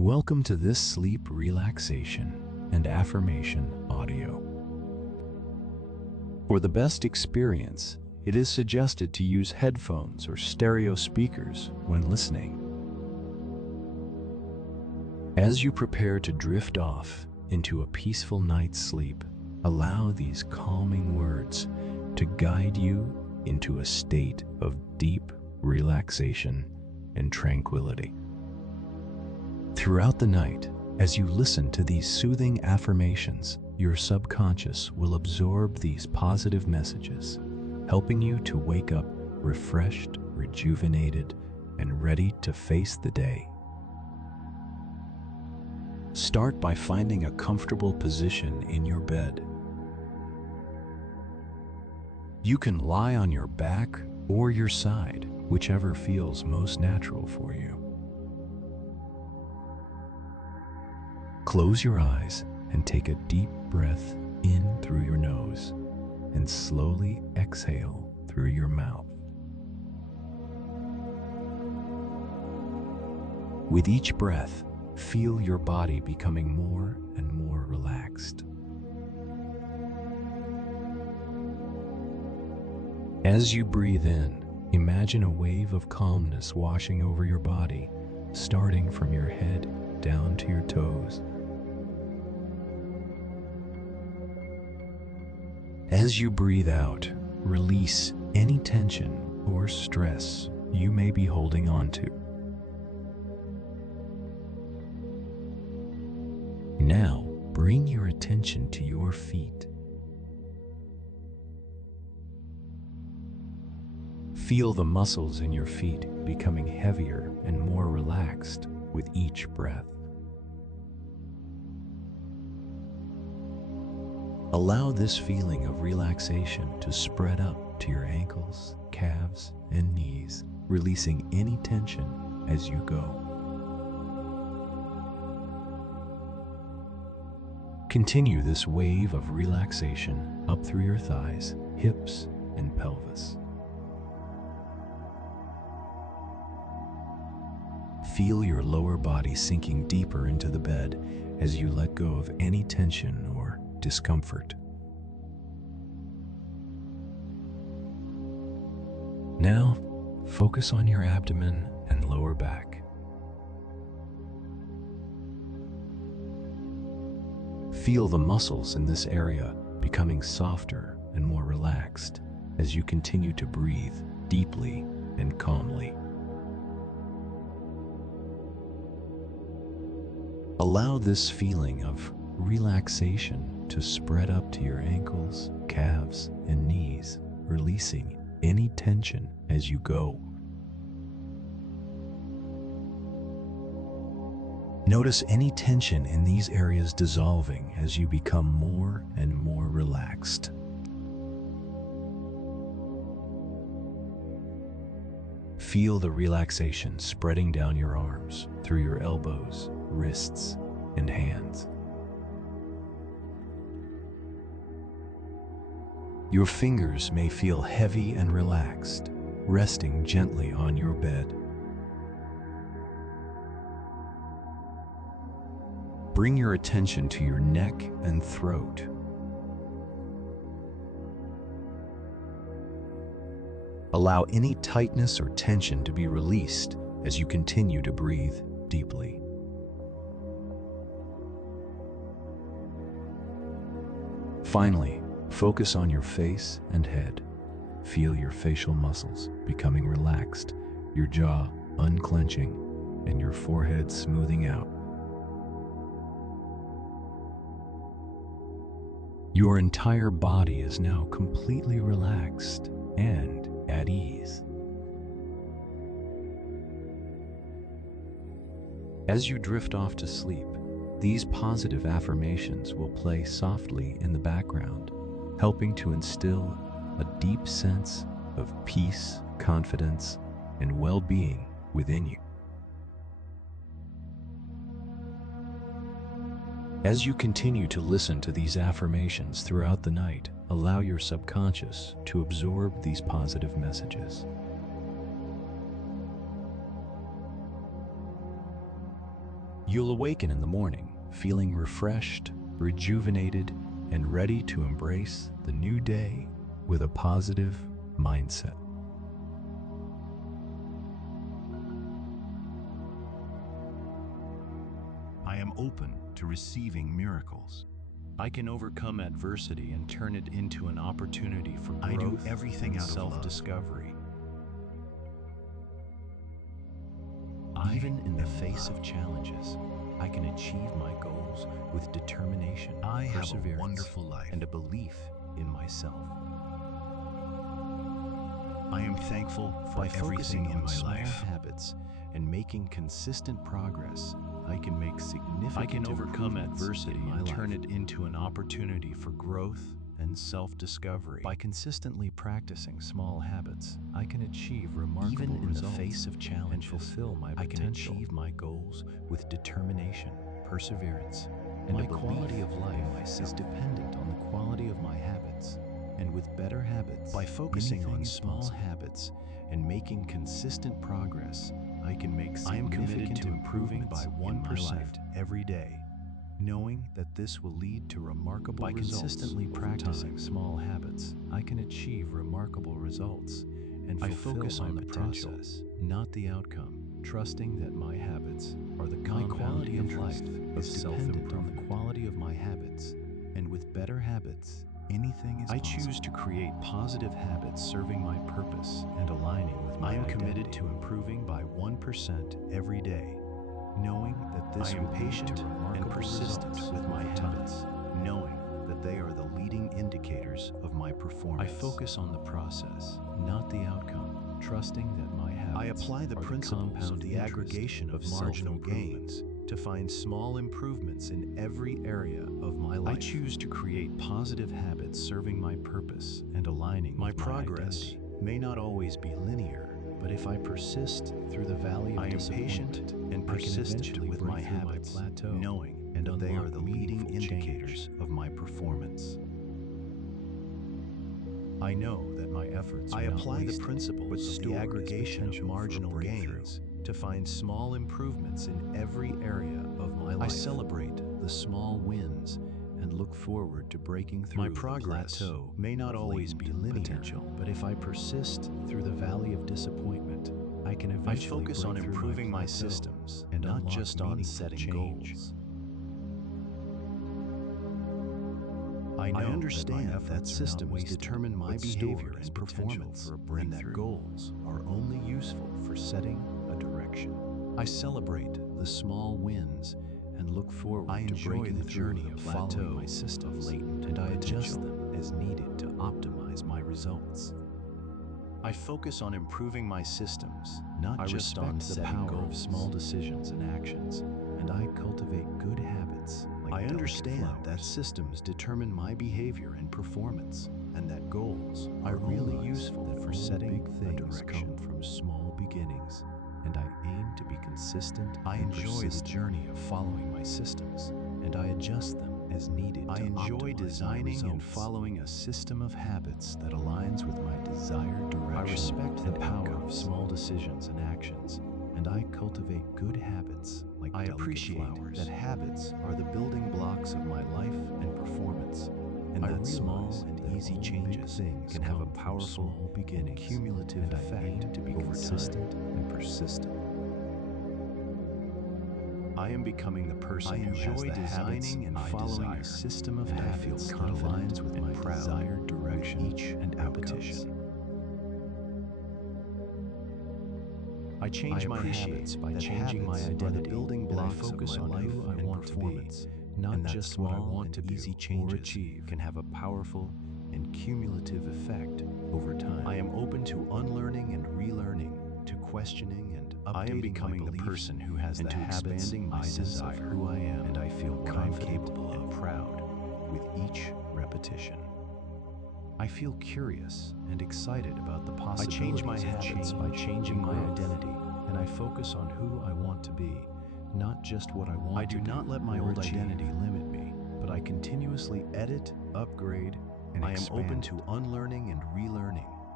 Welcome to this sleep relaxation and affirmation audio. For the best experience, it is suggested to use headphones or stereo speakers when listening. As you prepare to drift off into a peaceful night's sleep, allow these calming words to guide you into a state of deep relaxation and tranquility. Throughout the night, as you listen to these soothing affirmations, your subconscious will absorb these positive messages, helping you to wake up refreshed, rejuvenated, and ready to face the day. Start by finding a comfortable position in your bed. You can lie on your back or your side, whichever feels most natural for you. Close your eyes and take a deep breath in through your nose and slowly exhale through your mouth. With each breath, feel your body becoming more and more relaxed. As you breathe in, imagine a wave of calmness washing over your body, starting from your head down to your toes. As you breathe out, release any tension or stress you may be holding on to. Now, bring your attention to your feet. Feel the muscles in your feet becoming heavier and more relaxed with each breath. Allow this feeling of relaxation to spread up to your ankles, calves, and knees, releasing any tension as you go. Continue this wave of relaxation up through your thighs, hips, and pelvis. Feel your lower body sinking deeper into the bed as you let go of any tension or discomfort. Now, focus on your abdomen and lower back. Feel the muscles in this area becoming softer and more relaxed as you continue to breathe deeply and calmly. Allow this feeling of relaxation to spread up to your ankles, calves, and knees, releasing any tension as you go. Notice any tension in these areas dissolving as you become more and more relaxed. Feel the relaxation spreading down your arms, through your elbows, wrists, and hands. Your fingers may feel heavy and relaxed, resting gently on your bed. Bring your attention to your neck and throat. Allow any tightness or tension to be released as you continue to breathe deeply. Finally, focus on your face and head. Feel your facial muscles becoming relaxed, your jaw unclenching, and your forehead smoothing out. Your entire body is now completely relaxed and at ease. As you drift off to sleep, these positive affirmations will play softly in the background, helping to instill a deep sense of peace, confidence, and well-being within you. As you continue to listen to these affirmations throughout the night, allow your subconscious to absorb these positive messages. You'll awaken in the morning, feeling refreshed, rejuvenated, and ready to embrace the new day with a positive mindset. I am open to receiving miracles. I can overcome adversity and turn it into an opportunity for growth I do everything and out of love. self-discovery. Even in the Face of challenges, I can achieve my goals with determination, I have a perseverance, wonderful life. and a belief in myself. I am thankful for By everything focusing in on my small life. habits and making consistent progress, I can make significant I can overcome improvements adversity in my and life. turn Turn it into an opportunity for growth and self-discovery. By consistently practicing small habits, I can achieve remarkable Even in the results face of and challenges, fulfill my I potential. can achieve my goals with determination, perseverance, and My a belief quality of life in myself is dependent on the quality of my habits. And with better habits, by focusing anything on is small possible. habits and making consistent progress, I can make I am committed significant to improving by improvements in my 1% life. every day, knowing that this will lead to remarkable By results. consistently Over practicing time. Small habits, I can achieve remarkable results and I fulfill focus my on the potential, process, not the outcome, trusting that my habits are the My compound quality of interest life of is dependent on the self-improvement. quality of my habits, and with better habits, anything is possible. I choose to create positive habits serving my purpose and aligning with my I am identity. committed to improving by 1% every day, knowing that this I am will lead patient to remarkable and persistent results with my over time, habits. knowing that they are the leading indicators of my performance. I focus on the process, not the outcome, trusting that my habits I apply the are principles compound of the interest aggregation of marginal self-improvement gains to find small improvements in every area of my life. I choose to create positive habits serving my purpose and aligning My with progress my identity. May not always be linear, but if I persist through the valley of I am disappointment patient and and I can persistent eventually with break my through habits, my plateau, knowing and that they are unlock the leading meaningful indicators of my performance. I know that my efforts I are not apply the wasted, principles but of the store aggregation of potential for marginal breakthrough gains to find small improvements in every area of my life. I celebrate the small wins and look forward to breaking through My the progress plateau. May not of always be latent linear, potential. but if I persist through the valley of disappointment, I can I eventually focus break on through improving my plateau systems, and not unlock just on meaningful setting change. goals. I know understand that that systems determine my but behavior stored and as potential performance, for a and that breakthrough. goals are only useful for setting a direction. I celebrate the small wins and look forward I to enjoy breaking the through journey the of plateau following my systems of latent and I adjust potential. them as needed to optimize my results. I focus on improving my systems, not I just respect on the setting power of goals. Small decisions and actions, and I cultivate good habits. Like I delicate understand flowers. That systems determine my behavior and performance, and that goals are really useful for setting a direction. From small beginnings, and I aim to be consistent. I enjoy the journey of following my systems, and I adjust them as needed. I enjoy designing and following a system of habits that aligns with my desired direction. I respect the power of small decisions and actions, and I cultivate good habits like I delicate appreciate flowers. That habits are the building blocks of my life and performance, and that small and easy changes can have a powerful and cumulative effect to be consistent and persistent. I am becoming the person who has the habits and following a system of habits that aligns with my desired direction each and repetition. I change my habits by changing my identity, building blocks of my life I want to be, not just what I want to easy changes can have a powerful and cumulative effect over time. I am open to unlearning and relearning, to questioning and updating. I am becoming the person who has the habits expanding my sense of who I am, and I feel confident and proud with each repetition. I feel curious and excited about the possibilities. I change my habits by changing my identity, and I focus on who I want to be, not just what I want to do. I do not let my old identity limit me, but I continuously edit, upgrade, and I am open to unlearning and relearning,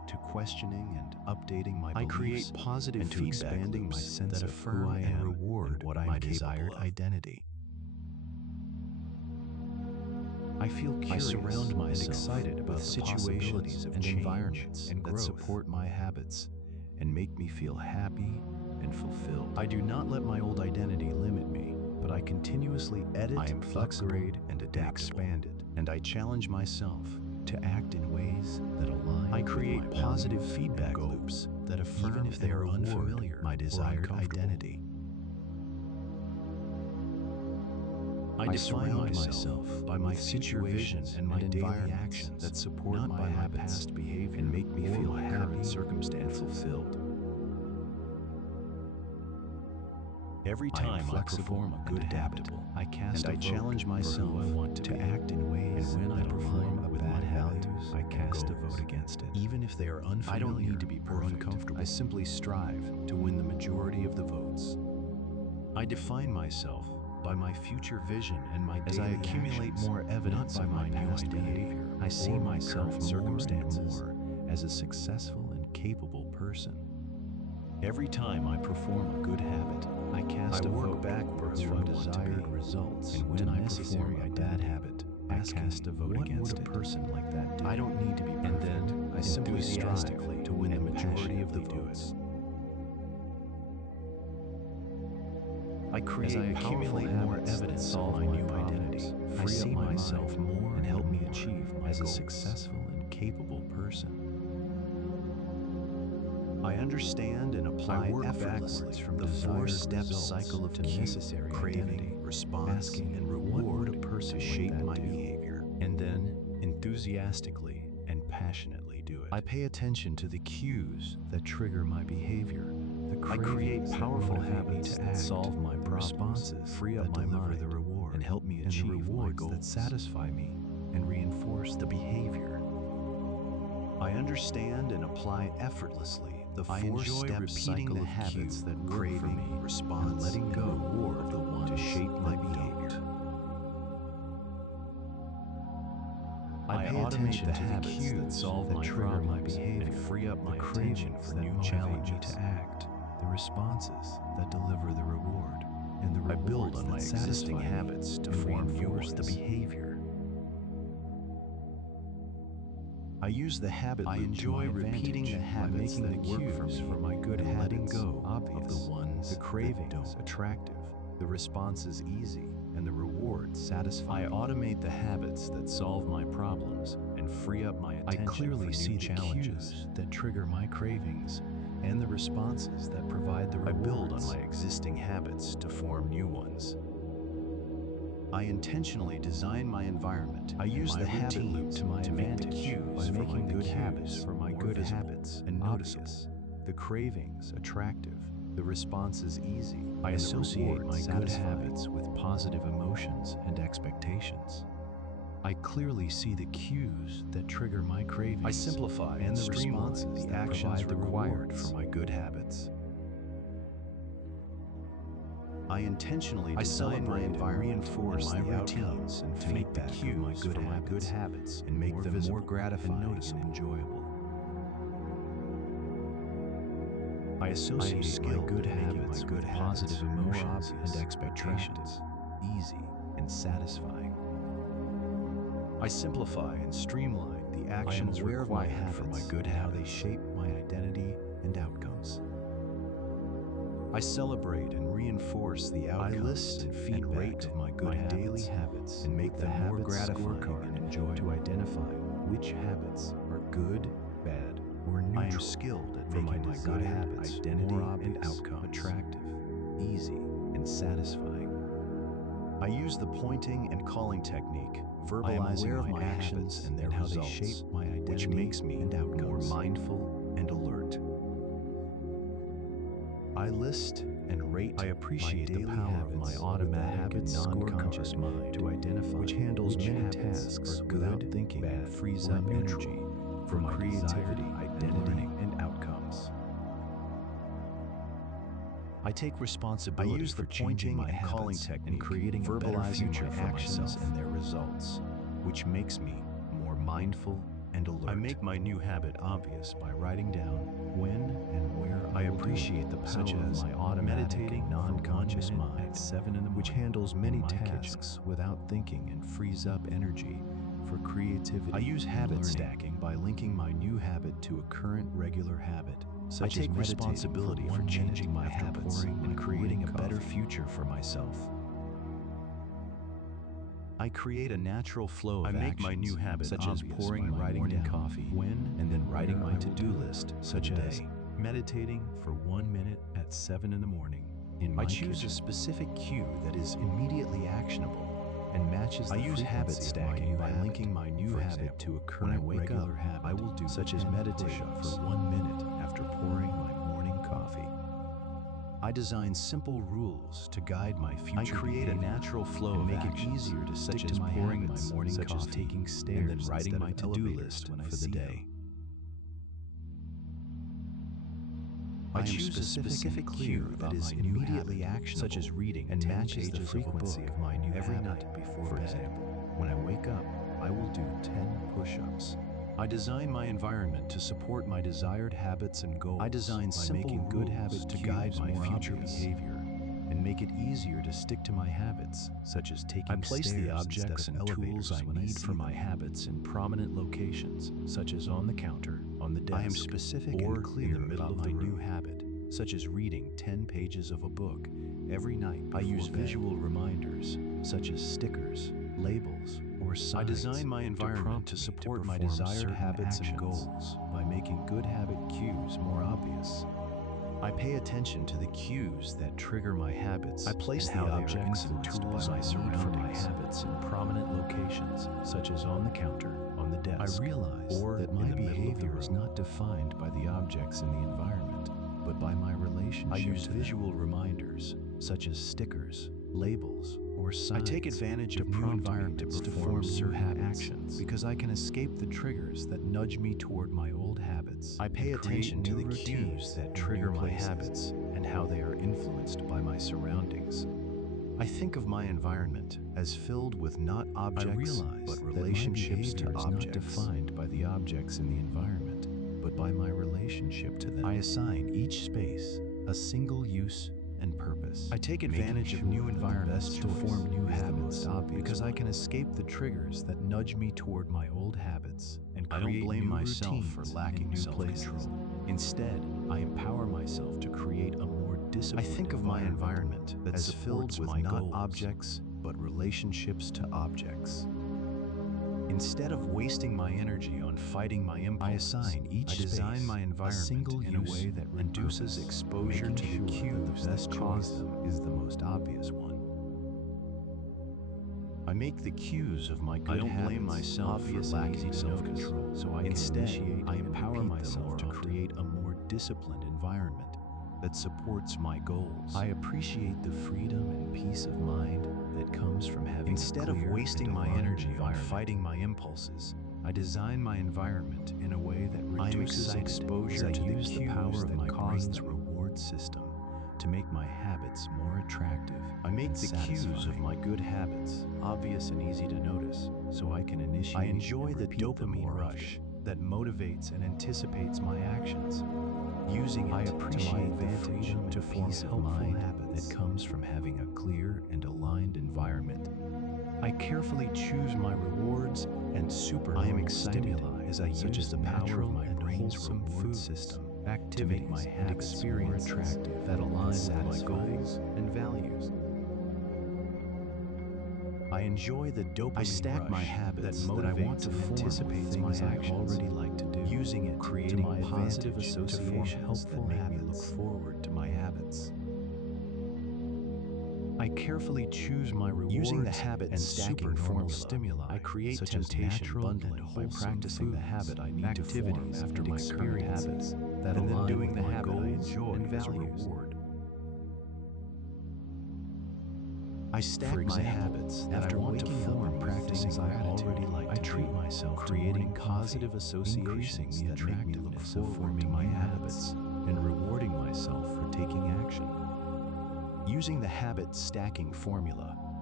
to questioning and updating my I beliefs, create positive and to feedback expanding my loops sense that of who affirm I and am reward and what I'm my capable desired of. identity. I feel curious surround myself and excited about with the situations possibilities of and change environments and that growth support my habits and make me feel happy and fulfilled. I do not let my old identity limit me, but I continuously edit, I am flexible upgrade, and expand it. And I challenge myself to act in ways that align. I create with my positive values feedback and loops goals, that affirm even if they and are reward unfamiliar my or desired uncomfortable. identity. I define myself by my future vision and my daily actions that support not by my past behavior and make me feel happy and fulfilled. Every time I perform a good habit, I cast a vote challenge myself for who I want to act in ways, and when I perform a bad habit, I cast a vote against it. Even if they are unfamiliar I don't need to be perfect or uncomfortable. I simply strive to win the majority of the votes. I define myself by my future vision and my daily actions. As I accumulate more evidence of my past behavior, I see myself more and more as a successful and capable person. Every time I perform a good habit, I cast a vote backwards from desired results, and when I perform a bad habit, I cast a vote against it. What would a person like that do? I don't need to be perfect. And then I simply strive to win the majority of the votes. I create as I accumulate more evidence of my new identity, I see myself more and help me achieve as a successful and capable person. I understand and apply effortlessly from the four-step cycle of necessary craving, response, and reward a person to shape my behavior, and then enthusiastically and passionately do it. I pay attention to the cues that trigger my behavior. I create powerful habits that solve my responses, free up my mind, the reward, and help me achieve my goals that satisfy me and reinforce the behavior. I understand and apply effortlessly the four-step cycle of habits that work for me, response, and letting go of the ones to shape my behavior. I pay attention to the cues that solve my problems and free up my attention for new challenge me to act, the responses that deliver the reward, and the rewards that satisfy habits to reinforce the behavior. I use the habit loop. I enjoy repeating the habits that work for me for my good habits, letting go of the ones, the cravings, attractive, the responses easy, and the rewards satisfying. I automate the habits that solve my problems and free up my attention. I clearly see the cues that trigger my cravings and the responses that provide the rewards. I build on my existing habits to form new ones. I intentionally design my environment. I use the habit loop to my advantage by making good habits for my good habits and noticeable, the cravings attractive, the responses easy. I associate my good habits with positive emotions and expectations. I clearly see the cues that trigger my cravings. I simplify and the responses, the actions required for my good habits. I intentionally design my environment, reinforce my routines, and to make the cues for my good habits and make them more gratifying and enjoyable. I associate my good habits with positive emotions and expectations, easy and satisfying. I simplify and streamline the actions required for my good habits, how they shape my identity and outcomes. I celebrate and reinforce the outcomes. I list and feedback of my good daily habits and make them more gratifying and enjoyable to identify which habits are good, bad, or neutral. I am skilled at making my good habits identity more obvious, and outcome attractive, easy, and satisfying. I use the pointing and calling technique, verbalizing my actions and how they shape my identity, which makes me more mindful and alert. I list and rate. I appreciate the power of my automatic and non-conscious mind to identify which handles many tasks without thinking, bad, frees up energy for my creativity, identity, and outcomes. I take responsibility for changing my calling technique and creating a better future for myself and their results, which makes me more mindful and alert. I make my new habit obvious by writing down when and where I appreciate the power such of as my automatic meditating non-conscious for 1 minute mind at 7 in the morning, which handles many in my tasks without thinking and frees up energy for creativity. I use and habit learning. stacking by linking my new habit to a current regular habit, such I as take responsibility for changing my habits and creating a better future for myself. I create a natural flow of I make my actions, new habit such as obvious pouring by my writing morning down coffee when and then writing where my I will to-do do list, it such for the as day. meditating for 1 minute at 7 in the morning in my I choose kitchen. a specific cue that is immediately actionable and matches the I use habit frequency of my stacking new by habit. linking my new For habit example, to a when I current wake regular up, habit, I will do such as 10 meditating push-ups for 1 minute after pouring my morning coffee. I design simple rules to guide my future. I create a natural flow and of make actions, it easier to stick such to as my pouring habits, my morning such as coffee taking stairs and then writing instead my of to-do elevators list when I for the see day. them. I I choose a specific cue cue that is immediately actionable, such as reading and matches the frequency of my new every habit. night before For bed. example, when I wake up, I will do 10 push-ups. I design my environment to support my desired habits and goals. I design by simple making good rules habit to cues guide my more future obvious behavior and make it easier to stick to my habits, such as taking I place the stairs objects instead and of tools elevators I when I need see for my them. habits in prominent locations, such as on the counter, on the desk. I am specific or and clear in the middle about of my the new new habit, such as reading 10 pages of a book every night. I use bed. visual reminders, such as stickers, labels, or signs. I design my environment prompt to me support to my perform desired certain habits and actions goals. by making good habit cues more obvious. I pay attention to the cues that trigger my habits. I place and the how they are objects and influenced tools by my I need need for for my my habits in prominent locations, such as on the counter, on the desk. I realize or that in my the middle of the behavior is room. not defined by the objects in the environment, but by my relationship. I use to them. visual reminders, such as stickers, labels, or I signs. take advantage to of new prompt me environments to to perform form new certain habits, actions, because I can escape the triggers that nudge me toward my old habits. I pay and create attention to new the cues routines that in trigger new my places. habits and how they are influenced by my surroundings. I think of my environment as filled with not objects, realize but that my relationships to behavior is not objects. defined by the objects in the environment, but by my relationship to them. I assign each space a single use and purpose. I take advantage of new environments to form new habits because I can escape the triggers that nudge me toward my old habits and I don't create blame new myself for routines lacking and new self-control. places. Instead, I empower myself to create a more disciplined I think of my environment that as supports filled with my not not objects, but relationships to objects. Instead of wasting my energy on fighting my impulses, I design my environment in a way that reduces exposure to the cues that cause them is the most obvious one. I make the cues of my good don't blame habits myself for obvious and lacking easy to self-control, notice, so I Instead, can I empower repeat them myself more to often. create a more disciplined environment that supports my goals. I appreciate the freedom and peace of mind that comes from having Instead a of clear wasting and my aligned energy on environment. Fighting my impulses, I design my environment in a way that reduces exposure to the cues that my brain's reward system to make my habits more attractive. I make the cues of my good habits obvious and easy to notice, so I can initiate. I enjoy the dopamine rush that motivates and anticipates my actions. Using it to my advantage to form helpful habits that comes from having a clear and aligned environment. I carefully choose my rewards and supernormal stimuli as I use the power of my brain's reward system to make my habits more attractive that align with my goals and values. I enjoy the dopamine I stack my rush habits that that I want to motivates and form with anticipates things my I actions, already like to do, using it creating to my positive advantage to form associations helpful that make me habits. Look forward to my habits. I carefully choose my rewards Using the habit and stacking supernormal formula, stimuli. I create such as temptation natural bundling and by wholesome practicing the foods, habit I need to form activities after and my current experiences habit, that and then align doing with the my habit I goals enjoy and as a values. reward. I stack For my example, habits that after I want to waking up form and practicing practicing I already gratitude, like I to treat do, myself to creating morning positive coffee, associations increasing the that make me look attractiveness of forward to forming my new habits habits. and rewarding myself for taking action. Using the habit stacking formula,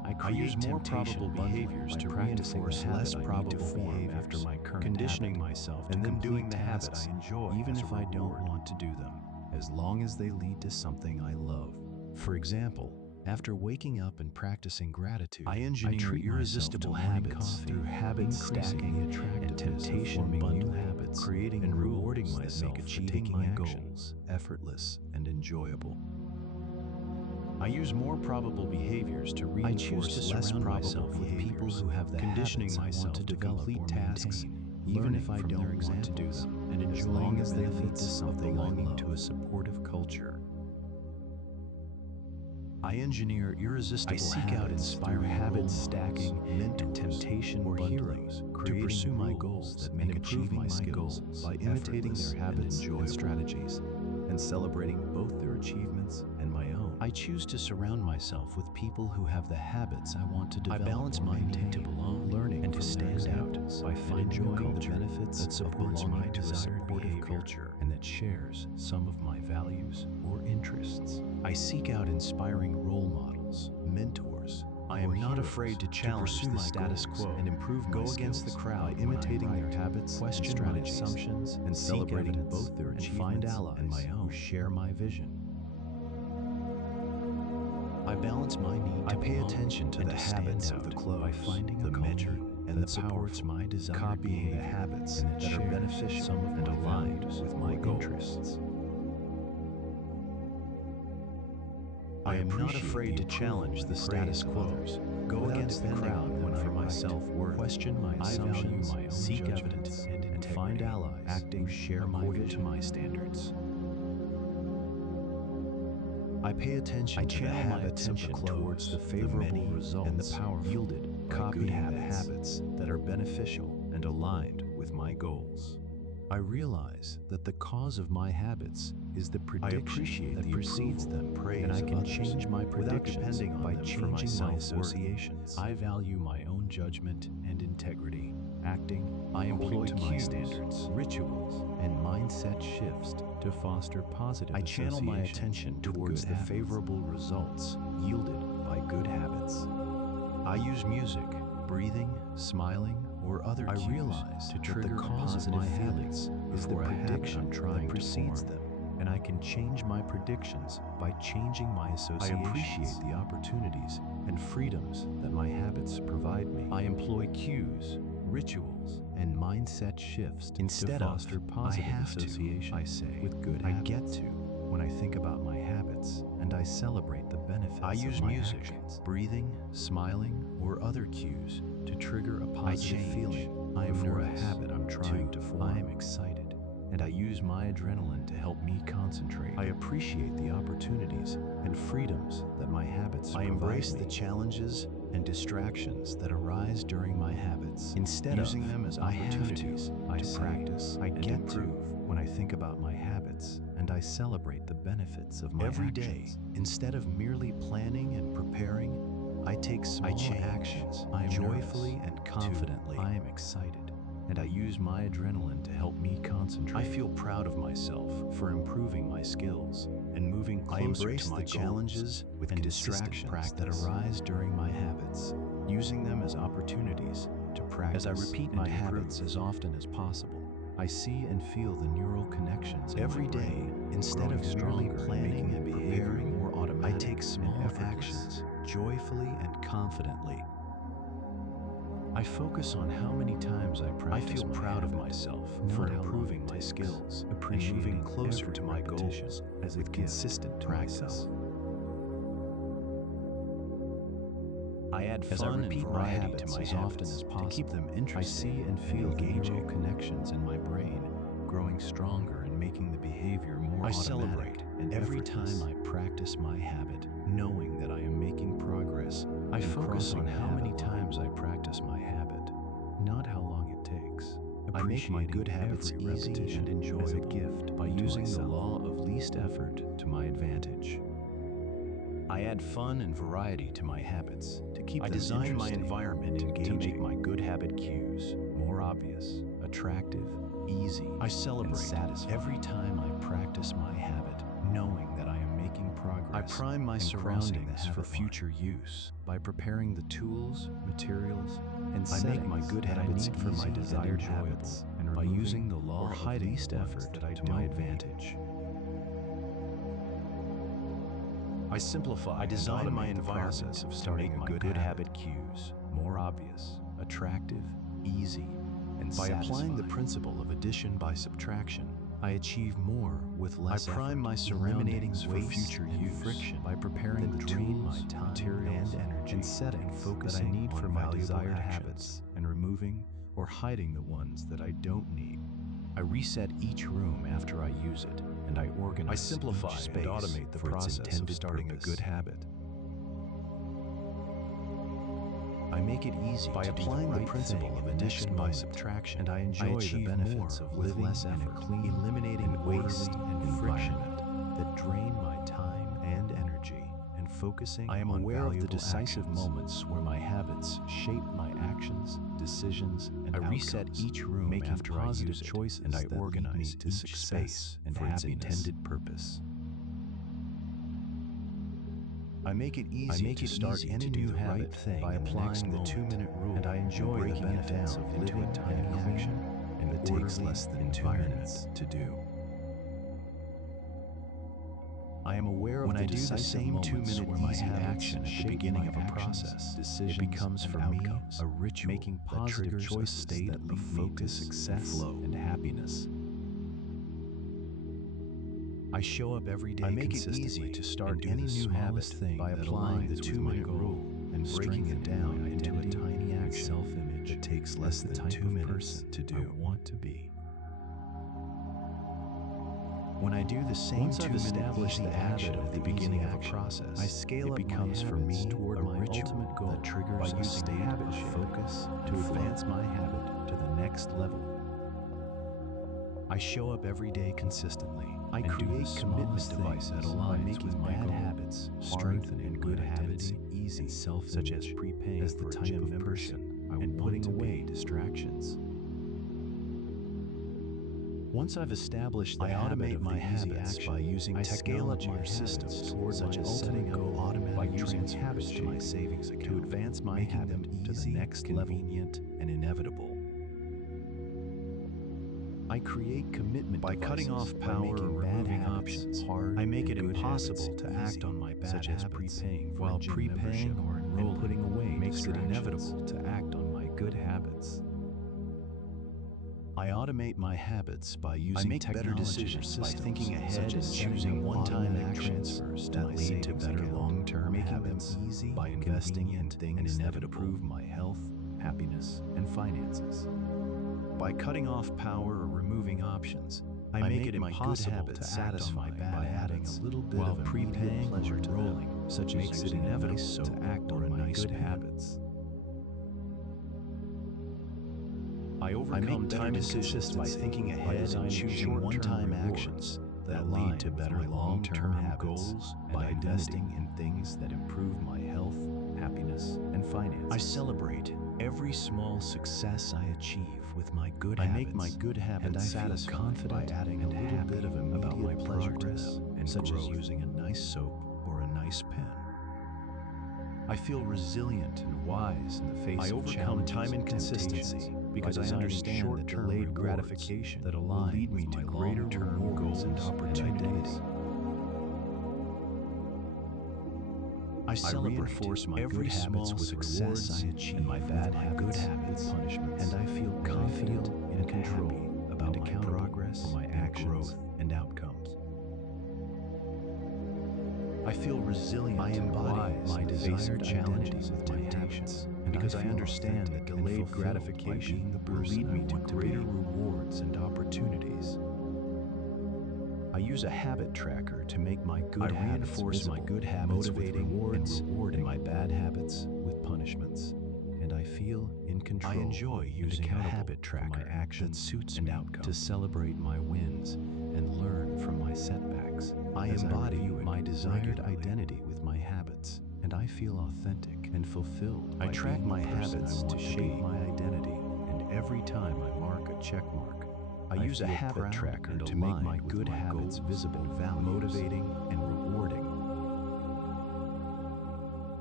I use more probable behaviors to reinforce less probable behaviors after my current conditioning myself to doing the habits I enjoy, even if I don't want to do them, as long as they lead to something I love. For example, after waking up and practicing gratitude, I engineer irresistible habits through habit stacking and temptation bundle habits, creating and rewarding myself for taking my goals effortless and enjoyable. I use more probable behaviors to reinforce less probable with people who have the conditioning myself to complete tasks, even if I don't want to do them, and enjoying the benefits of belonging to a supportive culture. I engineer irresistible habits through habit stacking and temptation bundling to pursue my goals that make achieving my skills by imitating their habits and strategies and celebrating both their achievements and my own. I choose to surround myself with people who have the habits I want to develop. I balance my need to belong, learning, and to stand out by finding the benefits that supports my to a supportive culture and that shares some of my values or interests. I seek out inspiring role models, mentors. I am not afraid to challenge the status quo and improve my skills, against the crowd by imitating their habits, question my assumptions, and celebrating both their achievements and my own who share my vision. I balance my need to pay attention to the habits of the close by finding the culture and that supports my desire, copying the habits that are beneficial and aligned with my interests. I am not afraid to challenge the status quo, go against the crowd when for myself worth, question my assumptions, seek evidence, and find allies acting share my vision to my standards. I pay attention to the habits of the towards the favorable results and the powerful yielded by good habits that are beneficial and aligned with my goals. I realize that the cause of my habits is the prediction that precedes them, and I can change my predictions by changing my associations. I value my own judgment and integrity. Acting, I employ my standards, rituals, and mindset shifts to foster positive. I channel my attention towards the favorable results yielded by good habits. I use music, breathing, smiling, or other cues. I realize to trigger the cause of my habits is the prediction I'm trying that precedes them, and I can change my predictions by changing my associations. I appreciate the opportunities and freedoms that my habits provide me. I employ cues, rituals, and mindset shifts instead to foster positive association. I say with good habits. I get to when I think about my habits, and I celebrate the benefits. I use music, actions, breathing, smiling, or other cues to trigger a positive feeling. I am for a habit I'm trying to form. I am excited, and I use my adrenaline to help me concentrate. I appreciate the opportunities and freedoms that my habits provide. I embrace the challenges and distractions that arise during my habits. Instead of using them as opportunities to practice, I get to when I think about my habits, and I celebrate the benefits of my every day. Instead of merely planning and preparing, I take small actions. I am joyfully and confidently. I am excited, and I use my adrenaline to help me concentrate. I feel proud of myself for improving my skills and moving closer to my challenges with distractions that arise during my habits, using them as opportunities to practice. As I repeat my habits as often as possible, I see and feel the neural connections every day. Instead of merely planning and preparing more automatic, I take small actions joyfully and confidently. I focus on how many times I practice. I feel proud of myself for improving my skills and moving closer to my goals with consistent practice. I add fun and variety to my habits to keep them interesting. I see and feel engaging connections in my brain growing stronger and making the behavior more automatic. I celebrate every time I practice my habit, knowing that I am making progress. I focus on how many times I practice my habit, not how long it takes. I make my good habits easy and enjoyable as a gift by using the law of least effort to my advantage. I add fun and variety to my habits to keep them interesting. I design my environment to make my good habit cues more obvious, attractive, easy. I celebrate every time I practice my habit, knowing that I am making progress. I prime my surroundings for future use by preparing the tools, materials, and settings I make my good habits for my desired habits, and by using the law of least effort to my advantage. I simplify. I design my environment of starting my good habit cues more obvious, attractive, easy, and by applying the principle of addition by subtraction, I achieve more with less effort. I prime my surroundings for future use friction by preparing the tools, my time, materials, and energy, and settings that I need for my desired habits, and removing or hiding the ones that I don't need. I reset each room after I use it, and I organize. I simplify each space and automate the process of starting a good habit. I make it easy by applying the principle of addition by subtraction, and I enjoy the benefits of living less effort, eliminating waste and friction that drain my time and energy, and focusing on valuable actions. I am aware of the decisive moments where my habits shape my actions, decisions, and outcomes. I reset each room making after I use choices, and I organize to success and for its intended purpose. I make it easy to start any new habit by applying the 2-minute rule, and I enjoy the benefits of living a tiny action, and it takes less than 2 minutes to do. I am aware of the decisive moments where my action at the beginning of a process, it becomes for me a ritual making positive choices that lead me to success and happiness. I show up every day. I make it easy to start any new habit by applying the 2-minute rule and breaking it down into a tiny action self-image that takes less than 2 minutes to do. I want to be. When I do the same, once I've established the habit at the beginning of a process, I scale up becomes for me toward my ultimate goal that triggers a state of focus to advance my habit to the next level. I show up every day consistently. I create commitment devices that align making bad habits, strengthening good habits easy, and self such as prepaying as the type of person and putting away distractions. Once I've established the habit of my habits by using technology or systems towards such as setting up automatic transfers to my savings account to advance my habit to the next level, convenient and inevitable. I create commitment by cutting off power or removing options. I make it impossible to act on my bad such as prepaying while prepaying or enrolling, and putting away makes it inevitable to act on my good habits. I automate my habits by using better decisions by thinking ahead and choosing one-time transfers that lead to better long-term habits, them easy by investing in things that improve my health, happiness, and finances. By cutting off power or removing options, I make it impossible to satisfy by adding a little bit of prepaying pleasure to rolling, such as it inevitable to act on my good habits. I overcome time decisions by thinking ahead and choosing one-time actions that lead to better long-term goals by investing in things that improve my health, happiness, and finances. I celebrate every small success I achieve with my good habits. I make my good habits satisfied confident by adding a little bit of immediate pleasure to them, and such as using a nice soap or a nice pen. I feel resilient and wise in the face of challenges. I overcome time inconsistency because I understand that delayed gratification that will lead me to greater goals and opportunities. I reinforce my good habits with success I achieve and my bad habits with punishments, and I feel confident and control about my progress, my actions, and outcomes. I feel resilient. I embody my desired challenges with temptations, and because I understand that delayed gratification will lead me to greater rewards and opportunities. I use a habit tracker to make my good habits reinforce my good habits with rewards and my bad habits with punishments, and I feel in control. I enjoy using a habit tracker my actions that suits and outcomes to celebrate my wins and learn from my setbacks. I embody my desired identity with my habits, and I feel authentic and fulfilled. I track my habits to shape my identity, and every time I mark a check mark, I use a habit tracker to make my good habits visible, motivating, and rewarding.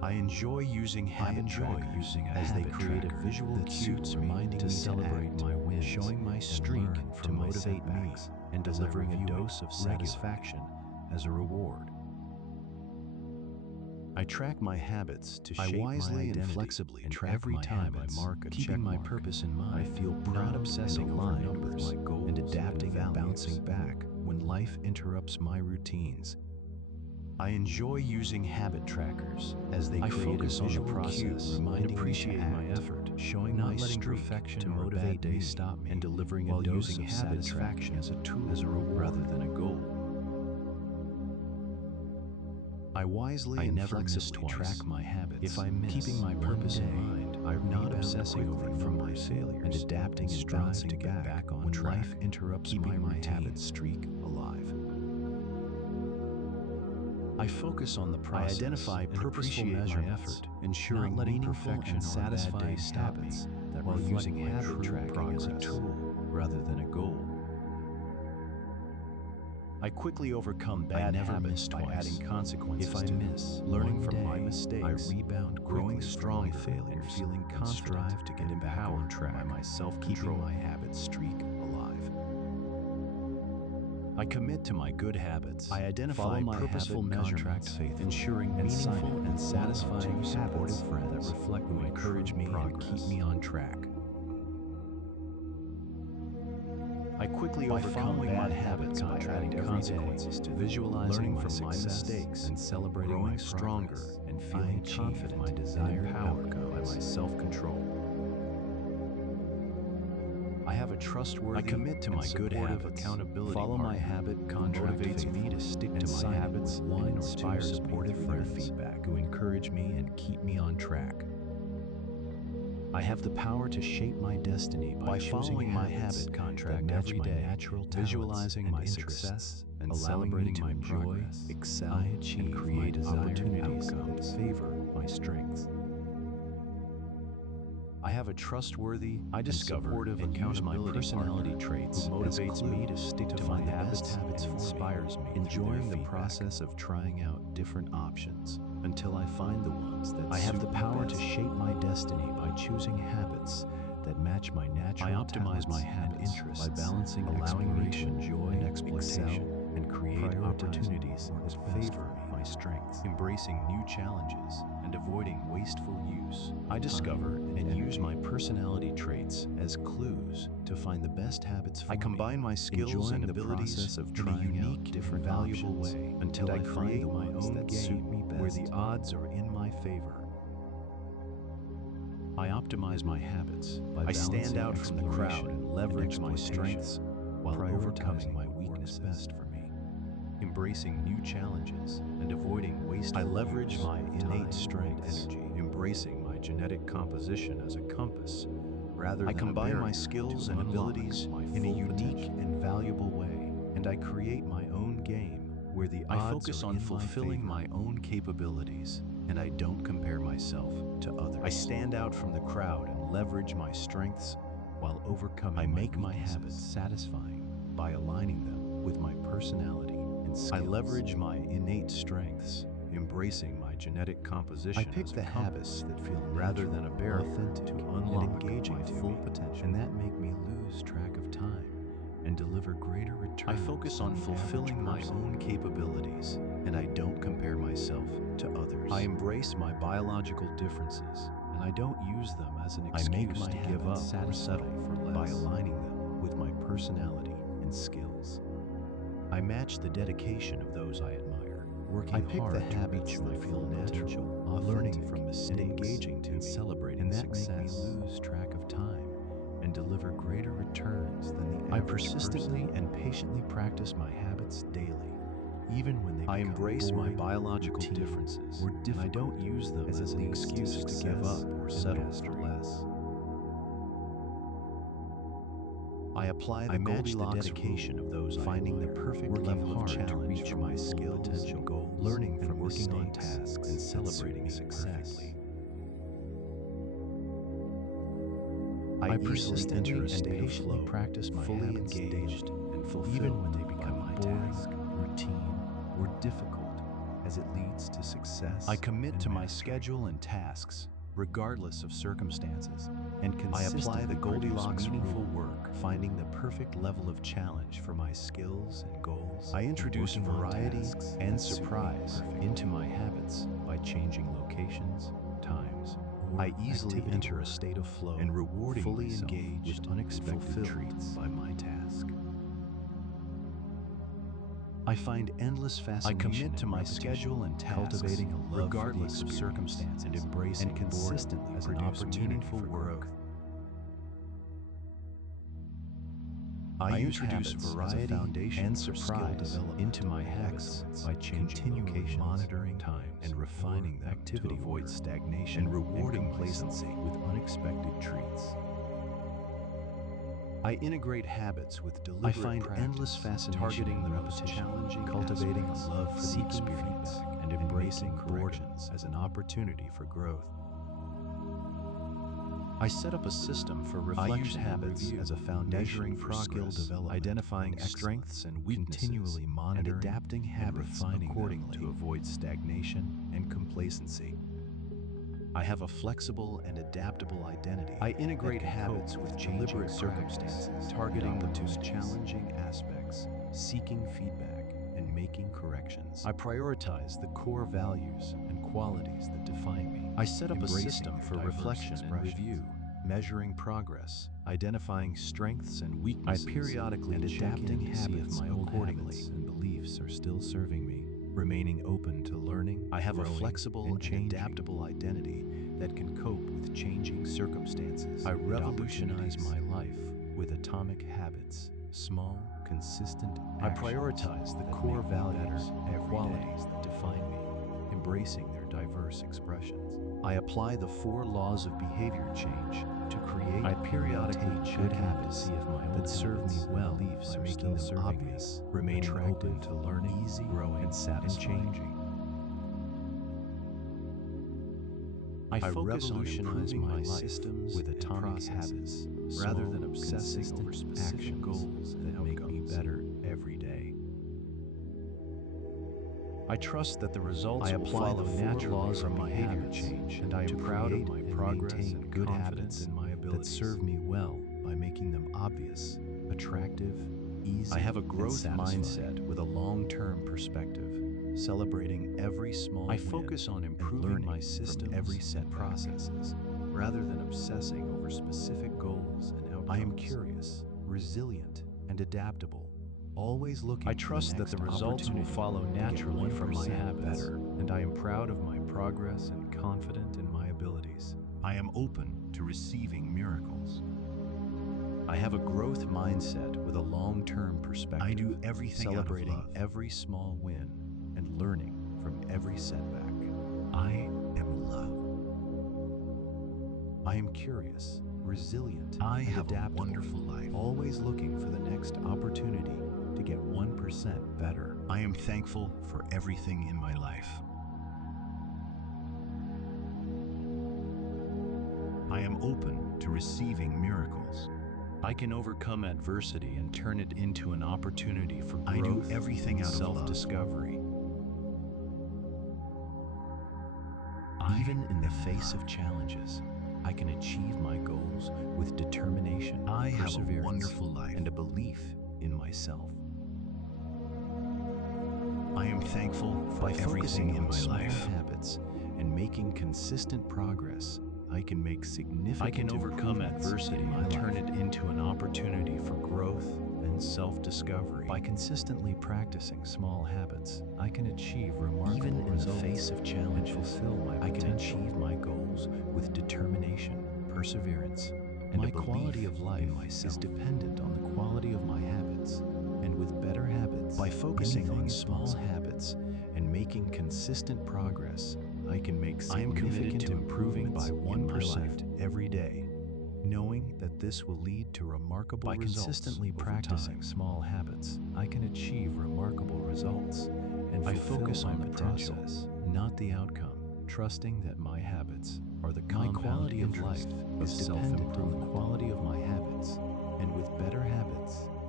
I enjoy using habit trackers as they create a visual cue reminding me to celebrate my wins, showing my streak to motivate me, and delivering a dose of satisfaction as a reward. I track my habits to shape my identity and flexibly track every time I mark a keeping my purpose in mind. I feel proud, obsessing over numbers, my goals, and adapting and bouncing back when life interrupts my routines. I enjoy using habit trackers as they create a visual process and appreciate my effort, showing not letting perfection to motivate me, stop me, and delivering a dose of satisfaction as a tool, as a reward rather than a goal. I wisely and flexibly track my habits. If I miss keeping my purpose in mind, I'm not obsessing over from my failures and adapting and bouncing to get back on when track, life interrupts my habit streak alive. I focus on the process. I identify purposeful measurements, ensuring not letting perfection and satisfying habits that while using habit tracking as a tool rather than a goal. I quickly overcome bad habits by adding consequences. If I miss, learning from my mistakes, I rebound, growing strong failures, feeling confident to get back on track by myself, keeping my habit streak alive. I commit to my good habits. I identify my purposeful measurements, ensuring meaningful and satisfying supportive friends that reflect who encourage me and keep me on track. I quickly overcome bad habits by adding consequences to visualizing from my mistakes and celebrating growing stronger and feeling confident my desired outcome by my self-control. I have a trustworthy, I commit to my good habits, accountability, follow my habit, motivates me to stick to my habits, one or inspire supportive friends feedback who encourage me and keep me on track. I have the power to shape my destiny by following my habit contract every day, visualizing my success and celebrating my joy, excel, and create opportunities that favor my strengths. I have a trustworthy, supportive, and use my personality traits who motivates me to stick to my habits and inspires me, enjoying the process of trying out different options until I find the ones that I have the power to shape my destiny by choosing habits that match my natural I optimize my habits and interests by balancing allowing me to enjoy and exploitation and create opportunities that favor my strengths, embracing new challenges and avoiding wasteful use. I discover and use my personality traits as clues to find the best habits for me. I combine my skills and abilities in a unique, different, valuable way until I create my own game where the odds are in my favor. I optimize my habits by stand out from the crowd and leverage my strengths while overcoming my weakness best for me. Embracing new challenges and avoiding waste. I leverage my innate strengths, embracing my genetic composition as a compass, rather than I combine my skills and abilities in a unique and valuable way, and I create my own game where the odds I focus on fulfilling my own capabilities, and I don't compare myself to others. I stand out from the crowd and leverage my strengths while overcoming. I make my habits satisfying by aligning them with my personality and skills. I leverage my innate strengths, embracing my genetic composition. I pick the habits that feel rather than a barrier to unlock engaging my full potential, and that make me lose track of time and deliver greater returns. I focus on fulfilling my own capabilities, and I don't compare myself to others. I embrace my biological differences, and I don't use them as an excuse to give up or settle for less by aligning them with my personality and skills. I match the dedication of those I admire, working hard to reach my full potential, learning from mistakes, and engaging to celebrating success. And that makes me lose track of time and deliver greater returns than the average person. I persistently and patiently practice my habits daily, even when they become boring. I embrace my biological differences, and I don't use them as an excuse to give up or settle for less. I apply the Goldilocks dedication of those finding the perfect level of challenge to reach my skill potential goals, learning from working on tasks and celebrating success. I persistently and patiently practice my habits daily, and fulfill even when they become boring, routine, or difficult, as it leads to success. I commit to my schedule and tasks, regardless of circumstances, and consistently apply the Goldilocks meaningful work, finding the perfect level of challenge for my skills and goals. I introduce variety and surprise into my habits by changing locations, times. I easily enter a state of flow and rewarding fully engaged with unexpected treats by my task. I find endless fascination. I commit to my schedule and tasks, cultivating a love regardless of circumstances, and embracing and consistently as an opportunity for growth. I introduce variety and surprise into my habits by continually monitoring times and refining them activity to avoid stagnation and rewarding complacency with unexpected treats. I integrate habits with deliberate practice. I find endless fascination targeting the most challenging, cultivating a love for the experience, and embracing corrections as an opportunity for growth. I set up a system for reflection. I use habits as a foundation for skill development, identifying strengths and weaknesses, continually monitoring and adapting habits accordingly to avoid stagnation and complacency. I have a flexible and adaptable identity. I integrate habits with deliberate circumstances, targeting the most challenging aspects, seeking feedback, and making corrections. I prioritize the core values and qualities that define me. I set up a system for reflection and review, measuring progress, identifying strengths and weaknesses, I periodically and adapting habits if my old habits and beliefs are still serving me. Remaining open to learning, I have a flexible and adaptable identity that can cope with changing circumstances. I revolutionize my life with atomic habits, small, consistent actions. I prioritize the core values and qualities that define me, embracing their diverse expressions. I apply the 4 laws of behavior change to create. I periodically good habits that serve me well by making them obvious, remaining open to learning, easy, growing, and satisfying. I focus on improving my systems with atomic habits, rather than obsessing over specific goals that make me better every day. I trust that the results will follow naturally from my behavior change, and I am proud of my progress and good habits in my abilities that serve me well by making them obvious, attractive, easy. I have a growth mindset with a long-term perspective, celebrating every small win. I focus on improving my systems every set processes, rather than obsessing over specific goals and outcomes. I am curious, resilient, and adaptable, always looking. I trust that the results will follow naturally from my habits, and I am proud of my progress and confident in my abilities. I am open to receiving miracles. I have a growth mindset with a long-term perspective. I do everything celebrating out of love, every small win, and learning from every setback. I am love. I am curious, resilient, and adaptable, a wonderful life, always looking for the next opportunity to get 1% better. I am thankful for everything in my life. I am open to receiving miracles. I can overcome adversity and turn it into an opportunity for growth. I do everything out of self-discovery. Even in the face of challenges, I can achieve my goals with determination, perseverance, have a wonderful life, and a belief in myself. I am thankful for everything in my life. Habits and making consistent progress, I can make significant. I can overcome adversity and turn it into an opportunity for growth and self-discovery. By consistently practicing small habits, I can achieve remarkable results. Even in the face of challenges, fulfill my potential. I can achieve my goals with determination, perseverance, and my quality of life is dependent on the quality of my habits. And with better habits, by focusing on small habits and making consistent progress, I can make significant improvements by 1% every day, knowing that this will lead to remarkable results. By consistently practicing small habits, I can achieve remarkable results and focus on the process, not the outcome, trusting that my habits are the compound quality of life is dependent on the quality of my habits, and with better habits,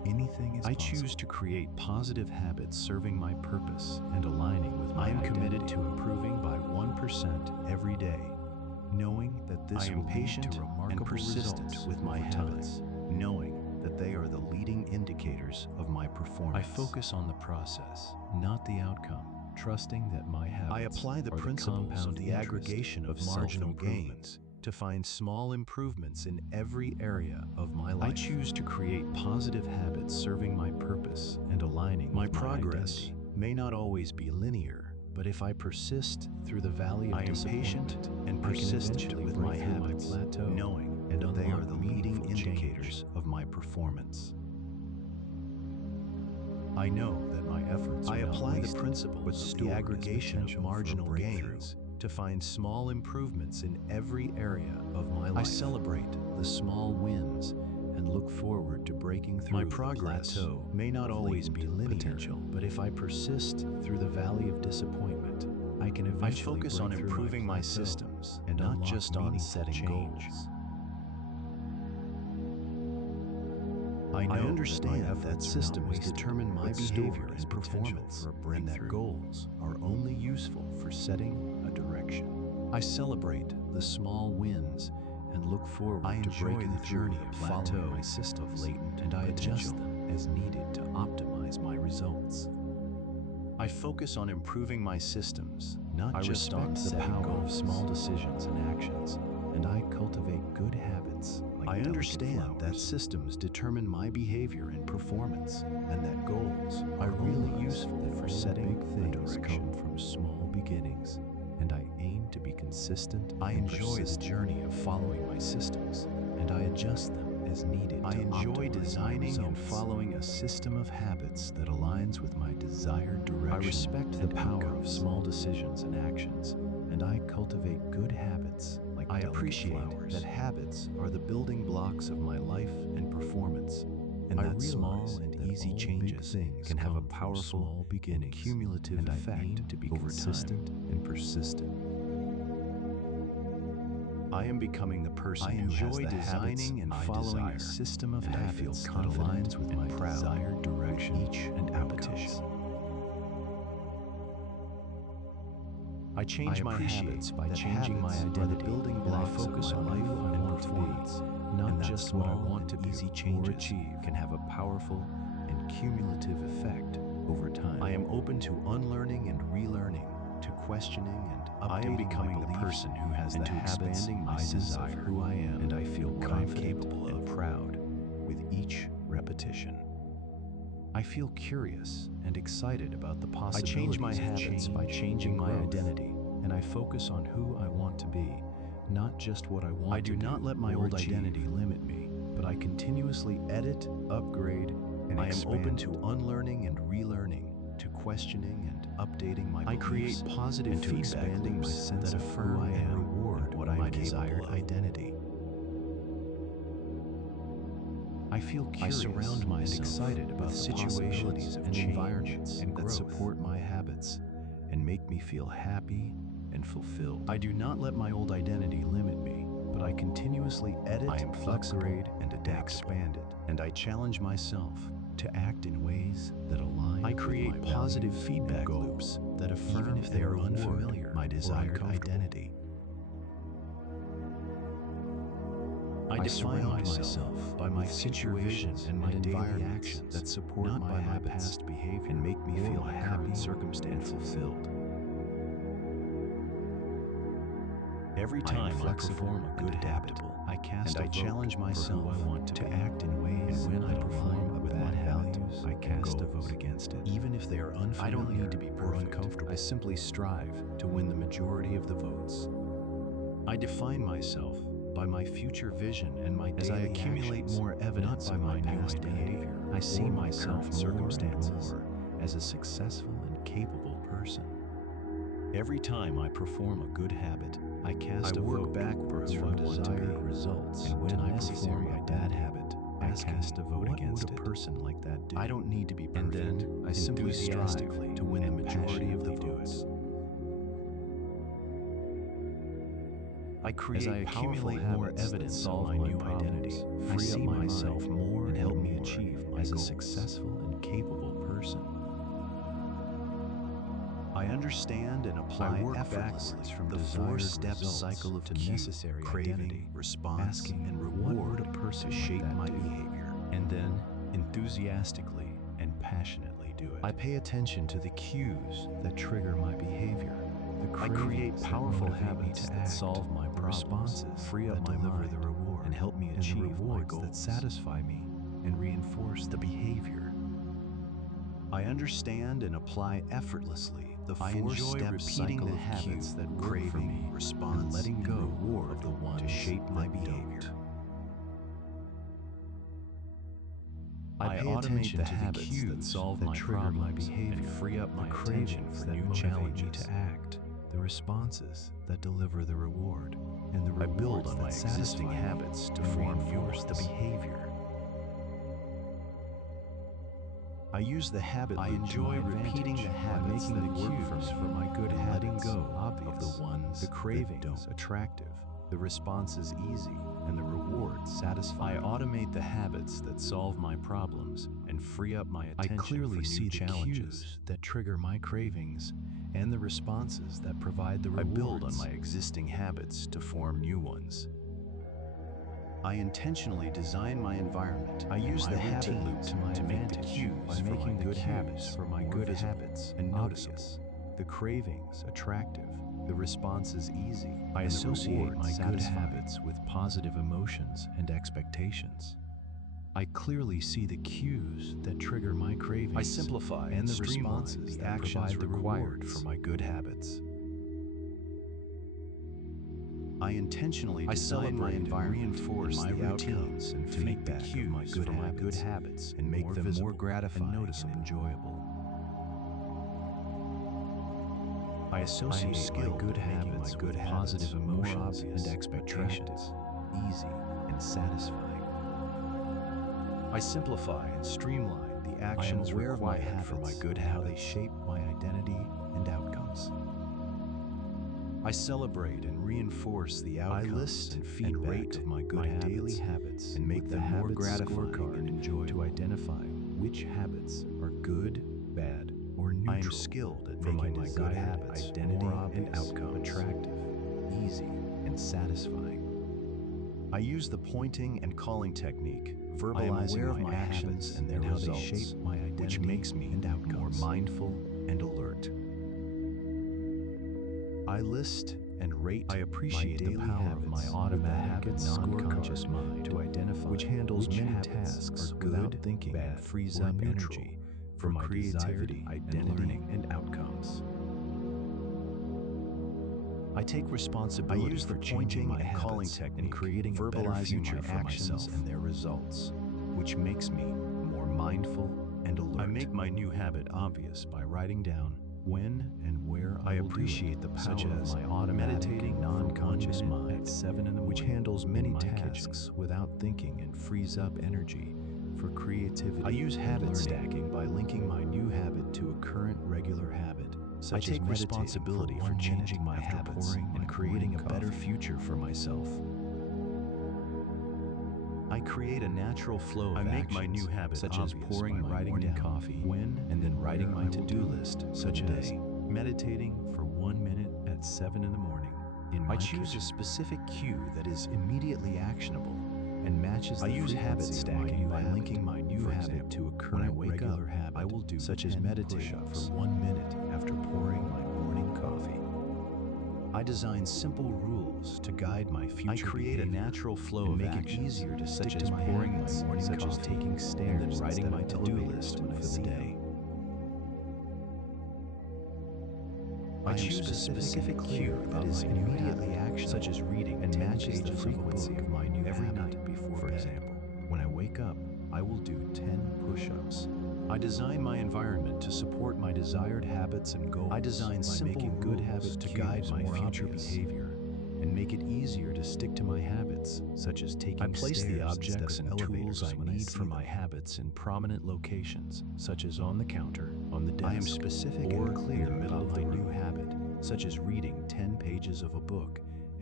anything is I possible. choose to create positive habits serving my purpose and aligning with my I am identity. committed to improving by 1% every day, knowing that this I am will lead patient to and remarkable persistent results with my over habits, time, knowing that they are the leading indicators of my performance. I focus on the process, not the outcome, trusting that my habits I apply the are principles of compound the interest aggregation of marginal self-improvement. gains to find small improvements in every area of my life. I choose to create positive habits serving my purpose and aligning My with progress identity. may not always be linear, but if I persist through the valley of I am patient disappointment and I can persistent eventually with break my through my habits, plateau knowing and that they are unlock the leading meaningful change. indicators of my performance. I know that my efforts I are not apply the wasted, principles but of the stored as aggregation of potential for marginal breakthrough gains to find small improvements in every area of my life. I celebrate the small wins and look forward to breaking through My the progress plateau may not of always be latent linear, potential. but if I persist through the valley of disappointment, I can I eventually focus break on through improving my plateau systems and not unlock just on meaningful setting change. goals. I know understand that systems determine my but behavior stored and performance, and that goals are only useful for setting a direction. I celebrate the small wins and look forward I to enjoy breaking the through journey the of plateau following my of systems, latent and I adjust potential. them as needed to optimize my results. I focus on improving my systems, not I just on respect the setting power of goals. small decisions and actions, and I cultivate good habits like I delicate understand that flowers. systems determine my behavior and performance, and that goals I are really realize useful that for all setting big a things direction. come from small beginnings, and I aim to be consistent I and enjoy the persistent. journey of following my systems, and I adjust them as needed I to enjoy optimize my designing and results. following a system of habits that aligns with my desired direction. I respect the and power of outcomes. small decisions and actions, and I cultivate good habits like I delicate appreciate flowers. that habits are the building blocks of my life and performance, and I that realize small and that easy all big changes things can have a come from powerful small beginnings, and cumulative and I effect aim to be over consistent time and persistent. I am becoming the person I who has enjoy the habits designing and I following desire, a system of and I feel habits that confident aligns with and my proud desired direction with each and repetition. outcomes. I change I my appreciate habits by that changing my habits are the identity, building and I blocks of focus my on life who I and want to performance, be, not and that just what I small want to and do easy or changes achieve can have a powerful and cumulative effect over time. I am open to unlearning and relearning, to questioning and updating I am becoming my the beliefs, person who has and the to habits expanding my I sense desire, of who I am, and I feel what I'm confident capable and of, proud with each repetition. I feel curious and excited about the I possibilities change my of habits by change changing and my growth, identity, and I focus on who I want to be, not just what I want I to do do. not let my or old achieve. identity limit me, But I continuously edit, upgrade, and I am expand open it. to unlearning and relearning, to questioning and updating my I beliefs, create positive and to feedback expanding my loops sense that of who affirm I and am reward and what I my am capable desired of. identity. I feel I curious surround and myself excited about with the situations possibilities of and change environments and that growth support my habits and make me feel happy and fulfilled. I do not let my old identity limit me, but I continuously edit, I am flexible upgrade, and and adaptable, expand it. and I challenge myself to act in ways that align I create with my positive values feedback and loops goals, that affirm even if they and are reward unfamiliar my or desired uncomfortable. identity. I define surround myself by my with future situations vision and my daily environments actions that support not my by my habits past behavior and make me or feel my happy current and circumstances. fulfilled. Every I am time I flexible perform a and good habit, adaptable, I cast and a I vote challenge for who myself I want to be. act in ways And when I that perform align a with bad my habit, values I and cast a goals. vote against it. Even if they are unfamiliar I don't need to be or perfect. uncomfortable, I simply strive to win the majority of the votes. I define myself by my future vision and my As I daily accumulate actions, more evidence not of by my my past past behavior behavior. or I see my myself current more circumstances and more as a successful and capable person. Every time I perform a good habit, I cast I a work vote backwards for who from I want to be. desired results And when to I perform necessary a bad identity, habit, I asking, cast a vote what against would a it. person like that do? I don't need to be And perfect. then I simply strive enthusiastically to win the and majority of the passionately do votes. it. I create As I accumulate powerful more habits that evidence of solve my my new problems, identity, I free see up myself mind, more and help me more achieve my as a goals. successful and capable person. I understand and apply I work effortlessly backwards from the desired four-step results cycle of to cue, necessary craving, identity, response, asking, and what reward would a person to like shape that my do? behavior, and then enthusiastically and passionately do it. I pay attention to the cues that trigger my behavior, the I cravings create powerful that motivate habits me to that act, solve my the problems, responses free up that my deliver mind, the reward, and help me and the achieve my rewards goals. that satisfy me and reinforce the behavior. I understand and apply effortlessly the I enjoy four-step repeating cycle the of habits cue, that work craving, for me, response, and letting and go reward of the ones to shape my that behavior. don't. I pay automate attention the to the habits cues that solve that my trigger my problems behavior, and free up my the attention cravings for that new motivate me challenges. to act, the responses that deliver the reward, and the I rewards build on that my satisfy existing me habits to and form new reinforce the ones. behavior. I use the habit I loop to enjoy my repeating advantage the by habits making that the work cues for me for my good and habits letting go obvious, of the ones the that cravings don't. attractive, the responses easy, and the rewards satisfying. I automate the habits that solve my problems and free up my I attention clearly for see new the challenges. cues that trigger my cravings and the responses that provide the I rewards. build on my existing habits to form new ones. I intentionally design my environment. I use the habit loop to make the cues by for making my the good cues habits for my more good visible habits and obvious, noticeable, the cravings attractive, the responses easy. I and the associate rewards my good satisfying. habits with positive emotions and expectations. I clearly see the cues that trigger my cravings. I simplify and the streamline responses the that actions provide the required rewards. for my good habits. I intentionally design my environment, reinforce my the routines, outcomes, and to make the feedback cues of my good habits and make them more gratifying and noticeable. enjoyable. I I associate am my skilled good at making habits my good with habits positive more emotions obvious, and expectations, easy and satisfying. I simplify and streamline the actions aware of my required for my habits good and how they habits. shape my identity and outcomes. I celebrate and reinforce the outcomes list and and feedback rate of my good my habits daily habits and make with them the more habits gratifying scorecard and enjoyable to identify which habits are good, bad, or neutral. I am skilled at for making my my good desired habits identity more obvious, and outcomes. attractive, easy, and satisfying. I use the pointing and calling technique, verbalizing aware of my my actions habits and their and how they results, shape my which identity makes me and outcomes. more mindful and alert. I list and rate I appreciate the daily power of my habits automatic and with the non-conscious scorecard mind to identify which handles which many habits tasks are without good, thinking bad, and frees or up neutral energy for my creativity, desired identity, and learning and outcomes. I take responsibility I use for the changing pointing my and calling calling technique, and creating a better verbalizing future my for actions myself. and their results, which makes me more mindful and alert. I make my new habit obvious by writing down when and where I will appreciate do it, the such power of as my automatic meditating and for 1 non-conscious minute mind, at 7 in the morning, which handles in many my tasks kitchen. without thinking and frees up energy for creativity. I use and habit learning. stacking by linking my new habit to a current regular habit, such take as responsibility responsibility for changing my after habits pouring and my creating a morning better coffee. future for myself. I create a natural flow of I make my actions, new habit such as obvious pouring by my writing morning down coffee when and then writing where my I will to-do do it list, for such the as day. meditating for 1 minute at 7 in the morning. In I my choose kitchen. a specific cue that is immediately actionable and matches the I use frequency habit of my stacking new by habit. linking my new For habit example, to a when I current wake regular up, habit, I will do such as 10 meditating for push-ups. 1 minute after pouring my morning coffee. I design simple rules to guide my future I create a behavior natural flow and of make it actions, easier to stick such to as my pouring habits, my morning such as coffee taking and stairs then writing instead my of to-do elevators list when I for the see day. them. I choose a specific cue that is immediately actionable, such as reading and 10 matches the pages of a frequency book of my new every habit. night before For bed. example, when I wake up, I will do 10 push-ups. I design my environment to support my desired habits and goals. I design by simple making good rules habit to cues guide my more future obvious. behavior and make it easier to stick to my habits, such as taking I place stairs the objects instead of and elevators tools I when need see for my them. habits in prominent locations, such as on the counter, on the desk, I am specific or and clear in the middle about of my the new room. habit, such as reading 10 pages of a book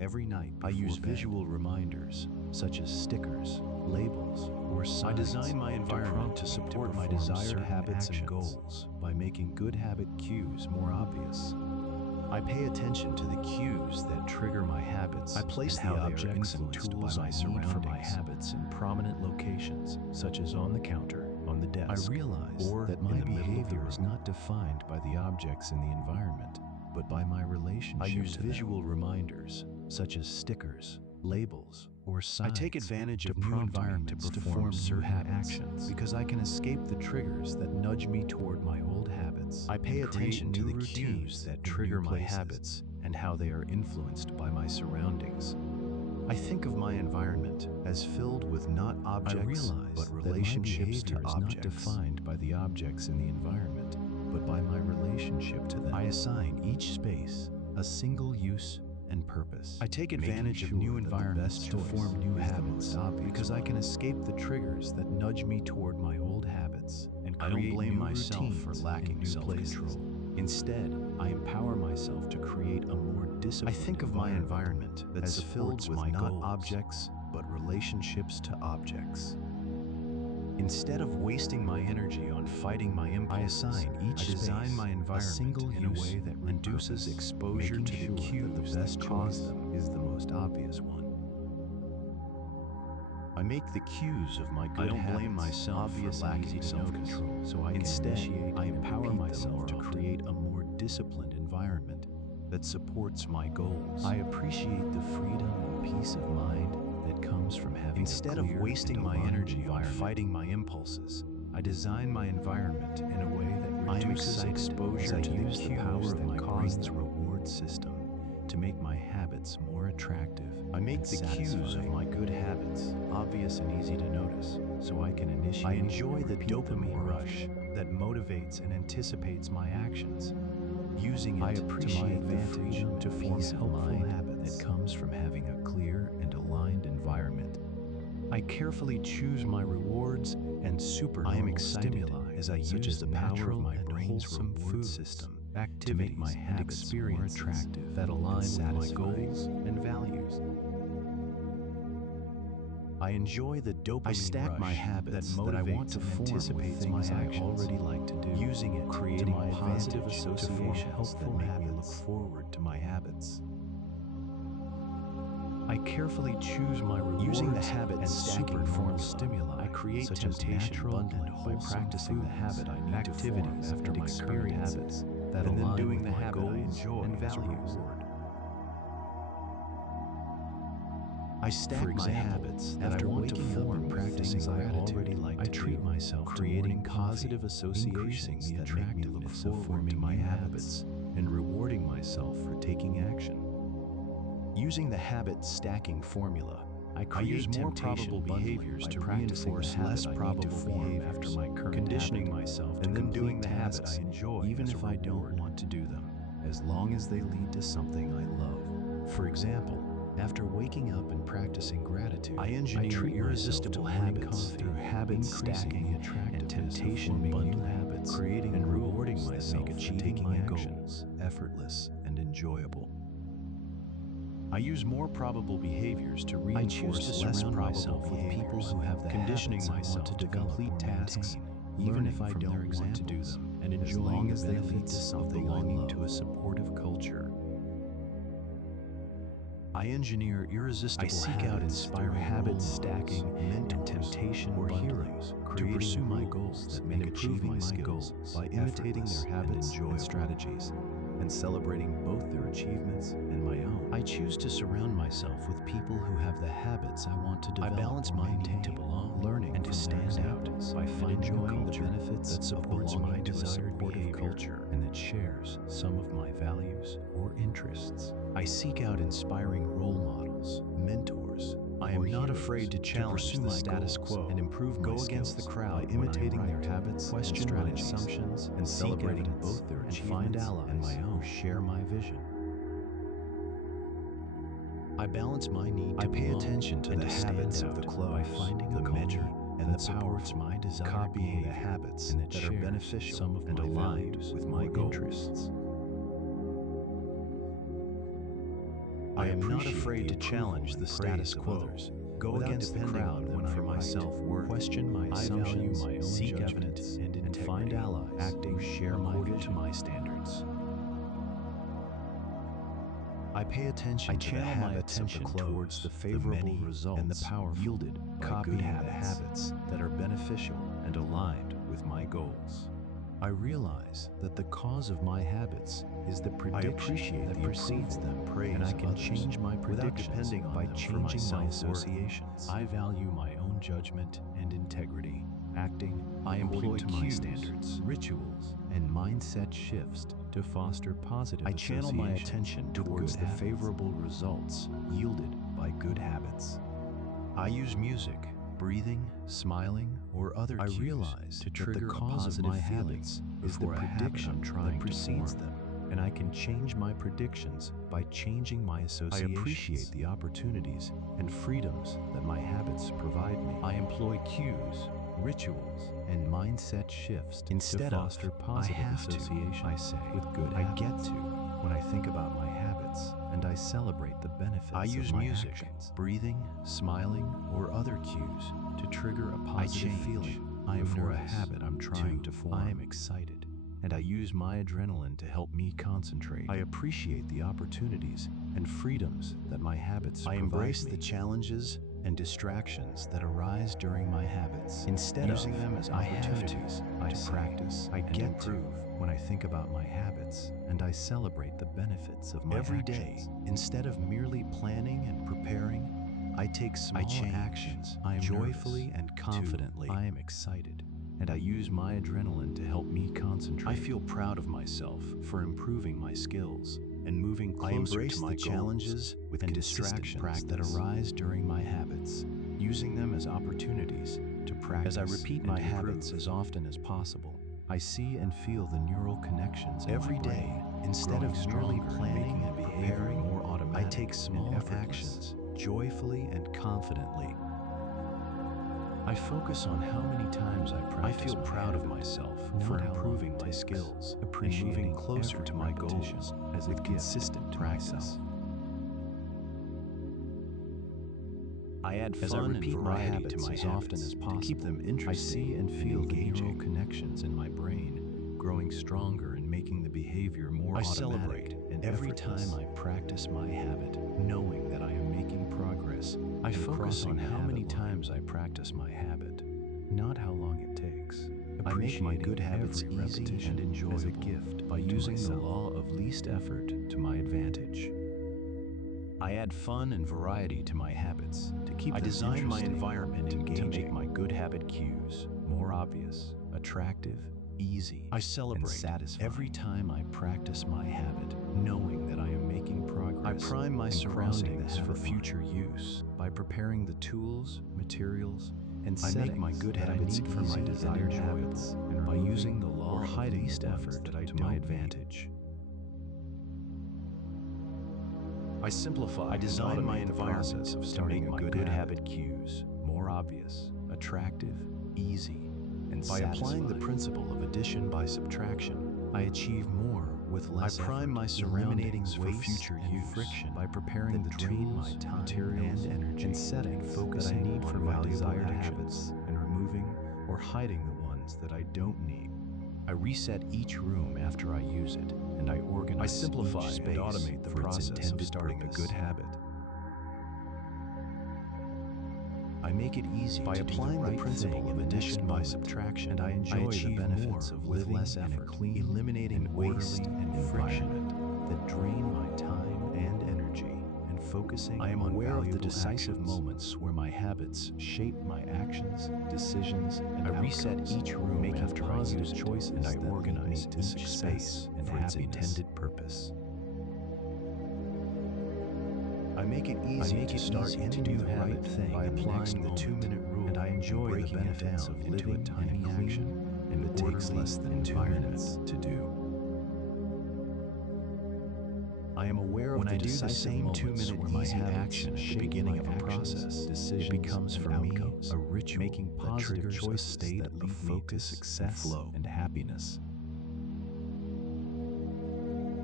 Every night I use visual reminders, such as stickers, labels, or signs. I design my environment to support my desired habits and goals by making good habit cues more obvious. I pay attention to the cues that trigger my habits. I place the objects and tools I need for my habits in prominent locations, such as on the counter, on the desk. I realize that my behavior is not defined by the objects in the environment, but by my relationship. I use visual reminders, such as stickers, labels, or signs. I take advantage of new environments to perform certain actions because I can escape the triggers that nudge me toward my old habits. I pay attention to the cues that trigger my habits and how they are influenced by my surroundings. I think of my environment as filled with not objects, but relationships to objects. Not defined by the objects in the environment, but by my relationship to them. I assign each space a single use and purpose. I take advantage of new environments to form new habits because I can escape the triggers that nudge me toward my old habits and create. I don't blame myself for lacking self-control. Instead, I empower myself to create a more disciplined. I think of my environment as filled with not objects, but relationships to objects. Instead of wasting my energy on fighting my impulses, I design my environment in a way that reduces exposure to the cues that cause them is the most obvious one. I make the cues of my good habits blame myself obvious for lacking self-control, so I empower myself to create a more disciplined environment that supports my goals. I appreciate the freedom and peace of mind that comes from having. Instead of wasting my energy on fighting my impulses, I design my environment in a way that reduces exposure to the cues that cause the reward system to make my habits more attractive. I make the cues of my good habits obvious and easy to notice, so I can initiate. I enjoy the dopamine rush that motivates and anticipates my actions. Using it to my advantage to form helpful habits that comes from having a clear and aligned environment. I carefully choose my rewards and supernormal stimuli as I use the power of my brain's reward system to make my habits more attractive that align with my goals and values. I enjoy the dopamine I stack my habits that I want to anticipate my actions. I already like to do, using it creating positive associations that make me look forward to my habits. I carefully choose my rewards using the habit and stacking form stimuli. I create temptation bundling by practicing the habit I need to form after my current habits that align doing the habit I enjoy and values. I stack my habits that I want to form practicing gratitude. I treat myself creating positive associations that make me look forward to my habits and rewarding myself for taking action. Using the habit stacking formula, I create more probable behaviors to reinforce less probable behaviors after my current conditioning myself and then doing the habits I enjoy even if I don't want to do them, as long as they lead to something I love. For example, after waking up and practicing gratitude, I engineer irresistible habits through habit stacking and temptation-forming new habits, creating and rewarding myself for taking my goals effortless and enjoyable. I use more probable behaviors to reinforce less probable with people who have the conditioning myself to complete tasks, even if I don't want to do them, and enjoying the benefits of belonging to a supportive culture. I engineer irresistible habits through habit stacking and temptation or heroes to pursue my goals that make achieving my goals by imitating their habits and strategies and celebrating both their achievements and my own. I choose to surround myself with people who have the habits I want to develop. I balance my need to belong, learning and to stand out by finding enjoying the benefits that supports my desired supportive culture and that shares some of my values or interests. I seek out inspiring role models, mentors. I am not afraid to challenge the status quo and improve my skills. Go against the crowd by imitating their habits, question my assumptions, and celebrating both their achievements and my own who share my vision. I balance my need to pay attention to the habits of the close by finding the measure and the supports my desire, copying the habits that are beneficial and aligned with my interests. I am not afraid to challenge the status quo. Go against the crowd when for my self-worth. Question my assumptions, my own seek evidence, and find allies. Acting, share my vision to my standards. I pay attention to the habits of the towards the favorable results and the powerful yielded by good habits that are beneficial and aligned with my goals. I realize that the cause of my habits is the prediction that precedes them, and I can change my predictions by changing my associations. I value my own judgment and integrity. Acting, I employ to my standards, rituals, and mindset shifts to foster positive I channel my attention towards the favorable results yielded by good habits. I use music, breathing, smiling, or other cues I realize to trigger the cause of my habits is the prediction that precedes them, and I can change my predictions by changing my associations. I appreciate the opportunities and freedoms that my habits provide me. I employ cues, rituals, and mindset shifts instead to foster positive associations. I say with good habits. I get to when I think about my habits, and I celebrate the benefits I use of my music, actions. Breathing, smiling, or other cues to trigger a positive feeling. I am for a habit I'm trying to form. I am excited, and I use my adrenaline to help me concentrate. I appreciate the opportunities and freedoms that my habits provide me. I embrace the challenges and distractions that arise during my habits. Instead using them as opportunities to practice, I get to when I think about my habits, and I celebrate the benefits of my every day. Instead of merely planning and preparing, I take small actions. I am joyfully and confidently. I am excited, and I use my adrenaline to help me concentrate. I feel proud of myself for improving my skills and moving closer to my challenges with and distractions that arise during my habits, using them as opportunities to practice. As I repeat my habits as often as possible, I see and feel the neural connections every day. Instead of merely planning and preparing more automatic, I take small actions joyfully and confidently. I focus on how many times I practice. I feel proud of myself for improving my skills, appreciating moving closer to my goals as with consistent practice. I add fun and variety to my habits as often as possible to keep them interesting. I see and feel the neural connections in my brain growing stronger and making the behavior more automatic. I celebrate every time I practice my habit, knowing that I am making progress. I focus on how many times I practice my habit, not how long it takes. I make my good habits easy and enjoyable as a gift by using the law of least effort to my advantage. I add fun and variety to my habits to keep them interesting. I design my environment engaging to make my good habit cues more obvious, attractive, easy. I celebrate every time I practice my habit, knowing that I am making progress. I prime my surroundings for future use by preparing the tools, materials, and settings I make my good habits for my desired habits and by using the law of least effort to my advantage. I simplify. I design my environment to make my good habit cues more obvious, attractive, easy, and satisfying. By applying the principle of addition by subtraction, I achieve more with less effort. I prime my surroundings for future use friction by preparing the drain my time, materials, and energy, and settings that I need for my desired habits, and removing or hiding the ones that I don't need. I reset each room after I use it, and I organize. I simplify each space and automate the process of starting a good habit. I make it easy by applying the principle of addition by subtraction, and I enjoy the benefits of living less effort, eliminating waste and friction that drain my time and energy, and focusing. I am aware of the decisive moments where my habits shape my actions, decisions, and I reset each room making after positive choices, and I organize to each space for its intended purpose. I make it easy to start any new habit by applying the 2-minute rule, and I enjoy the benefits of living any action, and it takes less than 2 minutes to do. I am aware of the decisive moments where my action at the beginning of a process, decisions, it becomes for me a ritual making positive choices that lead me to success and happiness. I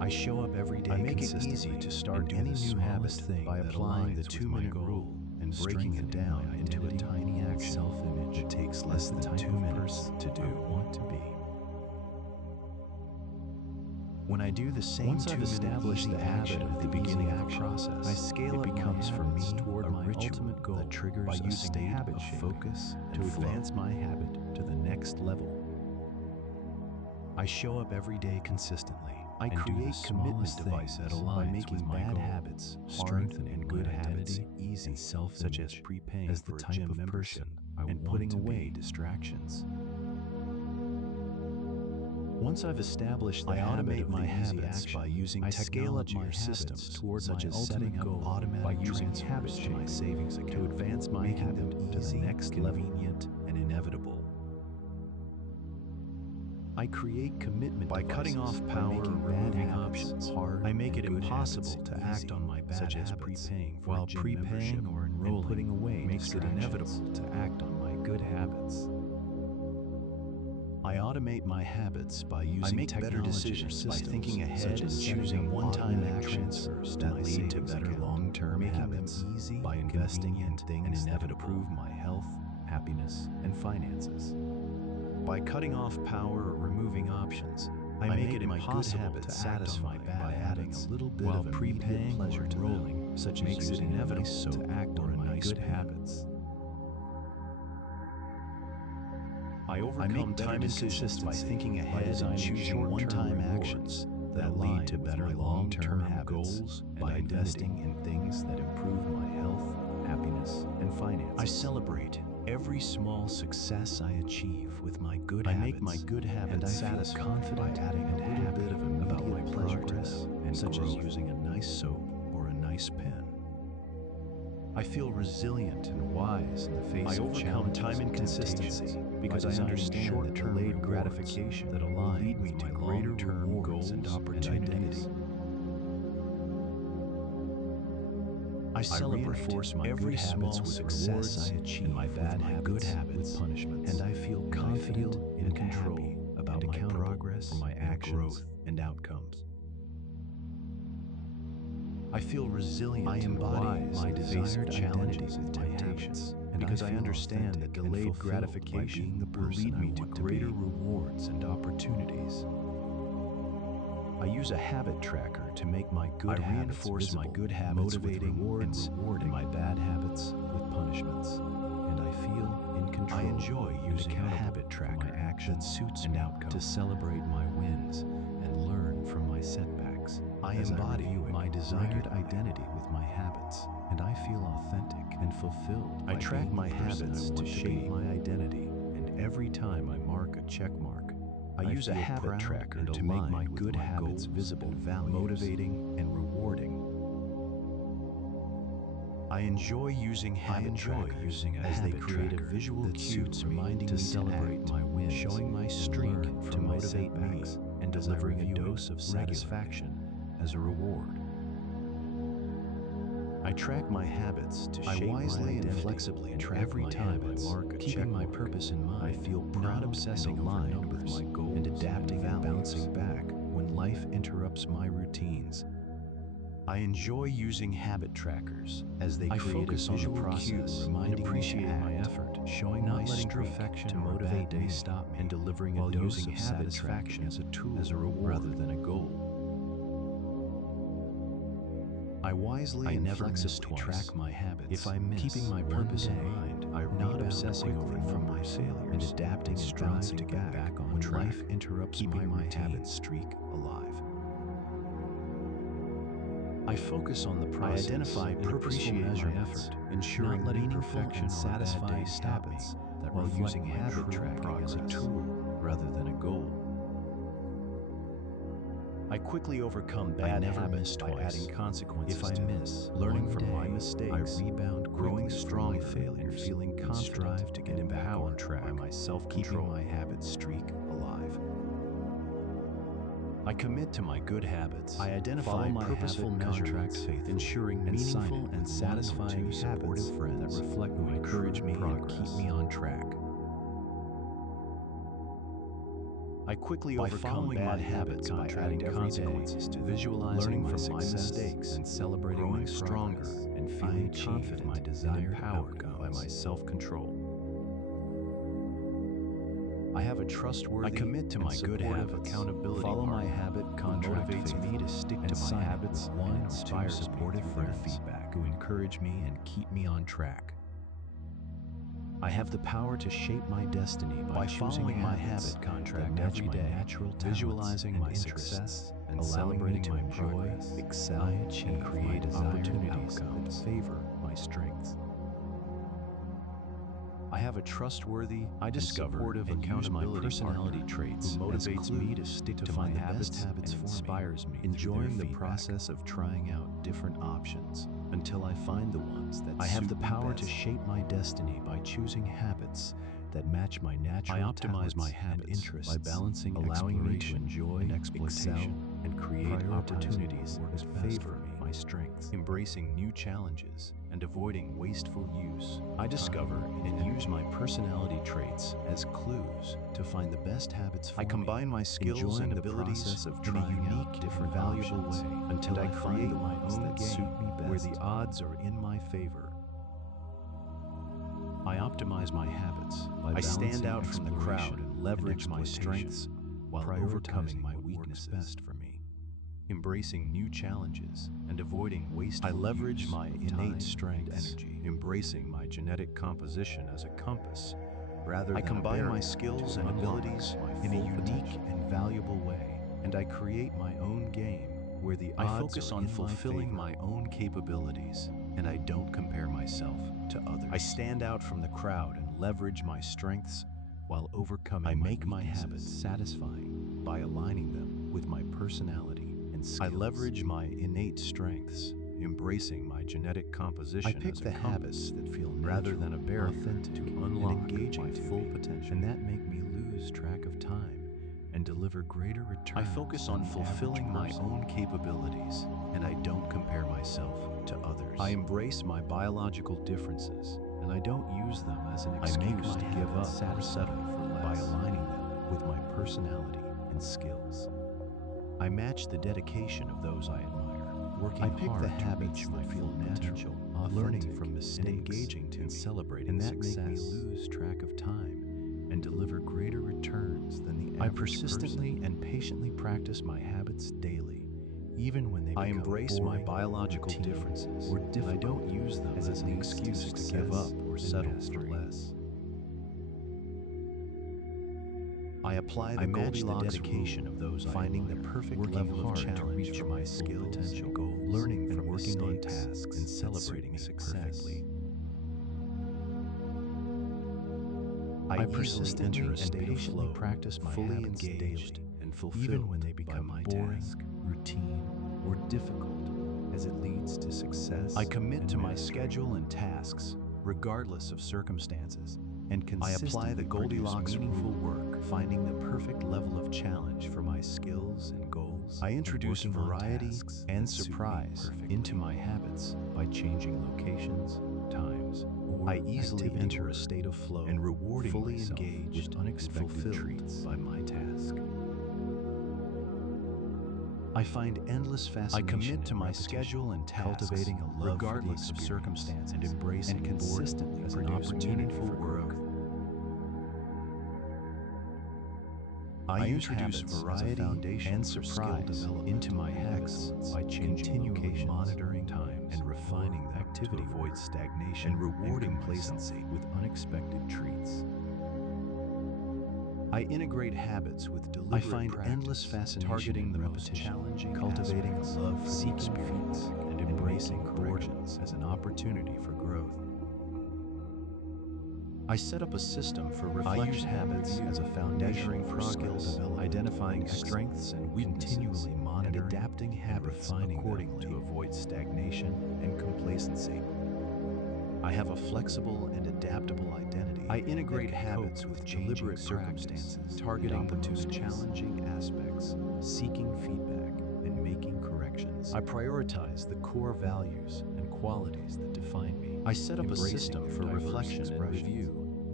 I show up every day. I make it easy to start any new habit by applying the 2-minute rule and breaking it down into a tiny action self-image that takes less than 2 minutes to do. Want to be. When I do the same Once I've established the habit at the beginning of the process, I scale it up becomes my for me habits toward a my ritual ultimate goal that triggers by a using state habit of shaping focus to and advance my habit to the next level. I show up every day consistently. I create commitment devices by making bad habits strengthen and good habits easy, such as prepaying as the for a type gym of membership person I and want putting to away be. distractions. Once I've established the I habit automate of my the easy habits action, by using I scale up technology my or systems systems toward such my as ultimate setting up goal automatic by using transfers habit to my shaping savings account to advance my making habit them to the easy, next convenient, level and inevitable. I create commitment by devices cutting off by power, making removing bad options, habits hard I make and it good impossible habits to act easy, on my bad such as habits, prepaying for while a gym membership prepaying or and enrolling putting away makes it distractions. inevitable to act on my good habits. I automate my habits by using better decisions by systems, thinking such ahead as and setting choosing up one-time automatic actions transfers to that my lead to savings better account, long-term making habits them easy, by investing in convenient, things and that inevitable. improve my health, happiness, and finances. By cutting off power or removing options, I make it impossible to satisfy by adding a little bit of prepaying pleasure to rolling, such as makes it inevitable to act on my good habits. I overcome time inconsistency by thinking ahead and choosing one-time actions that lead to better long-term goals by investing in things that improve my health, happiness, and finances. I celebrate every small success I achieve with my good habits. I make my good habits satisfied confident by adding a little bit of immediate pleasure to them, and such as using a nice soap or a nice pen. I feel resilient and wise in the face of challenges time inconsistency because I understand that delayed gratification that will lead me to long-term goals and opportunities. I celebrate every small success I achieve my bad habits with punishments, and I feel confident and in control about my progress, for my actions, growth, and outcomes. I feel resilient I embody my desired identity with temptations, and because I understand that delayed gratification will lead me to greater rewards and opportunities. I use a habit tracker to make my good habits reinforce visible, my good habits motivating rewards and rewarding my bad habits with punishments, and I feel in control. I enjoy using a habit tracker my actions that suits me outcomes to celebrate my wins and learn from my setbacks. I embody my desired identity with my habits, and I feel authentic and fulfilled. I track my habits to shape my identity, and every time I mark a check mark, I use a habit tracker to make my good habits visible, motivating, and rewarding. I enjoy using habit trackers as they create a visual cue reminding me to celebrate my wins, showing my streak to motivate me, and delivering a dose of satisfaction as a reward. I track my habits to shape my identity and flexibly track every time I mark a keeping my purpose in mind. I feel proud, obsessing, aligned with my goals, and adapting and bouncing back when life interrupts my routines. I enjoy using habit trackers as they create a visual cue, reminding me to act, my effort, showing not my letting perfection to motivate me, stop me, and delivering a dose of satisfaction as a tool, as a reward, rather than a goal. I wisely and flexibly track my habits. If I miss keeping my purpose in mind, I not obsessing over from my failures and adapting and strive to get back on when track. Life interrupts keeping my habit streak alive. I focus on the process. I identify purposeful measurements, ensuring not letting perfection and satisfying habits that while using habit tracking as a tool rather than a goal. I quickly overcome bad habits by adding consequences. If I miss, learning from my mistakes, I rebound, growing strong failures, feeling confident, strive to get back on track by myself, keeping my habit streak alive. I commit to my good habits. I identify my purposeful measurements, ensuring meaningful and satisfying supportive friends that reflect my encourage me and keep me on track. I quickly by overcome following my bad habits by adding consequences to visualizing learning my from my success, mistakes and celebrating growing my stronger progress. and I feeling achieve confident my in desired empowered outcomes by my self-control. I have a trustworthy, I commit to and my good supportive habits, accountability follow my partner habit who contract motivates me faithfully, to stick and to my sign it habits with one and or two inspires supportive me through their friends feedback who encourage me and keep me on track. I have the power to shape my destiny by following my habits habit contract that match every my day, natural talents visualizing and my interests, success, and allowing me celebrating to my enjoy, progress. excel, I achieve and create my desired opportunities outcomes. that favor my strengths. I have a trustworthy, supportive and use my accountability personality partner traits who as motivates me to clues stick to to find my the best habits habits and for me, inspires me enjoying through the their process of trying out different options until I find the ones that I have suit the me power to best. shape my destiny by choosing habits that match my natural I optimize my talents and habits interests by balancing allowing me to exploration enjoy, and exploitation, excel, and create prioritizing opportunities what that is best favor for me. my strengths, embracing new challenges and avoiding wasteful use. I discover and use my personality traits as clues to find the best habits for me. I combine my skills enjoying and the abilities process of in a trying out unique, different valuable options way until I create the my ones own that game suit me where best. the odds are in my favor. I optimize my habits. I stand out from the crowd and leverage my strengths while overcoming my weaknesses. Best for me. Embracing new challenges and avoiding wasteful use. I leverage my innate strengths, energy, embracing my genetic composition as a compass rather than I combine my skills and abilities in a unique and valuable way, and I create my own game where the odds focus on fulfilling my own capabilities, and I don't compare myself to others. I stand out from the crowd and leverage my strengths while overcoming my weaknesses. I make my habits satisfying by aligning them with my personality and skills. I leverage my innate strengths, embracing my genetic composition. I pick the habits that feel rather than a barrier to unlock engage my full potential, and that make me lose track of time and deliver greater returns. I focus on fulfilling my own capabilities, and I don't compare myself to others. I embrace my biological differences, and I don't use them as an excuse to give up or settle for less by aligning them with my personality and skills. I match the dedication of those I admire, working hard the habits to reach my full potential, learning from mistakes, and engaging and celebrating success. That make me lose track of time and deliver greater returns than the average I persistently and patiently practice my habits daily, even when they become embrace my biological differences or difficult. I don't use them as an excuse to give up or settle for less. I apply the Goldilocks dedication of those finding the perfect level of challenge to reach my skills, potential goals, learning from working on tasks, and celebrating success. I persistently and patiently practice my fully habits engaged daily and fulfilled, even when they become boring, routine, or difficult, as it leads to success. I commit to my schedule and tasks, regardless of circumstances, and consistently I apply the Goldilocks meaningful work, finding the perfect level of challenge for my skills and goals. I introduce variety and surprise into my habits by changing locations, times, or I easily enter a state of flow and rewarding fully myself engaged with unexpected treats by my task. I find endless fascination. I commit to my schedule and tasks, cultivating a love regardless of circumstance, and embracing and consistently as an opportunity for growth. I introduce variety and surprise into my habits by continually monitoring time and refining them activity to avoid stagnation and rewarding complacency with unexpected treats. I integrate habits with deliberate practice. I find endless fascination targeting the most challenging, cultivating a love for seeking feedback and embracing corrections as an opportunity for growth. I set up a system for reflection. I use habits as a foundation for skill development, identifying strengths and weaknesses, continually monitoring and adapting habits accordingly to avoid stagnation and complacency. I have a flexible and adaptable identity. I integrate habits with deliberate circumstances, targeting the most challenging aspects, seeking feedback, and making corrections. I prioritize the core values and qualities that define me. I set up a system for reflection and review,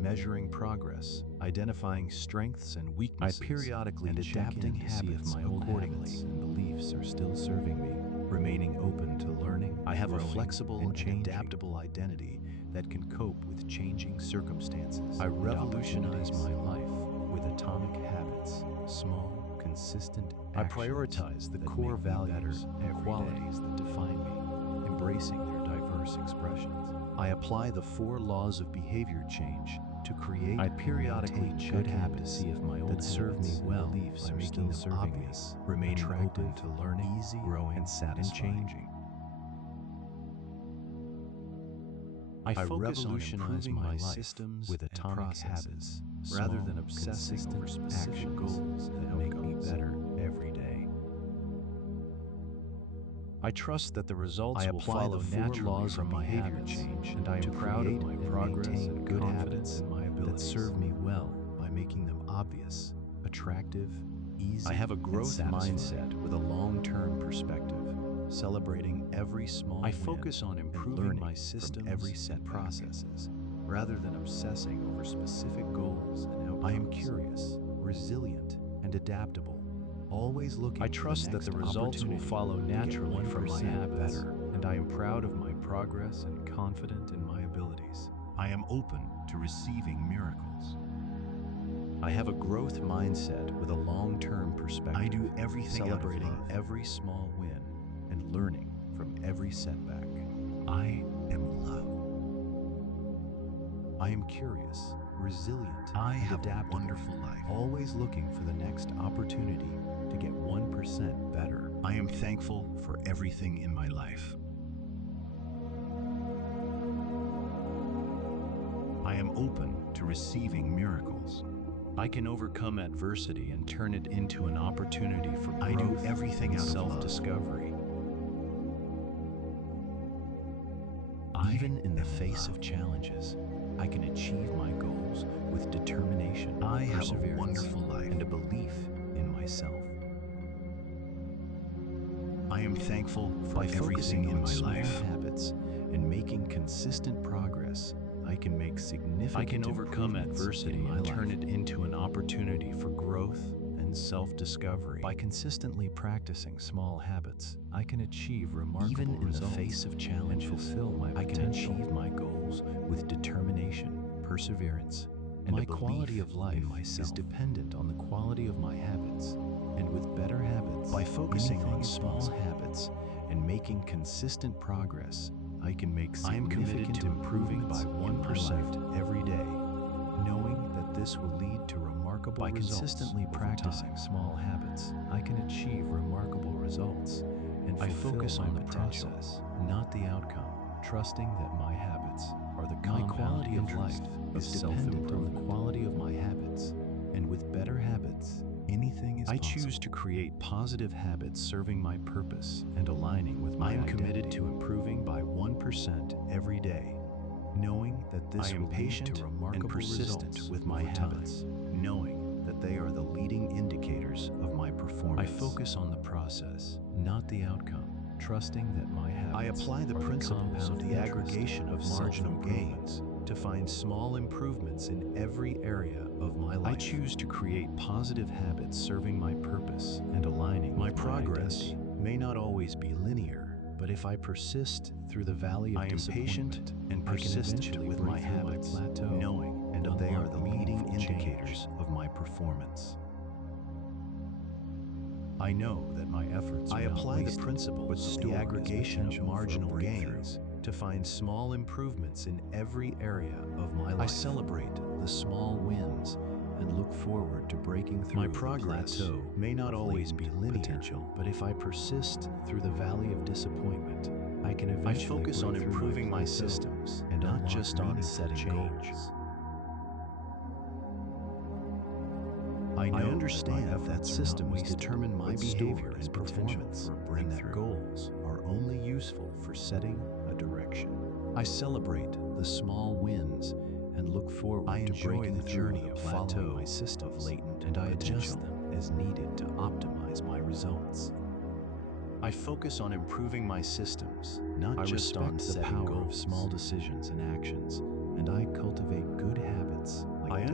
measuring progress, identifying strengths and weaknesses, I periodically and check adapting in to see if habits my old accordingly habits and beliefs are still serving me, remaining open to learning. I have a growing, flexible and and changing. adaptable identity that can cope with changing circumstances. I and revolutionize opportunities. my life with atomic habits, small, consistent I actions prioritize the that core make me values better and every qualities day, that define me, embracing their diverse expressions. I apply the 4 laws of behavior change to create I and periodically maintain check good in to habits see if my old that serve me habits and well beliefs by are making still them serving me, obvious, remaining open attractive, to learning, easy, growing, and satisfying. changing. I revolutionize my systems with atomic habits rather than obsessing over specific goals that make me better every day. I trust that the results will follow naturally from my behavior change, and I am proud of my progress and good habits in my abilities that serve me well by making them obvious, attractive, easy. I have a growth mindset with a long-term perspective, celebrating every small win. I focus on improving my systems, every set processes, rather than obsessing over specific goals and outcomes. I am curious, resilient, and adaptable, always looking. I trust that the results will follow naturally from my habits, and I am proud of my progress and confident in my abilities. I am open to receiving miracles. I have a growth mindset with a long-term perspective. I do everything celebrating every small win and learning from every setback. I am love. I am curious, resilient, I and have a adaptable, wonderful life. always looking for the next opportunity to get 1% better. I am thankful for everything in my life. I am open to receiving miracles. I can overcome adversity and turn it into an opportunity for growth. I do everything out of self-discovery. Even in the face of challenges, I can achieve my goals with determination, I have a perseverance, wonderful life. and a belief in myself. I am thankful for everything in my life. Habits and making consistent progress, I can make significant I can overcome adversity and turn it into an opportunity for growth and self-discovery. By consistently practicing small habits, I can achieve remarkable results. Even in the face of challenges, and fulfill my potential. I can achieve my goals with determination, perseverance, and my quality of life is dependent on the quality of my habits. And with better habits, by focusing on small habits and making consistent progress, I can make significant improvement by 1% every day, knowing that this will lead to remarkable results. By consistently practicing small habits, I can achieve remarkable results and focus on the process, not the outcome, trusting that my habits are the compound interest of dependent on the quality of my habits, and with better habits, anything is possible. I choose to create positive habits serving my purpose and aligning with my identity. I am committed to improving by 1% every day, knowing that this will lead to remarkable and persistent with my habits, knowing that they are the leading indicators of my performance. I focus on the process, not the outcome, trusting that my habits I apply the principles of the aggregation of marginal gains to find small improvements in every area of my life. I choose to create positive habits serving my purpose and aligning with my progress may not always be linear, but if I persist through the valley of disappointment, I am patient and persistent with my habits, knowing and that they are the leading indicators of my performance. I know that my efforts are not wasted, the principles of the aggregation of marginal gains to find small improvements in every area of my life. I celebrate the small wins and look forward to breaking through. My progress may not always be linear, but if I persist through the valley of disappointment, I can eventually focus on improving my systems and not just on setting goals. I understand that systems determine my behavior and performance, and that goals are only useful for setting a direction. I celebrate the small wins and look forward to breaking the journey of following my system of latent, and I adjust them as needed to optimize my results. I focus on improving my systems, not just on setting goals. The power of small decisions and actions, and I cultivate good habits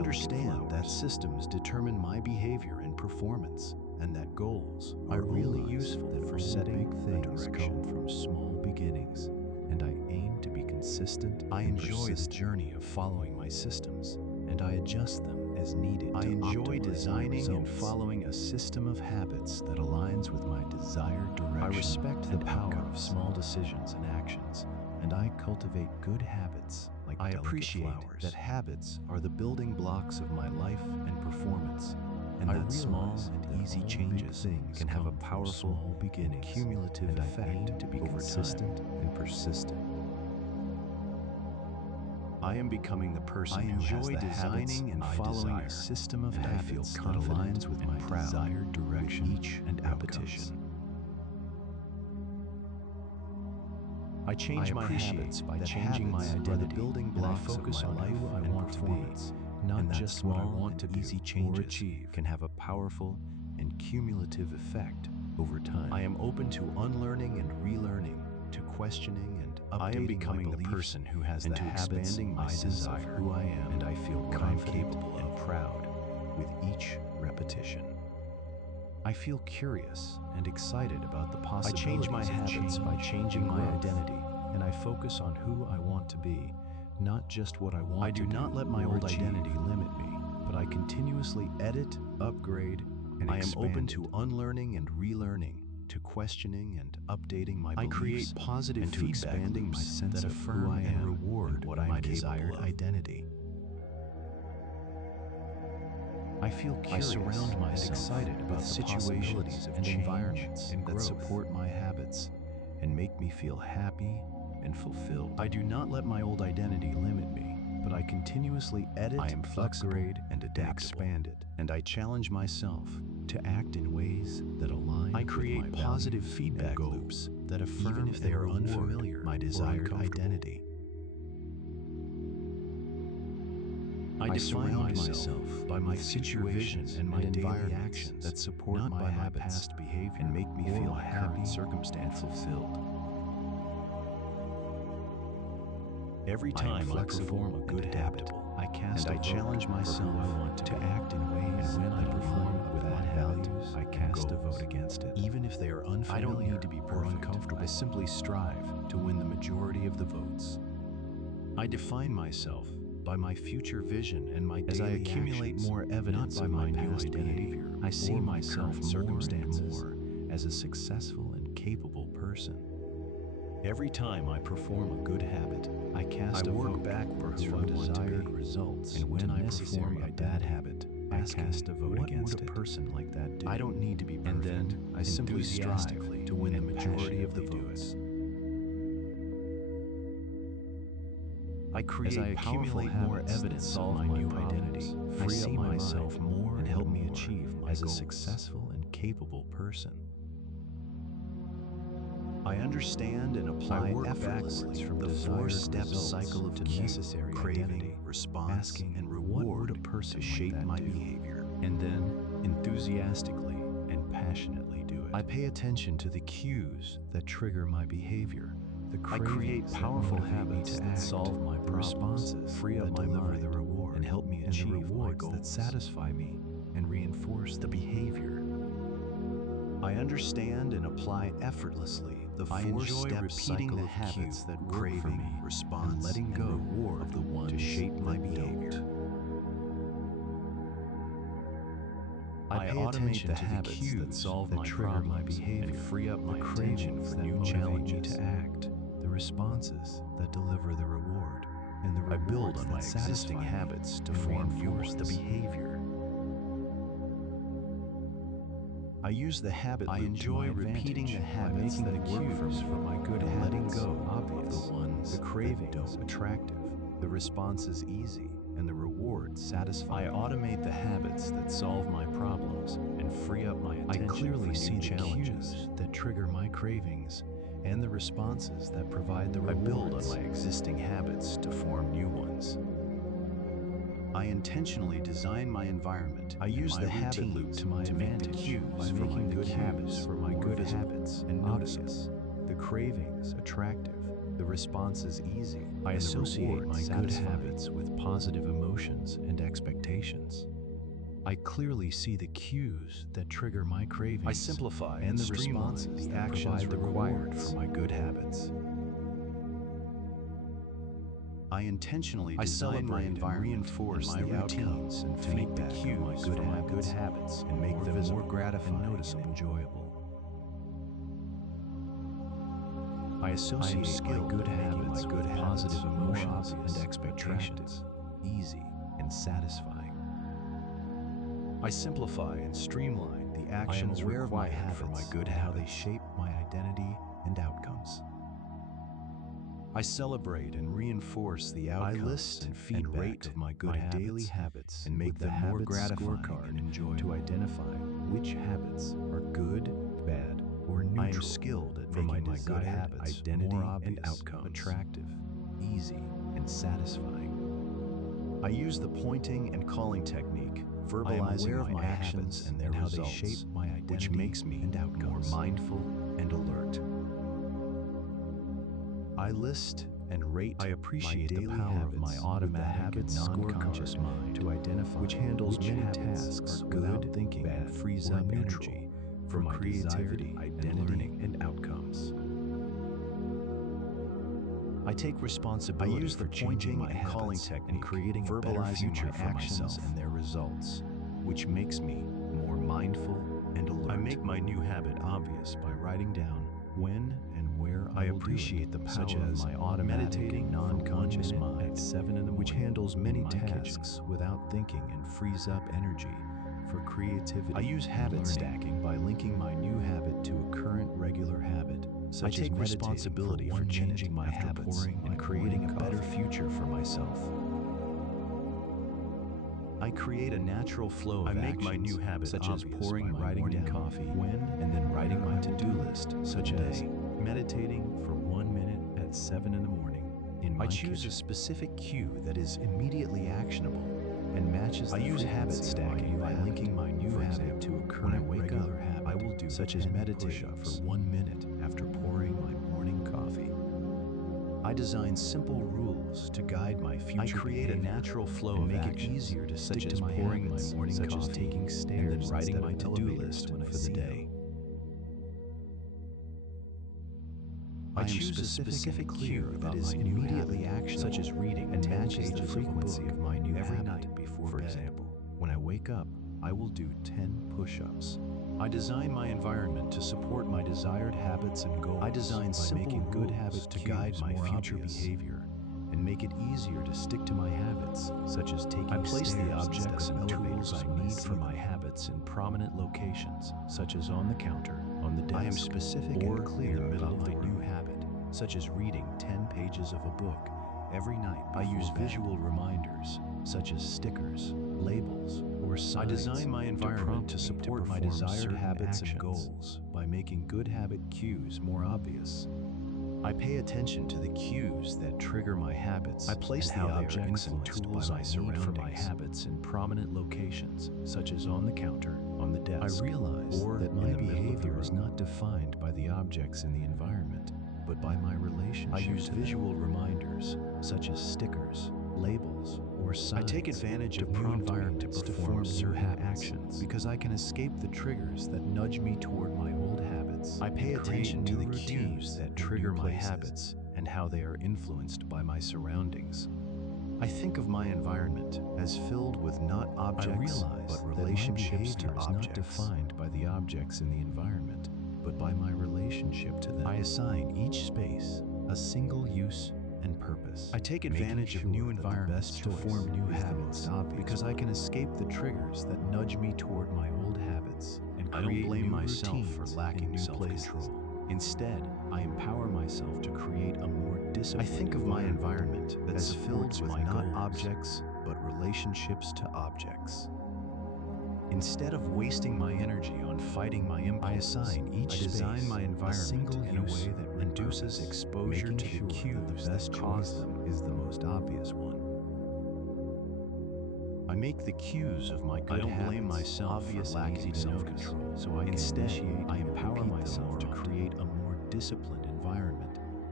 understand that systems determine my behavior and performance, and that goals are really useful for setting big things direction. come from small beginnings, and I aim to be consistent. I and enjoy the persistent. journey of following my systems, and I adjust them as needed. I to enjoy optimize my designing and results. following a system of habits that aligns with my desired direction. I respect the and power of outcomes. small decisions and actions, and I cultivate good habits like I delicate appreciate flowers. that habits are the building blocks of my life and performance, and I that small realize and that easy all changes big things can have a come from powerful small and beginnings, cumulative and I effect aim to be over consistent time. and persistent. I am becoming the person I who has enjoy the designing habits and I following desire, a system of and I feel habits that confident aligns with and my proud desired direction with each and repetition. outcomes. I change my habits by changing my identity, are the building and I blocks focus of on my life who I and want to be, performance, not and that just what I small want to and do easy or changes achieve. can have a powerful and cumulative effect over time. I am open to unlearning and relearning, to questioning and updating I am becoming my the beliefs, person who has and the to habits expanding my I sense of desire, who I am, and I feel what I'm confident capable and of proud with each repetition. I feel curious and excited about the I possibilities change my of habits change by changing and my growth, identity, and I focus on who I want to be, not just what I want I to do do. not let my or old achieve. identity limit me, But I continuously edit, upgrade, and I am open expand to it. unlearning and relearning, to questioning and updating my I beliefs, create positive and to feedback expanding my loops sense that of affirm who I and am reward and what I am my capable desired of. identity. I feel I curious surround and myself excited about with the situations possibilities of and change environments and that growth support my habits and make me feel happy and fulfilled. I do not let my old identity limit me, but I continuously edit, I am flexible upgrade, and adaptable. expand it. And I challenge myself to act in ways that align I create with my positive values feedback and goals, loops that affirm even if they and are reward unfamiliar my or desired uncomfortable. identity. I define surround myself by my future vision situations and my daily environments actions that support not my by habits my past behavior and make me or feel my happy current and circumstances. fulfilled. Every I am time I flexible perform a and good habit, adaptable. I cast And a I vote challenge for myself who I want to be. act in ways And when I that perform align a with bad my habit, values I and cast a goals. vote against it. Even if they are unfamiliar I don't need to be or perfect. uncomfortable. I simply strive to win the majority of the votes. I define myself by my future vision and my As I daily accumulate actions, more evidence not by of my my new past identity, behavior I see or my myself current more and circumstances more as a successful and capable person. Every time I perform a good habit, I cast a vote backwards for from who I want to desired be. results And when to I necessary perform a bad identity, habit, I asking, cast a vote what against would a it. person like that do? I don't need to be perfect. And then I simply strive enthusiastically to win the and majority of the passionately do it. votes. I As create I powerful accumulate more habits that evidence of solve my my new problems, identity, I free up see my myself mind, more and help me more achieve my as a goals. successful and capable person. I understand and apply effortlessly from the desired four-step results cycle of to cue, necessary craving, identity, response, asking, and what reward would a person to like shape that my do? behavior, and then enthusiastically and passionately do it. I pay attention to the cues that trigger my behavior. I create powerful habits to that act, solve my the problems, responses free up that my deliver mind, the reward, and help me and the achieve my rewards that goals. satisfy me and reinforce the behavior. I understand and apply effortlessly the I enjoy four-step repeating cycle the of habits cue, that work craving, for me, response, and letting go reward of the ones to shape my that behavior. don't. I pay attention to the habits cues that solve my trigger my problems behavior, and free up my the attention cravings for that new motivate me challenges. to act, the responses that deliver the reward, and the I build rewards on my that satisfy existing me habits to and form new reinforce the ones. behavior. I use the habit I loop enjoy to my repeating advantage the by habits making that the work for cues me for my good and letting habits go obvious, of the ones the that cravings don't. attractive, the responses easy, and the reward satisfying. I automate the habits that solve my problems and free up my attention. I clearly see the cues that trigger my cravings and the responses that provide the rewards. I build on my existing habits to form new ones. I intentionally design my environment. I use the habit loop to my advantage by making the cues for my good habits and noticeable, the cravings attractive, the responses easy, I and the associate reward my good satisfying. habits with positive emotions and expectations. I clearly see the cues that trigger my cravings. I simplify and and the streamline responses the that actions provide the required rewards for my good habits. I intentionally I design celebrate my and environment reinforce and my the routines outcomes and to make the feedback of cues my good habits and make more them visible more gratifying and and noticeable. enjoyable. I associate skilled my good at making habits my good with habits positive more emotions obvious, and expectations, easy and satisfying. I simplify and streamline the actions aware of my required for my habits good and how they habits, shape my identity and outcomes. I celebrate and reinforce the outcomes list and feedback rate of my good my habits daily habits and make with the them more habits gratifying scorecard and enjoyable to identify which habits are good, bad, or neutral. I am skilled at making my good habits identity more obvious and outcomes attractive, easy, and satisfying. I use the pointing and calling technique, verbalizing my actions and their results, how they shape my identity, which makes me more mindful and alert. I list and rate. I appreciate the power of my automatic and non-conscious mind to identify which handles many tasks without thinking and frees up energy for my creativity, identity, and outcomes. I take responsibility for changing my and calling technique and creating a better future for myself and their results, which makes me more mindful and alert. I make my new habit obvious by writing down when and where I appreciate the power such as my meditating non-conscious mind at 7 in the morning, which handles many tasks without thinking and frees up energy for creativity. I use habit stacking by linking my new habit to a current regular habit, such as responsibility for changing my habits and creating a better future for myself. I create a natural flow of actions, make my new habit such as pouring my morning coffee when and then writing my to-do list, such as meditating for 1 minute at 7 in the morning. I choose a specific cue that is immediately actionable and matches the I use habit stacking by linking my new habit to a current regular habit I will do, such as meditating for 1 minute after pouring my morning coffee. I design simple rules to guide my future. I create a natural flow and make it easier to stick to my pouring my morning coffee, such as taking stairs and then writing my to-do list for the day. I choose a specific cue that is immediately actionable, such as reading and manage the frequency of my new every night before bed. For example, when I wake up, I will do 10 push-ups. I design my environment to support my desired habits and goals. I design by making good habits to guide my future behavior and make it easier to stick to my habits, such as taking stairs. I place the objects and tools I need for my habits in prominent locations, such as on the counter, on the desk, I am specific or clear about my new habit, such as reading 10 pages of a book every night. I use visual reminders, such as stickers, labels, or signs. I design my environment to support my desired habits and goals by making good habit cues more obvious. I pay attention to the cues that trigger my habits. I place the objects and tools I need for my habits in prominent locations, such as on the counter, on the desk. I realize that my behavior is not defined by the objects in the environment, but by my relationship. I use visual reminders, such as stickers, labels, or signs. I take advantage of new environments to perform certain actions because I can escape the triggers that nudge me toward my old habits. I pay attention to the cues that trigger my habits and how they are influenced by my surroundings. I think of my environment as filled with not objects, but relationships to objects. Not defined by the objects in the environment, but by my relationship to them. I assign each space a single use and purpose. I take advantage of new environments to form new habits because I can escape the triggers that nudge me toward my old habits and create I don't blame myself for lacking self-control. Instead, I empower myself to create a more disciplined I think of my environment as filled with not objects, but relationships to objects. Instead of wasting my energy on fighting my impulses, I design my environment in a way that reduces exposure to the cues that cause them is the most obvious one. I make the cues of my good habits blame myself for lacking self-control, so I empower myself to create a more disciplined environment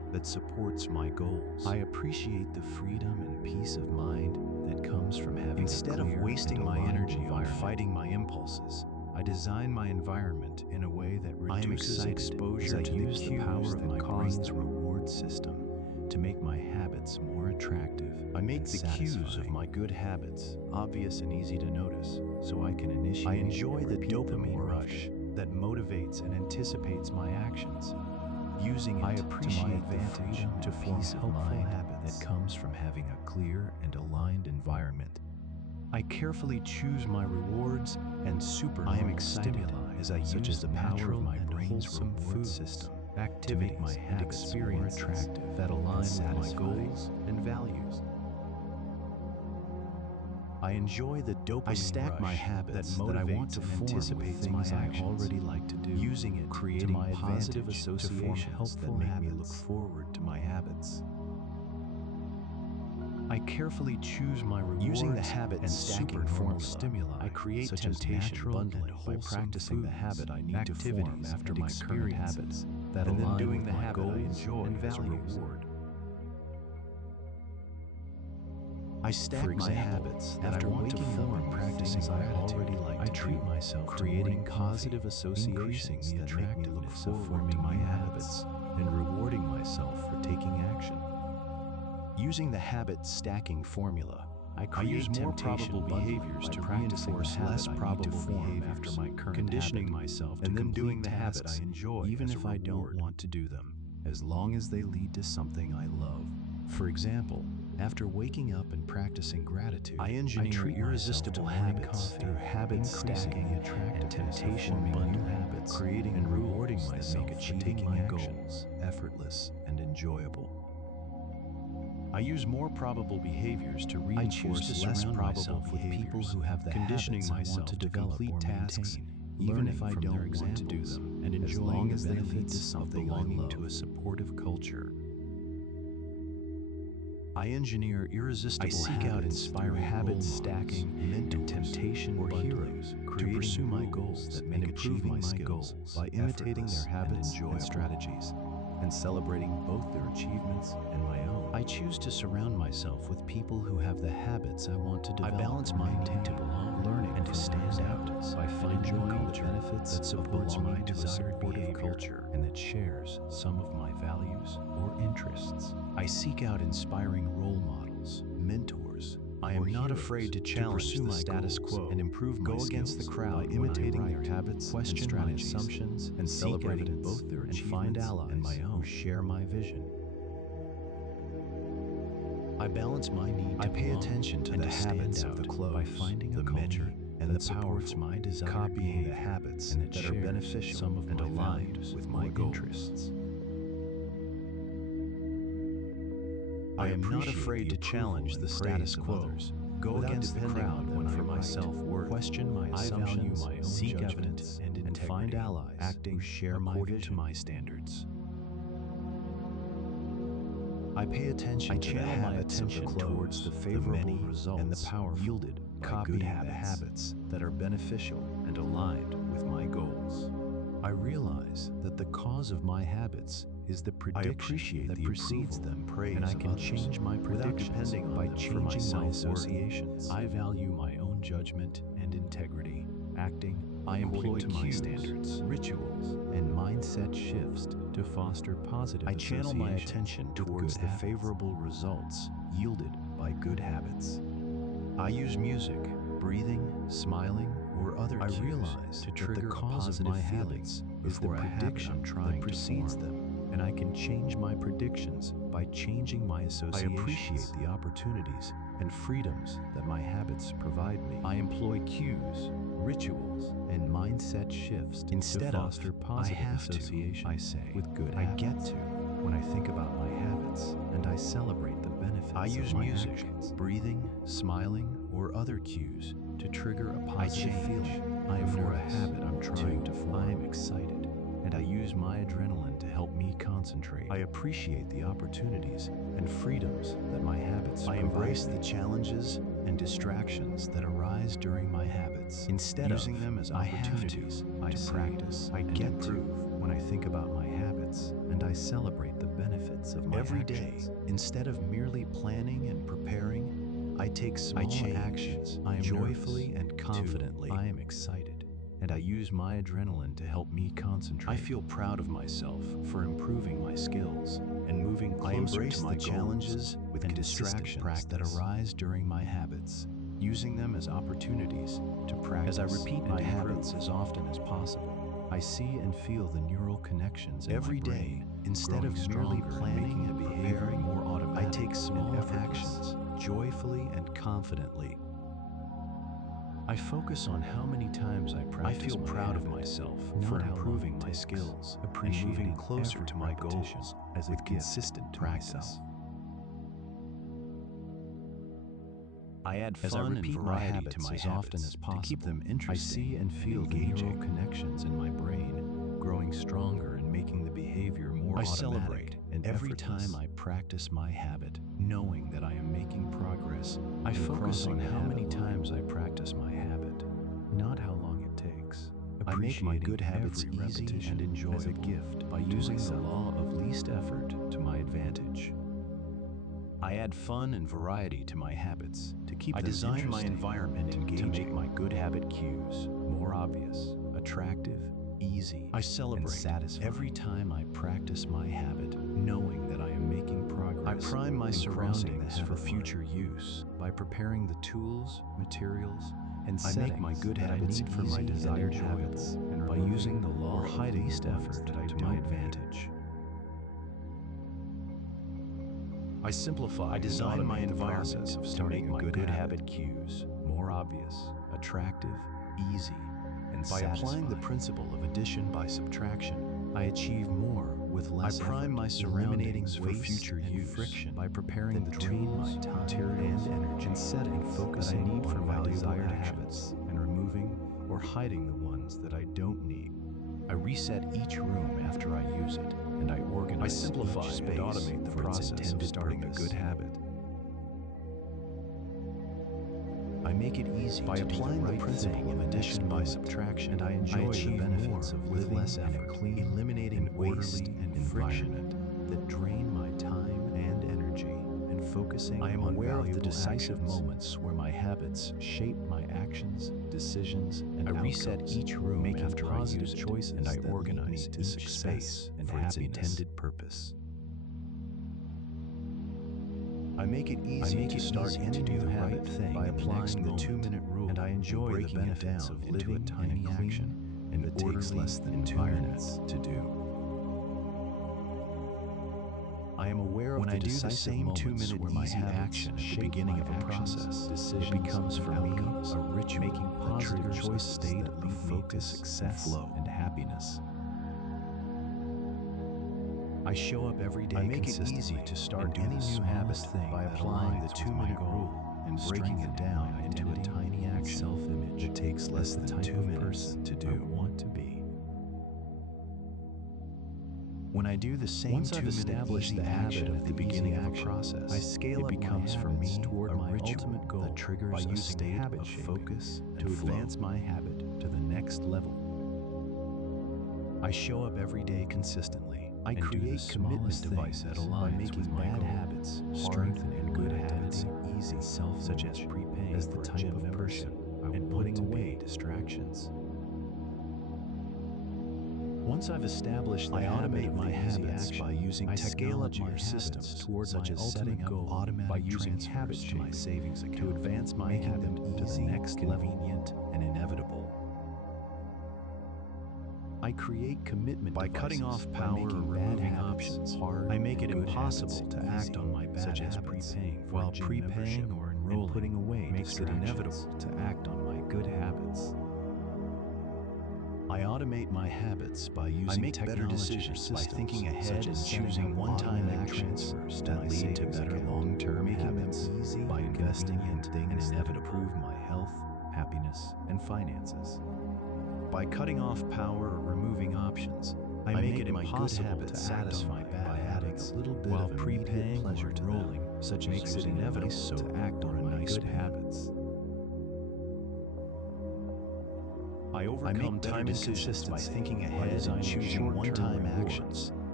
that supports my goals. I appreciate the freedom and peace of mind that comes from having Instead of wasting my energy on fighting my impulses, I design my environment in a way that reduces exposure to the power of my brain's reward system to make my habits more attractive. I make the cues of my good habits obvious and easy to notice, so I can initiate. I enjoy the dopamine rush that motivates and anticipates my actions. Using it, I appreciate the freedom to form helpful habits that comes from having a clear and aligned environment. I carefully choose my rewards and supernormal stimuli as I use the power of my brain's reward system to make my habits more attractive that align with my goals and values. I enjoy the dopamine I stack my habits that I want to form with things I already like to do, using it creating my positive associations that make me look forward to my habits. I carefully choose my rewards using the habit and stacking formula. Stimuli I create such temptation bundling by practicing the habit I need to form after my current habits that and then doing the habit I enjoy and as a reward. I stack my habits that after I want to form practicing I already like. I treat myself creating positive associations that make me look forward to my habits and rewarding myself for taking action. Using the habit stacking formula, I use more probable behaviors to reinforce less probable behaviors after my current conditioning habit, myself and then doing the habit I enjoy even if I don't want to do them, as long as they lead to something I love. For example, after waking up and practicing gratitude, I engineer irresistible habits through habit stacking and temptation bundle habits, creating and rewarding myself for taking my goals effortless and enjoyable. I use more probable behaviors to reinforce less probable with people who have the conditioning myself to complete tasks, even if I don't want to do them, and enjoying as long as they lead to something I love. To a supportive culture. I engineer irresistible seek out inspiring habit stacking, and temptation or heroes to pursue my goals that make achieving my goals by imitating their habits and strategies, and celebrating both their achievements and my own. I choose to surround myself with people who have the habits I want to develop. I balance my need to belong, learning, and to stand out by finding a culture the benefits that supports my desired supportive culture and that shares some of my values or interests. I seek out inspiring role models, mentors. I am not afraid to challenge the status quo and improve my against the crowd by imitating their habits, question my assumptions, and celebrating both their achievements and find allies and my own who share my vision. I balance my need to pay attention to the habits of the close by finding the measure and the powerful my desire copying the habits and that are beneficial some of and aligned with my interests. I am not afraid to challenge the status quo, go against the crowd when for my self-worth, question my assumptions, my own seek evidence, and find allies acting who share according to my standards. I pay attention I channel my attention towards the favorable results and the powerful yielded by good habits that are beneficial and aligned with my goals. I realize that the cause of my habits is the prediction that precedes them, and I can change my predictions by changing my associations. I value my own judgment and integrity, acting I employ my standards, rituals, and mindset shifts to foster positive I channel my attention towards the favorable results yielded by good habits. I use music, breathing, smiling, or other cues I realize to trigger the cause of my feelings is the prediction that precedes them, and I can change my predictions by changing my associations. I appreciate the opportunities and freedoms that my habits provide me. I employ cues, rituals, and mindset shifts instead to foster positive association. I say with good habits. I get to when I think about my habits, and I celebrate the benefits I use of my music, actions. Breathing, smiling, or other cues to trigger a positive feeling. I am for a habit I'm trying to form. I am excited, and I use my adrenaline to help me concentrate. I appreciate the opportunities and freedoms that my habits provide. I embrace the challenges and distractions that arise during my habits. Instead of using them as opportunities, I practice. I get to when I think about my habits habits, and I celebrate the benefits of my Every actions. day, instead of merely planning and preparing, I take small actions I am joyfully nervous. and confidently. I am excited, and I use my adrenaline to help me concentrate. I feel proud of myself for improving my skills and moving I closer embrace to my the challenges with and consistent distractions practice that arise during my habits, using them as opportunities to practice. As I repeat and my improve. habits as often as possible. I see and feel the neural connections in Every my brain, day, instead growing of merely stronger and planning making and the behavior preparing, more automatic I take small and effortless. actions joyfully and confidently. I focus on how many times I I practice. feel my proud of habit, myself not for how long improving it my takes, skills and appreciating moving closer every to my repetition goals as a with gift consistent to practice. myself. I add As I fun and repeat my variety habits to my as habits often as possible, to keep them I interesting see and feel the engaging. neural connections in my brain, growing stronger and making the behavior more I automatic celebrate and every effortless. time I practice my habit, knowing that I am making progress. I and focus on crossing the how many habit line. times I practice my habit, not how long it takes. I make my Appreciating good habits every easy repetition and enjoyable as a gift by to using the myself. law of least effort to my advantage. I add fun and variety to my habits to keep I them design my interesting environment and engaging, to make my good habit cues more obvious, attractive, easy, I celebrate and satisfying. every time I practice my habit, knowing that I am making progress. I prime my and crossing the surroundings for habit line. future use by preparing the tools, materials, and I settings make my good that I habits need for my easy and desired enjoyable habits, and by removing using the law or of hiding least the ones effort that I to don't my need. advantage. I simplify. I design and my automate the environment process of to starting make my good good habit habit cues more obvious, attractive, easy, and by applying the satisfying. principle of addition by subtraction. I achieve more with less I prime effort, my eliminating surroundings for waste future and use friction by preparing that the drain tools, my time, materials, and energy, and settings and focusing that I need for on my valuable desired actions, habits and removing or hiding the ones that I don't need. I reset each room after I use it, and I organize simplify each and space automate the for its process of intended starting a purpose. good habit. I make it easy By to do applying the right principle thing of in the addition next by moment, subtraction, and I I enjoy achieve the benefits more of with living less in a effort, clean, eliminating and waste orderly and friction environment. that drain my time and energy, and focusing I am on aware of the valuable decisive actions. moments where my habits Shape my actions, decisions, and I reset outcomes, each room making after I positive use it, choices and I that lead organize me to each success space and for its happiness. intended purpose. I make it easy to start any new habit thing by in the applying next the moment, 2-minute rule and I enjoy the breaking it benefits down of into a living tiny in a clean action and that takes orderly less than 2 minutes environment. to do. I am aware of When the I do the decisive same moments 2-minute where my easy habits action at the shape beginning my of a actions, process, decisions, it becomes and for outcomes, me a ritual making that positive triggers a choices state that of lead me to focus success and flow and happiness. I show up every day I make it consistently easy to start and do any the new habit smallest thing by that applying the aligns with my 2-minute goal rule and breaking it strengthening down my into a identity tiny and action self-image that takes less as the than type 2 of minutes person to I do. want to be. When I do the same Once I've 2-minute established easy the habit action of at the the beginning of a action, process, I scale it up my becomes for habits me toward a my ritual ultimate goal that triggers by a using state habit of shaping focus to and flow. advance my habit to the next level. I show up every day consistently I and do the create commitment smallest thing devices that by aligns making with my bad goal, habits hard strengthening and good my habits identity, easy, self-image, such as prepaying as the for a type gym of membership person I and want putting to away be. distractions. Once I've established the I habit automate of my the easy habits action, by using I scale up technology my or systems habits toward such my as setting ultimate up goal automatic by using transfers habit to my shaping savings account to advance my making habit them to the easy, next level. convenient, and inevitable. I create commitment By devices cutting off by power or making bad removing habits options, hard I make it and good impossible habits to act easy, on my bad such as habits, prepaying for while a gym prepaying membership or and enrolling putting away makes it distractions. inevitable to act on my good habits. I automate my habits by using I make better technology decisions or by systems, thinking ahead such and as choosing one-time actions transfers to that my lead to savings better account, long-term making habits them easy by investing in convenient, things and that inevitable. improve my health, happiness, and finances. By cutting off power or removing options, I make it impossible to satisfy bad habits, a little bit while of immediate prepaying pleasure or to enrolling them, such as makes it using a inevitable nice soap to act or on a my nice good pen. habits. I I overcome make better time decisions decisions by by thinking thinking ahead and designing choosing short-term one-time rewards actions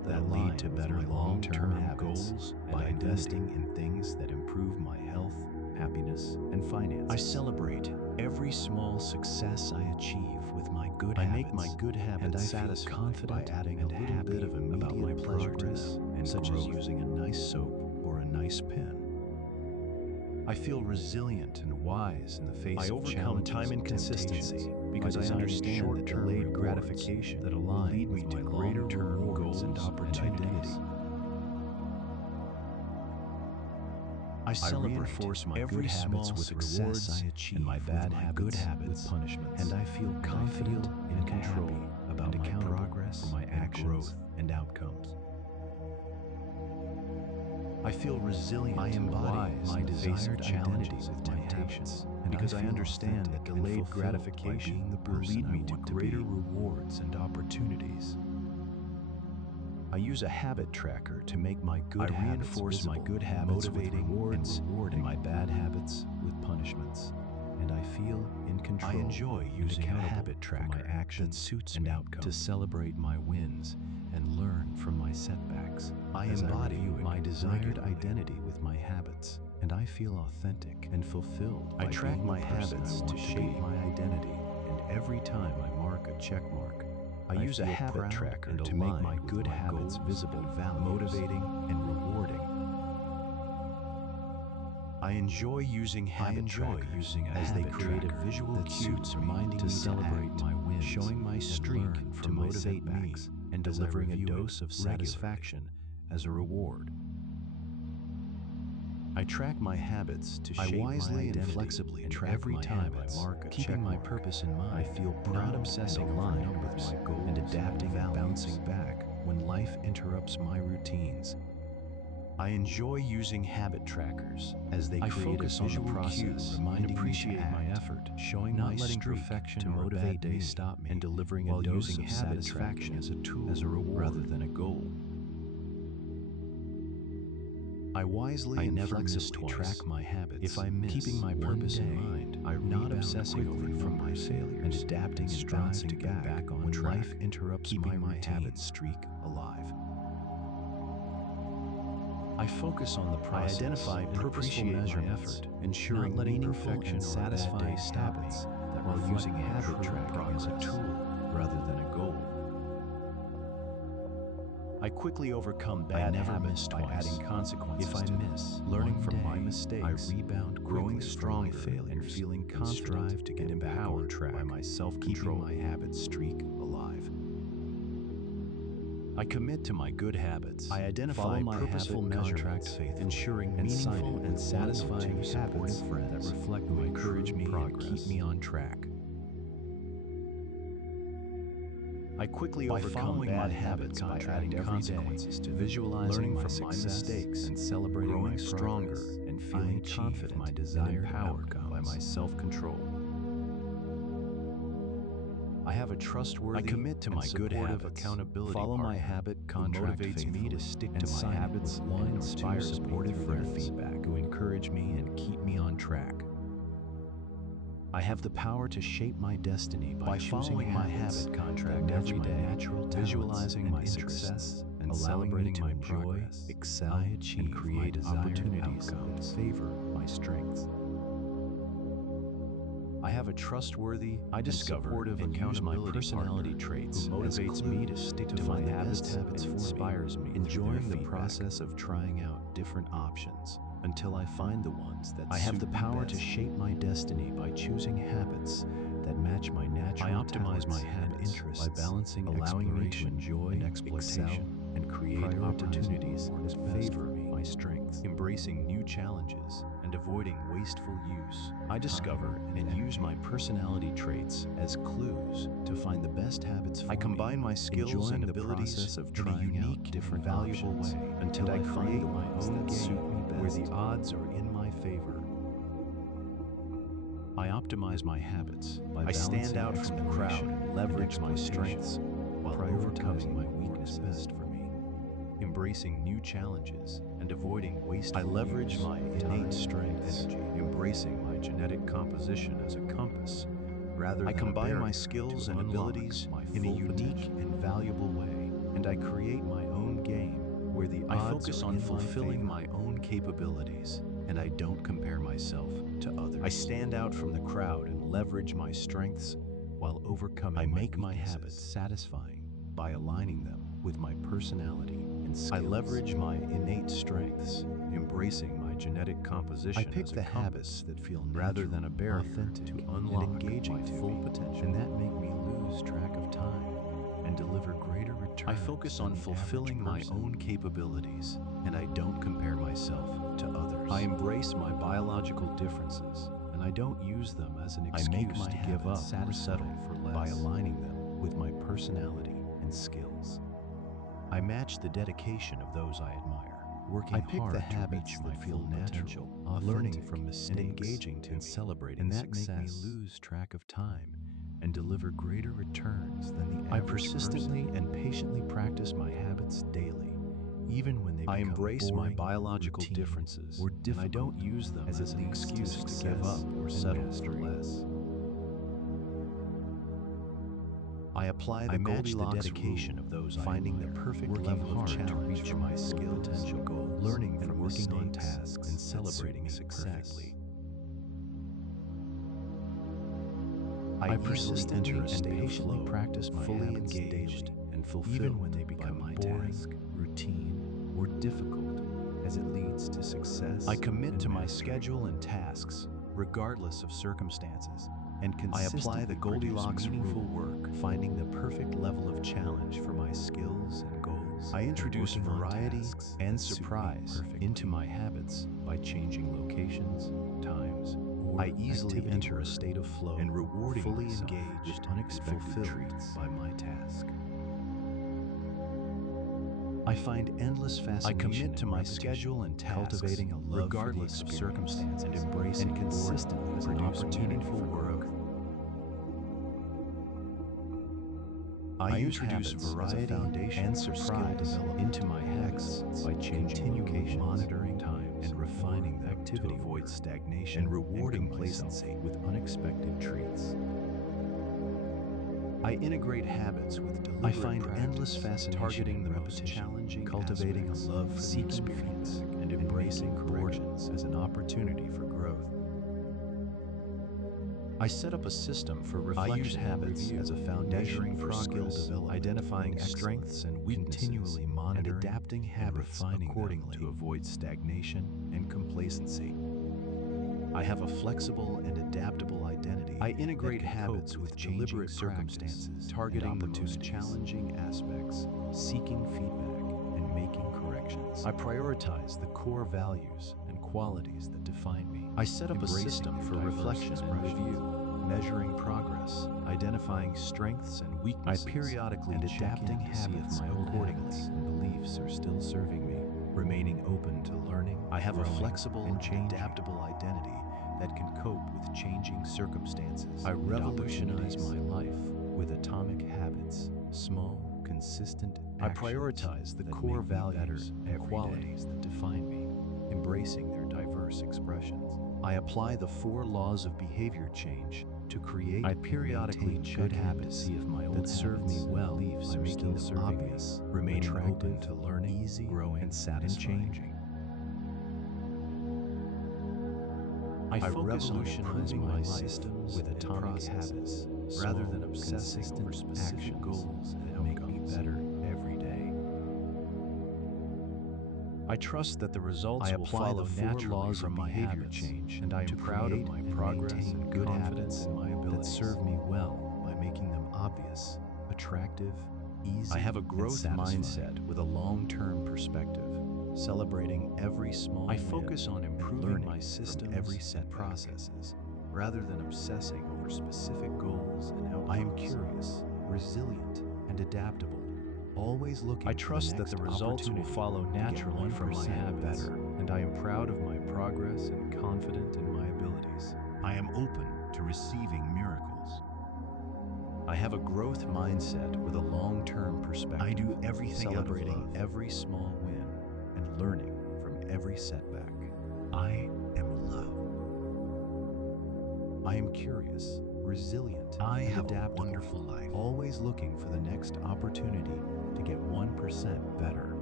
that lead to better long-term goals by investing in things that improve my health, happiness, and finances. I celebrate every small success I achieve with my good habits. I make my good habits satisfying confident by adding a little bit of immediate progress, such as using a nice soap or a nice pen. I feel resilient and wise in the face of challenges. I overcome time inconsistency because I understand that delayed gratification that will lead me to greater rewards and opportunities. I reinforce my every small success I achieve and my bad habits with punishments, and I feel confident and control about my progress, for my actions, growth, and outcomes. I feel resilient and wise my desired challenges with temptations, because I understand that delayed gratification will lead me to greater rewards and opportunities. I use a habit tracker to make my good habits reinforce visible, my good habits motivating with rewards and my bad habits with punishments, and I feel in control. I enjoy using a habit tracker my actions that suits and outcomes to celebrate my wins and learn from my setbacks. I embody my desired identity with my habits, and I feel authentic and fulfilled. I track my habits to shape my identity, and every time I mark a check mark, I use a habit tracker to make my good habits visible, motivating, and rewarding. I enjoy using habit trackers as they create a visual cue reminding me to celebrate my wins, showing my streak to motivate me, and delivering a dose of satisfaction as a reward. I track my habits to shape my identity and flexibly track every time I mark a keeping my purpose in mind. I feel proud, not obsessing aligned with my goals, and adapting and bouncing back when life interrupts my routines. I enjoy using habit trackers as they create a visual process, reminding me to act, my effort, showing not my letting perfection to motivate me, stop me, and delivering a dose of satisfaction as a tool, as a reward rather than a goal. I wisely and flexibly track my habits. If I miss, keeping my purpose in mind, I not obsessing over from my failures and adapting and bouncing to get back on when life interrupts keeping my habit streak alive. I focus on the process. I identify purposeful measurements, ensuring not letting perfection and satisfying habits that while using habit tracking as a tool rather than a goal. I quickly overcome bad habits by adding consequences. If I miss, learning from my mistakes, I rebound, growing stronger and feeling confident strive to get empowered by my self-control, keeping my habit streak alive. I commit to my good habits. I identify my purposeful measurements, ensuring meaningful and satisfying supportive friends that reflect my encourage me and keep me on track. I quickly overcome bad habits by adding consequences to visualizing my from my mistakes and celebrating growing stronger and feeling confident my desired outcome by my self-control. I have a trustworthy, I commit to my good habits, accountability follow my habit contract motivates me to stick to my habits, one or two supportive friends feedback who encourage me and keep me on track. I have the power to shape my destiny by following my habit contract every day, visualizing my success and celebrating my progress, excel, and create opportunities that favor my strengths. I have a trustworthy, I discover and use my personality traits who motivates me to stick to my habits and inspires me, enjoying the process of trying out different options until I find the ones that I have the power to shape my destiny by choosing habits that match my natural I optimize my habits interests by balancing allowing me to enjoy and exploitation and create opportunities that favor my strengths, embracing new challenges and avoiding wasteful use. I discover and use my personality traits as clues to find the best habits for me. I combine my skills and abilities of trying in a unique, different, valuable way until I create my own game where the odds are in my favor. I optimize my habits by stand out from the crowd and leverage my strengths while overcoming my weakness best for me. Embracing new challenges and avoiding waste. I leverage my innate strengths, energy, embracing my genetic composition as a compass. Rather, I combine my skills and abilities in a unique and valuable way, and I create my own game where the I odds focus are on in fulfilling my my own capabilities, and I don't compare myself to others. I stand out from the crowd and leverage my strengths while overcoming I make my weaknesses. habits satisfying by aligning them with my personality and skills. I leverage my innate strengths, embracing my genetic composition. I pick as a the compass habits that feel rather than a barrier authentic, to and unlock engaging my to full me, potential, and that make me lose track of time and deliver greater returns. I focus than on the fulfilling average my person. own capabilities, and I don't compare myself to others. I embrace my biological differences, and I don't use them as an I excuse make my to give up habits or settle satisfying for less. by aligning them with my personality and skills. I match the dedication of those I admire, working I pick hard the to habits reach my that feel full natural, potential, learning authentic, from mistakes, and engaging to and me, celebrating and that success. make me lose track of time and deliver greater returns than the I average persistently person. and patiently practice my habits daily, even when they become embrace my boring, biological routine, differences, or and difficult, I don't use them as as it an leads to excuse to success give up or and settle for mastery. less. I apply the Goldilocks dedication of those finding the perfect level of challenge for my skills, potential goals, learning from working on tasks, and celebrating success. I persistently and patiently practice my fully habits engaged daily, and fulfilled even when they by become my boring, task. routine, or difficult, as it leads to success. I commit to my schedule and tasks, regardless of circumstances, and consistently apply the produce Goldilocks meaningful rule, work, finding the perfect level of challenge for my skills and goals. I introduce working on variety tasks and that suit me surprise perfectly. into my habits by changing locations, times, or I easily activity enter a work, state of flow and rewarding fully myself engaged with and unexpected fulfilled treats. by my task. I find endless fascination. I commit to my schedule and tasks, cultivating a love regardless of circumstances, and embracing and consistently as an opportunity for growth. I introduce variety and surprise into my habits by changing locations, monitoring times, and refining them to avoid stagnation and rewarding complacency with unexpected treats. I integrate habits with deliberate I find practice, endless fascination targeting in the most repetition, challenging cultivating aspects, a love for the seeking experience, feedback, and embracing corrections as an opportunity for growth. I set up a system for reflection and review as a foundation for skill development, identifying strengths and weaknesses, continually monitoring and adapting habits accordingly to avoid stagnation and complacency. I have a flexible and adaptable identity. I integrate habits with deliberate circumstances, targeting the most challenging aspects, seeking feedback, and making corrections. I prioritize the core values and qualities that define me. I set up a system for reflection and review, measuring progress, identifying strengths and weaknesses, I periodically and adapting habits accordingly and beliefs are still serving me, remaining open to learning. I have a flexible and adaptable identity that can cope with changing circumstances. I revolutionize my life with atomic habits, small, consistent actions. I prioritize the core values and qualities that define me, embracing their diverse expressions. I apply the 4 laws of behavior change to create. I periodically check habits to see if my old that serve me well by making them obvious, remaining open to learning, easy, growing, and satisfying. And changing. I focus on improving my systems with atomic habits, rather than obsessing over specific goals that make me better every day. I trust that the results will follow naturally from my behavior change, and I am proud of my progress and good habits in my abilities that serve me well by making them obvious, attractive, easy. I have a growth mindset with a long-term perspective, celebrating every small win. I focus on improving my systems, every set processes, rather than obsessing over specific goals and outcomes. I am curious, resilient, and adaptable, always looking. I trust that the results will follow naturally from my habits, and I am proud of my progress and confident in my abilities. I am open to receiving miracles. I have a growth mindset with a long-term perspective. I do everything celebrating every small win and learning from every setback. I am love. I am curious, resilient, and adaptable, a wonderful life, always looking for the next opportunity to get 1% better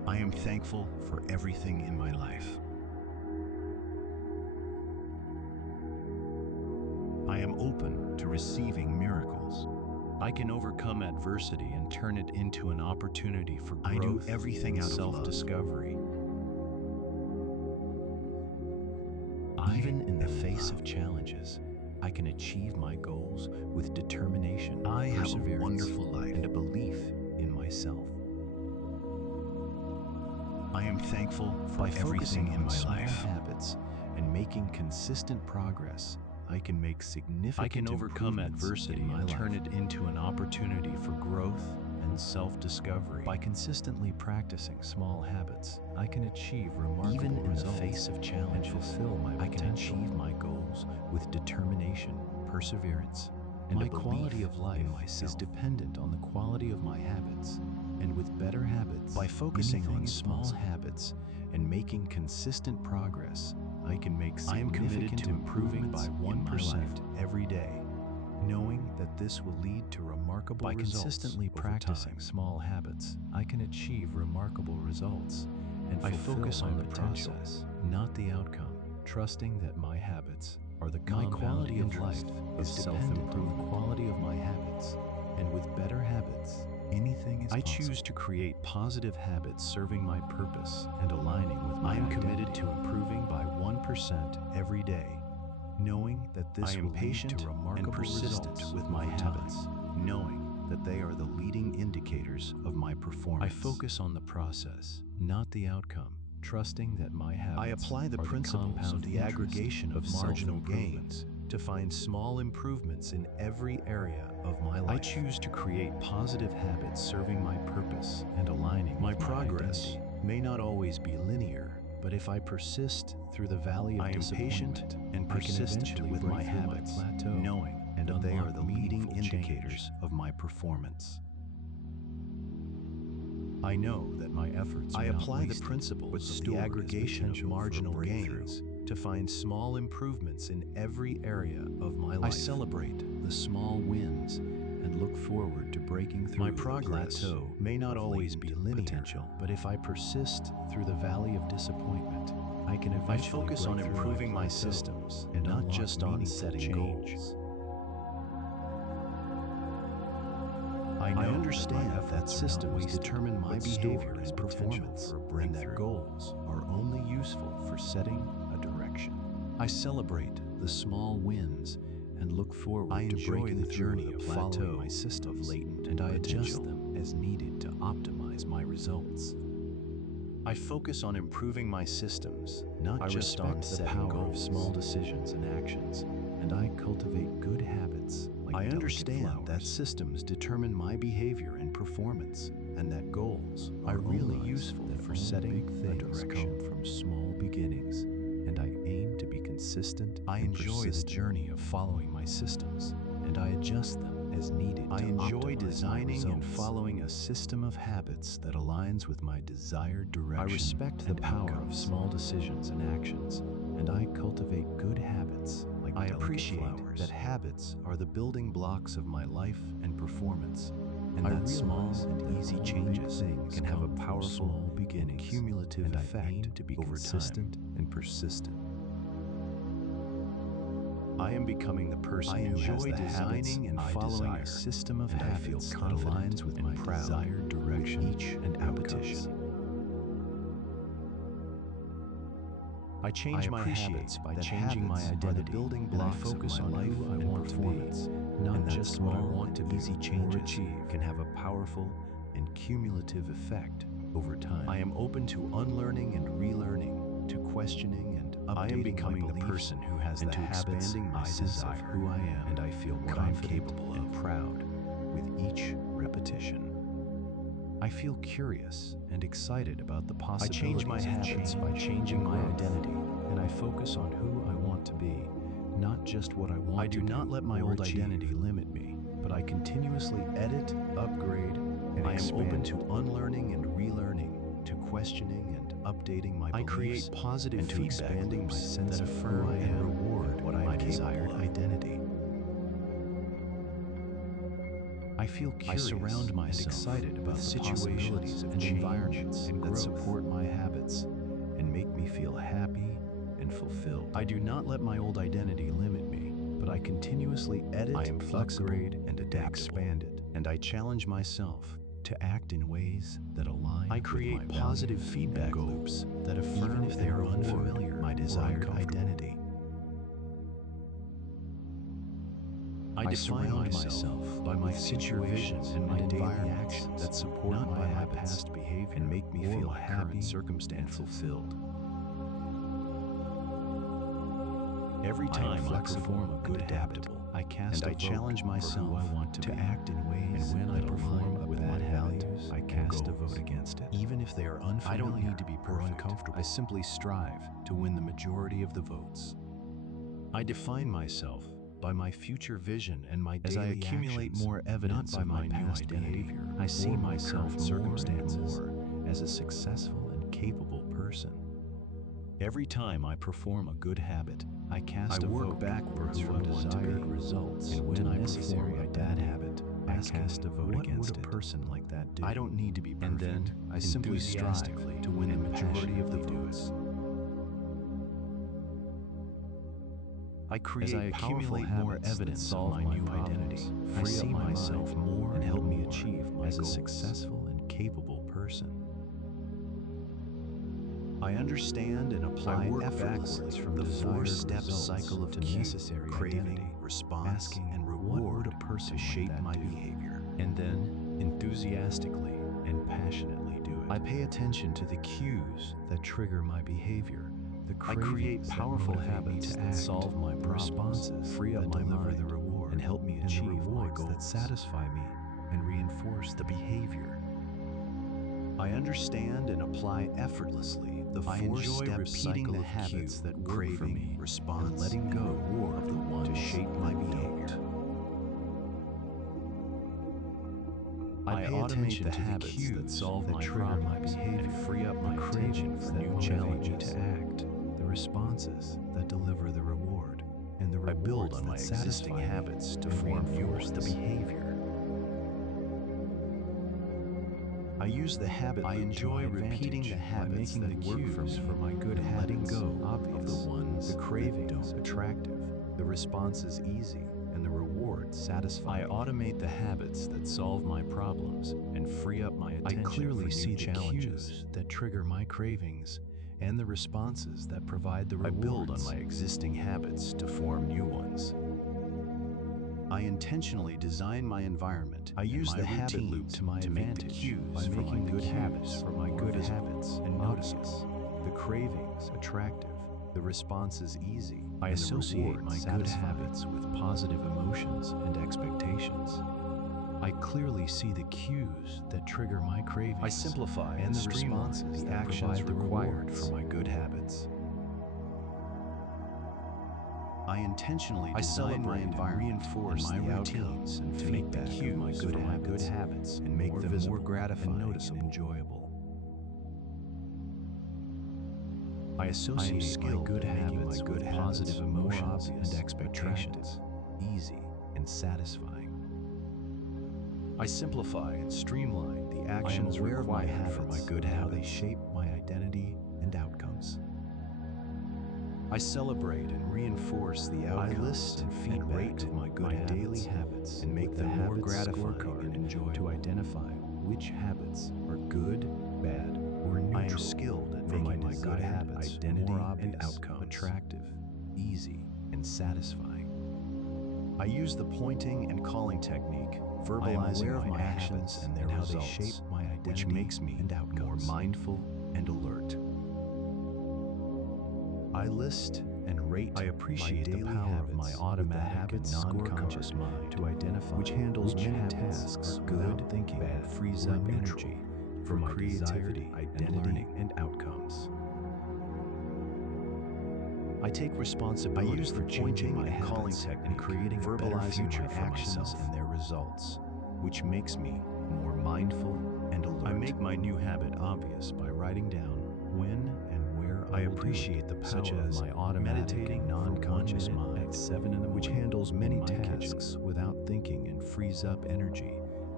I am thankful for everything in my life. I am open to receiving miracles. I can overcome adversity and turn it into an opportunity for growth. I do everything out of self-discovery. Even in the face of challenges, I can achieve my goals with determination, I have a wonderful life, and a belief in myself. I am thankful for everything in my life. Habits and making consistent progress, I can make significant. I can overcome adversity and turn it into an opportunity for growth and self-discovery. By consistently practicing small habits, I can achieve remarkable results. Even in the face of challenges, and fulfill my potential. I can achieve my goals with determination, perseverance, and my quality of life is dependent on the quality of my habits. And with better habits, by focusing on small habits and making consistent progress, I can make significant improvements by 1% every day, knowing that this will lead to remarkable results. By consistently practicing small habits, I can achieve remarkable results and I focus on the process, not the outcome, trusting that my habits are the quality of life is dependent on the quality of my habits, and with better habits, anything is possible. I choose to create positive habits serving my purpose and aligning with my identity. I am committed to improving by 1% every day, knowing that this will lead to remarkable and persistent with my habits, knowing that they are the leading indicators of my performance. I focus on the process, not the outcome, trusting that my habits I apply the principles of the aggregation of marginal gains to find small improvements in every area of my life. I choose to create positive habits serving my purpose and aligning my progress may not always be linear, but if I persist through the valley of disappointment and persistent with my habits, knowing that they are the leading indicators of my performance. I know that my efforts I apply the principles of the aggregation of marginal gains to find small improvements in every area of my life. I celebrate the small wins and look forward to breaking through. My progress may not always be linear, but if I persist through the valley of disappointment, I can eventually focus on improving my systems and not just on setting goals. I understand that systems determine my behavior and performance, and that goals are only useful for setting a direction. I celebrate the small wins and look forward to breaking the journey of following my system of latent and I adjust them as needed to optimize my results. I focus on improving my systems, not just on setting goals. I respect the power of small decisions and actions, and I cultivate good habits. I understand that systems determine my behavior and performance, and that goals are really useful for setting a direction from small beginnings, and I aim to be consistent. I enjoy the journey of following my systems, and I adjust them as needed. I enjoy designing and following a system of habits that aligns with my desired direction. I respect the power of small decisions and actions, and I cultivate good habits. I appreciate that habits are the building blocks of my life and performance, and that small and easy changes can have a powerful and cumulative effect to be consistent and persistent. I am becoming the person who has the designing and following a system of habits that aligns with my desired direction each and repetition. I change my habits by changing my identity, building blocks of my life I want to be, not just what I want to be. Easy changes can have a powerful and cumulative effect over time. I am open to unlearning and relearning, to questioning and updating. I am becoming the person who has the habits I desire, who I am, and I feel what I'm capable and proud with each repetition. I feel curious and excited about the possibilities. I change my habits by changing my identity, and I focus on who I want to be, not just what I want to do. I do not let my old identity limit me, but I continuously edit, upgrade, and I am open to unlearning and relearning, to questioning and updating my beliefs. I create positive and to expanding my sense that affirm and reward what my desired identity. I feel curious. I surround myself and excited about with the situations possibilities and and environments that that support my habits and make me feel happy and fulfilled. I do not let my old identity limit me, but I continuously edit, I am flexible upgrade, and expand it. And I challenge myself to act in ways that align. I create with my positive values feedback and loops goals, that affirm even if they are and reward unfamiliar my or desired uncomfortable. identity. I define myself by my future visions and my daily actions that support not by my past behavior and make me feel happy and fulfilled. Every time I perform a good habit, I cast and I challenge myself to act in ways and when I perform with my values, I cast a vote against it. Even if they are unfamiliar I don't need to be or uncomfortable. I simply strive to win the majority of the votes. I define myself by my future vision and my daily As I accumulate actions, more evidence not by of my my new past identity behavior. I see or my myself current more and circumstances. more as a successful and capable person. Every time I perform a good habit, I cast a vote backwards from desired results, and when I perform a bad habit, I cast a vote against it. What would a person like that do? I don't need to be perfect. And then I simply strive to win the majority of the votes. I create as I accumulate more evidence of my new identity. I see myself more and help me achieve my goals. A successful and capable person. I understand and apply backwards from the four-step cycle of necessary craving, response, and reward a person to shape my behavior, and then enthusiastically and passionately do it. I pay attention to the cues that trigger my behavior. I create powerful habits that solve my responses, free up my mind, the reward, and help me achieve my goals that satisfy me and reinforce the behavior. I understand and apply effortlessly the four-step cycle of habits that work for me, response, and letting go of the ones to shape my behavior. I pay attention to the cues that solve my problems and free up my attention for new challenges to act. The responses that deliver the reward, and the rewards that satisfy habits to reinforce the behavior. I use the habit loop. I enjoy repeating the habits that work for me for my good habits, letting go of the ones, the cravings, attractive, the responses easy, and the reward satisfying. I automate the habits that solve my problems and free up my attention. I clearly see the cues that trigger my cravings and the responses that provide the rewards. I build on my existing habits to form new ones. I intentionally design my environment. I use the habit loop to my advantage by making the good habits for my good habits and noticeable, the cravings attractive, the responses easy. I associate my good habits with positive emotions and expectations. I clearly see the cues that trigger my cravings. I simplify and the responses, the actions required for my good habits. I intentionally design my environment, reinforce my routines, and to make the cues my good habits and make them more gratifying and noticeable and enjoyable. I associate my good habits with positive emotions and expectations, easy and satisfying. I simplify and streamline the actions required for my good habits, how they shape my identity and outcomes. I celebrate and reinforce the outcomes. I list and feedback my good daily habits and make them more gratifying and enjoyable to identify which habits are good, bad, or neutral. I am skilled at making my good habits identity more obvious, and outcomes attractive, easy, and satisfying. I use the pointing and calling technique, verbalizing my actions and their results, how they shape my identity, which makes me more mindful and alert. I list and rate. I appreciate the power of my automatic and non-conscious mind to identify which handles many tasks good, thinking, bad, frees up energy for my creativity, identity, and outcomes. I take responsibility for changing my calling technique and creating a better future for myself and their results, which makes me more mindful and alert. I make my new habit obvious by writing down when and where I appreciate the power of my automatic non-conscious mind, which handles many tasks without thinking and frees up energy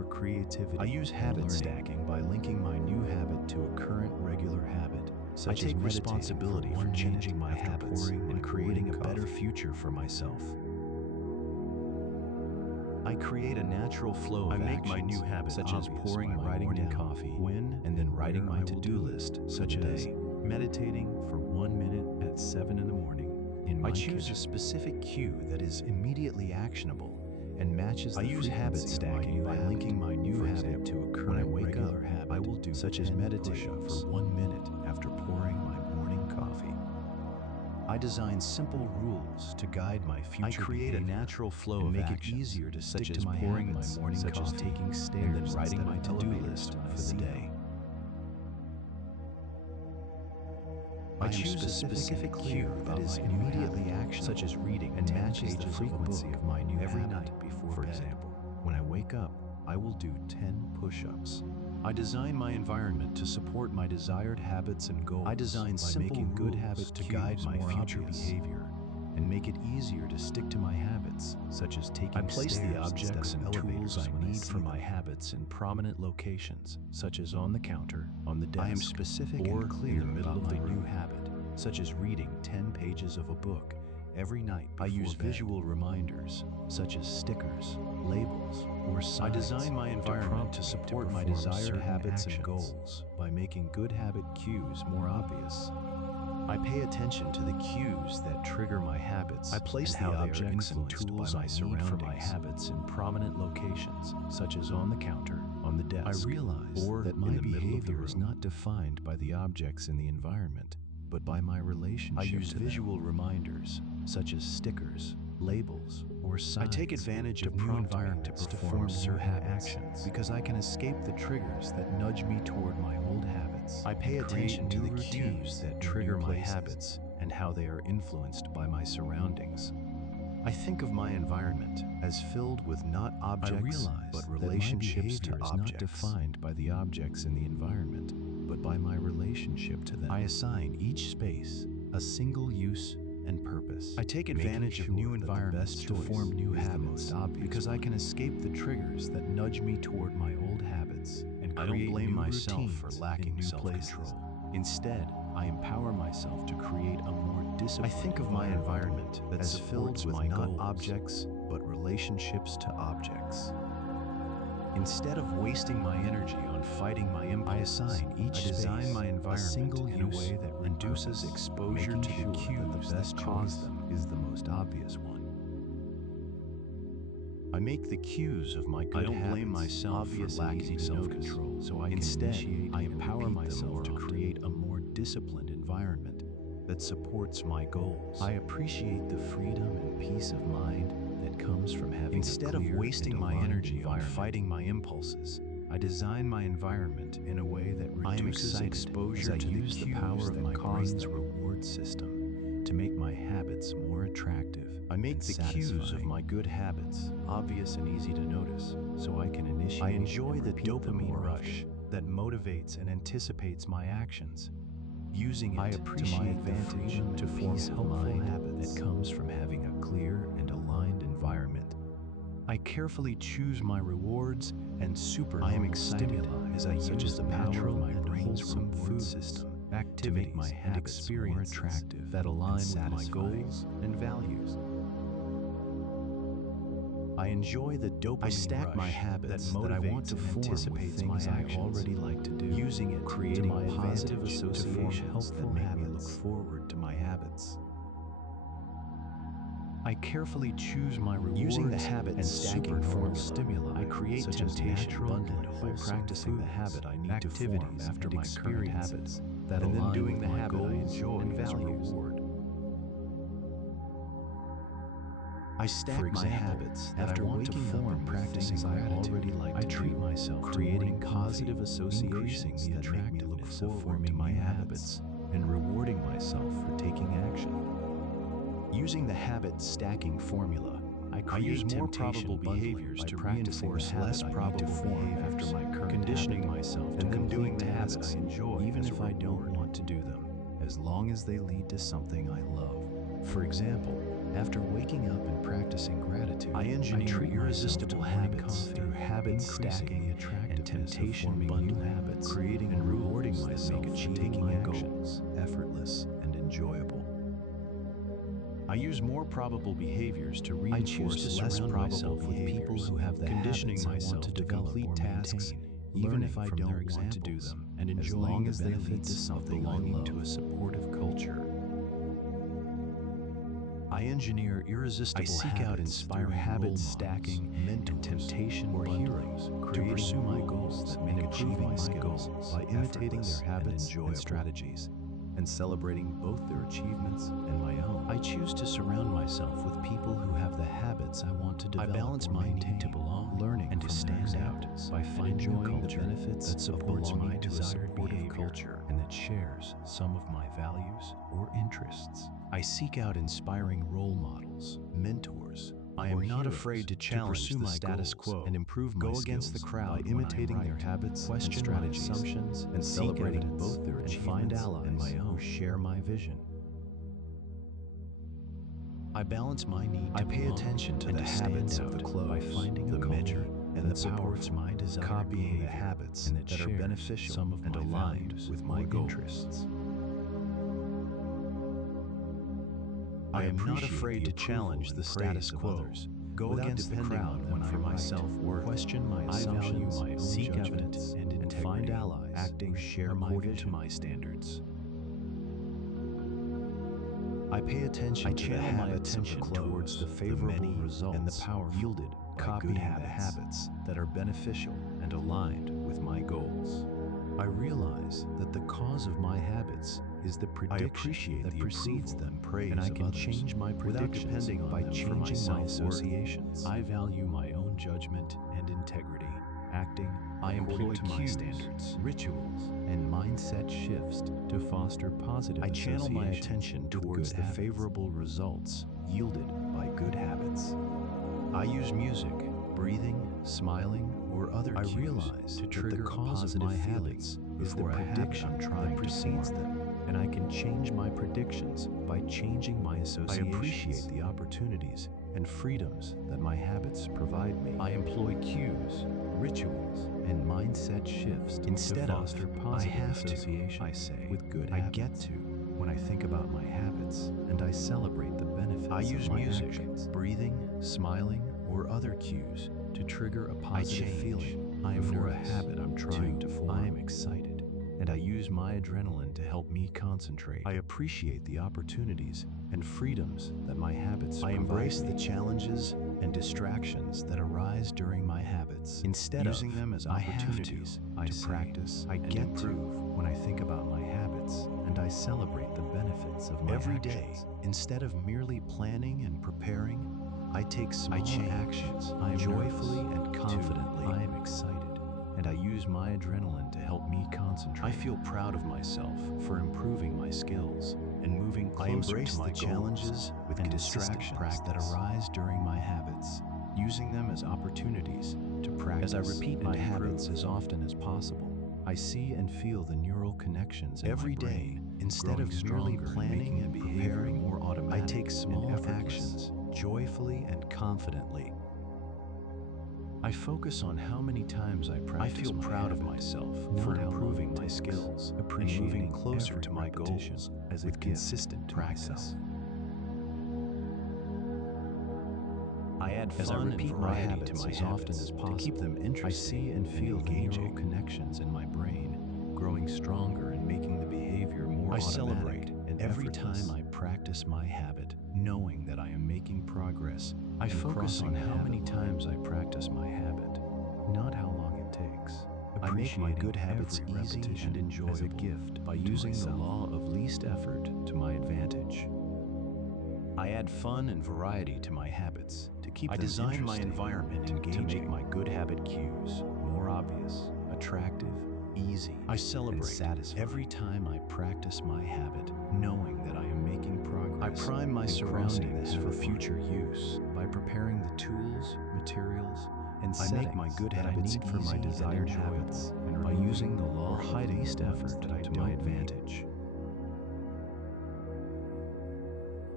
for creativity. I use habit stacking by linking my new habit to a current regular habit, such as responsibility for changing my habits and creating a better future for myself. I create a natural flow of actions, my new habit such as pouring my morning coffee, and then writing my to-do list, such as meditating for 1 minute at 7 in the morning. I choose a specific cue that is immediately actionable and matches the frequency habit stacking by linking my new habit to a current regular habit. I will do such as meditation for 1 minute after pouring my morning coffee. I design simple rules to guide my future. I create a natural flow and make it easier to stick to my pouring my morning such coffee, as taking stairs and then writing my to-do list for the day. I choose a specific cue that is immediately actionable, such as reading and matches the frequency of my new every night before bed. For example, when I wake up, I will do 10 push-ups. I design my environment to support my desired habits and goals. I design simple making good habits to guide my future behavior and make it easier to stick to my habits, such as taking stairs. I place the objects and tools I need for my habits in prominent locations, such as on the counter, on the desk. I am specific and clear in the middle of the new habit, such as reading 10 pages of a book every night before bed. I use visual reminders, such as stickers, labels, or signs. I design my environment to support my desired habits and goals by making good habit cues more obvious. I pay attention to the cues that trigger my habits. I place the objects and tools I need for my habits in prominent locations, such as on the counter, on the desk. I realize that my behavior is not defined by the objects in the environment, but by my relationship. I use visual reminders, such as stickers, labels, or signs. I take advantage of new environments to perform certain actions because I can escape the triggers that nudge me toward my old habits. I pay attention to the cues that trigger my habits and how they are influenced by my surroundings. I think of my environment as filled with not objects, but relationships to objects. Not defined by the objects in the environment, but by my relationship to them. I assign each space a single use and purpose. I take advantage of new environments to form new habits because I can escape the triggers that nudge me toward my old habits and I don't blame myself for lacking self-control. Instead, I empower myself to create a more disciplined. I think of my environment as filled with not objects, but relationships to objects. Instead of wasting my energy on fighting my impulses, I design my environment in a way that reduces exposure to the cues that cause them is the most obvious one. I make the cues of my good habits. I don't blame myself for lacking self-control, so I can initiate I empower myself to create a more disciplined environment that supports my goals. I appreciate the freedom and peace of mind that comes from having instead of wasting my energy on fighting my impulses, I design my environment in a way that reduces exposure to the cues that cause the reward system to make my habits more attractive. I make the cues of my good habits obvious and easy to notice, so I can initiate. I enjoy the dopamine rush that motivates and anticipates my actions. Using it to my advantage to form helpful habits that comes from having a clear and aligned environment. I carefully choose my rewards and supernormal stimuli as I use the power of my brain's reward system to make my habits more attractive that align with my goals and values. I enjoy the dopamine I stack my habits that I want to form with things I already like to do, using it creating to my positive associations that make me look forward to my habits. I carefully choose my rewards using the habit and stacking form stimuli. I create such temptation abundant by practicing the habit I need to form after my current habits that and then doing the habit I enjoy and values. I stack my habits after waking up and practicing I already like to treat myself creating positive associations that make me look forward to my habits and rewarding myself for taking action. Using the habit stacking formula, I create more probable behaviors to reinforce less probable form after my current conditioning myself to complete the habits I enjoy even if I don't want to do them, as long as they lead to something I love. For example, After waking up and practicing gratitude, I engineer treat irresistible myself to morning habits coffee, through habit increasing stacking the attractiveness and temptation of forming bundling, new habits, creating and rewarding rules that myself make for achieving taking my actions effortless and enjoyable. I use more probable behaviors to I choose reinforce to less surround probable myself with behaviors, people who have the conditioning habits I want myself to to develop complete or tasks, maintain, even if learning I from don't their want to do examples, them, and as enjoying long the as they lead to benefits of something I belonging to love. a supportive culture. I engineer irresistible I seek habits out through inspiring habit role stacking models, mentors, and temptation or bundling, heroes to creating pursue my rules goals that and make improve achieving my my skills goals by imitating their effortless habits and and strategies, and celebrating both their achievements and my own. I choose to surround myself with people who have the habits I want to I develop balance or my maintain, need to belong, learning and to from their stand out examples by and finding a enjoying the culture benefits that of supports belonging my to a desired supportive behavior culture and that shares some of my values or interests. I seek out inspiring role models, mentors. I or am not heroes afraid to challenge pursue the my status goals quo, and improve my go against the skills crowd by when I'm imitating their right, habits and question my strategies, assumptions, and seek celebrating evidence, both their and achievements find allies and my own who share my vision. I balance my need to I pay belong attention to and the stand habits of out the close, by finding the a many, culture and that the supports powerful, my desired copying the behavior habits and that that are shares beneficial some of and my aligned values with my or goals. interests. I am not appreciate afraid the to challenge approval the and status praise of quo, others, go without against the depending crowd on when them for I'm my right, self-worth. question my I value assumptions, my own seek judgment evidence, and and integrity, find allies acting who share according my to vision. my standards. I pay attention to the channel my habits of the attention close, towards the the favorable many, results and the powerful, yielded by copying good the habits habits that are beneficial and aligned with my goals. I realize that the cause of my habits is the prediction appreciate that the precedes approval them, and praise and I of can others, change my without predictions depending on by them for changing my self-worth. associations. I value my own judgment and integrity, acting I according employ to my cues, standards, rituals, and mindset shifts to foster positive I channel my associations attention with towards good the habits. favorable results yielded by good habits. I use music, breathing, smiling, or other I cues realize to that trigger the a cause of positive my feeling habits is the before a habit prediction I'm that trying to precedes form. them, and I can change my predictions by changing my I associations. appreciate the opportunities and freedoms that my habits provide me. I employ cues, rituals, and mindset shifts Instead to of, foster I positive have to, association I say, with good I habits. get to. When I think about my habits and I celebrate the benefits I use of my music, actions, breathing, smiling, or other cues to trigger a positive change feeling. I am before a nervous. habit I'm trying to form. I am excited, and I use my adrenaline to help me concentrate. I appreciate the opportunities and freedoms that my habits I provide embrace me. the challenges and distractions that arise during my habits, Instead using of them as I have opportunities to say, practice, I and get improve. to when I think about my habits and I celebrate the benefits of my Every actions. day, Instead of merely planning and preparing, I take small change. actions. I am Joyfully nervous. and confidently. I am excited, and I use my adrenaline to help me concentrate. I feel proud of myself for improving my skills and moving I closer embrace to my the challenges goals with and consistent distractions that practice. arise during my habits, using them as opportunities to practice. As I repeat and my improve habits as often as possible, I see and feel the neural connections in Every my brain. day, Instead of merely stronger and planning making and the behavior preparing, more I automatic take and small effortless. actions joyfully and confidently. I focus on how many times I I practice. feel my proud of habit, myself not for how long improving it my takes, skills and appreciating moving closer every to my repetition goals as a with gift consistent to practice. myself. I add As I fun and repeat my variety habits to my as habits often as possible, to keep them I interesting see and feel and the neural engaging. connections in my brain growing stronger and making the behavior more I automatic celebrate and every effortless. time I practice my habit, knowing that I am making progress. I and focus on crossing the how many habit line. times I practice my habit, not how long it takes. I make my good habits every easy repetition and enjoyable as a gift by to using the myself. law of least effort to my advantage. I add fun and variety to my habits to keep I them design my interesting environment and to make engaging. my good habit cues more obvious, attractive, easy, I and celebrate satisfying. Every time I practice my habit, knowing that I am making progress. I prime my and surroundings crossing the for habit future line. use. By preparing the tools, materials, and I make my settings good that I habits need for my easy and desired enjoyable habits, and by using the removing law or of hiding least the ones effort that I to don't my need. advantage.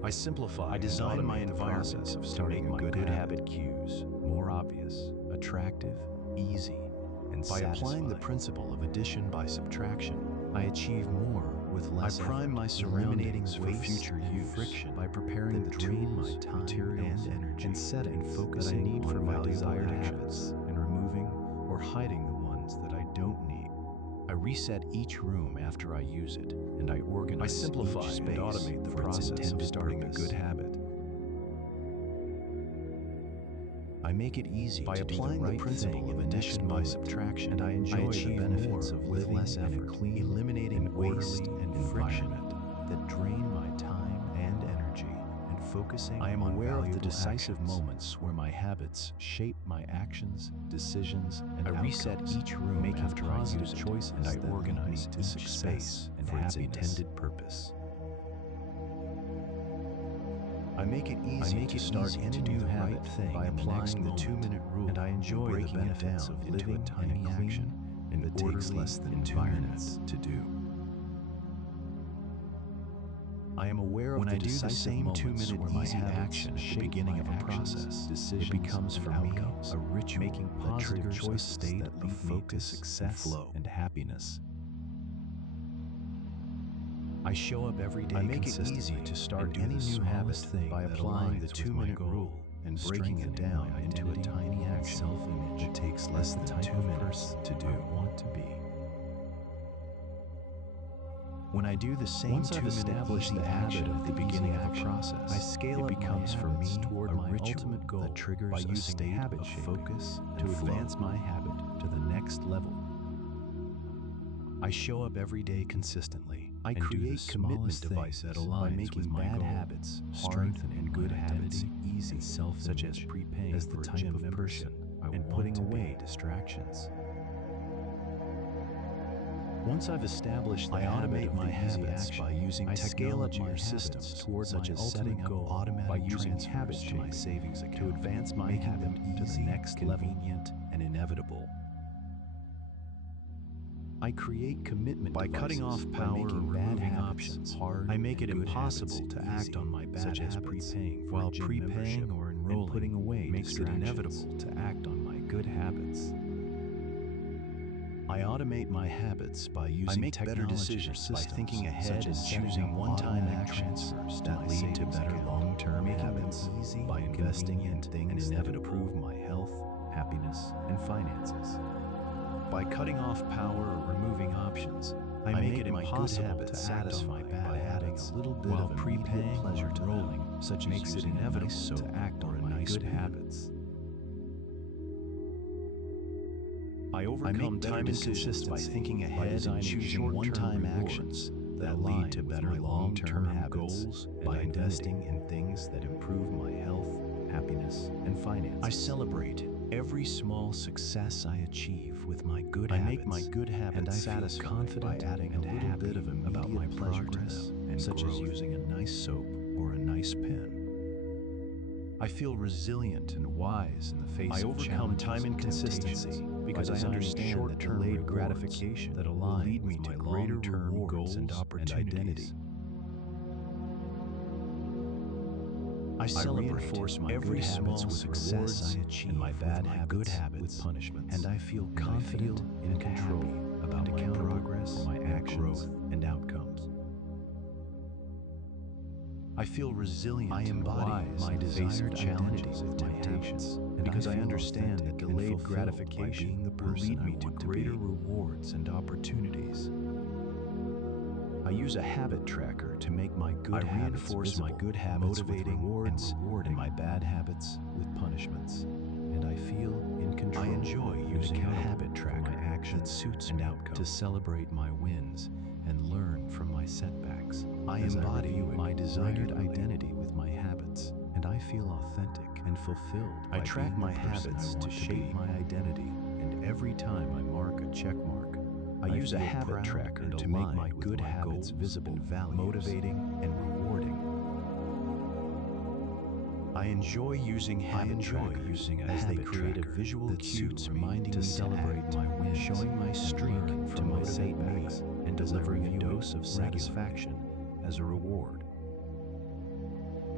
I simplify. I design my environment of to starting make my good habit cues more obvious, attractive, easy, and By satisfying. applying the principle of addition by subtraction, I achieve more with less I prime effort, my eliminating surroundings for waste future and use friction by preparing that the drain tools, my time materials, and energy, and settings and focusing that I need on for my valuable desired actions. habits, and removing or hiding the ones that I don't need. I reset each room after I use it, and I organize I simplify each and space automate the for its process of intended starting a purpose. good habit. I make it easy By to do applying the the right principle thing of in the addition next by moment, subtraction, and I enjoy the achieve benefits more of with living less in a effort, clean, eliminating and waste orderly and friction environment. that drain my time and energy, and focusing I am on aware of the valuable decisive actions. moments where my habits shape my actions, decisions, and I outcomes. reset each room making after I positive use it, choices, and I that lead organize me to each success space and for its happiness. intended purpose. I make it easy to start any new habit thing by in the next applying the moment, 2-minute rule, and I enjoy the breaking it benefits down of into living a tiny in a action clean that and takes orderly less than 2 environment. minutes to do. I am aware of When the I do the decisive same moments 2-minute where my easy habits action at the shape beginning my of a actions, process, decisions, it becomes and for me outcomes, a ritual making that positive triggers a choices state that of lead me to focus success and flow. and happiness. I show up every day I make it consistently easy to start and do any the new smallest habit thing by that applying aligns the with my 2-minute goal rule and breaking it strengthening down my into a identity tiny and action self-image that takes as less the than type 2 of minutes person to do. I want to be. When I do the same Once I've 2-minute established easy the habit action of at the the beginning easy of a action, process, I scale it up my becomes for habits me toward a my ritual ultimate goal that triggers by a using state habit of shaping focus to to flow. advance my habit to the next level. I show up every day consistently. I and do the create commitment smallest thing devices that by aligns making with my bad goal, habits hard strengthening and good my habits identity easy, and such as self-image prepaying as the for a type gym of membership person I and want putting to away be. distractions. Once I've established the I habit automate of my the easy habits action by using I scale up technology my or habits systems toward such my as ultimate setting up goal automatic by using transfers habit to my shaping savings account, to advance my making habit them to the easy, next level, convenient, and inevitable. I create commitment By devices cutting off by power or making bad removing habits options, hard. I make it and good impossible habits to easy, act on my bad such as habits, prepaying for while a gym prepaying membership or and enrolling putting away makes it distractions. inevitable to act on my good habits. I automate my habits by using make better technology decisions or by systems, thinking ahead such as and setting choosing up one-time automatic actions transfers to that my lead to savings better account, long-term making them habits easy, by investing in convenient, things and that inevitable. improve my health, happiness, and finances. By cutting off power or removing options, I make it my good impossible habits to act on my satisfying bad by adding habits, a little bit while of immediate prepaying pleasure or to enrolling, them, such as makes it using a inevitable nice soap to act or on my nice good pen. habits. I overcome time inconsistency by thinking ahead and choosing one-time actions that lead to better long-term habits by investing in things that improve my health, happiness, and finances. I celebrate every small success I achieve with my good habits. I make my good habits and I feel satisfied confident by adding and a little bit of immediate about my pleasure to progress them, and such growth. as using a nice soap or a nice pen. I feel resilient and wise in the face I of overcome challenges time and inconsistency temptations because by I understand that short-term delayed gratification that will align lead me with to my greater long-term goals and opportunities. identity. I celebrate reinforce my every good habits small with success rewards I achieve and my with bad my habits good habits with punishments. and I feel And I confident feel and in control happy about and my accountable progress for my and actions growth and outcomes. I feel resilient I embody and wise my in the face of desired challenges identity and with my temptations, habits, and because I feel understand that authentic and delayed fulfilled gratification by being the will person lead I me to want greater be. Rewards and opportunities. I use a habit tracker to make my good habits reinforce visible, my good habits with motivating rewards and rewarding and my bad habits with punishments, and I feel in control. I enjoy and using a accountable habit for tracker my actions that suits and me outcomes. to celebrate my wins and learn from my setbacks. I embody my desired identity with my habits, and I feel authentic and fulfilled. I track my habits to shape my identity, and every time I mark a check mark, I use a habit tracker to make my good habits visible, motivating, and rewarding. I enjoy using habit trackers as they create a visual cue reminding me to celebrate my wins, showing my streak to motivate me, and delivering a dose of satisfaction as a reward.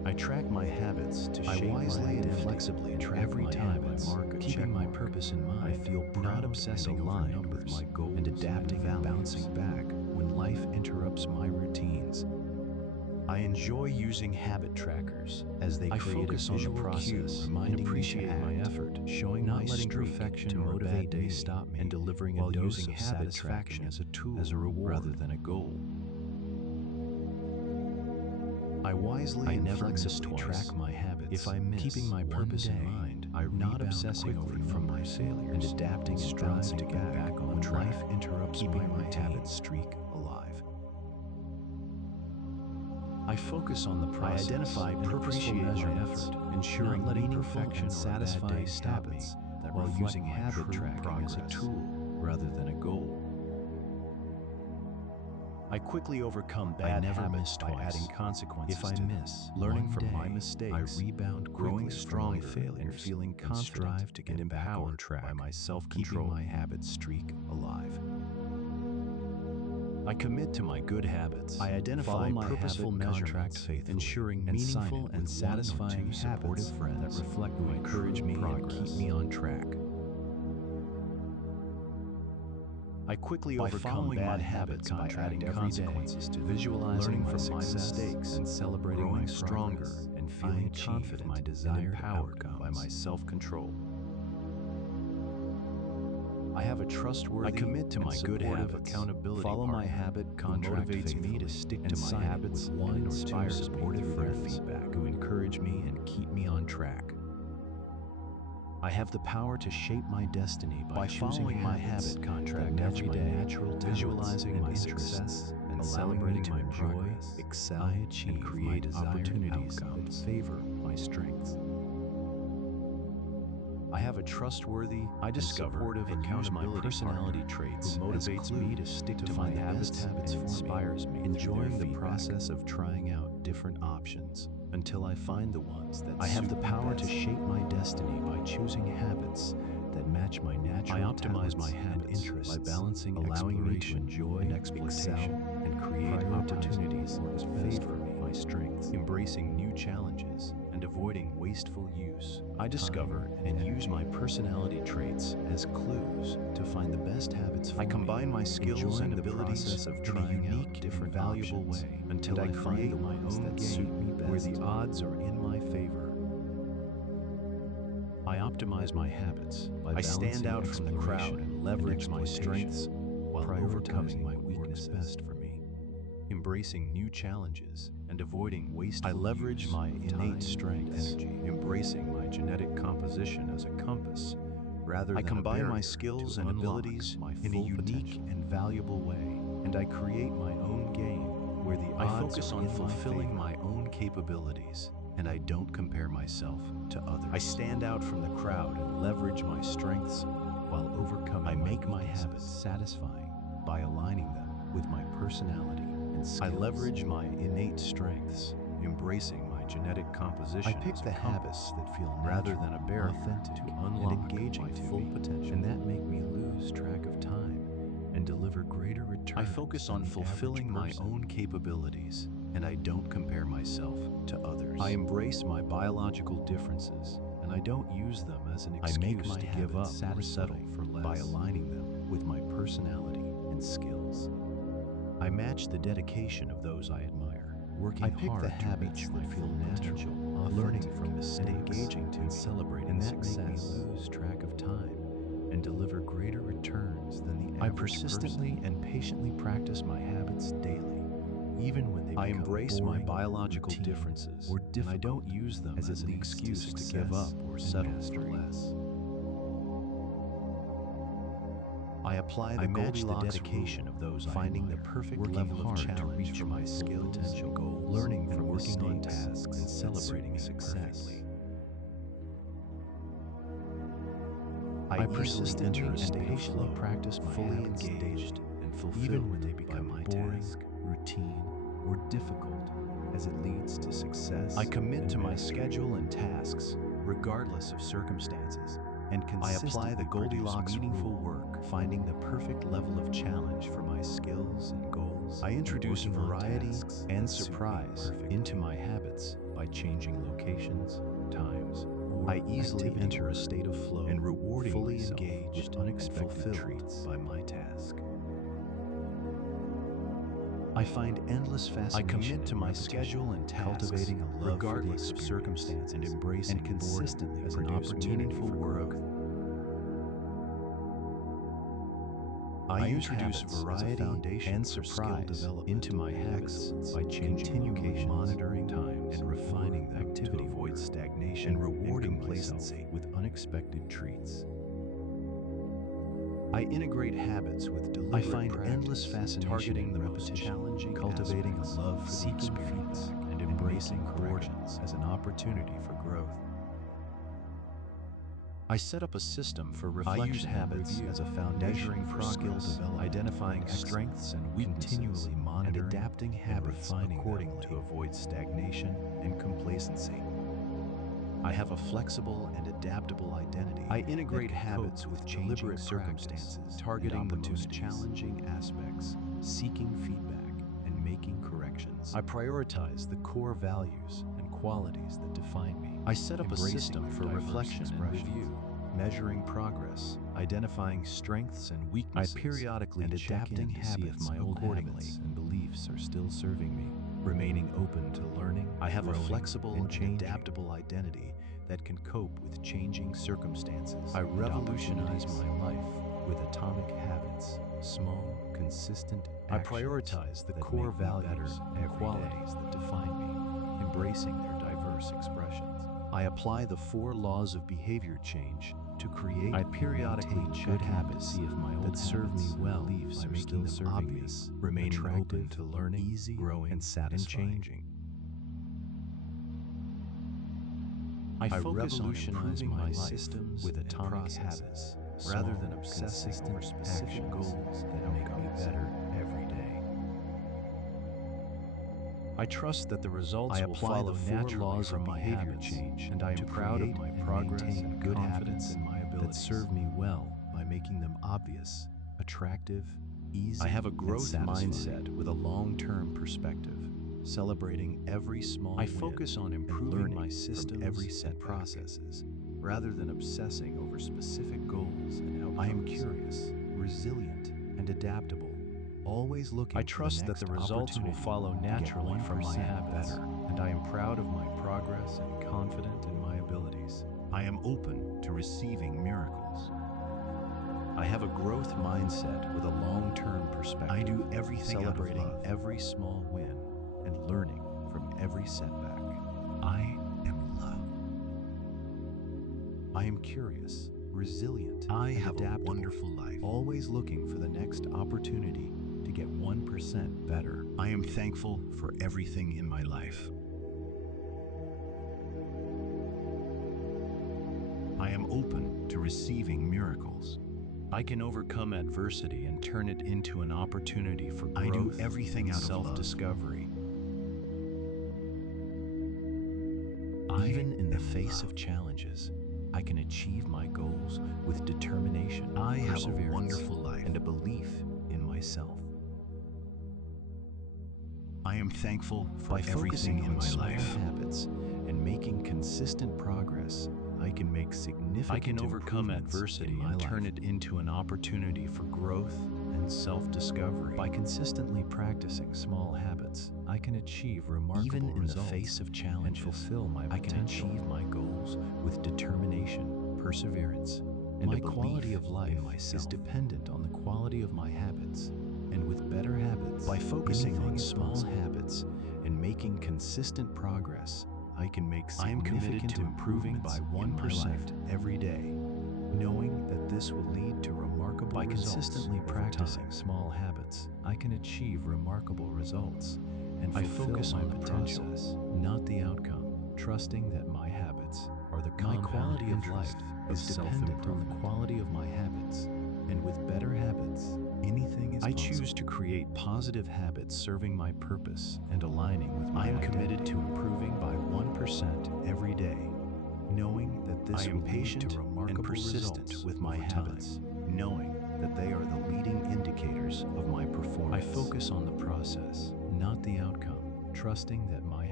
I track my habits to shape my wisely and identity. flexibly And track every my time habits, I mark a keeping my check mark, purpose in mind. I feel proud not obsessing and over aligned with numbers, my goals and adapting and values. bouncing back when life interrupts my routines. I enjoy using habit trackers as they create focus a on the visual process cue reminding and appreciate me to my act, effort, showing not my letting streak perfection to or a motivate bad day me, stop me, and delivering while a dose using of habit satisfaction tracking as a tool as a reward rather than a goal. I wisely I and never miss flexibly twice. track my habits, If I miss keeping my one purpose in day, mind, I not rebound obsessing quickly over from my numbers, failures and adapting and strive bouncing to get back back on when track, life interrupts keeping my my routine. habit streak alive. I focus on the process, identify and purposeful appreciate my measurements, effort, ensuring not letting meaningful perfection and or a bad satisfying day stop me, habits that while reflect using my habit true tracking as a progress tool rather than a goal. I quickly overcome bad never habits miss by twice. adding consequences If I to them, miss learning one from my day, mistakes, I rebound growing quickly stronger, from my failures and feeling and confident strive to get and back on empowered track by my keeping self-control. my habit streak alive. I commit to my good habits. I identify follow my purposeful habit measurements, contract faithfully, ensuring and sign meaningful it and with satisfying 1 or 2 habits supportive friends that reflect who my encourage true me and progress. keep me on track. I quickly By overcome following bad my habits by habit adding contract consequences to them, visualizing learning my from my success mistakes, and celebrating growing my stronger, progress, and I feeling achieve confident my and desired empowered by outcomes. my self-control. I have a trustworthy, I commit to my good supportive habits, accountability follow my partner habit who contract motivates me to faithfully, stick and to my sign it habits with 1 and or 2 inspires me supportive through their friends feedback who encourage me and keep me on track. I have the power to shape my destiny by choosing following my habits habit contract that match every my day, natural talents visualizing and my interests, success and allowing celebrating me to my enjoy, progress, excel, I achieve and create my desired opportunities outcomes. that favor my strengths. I have a trustworthy, supportive, and use my accountability personality partner traits who as motivates me to clues stick to my find the habits best habits and for me, inspires me, enjoying the feedback, process of trying out different options until I find the ones that I have the suit me power to best. shape my destiny by choosing habits that match my natural I optimize my talents and habits interests, by balancing allowing me to exploration enjoy, and excel, exploitation, and create prioritizing opportunities what is that best favor for me, my strengths, embracing new challenges and avoiding wasteful use. I discover and use my personality traits as clues to find the best habits for I me. combine my skills Enjoying and the abilities process of in a trying out unique different and valuable options way until and I create the my ones own that game suit me where best. the odds are in my favor. I optimize my habits by I stand balancing out from the crowd exploration and leverage and my strengths while prioritizing overcoming my what works weaknesses. best for me. Embracing new challenges and avoiding wasteful I leverage use my of innate time strengths, and energy, embracing my genetic composition as a compass rather I than combine a my barrier skills to and unlock abilities my in a full unique potential. and valuable way, And I create my own game where the I odds focus are on in fulfilling my my favor, own capabilities, and I don't compare myself to others. I stand out from the crowd and leverage my strengths while overcoming I make my weaknesses habits satisfying by aligning them with my personality and skills. I leverage my innate strengths, embracing my genetic composition I pick as a the compass habits that feel rather natural, than a barrier authentic, to and unlock engaging my to full me, potential, and that make me lose track of time and deliver greater returns. I focus than on the fulfilling average my person. own capabilities, and I don't compare myself to others. I embrace my biological differences, and I don't use them as an I make excuse my to give up habits or settle satisfying for by less. aligning them with my personality and skills. I match the dedication of those I admire, working I pick hard the to habits reach my that feel full natural, potential, authentic, learning from mistakes, and engaging to and me, celebrating and that success, make me lose track of time and deliver greater returns than the I average persistently person. and patiently practice my habits daily, even when they I become embrace my boring, biological routine, differences, or and I difficult, don't use them as as it an leads excuse to to give up success or and settle for mastery. less. I apply the I match the Goldilocks dedication rule, of those I finding the admire, perfect working level of hard to challenge reach for my my full skills potential and goals, learning and from working on mistakes tasks and that suit celebrating me success. perfectly. I persistently enter a and state of patiently flow, practice my fully habits engaged daily, and fulfilled even when they by become my boring, task. routine, or difficult, as it leads to success. I commit and to my mastery. schedule and tasks, regardless of circumstances, and I apply the consistently produce Goldilocks meaningful rule, work. finding the perfect level of challenge for my skills and goals. I and introduce working on variety tasks and that suit me surprise perfectly. into my habits by by changing locations, times, I easily enter a state of flow and rewarding fully engaged with unexpected treats by my task. I find endless fascination. I commit to my schedule and tasks, cultivating a love regardless of circumstance and embracing and consistently as an opportunity for growth. I introduce variety and surprise into my habits by changing monitoring times and refining them activity, to avoid stagnation and rewarding complacency with unexpected treats. I integrate habits with deliberate I find practice, endless fascination targeting the most challenging, cultivating a love for seeking feedback and embracing corrections as an opportunity for growth. I set up a system for reflection. I use habits as a foundation for skill development, identifying strengths and weaknesses, continually monitoring and adapting habits accordingly to avoid stagnation and complacency. I have a flexible and adaptable identity. I integrate habits with changing circumstances, targeting the most challenging aspects, seeking feedback, and making corrections. I prioritize the core values and qualities that define me. I set up a system for reflection and review, measuring progress, identifying strengths and weaknesses. I periodically and adapting habits to see if my old habits and beliefs are still serving me. Remaining open to learning, I have a flexible and adaptable identity that can cope with changing circumstances. I revolutionize my life with atomic habits, small, consistent actions. I prioritize the core values and qualities that define me, embracing their diverse expressions. I apply the 4 laws of behavior change to create. I periodically check habits see if my old that serve me well beliefs are still serving obvious, me, remaining open to learning, easy, growing, and satisfying. And changing. I focus on improving my systems with atomic habits, rather than obsessing over specific goals that make me better every day. I trust that the results will follow naturally laws from my behavior change, and I am proud of my progress and good habits in my abilities that serve me well by making them obvious, attractive, easy. I have a growth mindset with a long-term perspective, celebrating every small win. I focus on improving my systems every set processes, rather than obsessing over specific goals and outcomes. I am curious, resilient, and adaptable. Always looking. I trust that the results will follow naturally from my habits, and I am proud of my progress and confident in my abilities. I am open to receiving miracles. I have a growth mindset with a long-term perspective. I do everything celebrating every small win and learning from every setback. I am loved. I am curious, resilient, I have adaptable, a wonderful life. Always looking for the next opportunity to get 1% better. I am thankful for everything in my life. I am open to receiving miracles. I can overcome adversity and turn it into an opportunity for growth. I do everything out of self-discovery. Even in the face of challenges, I can achieve my goals with determination, I have a wonderful life, and a belief in myself. I am thankful for everything in my life. Habits and making consistent progress, I can make significant. I can overcome adversity and turn it into an opportunity for growth and self-discovery. By consistently practicing small habits, I can achieve remarkable results. Even in the face of challenges, and fulfill my potential. I can achieve my goals with determination, perseverance, and my quality of life is dependent on the quality of my habits. And with better habits, by focusing on small habits and making consistent progress, I can make significant. I am committed to improving by 1% every day, knowing that this will lead to remarkable results. By consistently practicing small habits, I can achieve remarkable results and focus on the process, not the outcome, trusting that my habits are the compound. My quality of life is dependent on the quality of my habits, and with better habits, anything is possible. I choose to create positive habits serving my purpose and aligning with my identity. I am committed to improving by 1% every day, knowing that this will lead to remarkable results with my habits, knowing that they are the leading indicators of my performance. I focus on the process, not the outcome, trusting that my habits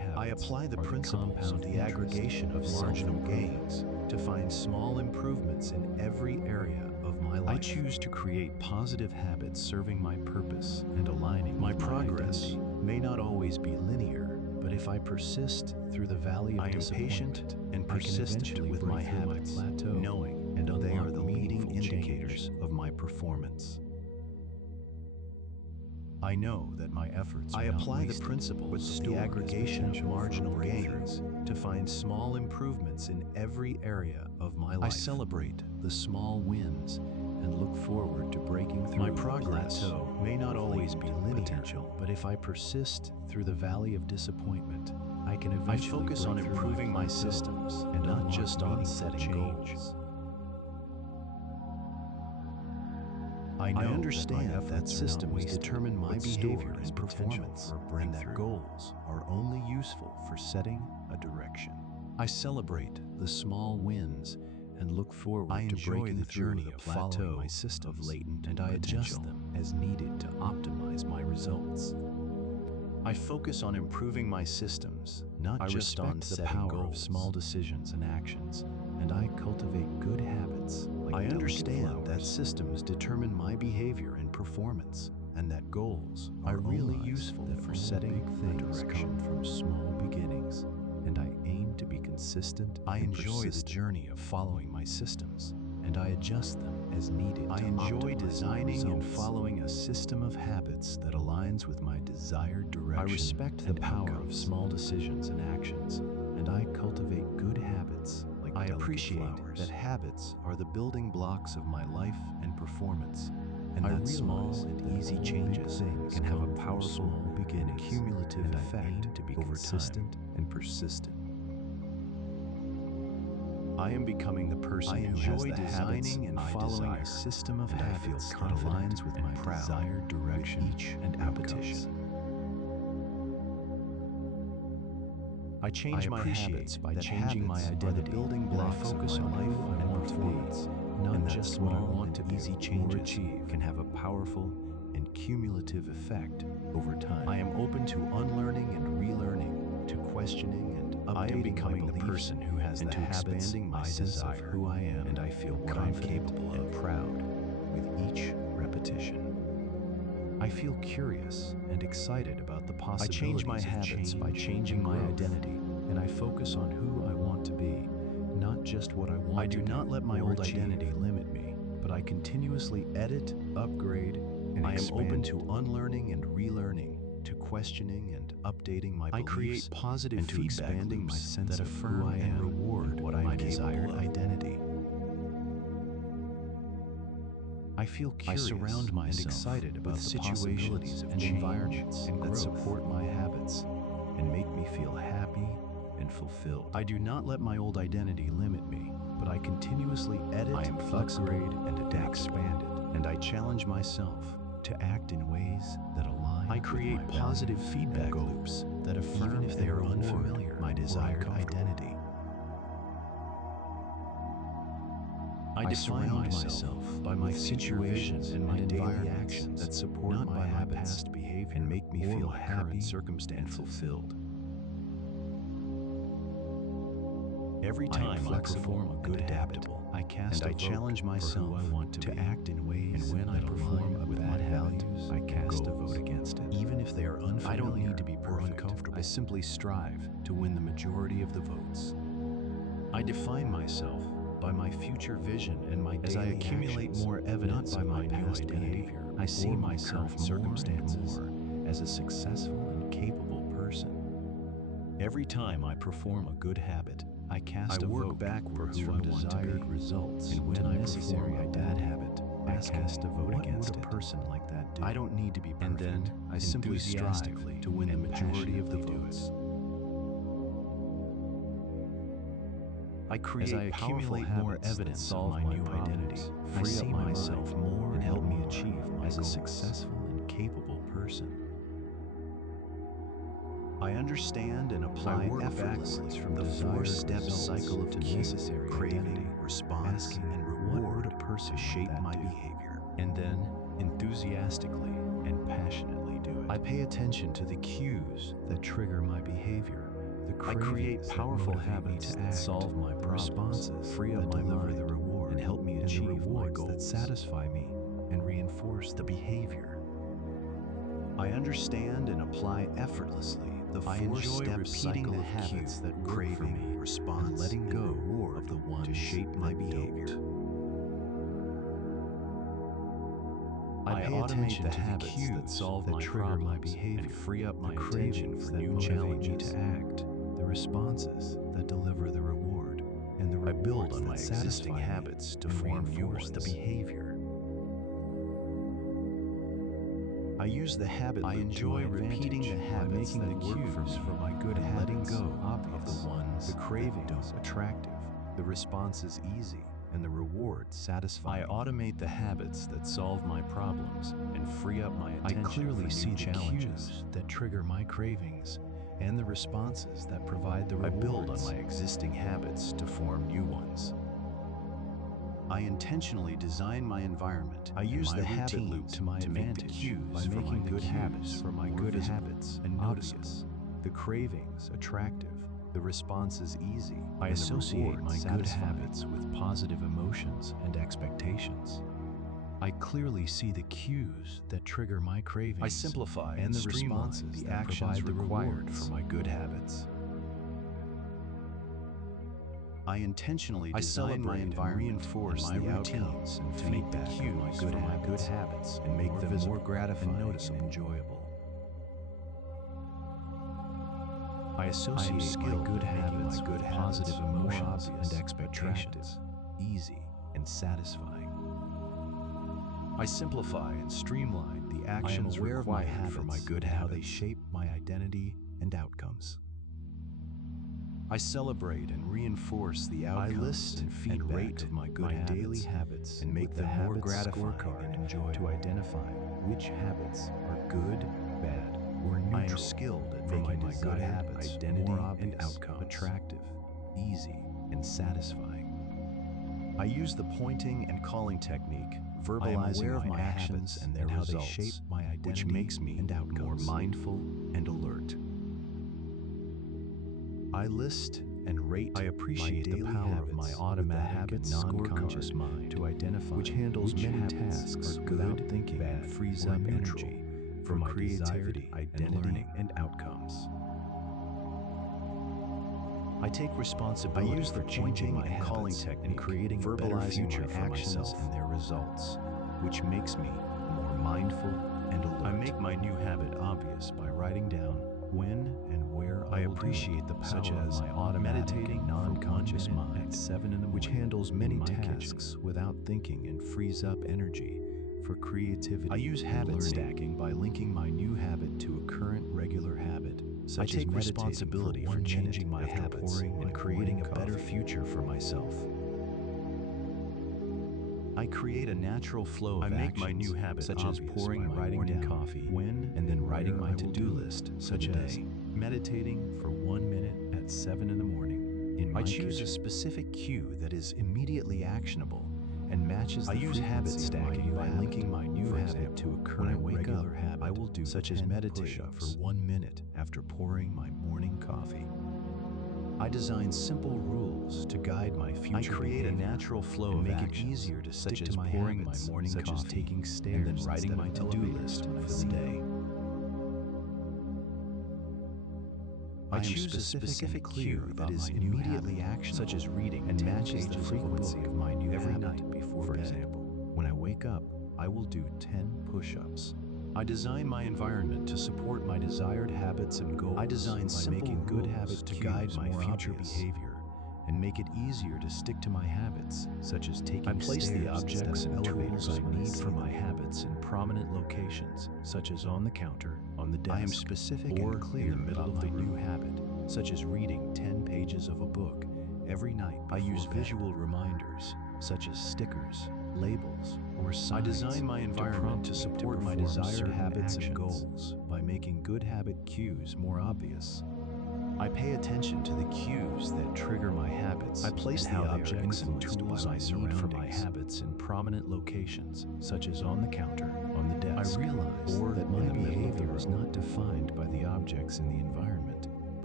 I apply the principles of the aggregation of marginal gains to find small improvements in every area of my life. I choose to create positive habits serving my purpose and aligning my progress. May not always be linear, but if I persist through the valley of disappointment, I am patient and persistent with my habits, knowing and they are the leading indicators of my performance. I know that my efforts I apply the principles of the aggregation of marginal gains to find small improvements in every area of my life. I celebrate the small wins and look forward to breaking through. My progress may not always be linear, but if I persist through the valley of disappointment, I can eventually focus on improving my systems and not just on setting goals. I understand that systems determine my behavior and performance, and that goals are only useful for setting a direction. I celebrate the small wins and look forward to breaking the journey of following my systems of latent and I adjust them as needed to optimize my results. I focus on improving my systems, not just on the power of small decisions and actions, and I cultivate good habits. I understand that systems determine my behavior and performance, and that goals are really useful for setting things come from small beginnings, and I aim to be consistent. I enjoy the journey of following my systems, and I adjust them as needed. I enjoy designing and following a system of habits that aligns with my desired direction. I respect the power of small decisions and actions, and I cultivate good habits. I appreciate that habits are the building blocks of my life and performance, and that small and easy changes can have a powerful, cumulative effect to be consistent and persistent. I am becoming the person who has the designing and following a system of habits that aligns with my desired direction each and repetition. I change my habits by changing my identity, building blocks of my life and performance, not just what I want to easy changes can have a powerful and cumulative effect over time. I am open to unlearning and relearning, to questioning and updating. I am becoming the person who has the habits, my sense of who I am, and I feel confident and proud with each repetition. I feel curious and excited about the possibilities. I change my habits by changing my identity, and I focus on who I want to be, not just what I want. I do not let my old identity limit me, but I continuously edit, upgrade, and I am open to unlearning and relearning, to questioning and updating my beliefs. I create positive and to expanding my sense that affirm who I am and reward what my desired identity. I feel curious. I surround myself and excited about the situations and environments that support my habits and make me feel happy and fulfilled. I do not let my old identity limit me, but I continuously edit, upgrade, and adapt, expand it, and I challenge myself to act in ways that align. I create positive feedback loops that affirm, even if they are unfamiliar, my desired identity. I define myself by my situations and my daily actions that support my past behavior and make me feel happy and fulfilled. Every time I perform a good habit, I cast and I challenge myself to act in ways, and when I perform a bad habit, I cast a vote against it. Even if they are unfamiliar, I don't need to be or uncomfortable. I simply strive to win the majority of the votes. I define myself by my future vision and my daily actions. As I accumulate more evidence of my past behavior, I see myself circumstances as a successful and capable person. Every time I perform a good habit, I cast a vote backwards from desired results, and when I perform a bad habit, I cast a vote against it. What would a person like that do? I don't need to be perfect, and then I simply strive to win the majority of the votes. As I accumulate more evidence of my new identity, I see myself more and help me achieve as a successful and capable person. I understand and apply effortlessly from the four-step cycle of necessary craving, response, and reward a person to shape my behavior, and then enthusiastically and passionately do it. I pay attention to the cues that trigger my behavior, I create powerful habits that solve my problems, free up my mind, the reward, and help me achieve my goals that satisfy me and reinforce the behavior. I understand and apply effortlessly the four-step cycle of habits that craving, response, letting go of the one to shape my behavior. I pay attention to the cues that solve my trigger my behavior and free up my attention for new challenges to act, the responses that deliver the reward, and the rewards I build on my existing habits to form new ones. The behavior. I use the habit loop. I enjoy repeating the habits that work for my good habits, letting go of the ones the cravings attractive, the response is easy, and the reward satisfying. I automate the habits that solve my problems and free up my attention. I clearly see the cues that trigger my cravings and the responses that provide the rewards. I build on my existing habits to form new ones. I intentionally design my environment. I use the habit loop to make the cues by making good habits for my good habits and noticeable. The cravings attractive, the response is easy. I associate my good habits with positive emotions and expectations. I clearly see the cues that trigger my cravings. I simplify and the responses, the actions required for my good habits. I intentionally design my environment, reinforce my routines, and feedback to make my good habits and make them more gratifying and noticeable, enjoyable. I associate my good habits with positive emotions and expectations, easy and satisfying. I simplify and streamline the actions required for my good habits, how they shape my identity and outcomes. I celebrate and reinforce the outcomes. I list and feedback and rate of my good daily habits and make them more gratifying and enjoyable to identify which habits are good, bad, or neutral. I am skilled at making my good habits identity more obvious, and outcomes attractive, easy, and satisfying. I use the pointing and calling technique, verbalizing my actions and their results, how they shape my identity, which makes me more mindful and alert. I list and rate. I appreciate the power of my automatic and non-conscious mind to identify which handles many tasks without thinking and frees up energy for my creativity, identity, and outcomes. I take responsibility for changing my calling technique and creating a better future for myself and their results, which makes me more mindful and alert. I make my new habit obvious by writing down when and where I appreciate the power such as my meditating non-conscious mind at 7 in the morning, which handles many tasks without thinking and frees up energy for creativity. I use habit stacking by linking my new habit to a current regular habit, such as responsibility for changing my habits and creating a better future for myself. I create a natural flow of actions, my new habit such as pouring my writing coffee when and then writing my to-do list, such as meditating for 1 minute at 7 in the morning. I choose a specific cue that is immediately actionable and matches the frequency. I use habit stacking by linking my new habit to a current regular habit, I will do such as meditating for 1 minute after pouring my morning coffee. I design simple rules to guide my future. I create a natural flow and make it easier to stick to my pouring habits, my morning such coffee, as taking stairs and then writing my to-do list for the day. I choose a specific cue that is immediately actionable, such as reading and matches the frequency of my new every night before bed. For example, when I wake up, I will do 10 push-ups. I design my environment to support my desired habits and goals. I design simple good habits to guide my future behavior and make it easier to stick to my habits, such as taking stairs. I place the objects and tools I need for my habits in prominent locations, such as on the counter, on the desk. I am specific or clear in the middle of the new habit, such as reading 10 pages of a book every night. I use visual reminders, such as stickers, labels, or signs. I design my environment to support my desired habits and goals by making good habit cues more obvious. I pay attention to the cues that trigger my habits. I place the objects and tools I need for my habits in prominent locations, such as on the counter, on the desk. I realize that my behavior is not defined by the objects in the environment, but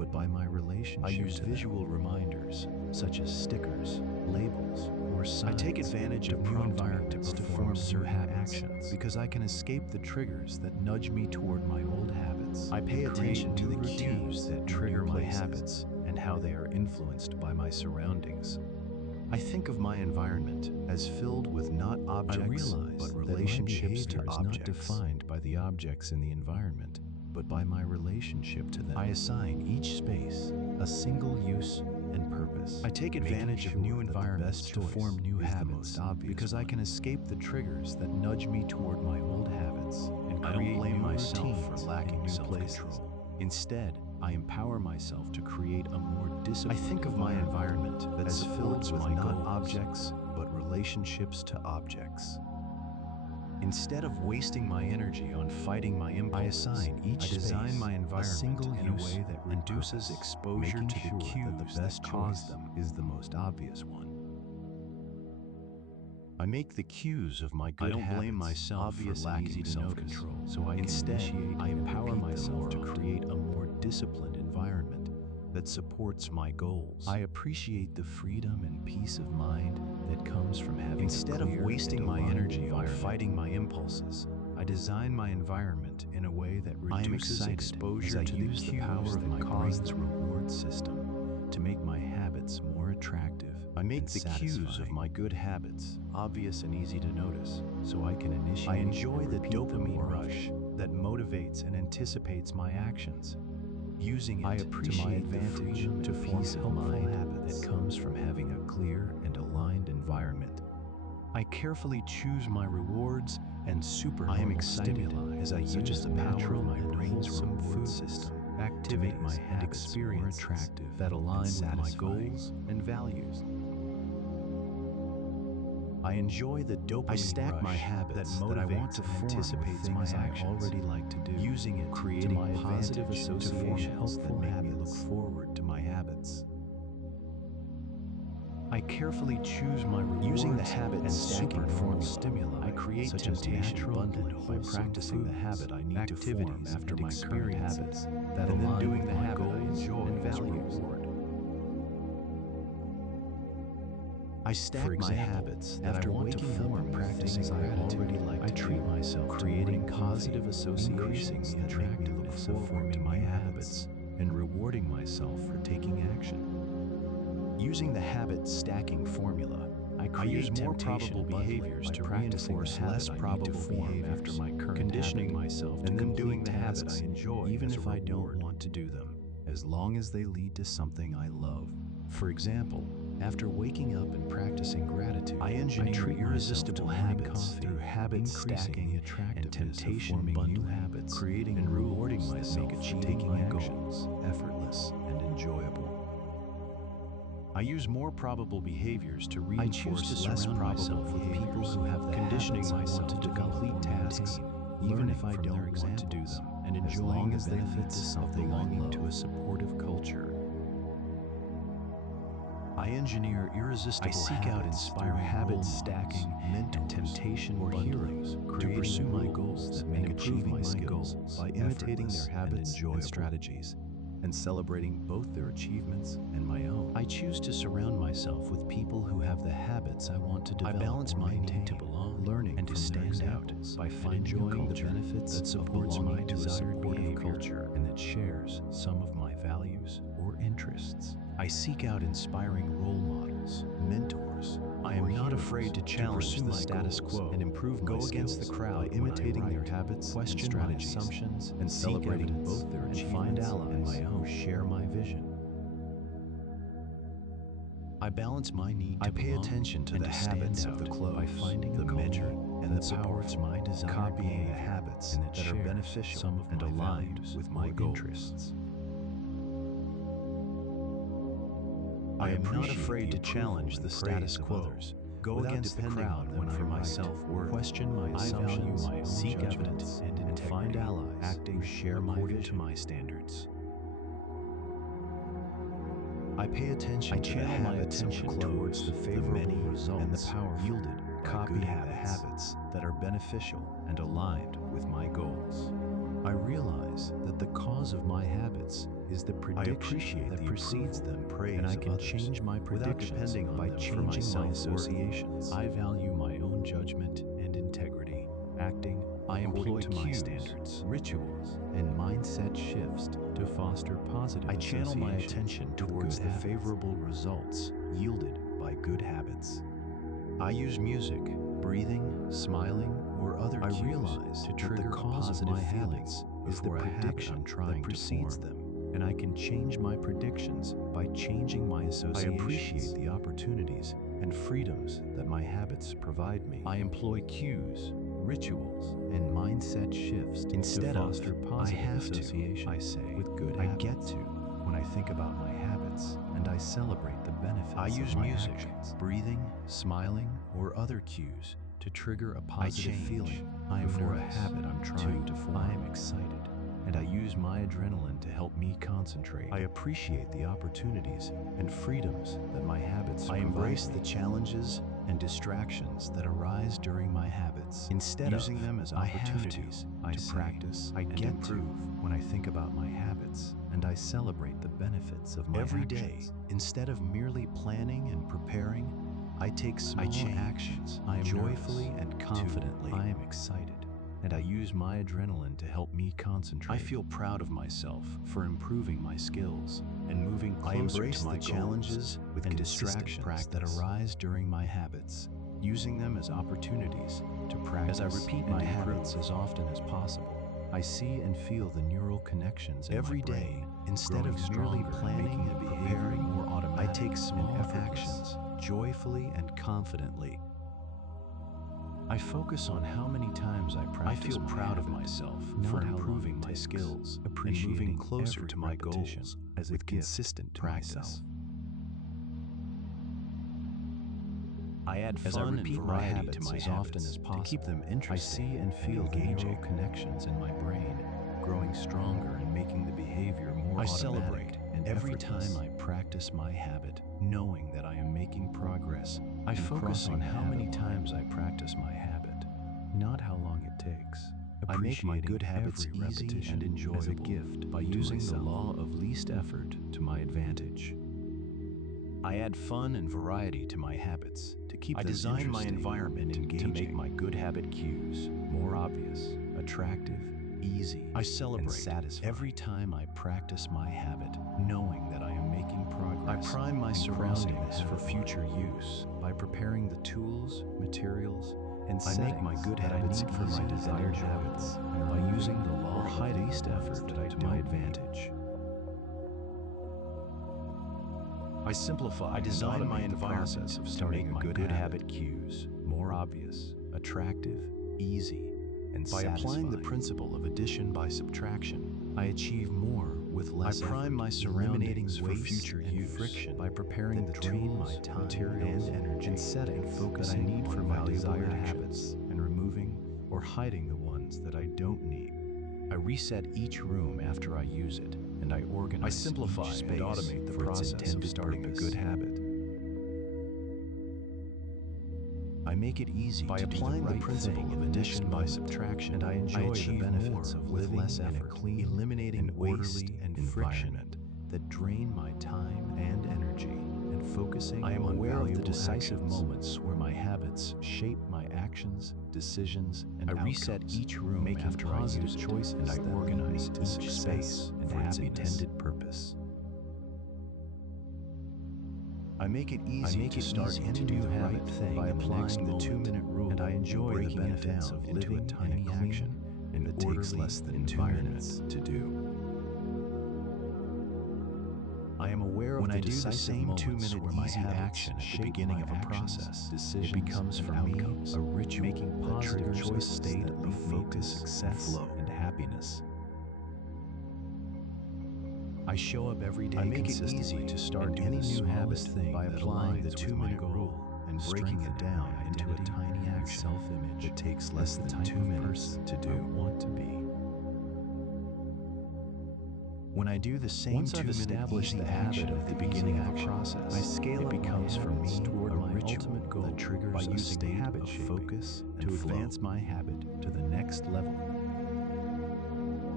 but by my relationship. I use visual reminders, such as stickers, labels, or signs. I take advantage of new environments to form certain actions because I can escape the triggers that nudge me toward my old habits. I pay attention to the cues that trigger my habits and how they are influenced by my surroundings. I think of my environment as filled with not objects, but relationships to objects. Not defined by the objects in the environment, but by my relationship to them. I assign each space a single use and purpose. I take advantage of new environments to form new habits because I can escape the triggers that nudge me toward my old habits and create. I don't blame myself for lacking self-control. Instead, I empower myself to create a more disciplined. I think of my environment as filled with not objects, but relationships to objects. Instead of wasting my energy on fighting my impulses, I design my environment in a way that reduces exposure to the cues that cause them is the most obvious one. I make the cues of my good habits. I don't blame myself for lacking self-control, so I empower myself to create a more disciplined environment that supports my goals. I appreciate the freedom and peace of mind that comes from having. Instead of wasting my energy on fighting my impulses, I design my environment in a way that reduces exposure to the power of my brain's reward system to make my habits more attractive. I make the cues of my good habits obvious and easy to notice, so I can initiate. I enjoy the dopamine rush that motivates and anticipates my actions, using it to my advantage to form helpful habits that comes from having a clear and aligned environment. I carefully choose my rewards and supernormal stimuli as I use the power of my brain's reward system to make my habits more attractive that align with my goals and values. I enjoy the dopamine I stack my habits that I want to anticipates my actions I already like to do, using it creating positive associations that make me look forward to my habits. I carefully choose my rewards using the habit and stacking formula stimuli. I create such temptation bundling by practicing the habit I need to form after my current habits that align doing the habit I enjoy and values. I stack my habits that I want to form practicing gratitude. I treat myself creating positive associations that make me look forward to my habits and rewarding myself for taking action. Using the habit stacking formula, I create more probable behaviors to reinforce less probable behaviors after my current conditioning myself to doing the habits I enjoy even if I don't want to do them, as long as they lead to something I love. For example, after waking up and practicing gratitude, I engineer irresistible habits through habit stacking and temptation bundling, habits, creating and rewarding myself for taking my goals effortless and enjoyable. I use more probable behaviors to reinforce less probable with people who have the conditioning myself to complete tasks, even if I don't want to do them, and enjoying the benefits of belonging to a supportive culture. I engineer irresistible seek out inspiring habit stacking, and temptation or heroes to pursue my goals that make achieving my skills by imitating their habits and strategies, and celebrating both their achievements and my own. I choose to surround myself with people who have the habits I want to develop. I balance my need to belong, learning and to stand out by enjoying the benefits that supports my desired culture and that shares some of my values or interests. I seek out inspiring role models, mentors. I am not afraid to challenge the status quo and improve my skills. Go against the crowd by imitating their habits, question my assumptions, and celebrating both their achievements and my own. Who share my vision. I balance my need to pay attention to the habits of the close by finding the measure and that supports my desire, copying the habits that are beneficial and aligned with my interests. I am not afraid to challenge the status quo. Go against the crowd when for my self-worth, question my assumptions, seek evidence, and find allies acting share my vision to my standards. I pay attention to the habits towards the favorable results and the power yielded, copying the habits that are beneficial and aligned with my goals. I realize that the cause of my habits is the prediction that precedes them, and I can change my predictions by changing my associations. I value my own judgment and integrity, acting I employ to my standards, rituals, and mindset shifts to foster positive I channel my attention towards the favorable results yielded by good habits. I use music, breathing, smiling, or other cues to trigger the cause of my feelings is the prediction that precedes them, and I can change my predictions by changing my associations. I appreciate the opportunities and freedoms that my habits provide me. I employ cues, rituals, and mindset shifts instead to foster positive association. I say with good habits. I get to when I think about my habits, and I celebrate the benefits. I use music, actions, breathing, smiling, or other cues to trigger a positive feeling. I am for a habit I'm trying to form. I am excited, and I use my adrenaline to help me concentrate. I appreciate the opportunities and freedoms that my habits provide. I embrace the challenges and distractions that arise during my habits. Instead using them as opportunities to practice, I get to when I think about my habits, and I celebrate the benefits of my every day. Instead of merely planning and preparing, I take small actions. I am joyfully and confidently. I am excited, and I use my adrenaline to help me concentrate. I feel proud of myself for improving my skills and moving closer to my challenges and distractions that arise during my habits, using them as opportunities to practice. As I repeat my habits as often as possible, I see and feel the neural connections in every day. Instead of merely planning and preparing more automatic, I take small actions joyfully and confidently. I focus on how many times I practice. I feel proud of myself for improving my skills, appreciating and moving closer to my goals as with consistent practice. I add fun and variety to my habits as often as possible to keep them interesting. I see and feel the neural connections in my brain growing stronger and making the behavior more automatic. I celebrate and every time I practice my habit, knowing that I am making progress. I focus on how many times I practice my habit, not how long it takes. I make my good habits easy and enjoyable as a gift by using the law of least effort to my advantage. I add fun and variety to my habits to keep them interesting. I design my environment engaging to make my good habit cues more obvious, attractive, easy. I celebrate and satisfying every time I practice my habit, knowing that I am making progress. I prime my surroundings for future use by preparing the tools, materials, and settings I make my good habits for my desired habits and by using the law of least effort to my advantage. I simplify. I design my environment of starting my good habit cues more obvious, attractive, easy, and satisfying. By applying the principle of addition by subtraction, I achieve more with less effort. I prime my surroundings for future use friction by preparing the tools, my time, materials, and energy, and settings that I need for my desired habits, and removing or hiding the ones that I don't need. I reset each room after I use it, and I organize. I simplify each space and automate the process of starting a good habit. I make it easy by applying the principle of addition by subtraction, and I enjoy the benefits of living less effort, clean, eliminating waste and friction that drain my time and energy, and focusing. I am aware of the decisive moments where my habits shape my actions, decisions, and I reset each room after positive choices, and I organize each space for its intended purpose. I make it easy to start any new habit by applying the 2-minute rule, and I enjoy the benefits of living any action and it takes less than 2 minutes to do. I am aware of the decisive moments where my action at the beginning of a process, it becomes for me a ritual making positive choices state of focus, success, flow, and happiness. I show up every day. I make it easy to start any new habit by applying the 2-minute rule and breaking it down into a tiny action self-image that takes less than 2 minutes to do. Want to be. When I do the same 2-minute easy habit at the beginning of a process, I scale it becomes for me toward my ultimate goal that triggers a state of focus to advance my habit to the next level.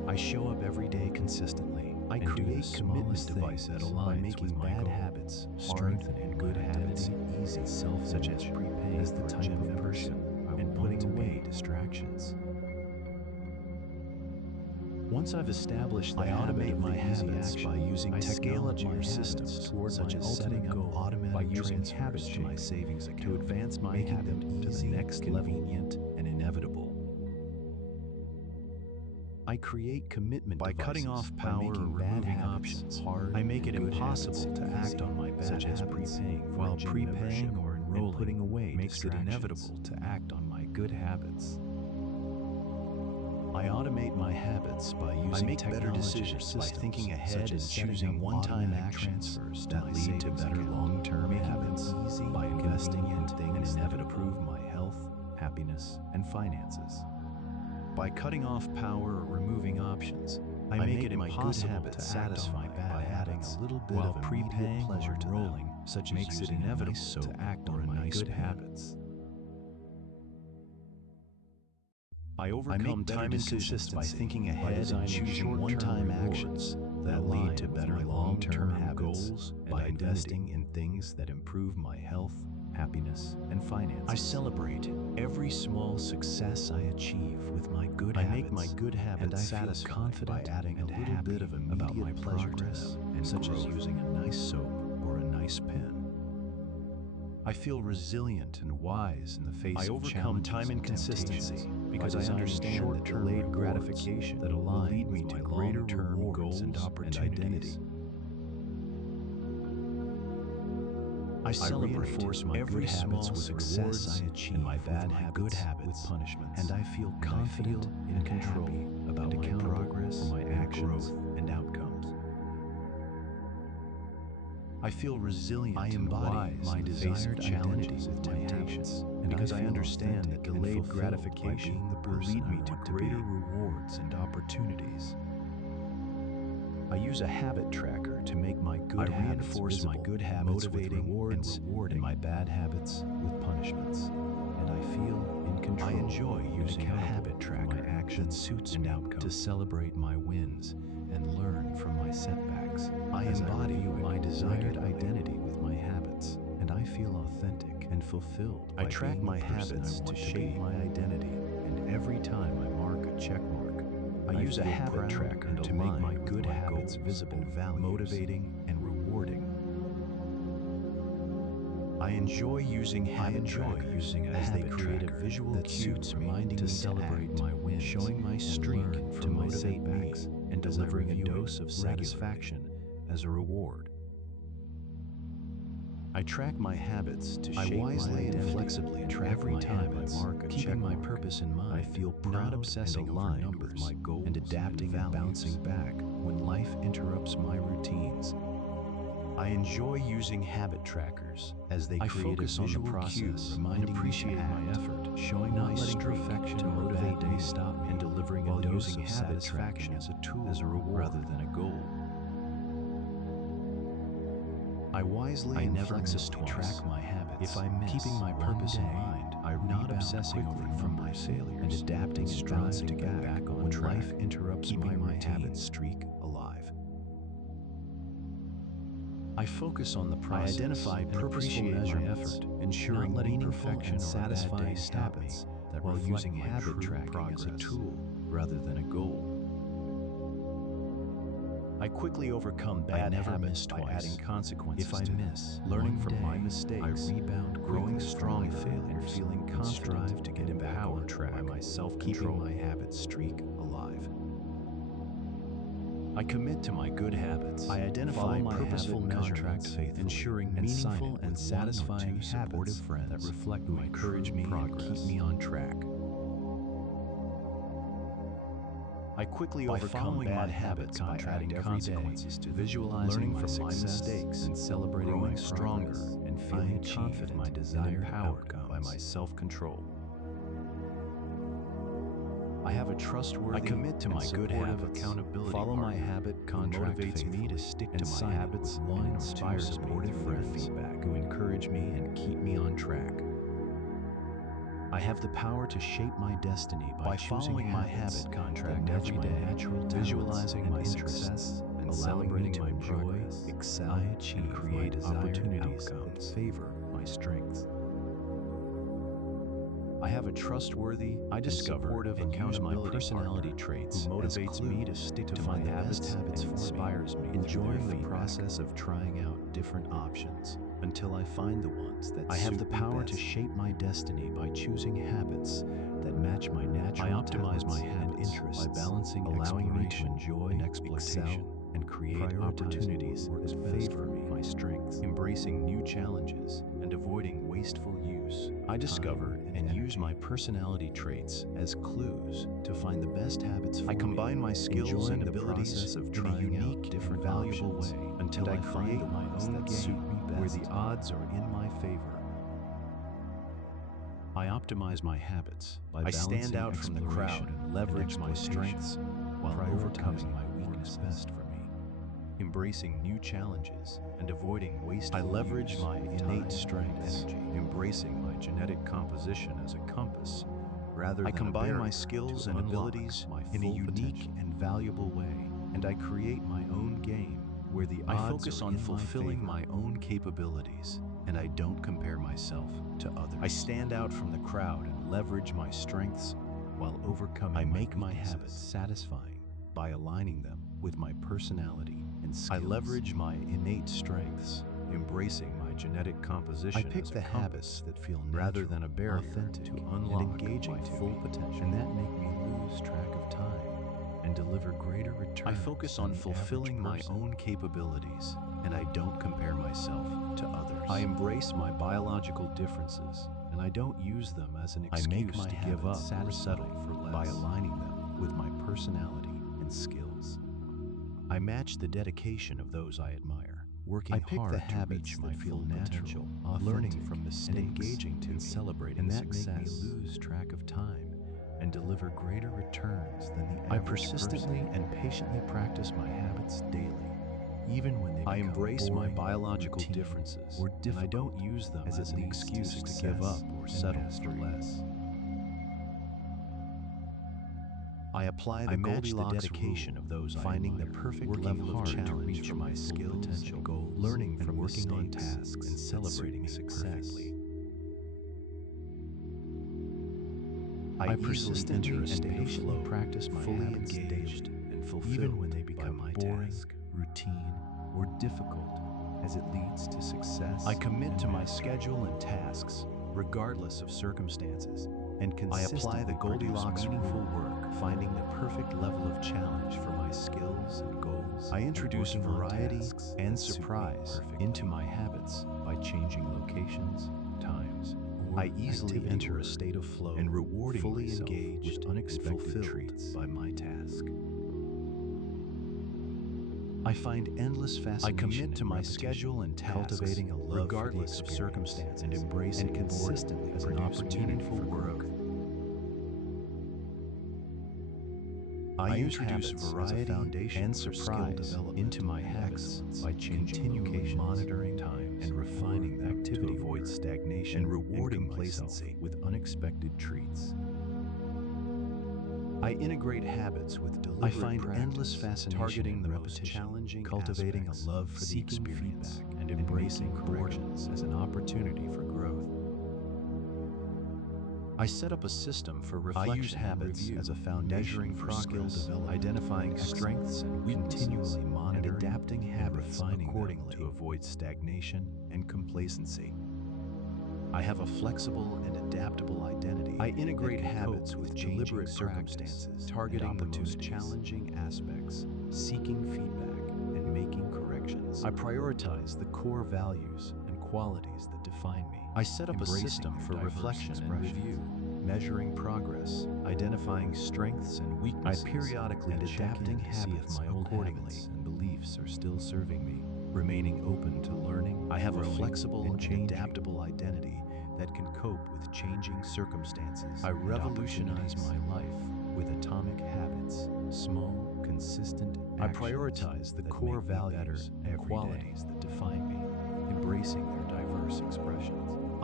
I show up every day consistently. I create commitment devices that align with my bad habits, strengthening good habits, easy such as prepaying as the type of person and putting away distractions. Once I've established the automate my habits by using technology or systems, such as setting up automatic using habits to my savings account to advance my habit to the next level, convenient and inevitable. I create commitment by cutting off power or removing options. I make it impossible to act on my bad habits, while prepaying or enrolling and putting away makes it inevitable to act on my good habits. I automate my habits by using better decisions by thinking ahead and choosing one-time actions that lead to better long-term habits by investing in things that improve my health, happiness, and finances. By cutting off power or removing options, I make it impossible to satisfy by adding a little bit of prepaying pleasure to rolling, such makes it inevitable to act on my good habits. I overcome time inconsistency by thinking ahead and choosing one-time actions that lead to better long-term habits by investing in things that improve my health, happiness, and finances. I celebrate every small success I achieve with my good habits. I make my good habits satisfied confident by adding a little bit of immediate pleasure to them, and such as using a nice soap or a nice pen. I feel resilient and wise in the face of challenges. I overcome time inconsistency because I understand that delayed gratification that will lead me to greater goals and opportunities. I celebrate every small success I achieve and my bad habits with punishments, and I feel confident and control about my progress, my actions, and outcomes. I feel resilient. I embody my desired identity with temptations, and because I understand that delayed gratification will lead me to greater rewards and opportunities. I use a habit tracker to make my good habits reinforce my good habits with rewards and rewarding my bad habits with punishments, and I feel in control. I enjoy using a habit tracker that suits me to celebrate my wins and learn from my setbacks. I embody my desired identity with my habits, and I feel authentic and fulfilled. I track my habits to shape my identity, and every time I mark a check mark, I use a habit tracker to make my good habits visible, motivating, and rewarding. I enjoy using habit trackers as they create a visual cue reminding me to celebrate my wins, showing my streak to motivate me, and delivering a dose of satisfaction as a reward. I track my habits to shape my identity flexibly every time I mark a keeping my purpose in mind. I feel proud, obsessing over numbers, my goals, and adapting and bouncing back when life interrupts my routines. I enjoy using habit trackers as they create a visual cue reminding me to my effort, showing my perfection to motivate me, stop me, and delivering a dose of satisfaction as a tool, as a reward rather than a goal. I wisely and flexibly track my habits. If I miss, keeping my purpose in mind, I'm not obsessing over from my failures and adapting and bouncing to get back on track. Life interrupts keeping my habit streak alive. I focus on the process. I identify purposeful measurements, ensuring not letting perfection and satisfying habits that while using habit tracking as a tool rather than a goal. I quickly overcome bad habits by adding consequences. If I miss, learning from my mistakes, I rebound, growing strong, failing, and feeling confident to get back on track by my self-control, keeping my habit streak alive. I commit to my good habits. I identify purposeful measurements, ensuring meaningful and satisfying supportive friends that reflect my encourage me and keep me on track. I quickly overcome bad habits by adding consequences to visualizing my mistakes and celebrating growing stronger and feeling confident my desired outcome by my self-control. I have a trustworthy, I commit to my good habits, accountability follow my habit contract motivates me to stick to my habits, one inspires supportive friends feedback who encourage me and keep me on track. I have the power to shape my destiny by choosing following my habits habit contract that match every my day, natural talents visualizing and my interests, success, and allowing me celebrating to my enjoy, progress, excel, I achieve and create my desired opportunities outcomes. that favor my strengths. I have a trustworthy, supportive, and use my accountability personality partner traits who as motivates me to clues stick to find my the best habits and and inspires me, enjoying the feedback. process of trying out different options until I find the ones that I have suit the me power to best. shape my destiny by choosing habits that match my natural I optimize my talents and habits interests by balancing allowing me to exploration enjoy, and excel, exploitation, and create prioritizing opportunities what works that best favor for me. my strengths, embracing new challenges and avoiding wasteful use. I discover and use my personality traits as clues to find the best habits for I me. combine my skills enjoying and the abilities process of in a trying unique out different and valuable options way until I find create the my ones own that game suit me where best. the odds are in my favor. I optimize my habits by I balancing stand out from the exploration crowd and leverage and my strengths while overcoming prioritizing my what works weaknesses. best for me. Embracing new challenges and avoiding wasteful I leverage use my of innate time and strengths, energy, embracing my genetic composition as a compass rather I than combine a my barrier skills to and unlock abilities my in a full unique potential and valuable way, and I create my own game where the I odds focus are on in fulfilling my my own capabilities, and I don't compare myself to others. I stand out from the crowd and leverage my strengths while overcoming I make my weaknesses habits satisfying by aligning them with my personality and skills. I leverage my innate strengths, embracing my genetic composition. I pick as a the compass habits that feel rather natural, than a barrier authentic, to and unlock engaging my to full me, potential, and that make me lose track of time and deliver greater returns. I focus on than the fulfilling my average person. own capabilities, And I don't compare myself to others. I embrace my biological differences, and I don't use them as an I excuse make my to give up habits or settle satisfying for less by aligning them with my personality and skills. I match the dedication of those I admire, working I pick hard the to habits reach my that feel full natural, potential, learning authentic, from and mistakes, engaging to and me, celebrating and that success. make me lose track of time and deliver greater returns than the I average persistently person. And patiently practice my habits daily, even when they become embrace my boring, biological routine, differences, or and I difficult, don't use them as as it an leads excuse to to give up success or and settle mastery. for less. I apply the I match the Goldilocks dedication rule, of those I finding the admire, perfect working level of hard to challenge reach for my my full skills potential, and goals, learning and from working on mistakes tasks and and celebrating suit me success. perfectly. I easily persistently enter a and state of patiently flow, practice my fully habits engaged daily, and fulfilled, even when they by become my boring, task, routine, or difficult, as it leads to success. I commit and to my mastery. schedule and tasks, regardless of circumstances, and I apply the consistently produce Goldilocks meaningful rule, work, finding the perfect level of challenge for my skills and goals. I and introduce working on variety tasks and that suit me surprise perfectly into my habits by changing locations, times, or I easily activity enter a order, state of flow, and rewarding fully myself engaged with unexpected and fulfilled treats by my task. I find endless fascination I commit to in my repetition, schedule and tasks, cultivating a love regardless for of the experience, circumstances, and embracing and consistently boredom as an produce opportunity meaningful for work. growth. I use introduce habits variety as a foundation and for skill surprise development into my and habits excellence by continually changing monitoring times and refining them activity to avoid order, stagnation and rewarding complacency myself with unexpected treats. I integrate habits with deliberate find practice, endless fascination targeting in the most repetition, challenging cultivating a aspects, love for the seeking experience, feedback, and embracing corrections as an opportunity for growth. I set up a system for reflection use and habits review as a foundation measuring for progress, skill development, identifying strengths and weaknesses, continually monitoring and adapting and habits refining accordingly them to avoid stagnation and complacency. I have a flexible and adaptable identity. I integrate habits with changing circumstances, targeting the most challenging aspects, seeking feedback, and making corrections. I prioritize the core values and qualities that define me. I set up a system for reflection and review, measuring progress, identifying strengths and weaknesses, I periodically and check adapting in to see if habits my old accordingly habits and beliefs are still serving me. Remaining open to learning, I have a growing, flexible and and changing. adaptable identity that can cope with changing circumstances. I and revolutionize opportunities. my life with atomic habits, small, consistent I actions prioritize the that core make me better values and every qualities that define me, embracing their diverse expressions.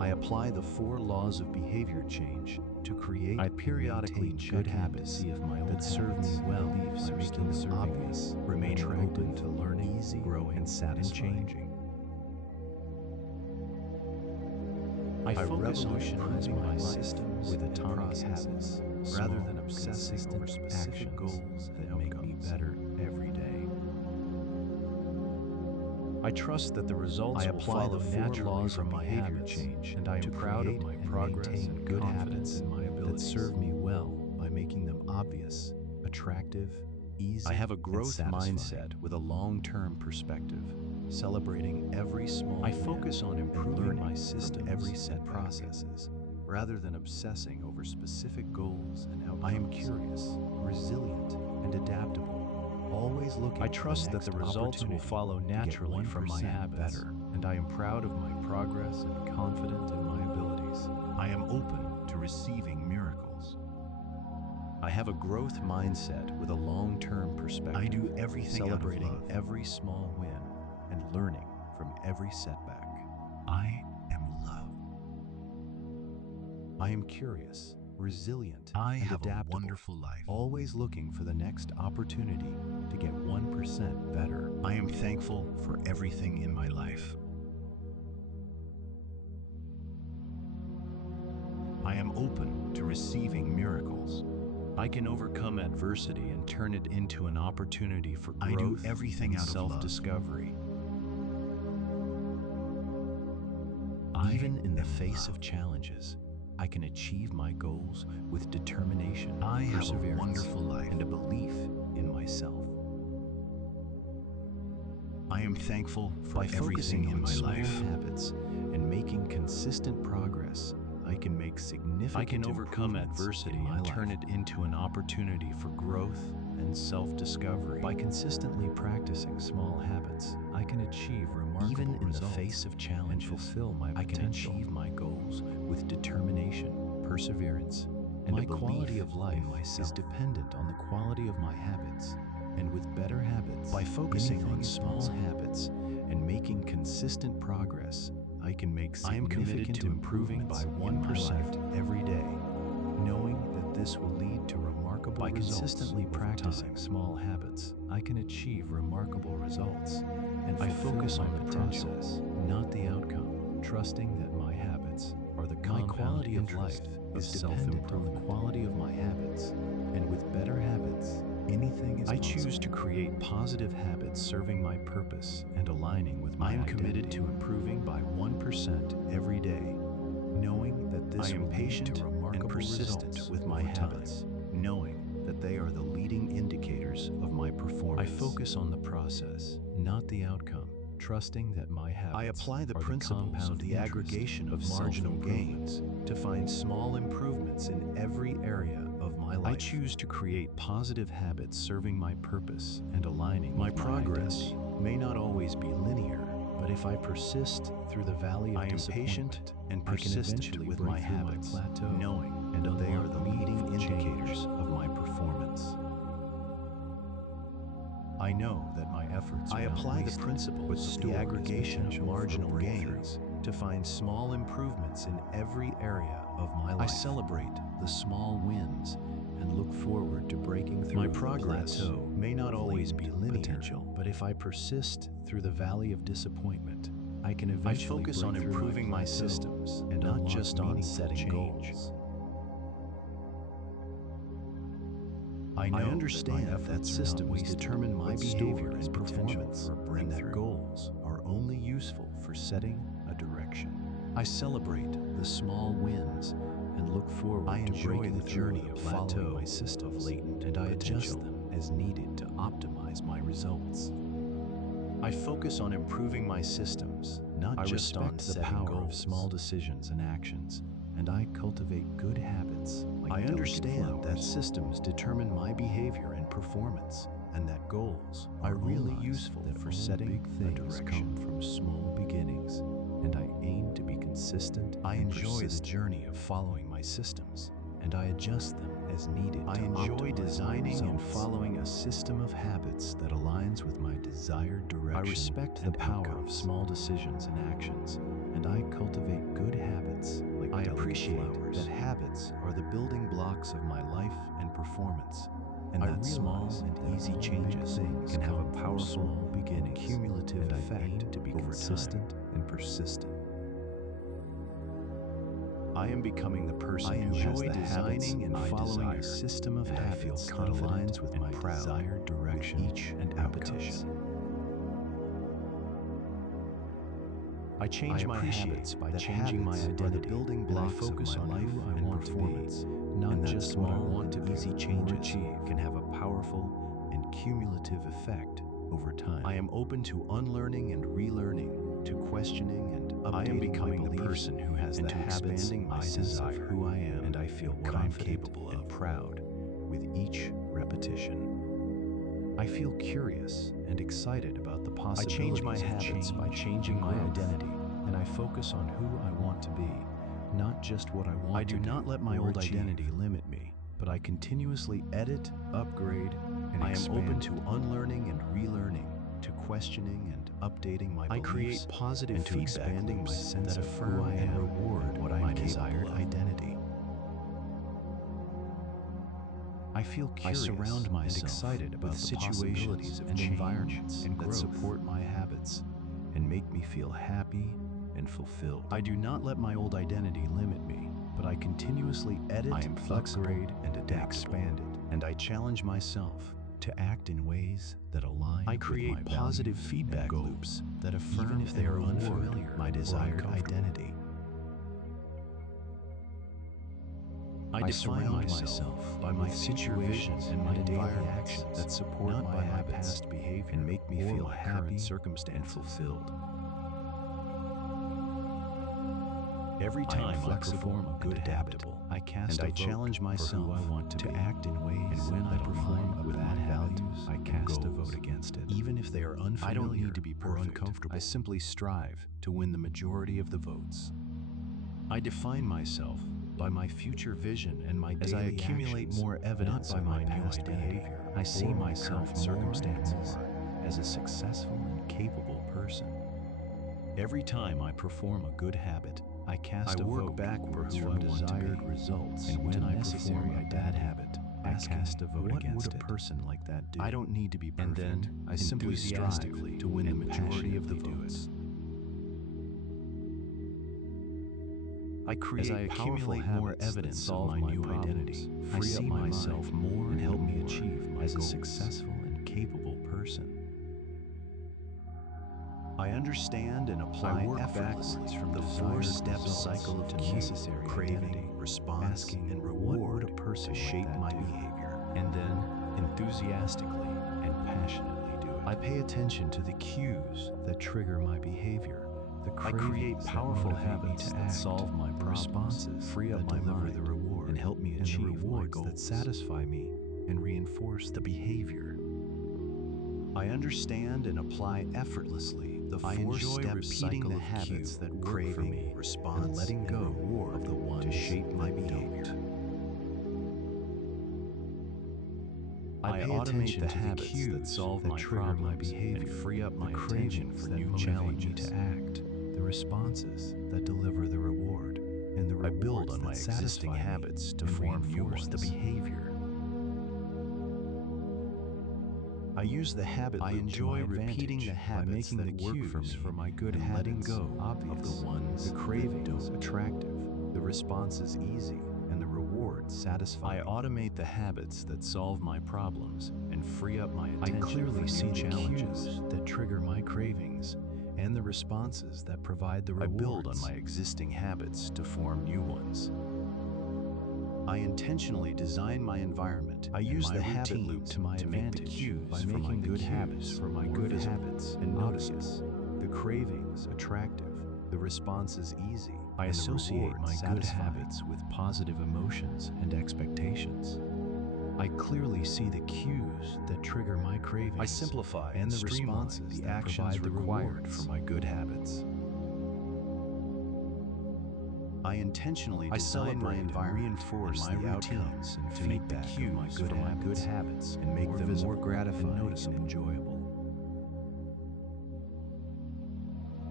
I apply the 4 laws of behavior change to create I periodically and check maintain good in to habits see if my old that serve me habits and well beliefs by are making still them serving me, obvious, remaining attractive, open to learning, easy, growing, and satisfying. changing. I focus on revolutionize improving my my systems with and atomic processes habits, rather small, than obsessing consistent over specific actions goals and that make me outcomes. better every day. I trust that the results I will apply follow the 4 naturally laws from of my behavior habits, change and I am to proud of create my and progress maintain and good confidence habits in my abilities that serve me well by making them obvious, attractive, easy. I have a growth mindset with a long-term perspective, celebrating every small I win focus on and improving learning my from systems every set and processes, rather than obsessing over specific goals and outcomes. I am curious, resilient, and adaptable, always looking. I trust that the results will follow naturally from my habits, better, and I am proud of my progress and confident in my abilities. I am open to receiving miracles. I have a growth mindset with a long-term perspective. I do everything out of celebrating love. every small win and learning from every setback. I am love. I am curious, resilient, I and have adaptable, a wonderful life. always looking for the next opportunity to get 1% better. I am thankful for everything in my life. I am open to receiving miracles. I can overcome adversity and turn it into an opportunity for I do growth everything and out of love. self-discovery. I Even in the am face love. of challenges, I can achieve my goals with determination, I have a perseverance, wonderful life. and a belief in myself. I am thankful for By everything focusing in on my small life. habits and making consistent progress, I can make significant I can overcome improvements adversity in my and life. turn Turn it into an opportunity for growth and self-discovery. By consistently practicing small habits, I can achieve remarkable Even in the results face of and challenges, fulfill my I can potential. achieve my goals with determination, perseverance, and my a belief quality of life in myself is dependent on the quality of my habits. And with better habits, By focusing anything on is small possible. habits and making consistent progress, I can make I am committed significant to improving improvements by in my 1% life every day, knowing that this will lead to remarkable By results. consistently Over practicing time, small habits, I can achieve remarkable results, and I fulfill focus my on the potential, process, not the outcome, trusting that my habits are the compound quality of interest life of is self-improvement. dependent on the quality of my habits, and with better habits, anything is I possible. choose to create positive habits serving my purpose and aligning with my I am identity. committed to improving by 1% every day, knowing that this I am will lead patient to and remarkable persistent results with my over time. habits, knowing that they are the leading indicators of my performance. I focus on the process, not the outcome, trusting that my habits I apply the are principles compound of the interest aggregation of marginal self-improvements to find small improvements in every area of my life. I choose to create positive habits serving my purpose and aligning My with progress my identity. May not always be linear, but if I persist through the valley of I am disappointment, patient and I can persistent eventually with break my through habits, my plateau, knowing and that they are the unlock leading meaningful indicators change. of my performance. I know that my efforts I are not apply the wasted, principles but of the store aggregation of potential for marginal breakthrough gains to find small improvements in every area of my life. I celebrate the small wins and look forward to breaking through My the progress plateau. May not of always be latent linear, potential. but if I persist through the valley of disappointment, I can I eventually focus break on through improving my plateau systems, and not unlock just on meaningful setting change. goals. I know understand that that systems determine my behavior and potential performance, for a and that breakthrough. goals are only useful for setting a direction. I celebrate the small wins and look forward I to enjoy breaking the through journey the of plateau following my systems, of latent and I adjust potential. them as needed to optimize my results. I focus on improving my systems, not I just on respect the setting power of goals. Small decisions and actions, and I cultivate good habits. Like I delicate understand flowers. that Systems determine my behavior and performance, and that goals are only useful for setting big things direction. come From small beginnings, and I aim to be consistent. I enjoy the journey of following my systems, and I adjust them as needed. I to enjoy optimize my designing and results. Following a system of habits that aligns with my desired direction. I respect the and power of outcomes. Small decisions and actions, and and I cultivate good habits like I appreciate that habits are the building blocks of my life and performance, and that small and easy changes can have a powerful beginning, cumulative effect to be consistent and persistent. I am becoming the person who has the designing and following a system of habits that aligns with my desired direction each and repetition. I change my habits by changing my identity, building blocks and I focus on life and performance, not just small and easy changes can have a powerful and cumulative effect over time. I am open to unlearning and relearning, to questioning and updating. I am becoming the person who has the habits I desire, who I am, and I feel what I'm capable of, and proud with each repetition. I feel curious and excited about the possibilities. I change my habits by changing my identity, and I focus on who I want to be, not just what I want. I do not let my old identity limit me, but I continuously edit, upgrade, and expand. I am open to unlearning and relearning, to questioning and updating my beliefs. I create positive and to expanding my sense of who I am and reward what my desired identity. I feel curious and excited about the possibilities of and environments and that support my habits and make me feel happy and fulfilled. I do not let my old identity limit me, but I continuously edit, upgrade, and adapt, expand it, and I challenge myself to act in ways that align. I create positive feedback loops that affirm, even if they are unfamiliar, my desired identity. I define myself by my situations and my daily actions that support my past behavior and make me feel happy, and fulfilled. Every time I perform a good habit, I cast a vote challenge myself for who I want to act in ways, and when I perform a bad habit, I cast a vote against it. Even if they are unfamiliar, I don't need to be perfect or uncomfortable. I simply strive to win the majority of the votes. I define myself by my future vision and my daily actions. As I accumulate more evidence of my past behavior, I see myself more and more as a successful and capable person. Every time I perform a good habit, I cast a vote backwards from desired results, and when I perform a bad habit, I cast a vote against it. What would a person like that do? I don't need to be perfect, and then I simply strive to win the majority of the votes. I create, as I accumulate more evidence of my new identity, I see myself more and help me achieve my goals as a successful and capable person. I understand and apply effortlessly from the four-step cycle of necessary craving, response, asking, and reward. What would a person to shape my behavior, and then enthusiastically and passionately do it. I pay attention to the cues that trigger my behavior. I create powerful habits that solve my responses, free up my mind, the reward, and help me achieve my goals that satisfy me and reinforce the behavior. I understand and apply effortlessly the four-step cycle of habits that work for me, response, and letting go reward of the ones to shape my behavior. I pay attention to the cues that solve my problems and free up my attention for new challenges to act. The responses that deliver the reward, and the rewards I build on my existing habits to reinforce the behavior. I use the habit loop. I enjoy repeating the habits that work for my good habits, letting go of the ones, the cravings, attractive, the responses easy, and the rewards satisfying. I automate the habits that solve my problems and free up my attention. I clearly see the challenges that trigger my cravings and the responses that provide the rewards. I build on my existing habits to form new ones. I intentionally design my environment. I use the habit loop to my advantage by making good habits for my good habits and notices. The cravings attractive, the responses easy. I associate my good habits with positive emotions and expectations. I clearly see the cues that trigger my cravings. I simplify and the responses, the actions required for my good habits. I intentionally design my environment, reinforce my routines, and to make the cues for my good habits and make them more gratifying and noticeable. Enjoyable.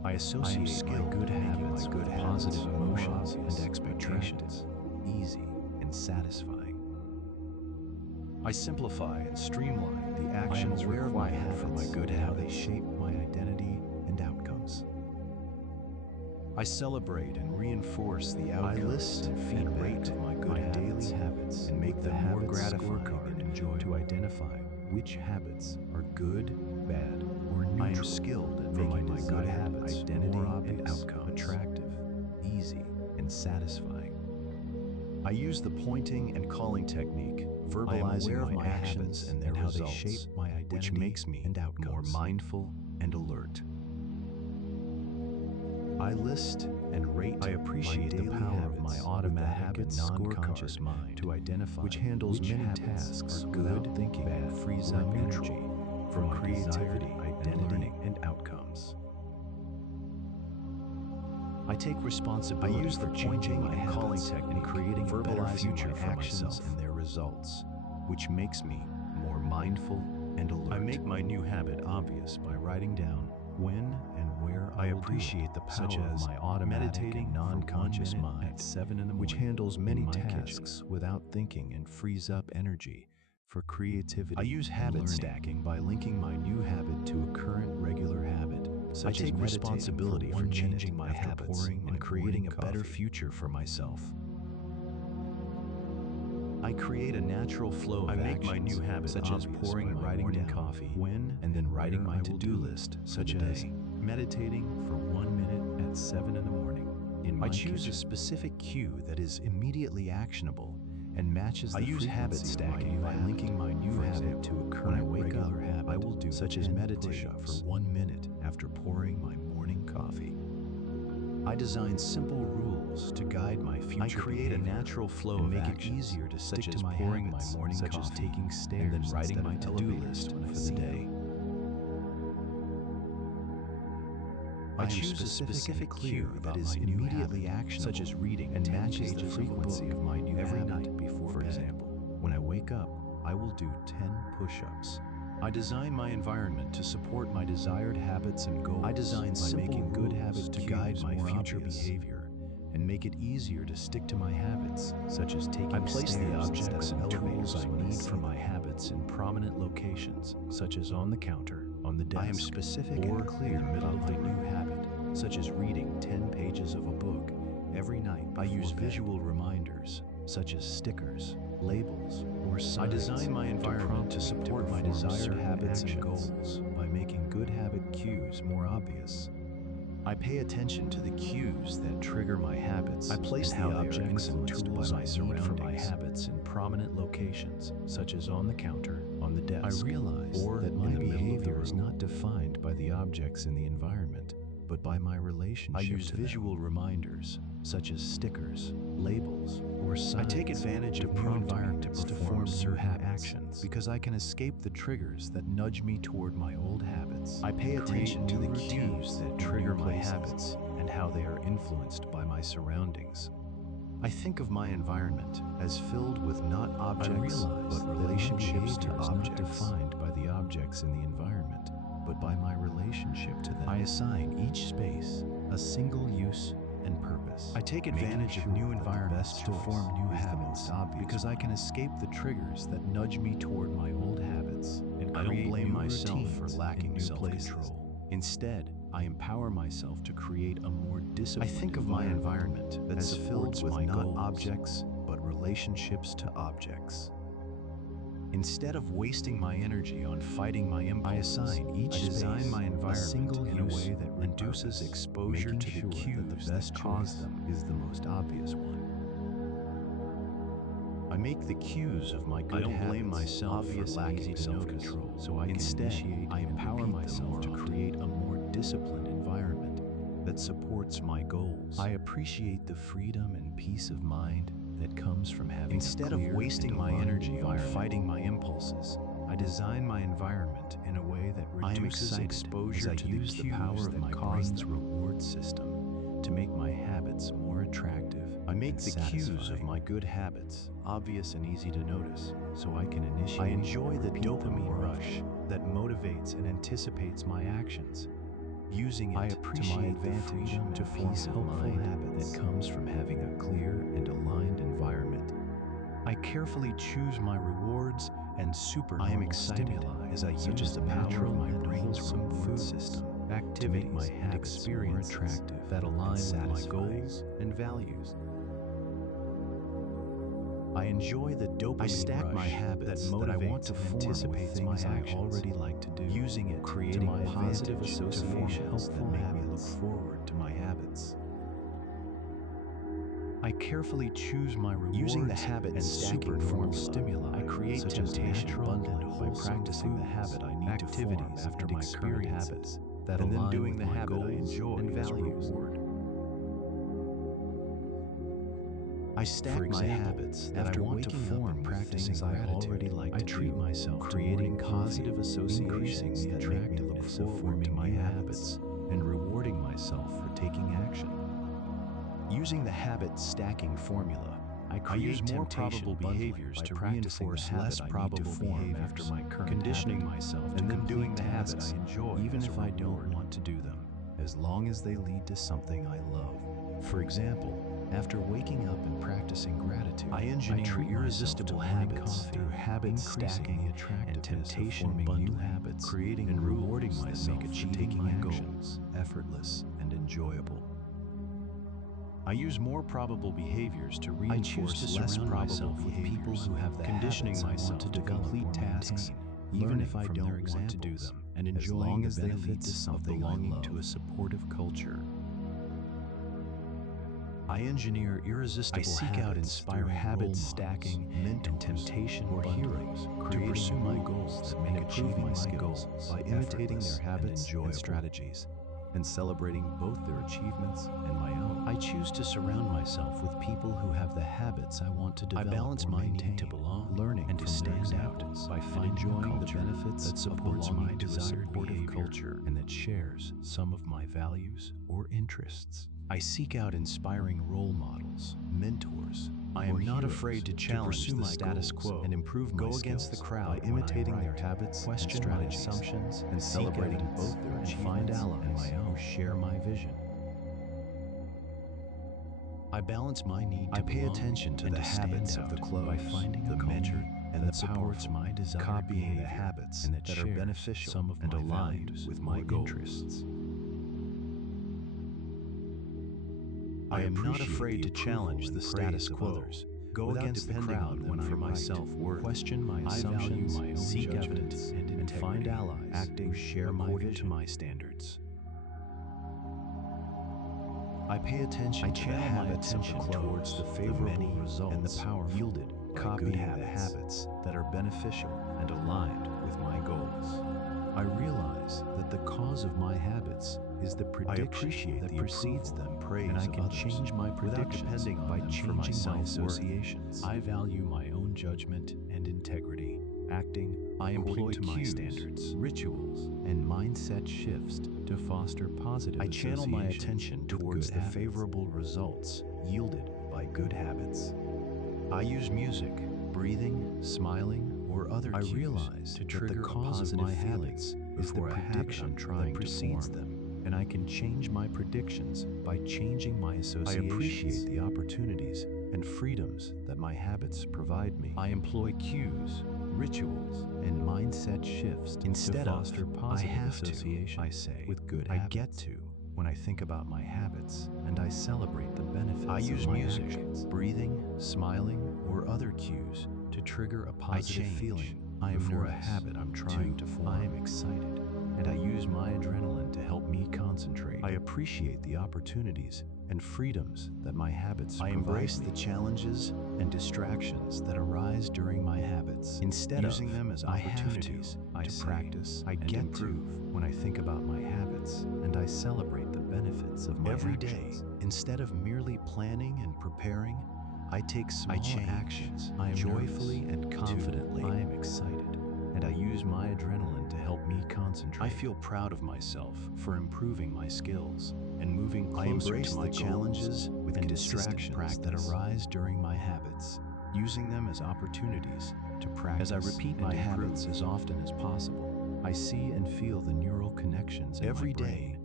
I associate my good habits with positive emotions and expectations, easy and satisfying. I simplify and streamline the actions required for my good habits. They shape my identity and outcomes. I celebrate and reinforce the outcomes. I list and feedback of my good daily habits and make them more gratifying and enjoyable to identify which habits are good, bad, or neutral. I am skilled at making my good habits identity more obvious, and outcome attractive, easy, and satisfying. I use the pointing and calling technique, verbalizing my actions and their results, how they shape my identity, which makes me more mindful and alert. I list and rate. I appreciate the power of my automatic and non-conscious mind to identify which handles many tasks without thinking and frees up energy for creativity, identity, and outcomes. I take responsibility. I use the pointing and calling technique, creating a better future for myself and their results, which makes me more mindful and alert. I make my new habit obvious by writing down when and where I appreciate the power such as my automatic and non-conscious mind at 7 in the morning, which handles many tasks without thinking and frees up energy for creativity. I use habit stacking by linking my new habit to a current regular habit. I take responsibility for changing my habits and creating a better future for myself. I create a natural flow of actions. I make my new habit such as pouring my morning coffee when and then writing my to-do list, such as meditating for 1 minute at 7 in the morning. I choose a specific cue that is immediately actionable and matches the frequency. I use habit stacking by linking my new habit to a current regular habit I will do, such as meditating for 1 minute after pouring my morning coffee. I design simple rules to guide my future. I create a natural flow and make it easier to stick to my pouring my morning coffee, such as taking stairs and then writing my to-do list for the day. I choose a specific cue that is immediately actionable, such as reading and matches the frequency of my new every night before. For example, when I wake up, I will do 10 push-ups. I design my environment to support my desired habits and goals. I design simple good habits to guide my future behavior and make it easier to stick to my habits, such as taking stairs. I place the objects and tools I need for my habits in prominent locations, such as on the counter, on the desk. I am specific or clear in the middle of the new habit, such as reading 10 pages of a book every night before I use visual reminders, such as stickers, labels, or signs. I design my environment to support my desired habits and goals by making good habit cues more obvious. I pay attention to the cues that trigger my habits. I place the objects and tools I need for my habits in prominent locations, such as on the counter, on the desk. I realize that my behavior is not defined by the objects in the environment, but by my relationship. I use visual reminders, such as stickers, labels, or signs. I take advantage of new environments to perform certain actions because I can escape the triggers that nudge me toward my old habits. I pay attention to the cues that trigger my habits and how they are influenced by my surroundings. I think of my environment as filled with not objects, but relationships to objects, not defined by the objects in the environment, but by my relationship to them. I assign each space a single use and purpose. I take advantage of new environments to form new habits because I can escape the triggers that nudge me toward my old habits and I don't blame myself for lacking self-control. Instead, I empower myself to create a more disciplined environment. I think of my environment as filled with not objects, but relationships to objects. Instead of wasting my energy on fighting my impulses, I design my environment in a way that reduces exposure to the cues that the best cause them is the most obvious one. I make the cues of my good habits. I don't blame myself for lacking self-control, so I empower myself to create a more disciplined environment that supports my goals. I appreciate the freedom and peace of mind that comes from having Instead of wasting my energy on fighting my impulses, I design my environment in a way that reduces exposure to the cues that my brain's reward system to make my habits more attractive. I make the cues of my good habits obvious and easy to notice, so I can initiate. I enjoy the dopamine rush that motivates and anticipates my actions. using it I to my appreciate the advantage freedom to and form peace a of helpful mind habit that that comes from having a clear and aligned environment. I carefully choose my rewards and supernormal stimuli as I such use as the the power natural of my and brain's wholesome reward food system activities to make my and habits more experiences attractive that align with my satisfying goals and values. I enjoy the dopamine I stack rush my habits that I want to form anticipate with things my I actions, already like to do, using it creating to my positive advantage to form associations helpful that make habits. me look forward to my habits. I carefully choose my rewards Using the habit and stacking supernormal formula, stimuli, I create such as temptation natural bundling and by wholesome practicing the foods, habit I need to form activities, after and my current experiences, habits that and then align doing with the my habit I goals enjoy and as a values. reward. I stack For example, my habits that after I want to waking up form and with practicing things I gratitude, already like I to treat do, myself to creating morning positive coffee, associations increasing the that make me look attractiveness of forward to forming my new habits. and rewarding myself for taking action. Using the habit stacking formula, I I create use more temptation probable bundling behaviors by to practicing reinforce the less habit I need to probable form behaviors, after my current conditioning habit, myself to and then complete doing the habit tasks I enjoy even as if a I don't reward. want to do them, as long as they lead to something I love. For example, after waking up and practicing gratitude, I engineer treat irresistible myself to morning habits coffee, through habit increasing stacking the and attractiveness of temptation forming new bundling, habits, creating and rules rewarding that myself make for achieving taking my action goals effortless and enjoyable. I use more probable behaviors to I choose reinforce to less surround probable myself with behaviors, people who have the conditioning habits I want myself to to develop complete or tasks maintain, even if I from don't their want to do examples them, and as enjoying long the as they lead to benefits of something I belonging love. to a supportive culture. I engineer irresistible I seek out habits through inspiring habit role stacking, models, mentors, and temptation or bundling heroes to to pursue my rules goals that and make improve achieving my my skills goals by imitating their effortless and habits and enjoyable. strategies, and celebrating both their achievements and my own. I choose to surround myself with people who have the habits I want to develop. I balance or my maintain, need to belong learning and to from their stand out examples by and finding a enjoying the culture benefits that of supports belonging my to a desired supportive behavior. culture and that shares some of my values or interests. I seek out inspiring role models, mentors. I am not afraid to challenge the status quo and improve my go against the skills crowd by imitating their right, habits and question my strategies, assumptions, and seek celebrating evidence, both their and achievements find allies and my own who share my vision. I balance my need to I pay belong attention to and the to stand habits of out the close, by finding the a many, culture and that the supports powerful, my desired copying the behavior habits and that that are shares beneficial some of and my aligned values with my or goals. interests. I am not afraid to challenge the status quo, go against the crowd when for my self-worth, question my assumptions, my own seek judgment, evidence, and find allies acting who share my according vision. to my standards. I pay attention I to the channel my habits attention of the close, towards the the favorable many, results and the powerful, yielded by copying good the habits. habits that are beneficial and aligned with my goals. I realize that the cause of my habits is the prediction that precedes them, and I can change my predictions depending on by them for changing my my self-worth. associations. I value my own judgment and integrity, acting I according employ to my cues, standards, rituals, and mindset shifts to foster positive I channel my associations attention with towards good the habits. favorable results yielded by good habits. I use music, breathing, smiling, or other cues realize to that trigger the a cause of positive my feeling habits is the before a habit prediction I'm trying that to precedes form. them, and I can change my predictions by changing my associations. I appreciate the opportunities and freedoms that my habits provide me. I employ cues, rituals, and mindset shifts Instead to of, foster "I positive have to," associations I say, with good "I habits. get to." When I think about my habits and I celebrate the benefits I use of my music, actions, breathing, smiling, or other cues to trigger a positive change. feeling. I am for a nervous. habit I'm trying to form. I am excited, and I use my adrenaline to help me concentrate. I appreciate the opportunities and freedoms that my habits provide embrace me. the challenges and distractions that arise during my habits. Instead Using of, them as "I have opportunities to," to practice, I and get improve. to when I think about my habits and I celebrate the benefits of my Every actions. Instead of merely planning and preparing, I take small change. actions I am joyfully nervous. and confidently. I am excited, and I use my adrenaline to help me concentrate. I feel proud of myself for improving my skills and moving I closer embrace to my the challenges goals with and distractions consistent that practice. arise during my habits, using them as opportunities to practice. As I repeat and my improve habits as often as possible, I see and feel the neural connections in Every my brain day,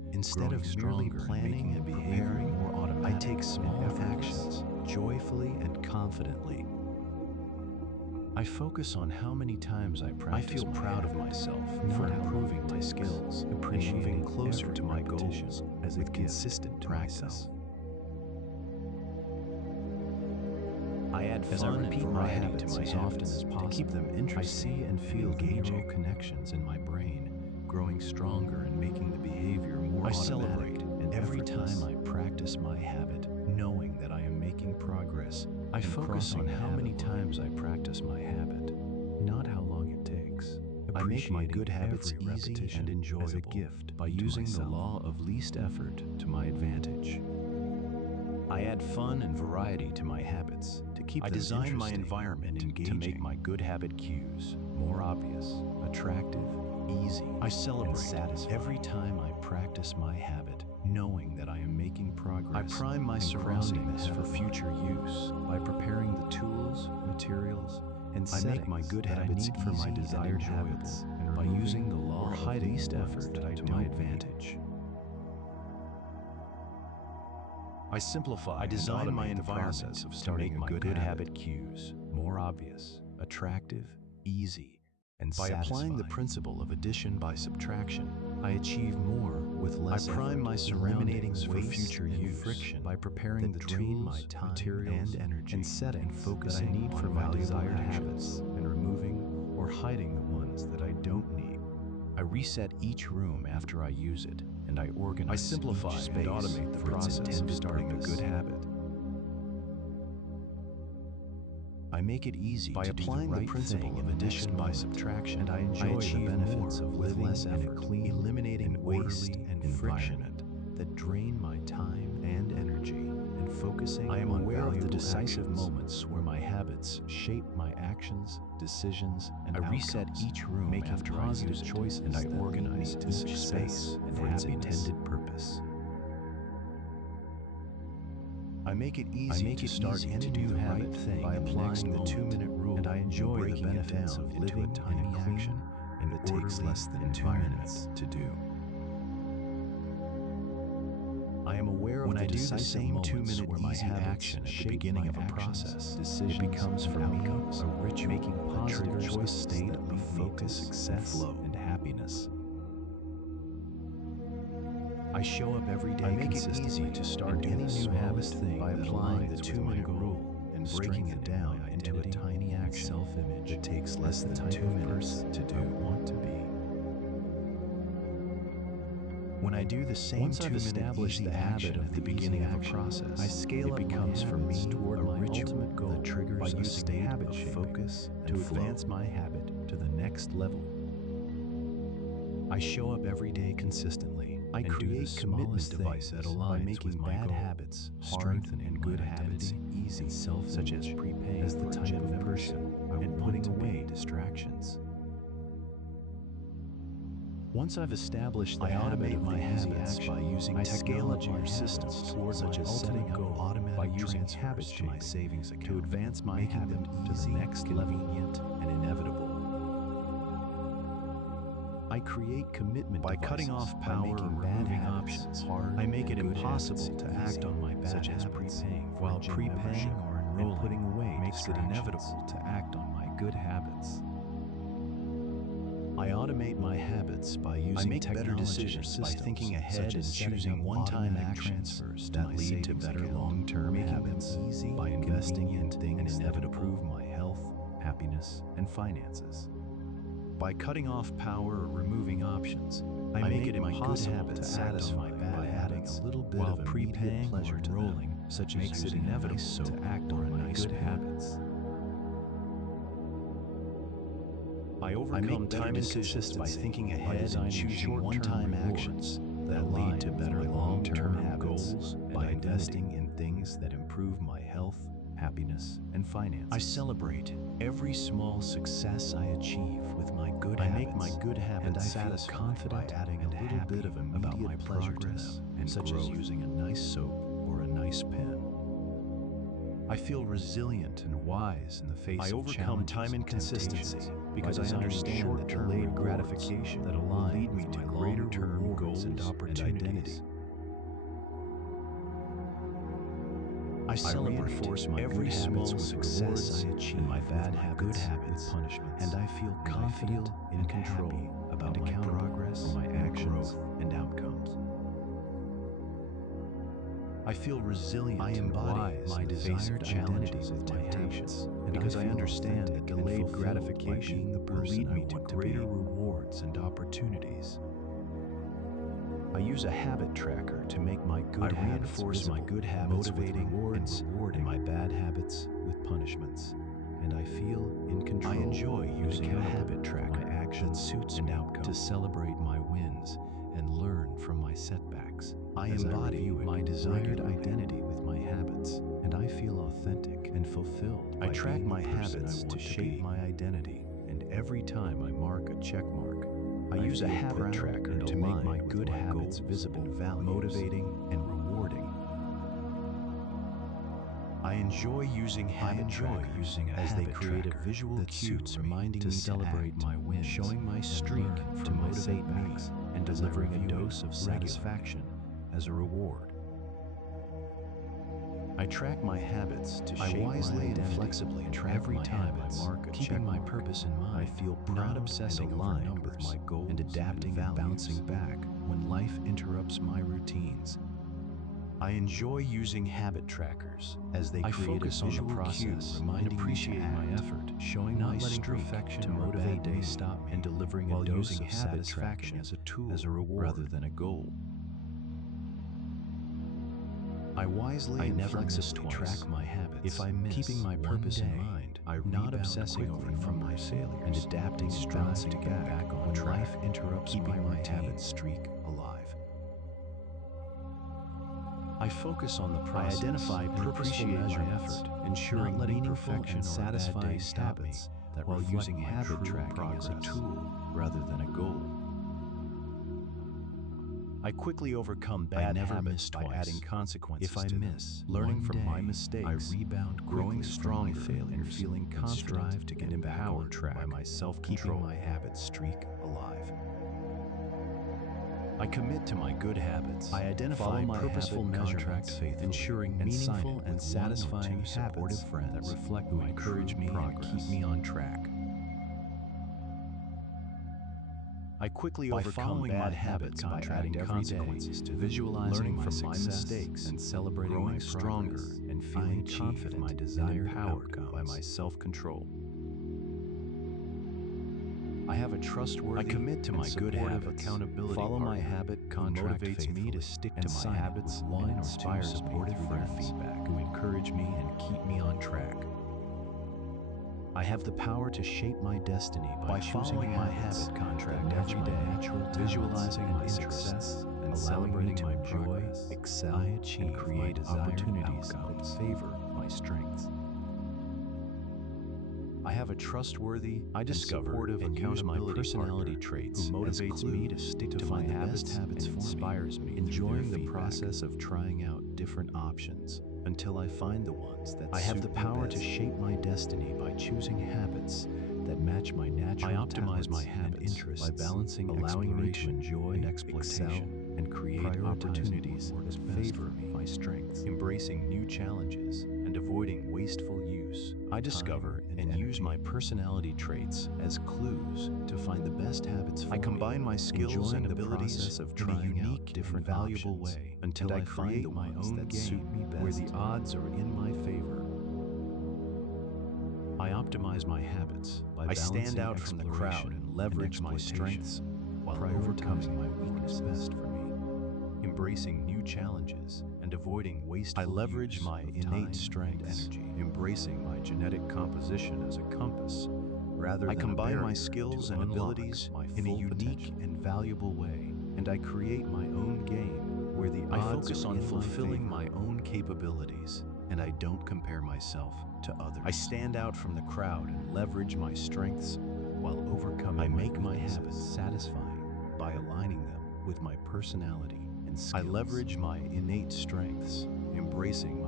Instead of merely planning and preparing, I take small actions joyfully and confidently. I focus on how many times I practice. I feel proud of myself for improving my skills and moving closer to my goals as a consistent practice. I add fun and variety to my habits as often to keep them interesting. I see and feel the neural connections in my brain growing stronger and making the behavior more automatic. I celebrate every time I practice my habit, knowing that I am making progress. I focus on how many times I practice my habit, not how long it takes. I make my good habits easy and enjoyable as a gift by using the law of least effort to my advantage. I add fun and variety to my habits to keep them interesting. I design my environment to make my good habit cues more obvious, attractive, easy. I celebrate every time I practice my habit, knowing that I am making progress. I prime my surroundings for future use by preparing the tools, materials, and settings I make my good habits for my desired habits and by using the law of least effort to my advantage. I simplify. I design my environment to make my good habit cues more obvious, attractive, easy, and satisfying. By applying the principle of addition by subtraction, I achieve more with less effort. I prime my surroundings for future use friction by preparing the tools, materials, and energy and settings and focus that I need for my desired habits and removing or hiding the ones that I don't need. I reset each room after I use it, and I organize. I simplify each space and automate the process of starting a good habit. I make it easy by applying the principle of addition by subtraction, and I enjoy the benefits of living less effort, eliminating waste and friction that drain my time and energy, and focusing. I am aware of the decisive moments where my habits shape my actions, decisions, and outcomes. I reset each room making positive choices, and I organize each space for its intended purpose. I make it easy to start any new habit thing by applying the 2-minute rule, and I enjoy the benefits of living in a clean and that takes less than 2 minutes to do. I am aware of the decisive moments where my action at the beginning of a process, it becomes for me a rich making positive choice state of focus, success, and happiness. I show up every day. I make it easy to start any new habit thing by applying the 2-minute rule and breaking it down into a tiny action self-image that takes less than 2 minutes to do. Want to be. When I do the same 2-minute easy habit at the beginning of a process, I scale up becomes for me toward my ultimate goal that triggers a state of focus to advance my habit to the next level. I show up every day consistently. I create commitment devices that aligns with my bad habits, strengthening good habits easy, such as prepaying as the type of person and putting away distractions. Once I've established the habit of my habits by using technology or systems towards such as setting up automatic transfers to my savings account to advance my habit to the next level and inevitable. I create commitment by cutting off power or removing options. I make it impossible to act on my bad such as prepaying, while prepaying or enrolling and putting away makes it inevitable to act on my good habits. I automate my habits by using better decisions by thinking ahead and choosing one-time transfers that lead to better long-term habits easy by investing in things that improve my health, happiness, and finances. By cutting off power or removing options, I make it impossible to satisfy bad habits, a little bit while of prepaying pleasure to rolling, such as makes it inevitable to act on my good habits. I overcome time inconsistency by thinking ahead and choosing one-time actions that lead to better long-term goals by investing in things that improve my health, happiness, and finances. I celebrate every small success I achieve with my good habits. I make my good habits and I feel confident by adding a little bit of immediate pleasure to them, and such as using a nice soap or a nice pen. I feel resilient and wise in the face I of overcome time and consistency because I understand that delayed gratification that will lead me to greater long-term goals and opportunities. I reinforce my every small success I achieve and my bad habits with punishments, and I feel confident in control about my progress, my actions, and outcomes. I feel resilient and wise my desired challenges with temptations, because I understand that delayed gratification will lead me to greater rewards and opportunities. I use a habit tracker to make my good habits reinforce my good habits motivating and rewarding my bad habits with punishments, and I feel in control. I enjoy using a habit tracker my actions suits and outcomes to celebrate my wins and learn from my setbacks. I embody my desired identity with my habits, and I feel authentic and fulfilled. I track my habits to shape my identity, and every time I mark a check mark, I use a habit tracker to make my good habits visible, motivating, and rewarding. I enjoy using habit trackers as they create a visual cue reminding me to celebrate my wins, showing my streak to motivate me, and delivering a dose of satisfaction as a reward. I track my habits to shape wisely and flexibly every time I mark a keeping my purpose in mind. I feel proud, not obsessing aligned with my goals, and adapting and bouncing back when life interrupts my routines. I enjoy using habit trackers as they create a visual process, reminding me to my effort, showing my streak to motivate me, stop me, and delivering a dose of satisfaction as a tool, as a reward rather than a goal. I wisely and flexibly track my habits. If I miss keeping my purpose in mind, I not obsessing over from my failures and adapting and bouncing to get back on when life interrupts keeping my habit streak alive. I focus on the process. I identify purposeful measurements, ensuring not letting meaningful and satisfying habits that while using habit tracking as a tool rather than a goal. I quickly overcome bad habits by adding consequences. If I miss, learning from my mistakes, I rebound, growing stronger and feeling confident to get empowered by my self-control, keeping my habit streak alive. I commit to my good habits. I identify my purposeful measurements, ensuring meaningful and satisfying supportive friends that reflect who encourage me and keep me on track. I quickly overcome bad habits by adding consequences to visualizing from my mistakes and celebrating growing stronger and feeling confident my desired outcome by my self-control. I have a trustworthy, I commit to my good habits, accountability follow my habit contract motivates me to stick to my habits one or two supportive friends feedback who encourage me and keep me on track. I have the power to shape my destiny by choosing my habit contract every day, visualizing my success and celebrating my joy, excel, I achieve and create opportunities that favor my strengths. I have a trustworthy, I discover and use my personality traits who motivates me to stick to my habits and inspires me, enjoying the process of trying out different options until I find the ones that I have the power to shape my destiny by choosing habits that match my natural I optimize my habits interests by balancing allowing me to enjoy and exploitation and create opportunities that favor my strengths, embracing new challenges and avoiding wasteful use. I discover and use my personality traits as clues to find the best habits for me. I combine my skills and abilities in a unique, different, valuable way until I find my own game where the odds are in my favor. I optimize my habits by stand out from the crowd and leverage my strengths while overcoming my weakness best for me, embracing new challenges and avoiding wasteful use. I leverage my innate strengths, embracing my genetic composition as a compass rather than I combine my skills and abilities in a unique and valuable way, and I create my own game where the odds focus on fulfilling my own capabilities, and I don't compare myself to others. I stand out from the crowd and leverage my strengths while overcoming I make my habits satisfying by aligning them with my personality and skills. I leverage my innate strengths, embracing my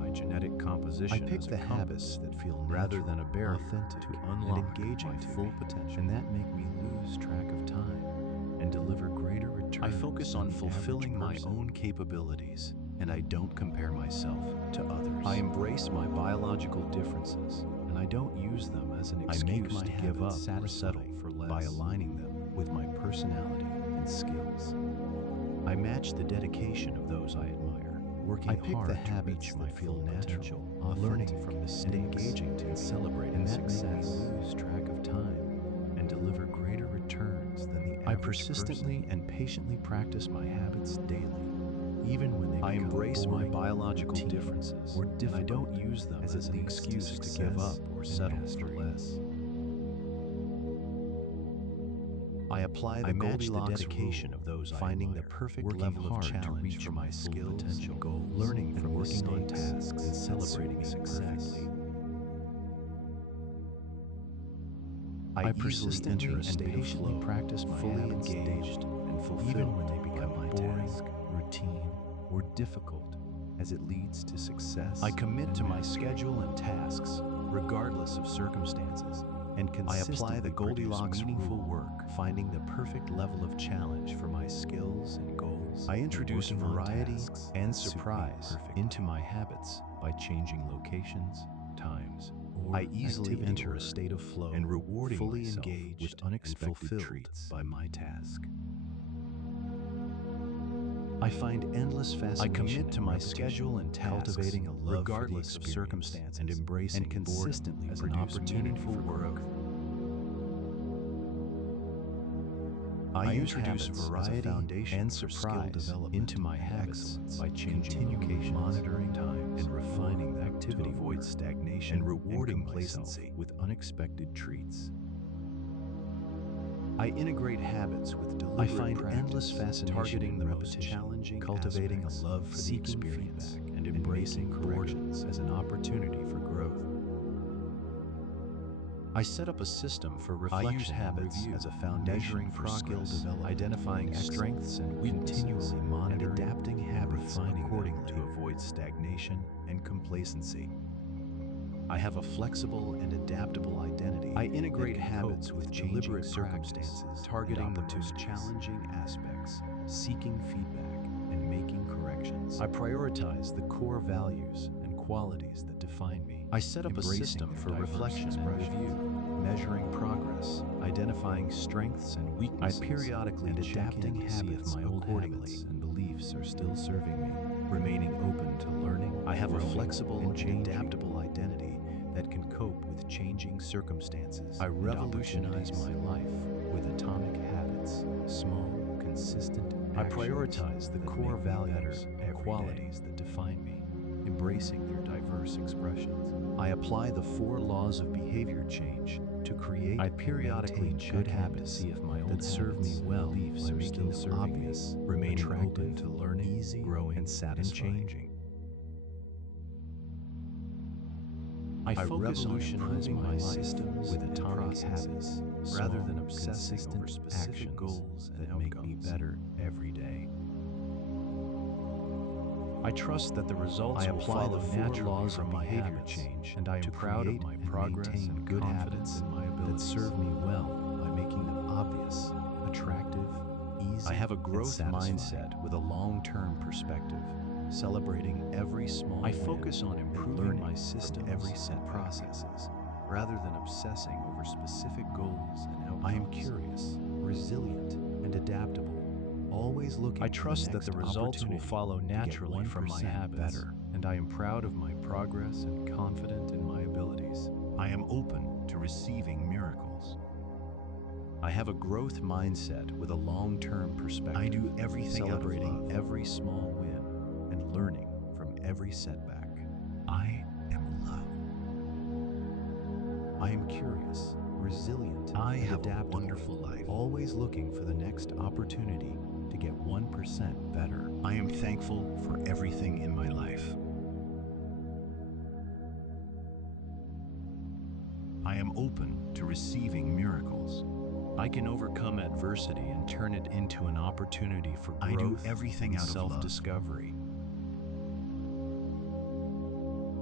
my genetic composition. I pick as a the compass habits that feel rather natural, than a barrier authentic, to and unlock engaging my to full me, potential. and that make me lose track of time and deliver greater returns. I focus than on the fulfilling my average person. own capabilities, and I don't compare myself to others. I embrace my biological differences, and I don't use them as an I excuse make my to give up habits or settle satisfying for less by aligning them with my personality and skills. I match the dedication of those I admire, working I pick hard the to habits reach my that feel full natural, potential, learning authentic, from mistakes, and engaging to and me, celebrating and that success. makes me lose track of time and deliver greater returns than the average I persistently and patiently practice my habits daily, even when they I become embrace my boring, biological routine, differences, or and I difficult, don't use them as an excuse to give up or settle for less. I apply the Goldilocks dedication rule, of those I finding admire, the perfect working level of hard to challenge reach for my my full skills potential, and goals, learning and from working on mistakes, tasks and that celebrating suit me success. perfectly. I easily persistently enter a and state of patiently flow, practice my fully habits engaged daily, and fulfilled even when they by become my boring, task, routine, or difficult, as it leads to success. I commit and to my mastery. schedule and tasks, regardless of circumstances, And I apply the consistently produce Goldilocks meaningful rule, work, finding the perfect level of challenge for my skills and goals. I and introduce working on variety tasks and that suit me surprise perfectly. into my habits by changing locations, times, or I easily activity enter a order, state of flow, and rewarding fully myself engaged with and unexpected fulfilled treats. by my task. I find endless fascination I commit to in my repetition, schedule and tasks, cultivating a love regardless for of the experience, circumstances, and embracing and consistently boredom as an produce opportunity meaningful for work. growth. I introduce habits as a variety foundation and for skill surprise development into my and habits excellence, by changing continually locations, monitoring times, and refining the activity to avoid order, stagnation and rewarding complacency myself with unexpected treats. I integrate habits with I deliberate find practice, endless fascination targeting in the most repetition, challenging cultivating aspects, a love for the seeking experience, feedback, and embracing making boredom corrections. as an opportunity for growth. I set up a system for reflection use habits and review as a foundation measuring for skill progress, development identifying and strengths and excellence, weaknesses, continually and monitoring adapting and habits refining accordingly them to avoid stagnation and complacency. I have a flexible and adaptable identity. I integrate that can habits cope with changing deliberate circumstances, practice, targeting the most opportunities. challenging aspects, seeking feedback, and making corrections. I prioritize the core values and qualities that define me. I set up a embracing system their for diverse reflection and expressions. review, measuring progress, identifying strengths and weaknesses, I periodically and check adapting in to see if habits my old accordingly. habits and beliefs are still serving me, remaining open to learning. I have a growing, flexible and and changing. adaptable identity that can cope with changing circumstances. I and revolutionize my opportunities. life with atomic habits, small, consistent I actions prioritize the that core make me values better every and day. qualities that define me, embracing their diverse expressions. I apply the 4 laws of behavior change to create I and periodically maintain check good in habits to see if my old that serve me habits and well beliefs by are making still them serving me, obvious, remaining open attractive, to learning, easy, growing, and satisfying. changing. I focus on revolutionize improving my my life systems with and atomic processes habits, rather small, than obsessing over consistent specific actions goals that and make me outcomes. better every day. I trust that the results I will apply follow the 4 naturally laws from of my behavior habits, change and I am to proud of create my and progress maintain and good confidence habits in my that abilities. serve me well by making them obvious, attractive, easy, I have a and growth satisfying. mindset with a long-term perspective, celebrating every small I win focus on and improving learning my from systems every and setback. processes, rather than obsessing over specific goals and outcomes. I am curious, resilient, and adaptable, always looking I for trust that the next results will opportunity follow to get naturally from my 1% habits, better. and I am proud of my progress and confident in my abilities. I am open to receiving miracles. I have a growth mindset with a long-term perspective. I do everything out of celebrating love. every small win and learning from every setback. I am love. I am curious, resilient, I and have a adaptable, wonderful life. always looking for the next opportunity to get 1% better. I am thankful for everything in my life. I am open to receiving miracles. I can overcome adversity and turn it into an opportunity for growth I do everything and out of love. self-discovery.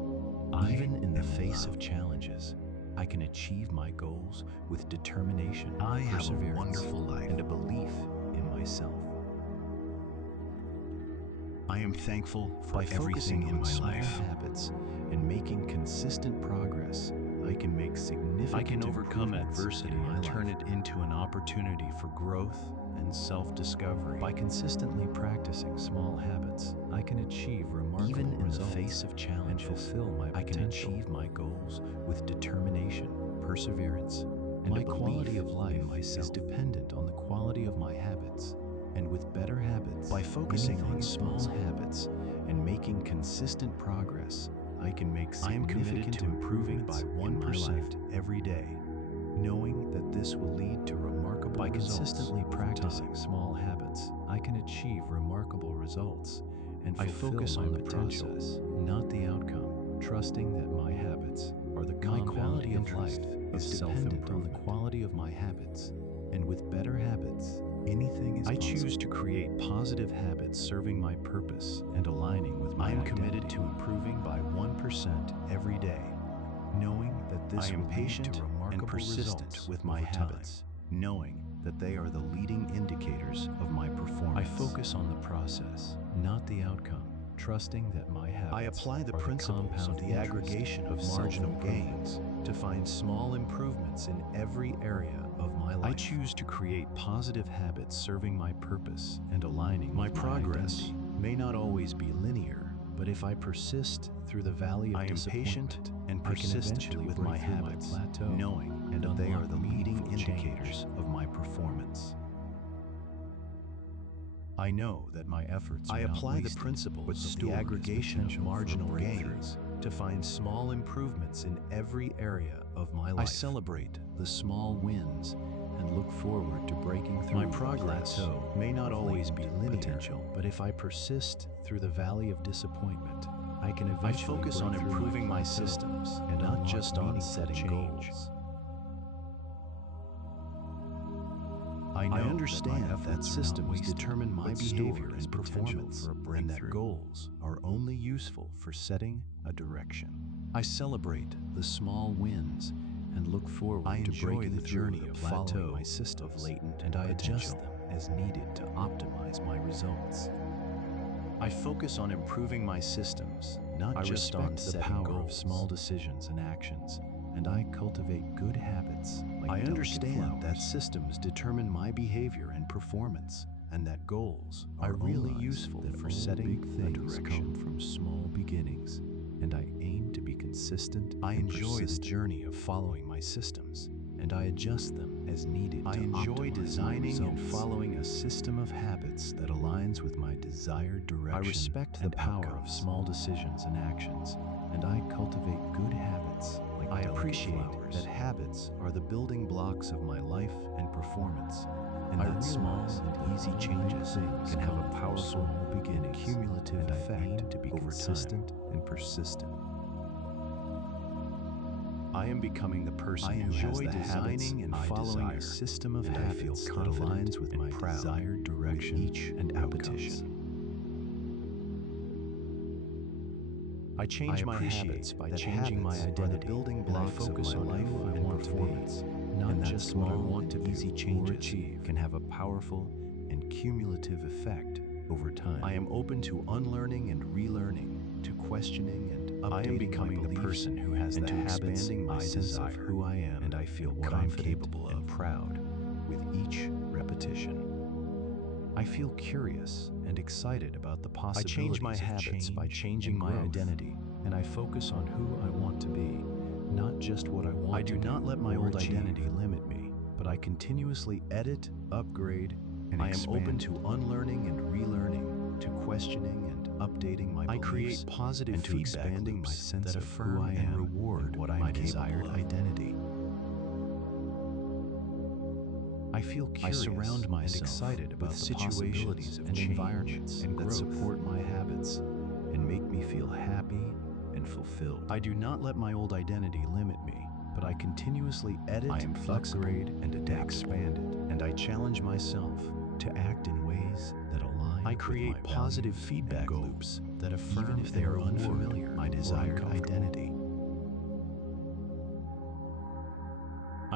Even in the face of challenges, I can achieve my goals with determination, perseverance, wonderful life. and a belief in myself. I am thankful for By everything focusing in on my small life. habits and making consistent progress, I can make significant I can overcome improvements adversity in my and life. turn it into an opportunity for growth and self-discovery. By consistently practicing small habits, I can achieve remarkable Even in the results face of challenges, and fulfill my I can potential. achieve my goals with determination, perseverance, and My a belief quality of life in myself is dependent on the quality of my habits. And with better habits, By focusing anything on is small possible. habits and making consistent progress, I can make I am committed significant to improving improvements by in my 1% life every day, knowing that this will lead to remarkable By results. consistently Over practicing time, small habits, I can achieve remarkable results and I fulfill focus my on the potential, process, not the outcome, trusting that my habits are the My compound quality of interest life of is dependent on the self-improvement. quality of my habits, and with better habits, anything is I possible. choose to create positive habits serving my purpose and aligning with my I am identity. committed to improving by 1% every day, knowing that this I am will lead patient to and remarkable persistent results with my over time, habits. knowing that they are the leading indicators of my performance. I focus on the process, not the outcome, trusting that my habits I apply the are principles compound of the interest aggregation of marginal self-improvement gains. to find small improvements in every area of my life. I choose to create positive habits serving my purpose and aligning My with progress identity may not always be linear, but if I persist through the valley of I am disappointment, patient and I can persistent eventually with break my through habits, my plateau, knowing and that they are unlock the leading meaningful indicators change. of my performance. I know that my efforts I are not apply the wasted, principles but of the store aggregation of potential for marginal breakthrough gains. to find small improvements in every area of my life. I celebrate the small wins and look forward to breaking through My the progress plateau may not of always be latent linear, potential, but if I persist through the valley of disappointment, I can I eventually focus break on through improving my plateau systems, and not unlock just on meaningful setting change. goals. I know understand that that systems wasted, determine my but behavior stored as and potential performance, for a and that breakthrough. goals are only useful for setting a direction. I celebrate the small wins and look forward I to enjoy breaking the through journey the of plateau following my of systems, latent and I adjust potential. them as needed to optimize my results. I focus on improving my systems, not I just on respect the setting power goals. of small decisions and actions, and I cultivate good habits like I delicate understand that flowers. Systems determine my behavior and performance, and that goals are only useful for setting a direction. From small beginnings, and I aim to be consistent. I and enjoy the persistent. journey of following my systems, and I adjust them as needed. I to enjoy optimize designing my and results. following a system of habits that aligns with my desired direction. I respect the and power of outcomes. Small decisions and actions, and I cultivate good habits like I delicate appreciate flowers. that That habits are the building blocks of my life and performance, and I that small realize and that easy all changes big things can have a come from powerful small beginning, cumulative and I effect aim to be over consistent time and persistent. I am becoming the person I who has enjoy the habits designing and I following desire, a system of and I habits feel that confident aligns with and my proud desired direction with each and repetition. outcomes. I change my appreciate habits by that changing my habits are the identity, building and I blocks of focus my on life who I and want performance, to be, not and that just what I small want to and do. easy Or changes achieve can have a powerful and cumulative effect over time. I am open to unlearning and relearning, to questioning and updating I am becoming my the beliefs, person who has and the to habits expanding my I sense desire, of who I am, and I feel what I'm confident capable and of, proud with each repetition. I feel curious and excited about the I possibilities change my of habits by change changing and my growth, identity, and I focus on who I want to be, not just what I want I to do not let my or old achieve. identity limit me, but I continuously edit, upgrade, and I am expand open it. to unlearning and relearning, to questioning and updating my I beliefs, create positive and to feedback expanding my loops sense that of who affirm I and am reward what I'm my capable desired of. identity. I feel curious surround myself and excited about with the situations possibilities and and change environments and that growth. support my habits and make me feel happy and fulfilled. I do not let my old identity limit me, but I continuously edit, I am flexible upgrade, and adaptable. expand it, and I challenge myself to act in ways that align I with create my positive values feedback and goals, loops that affirm even if they are and reward unfamiliar my or desired uncomfortable. identity.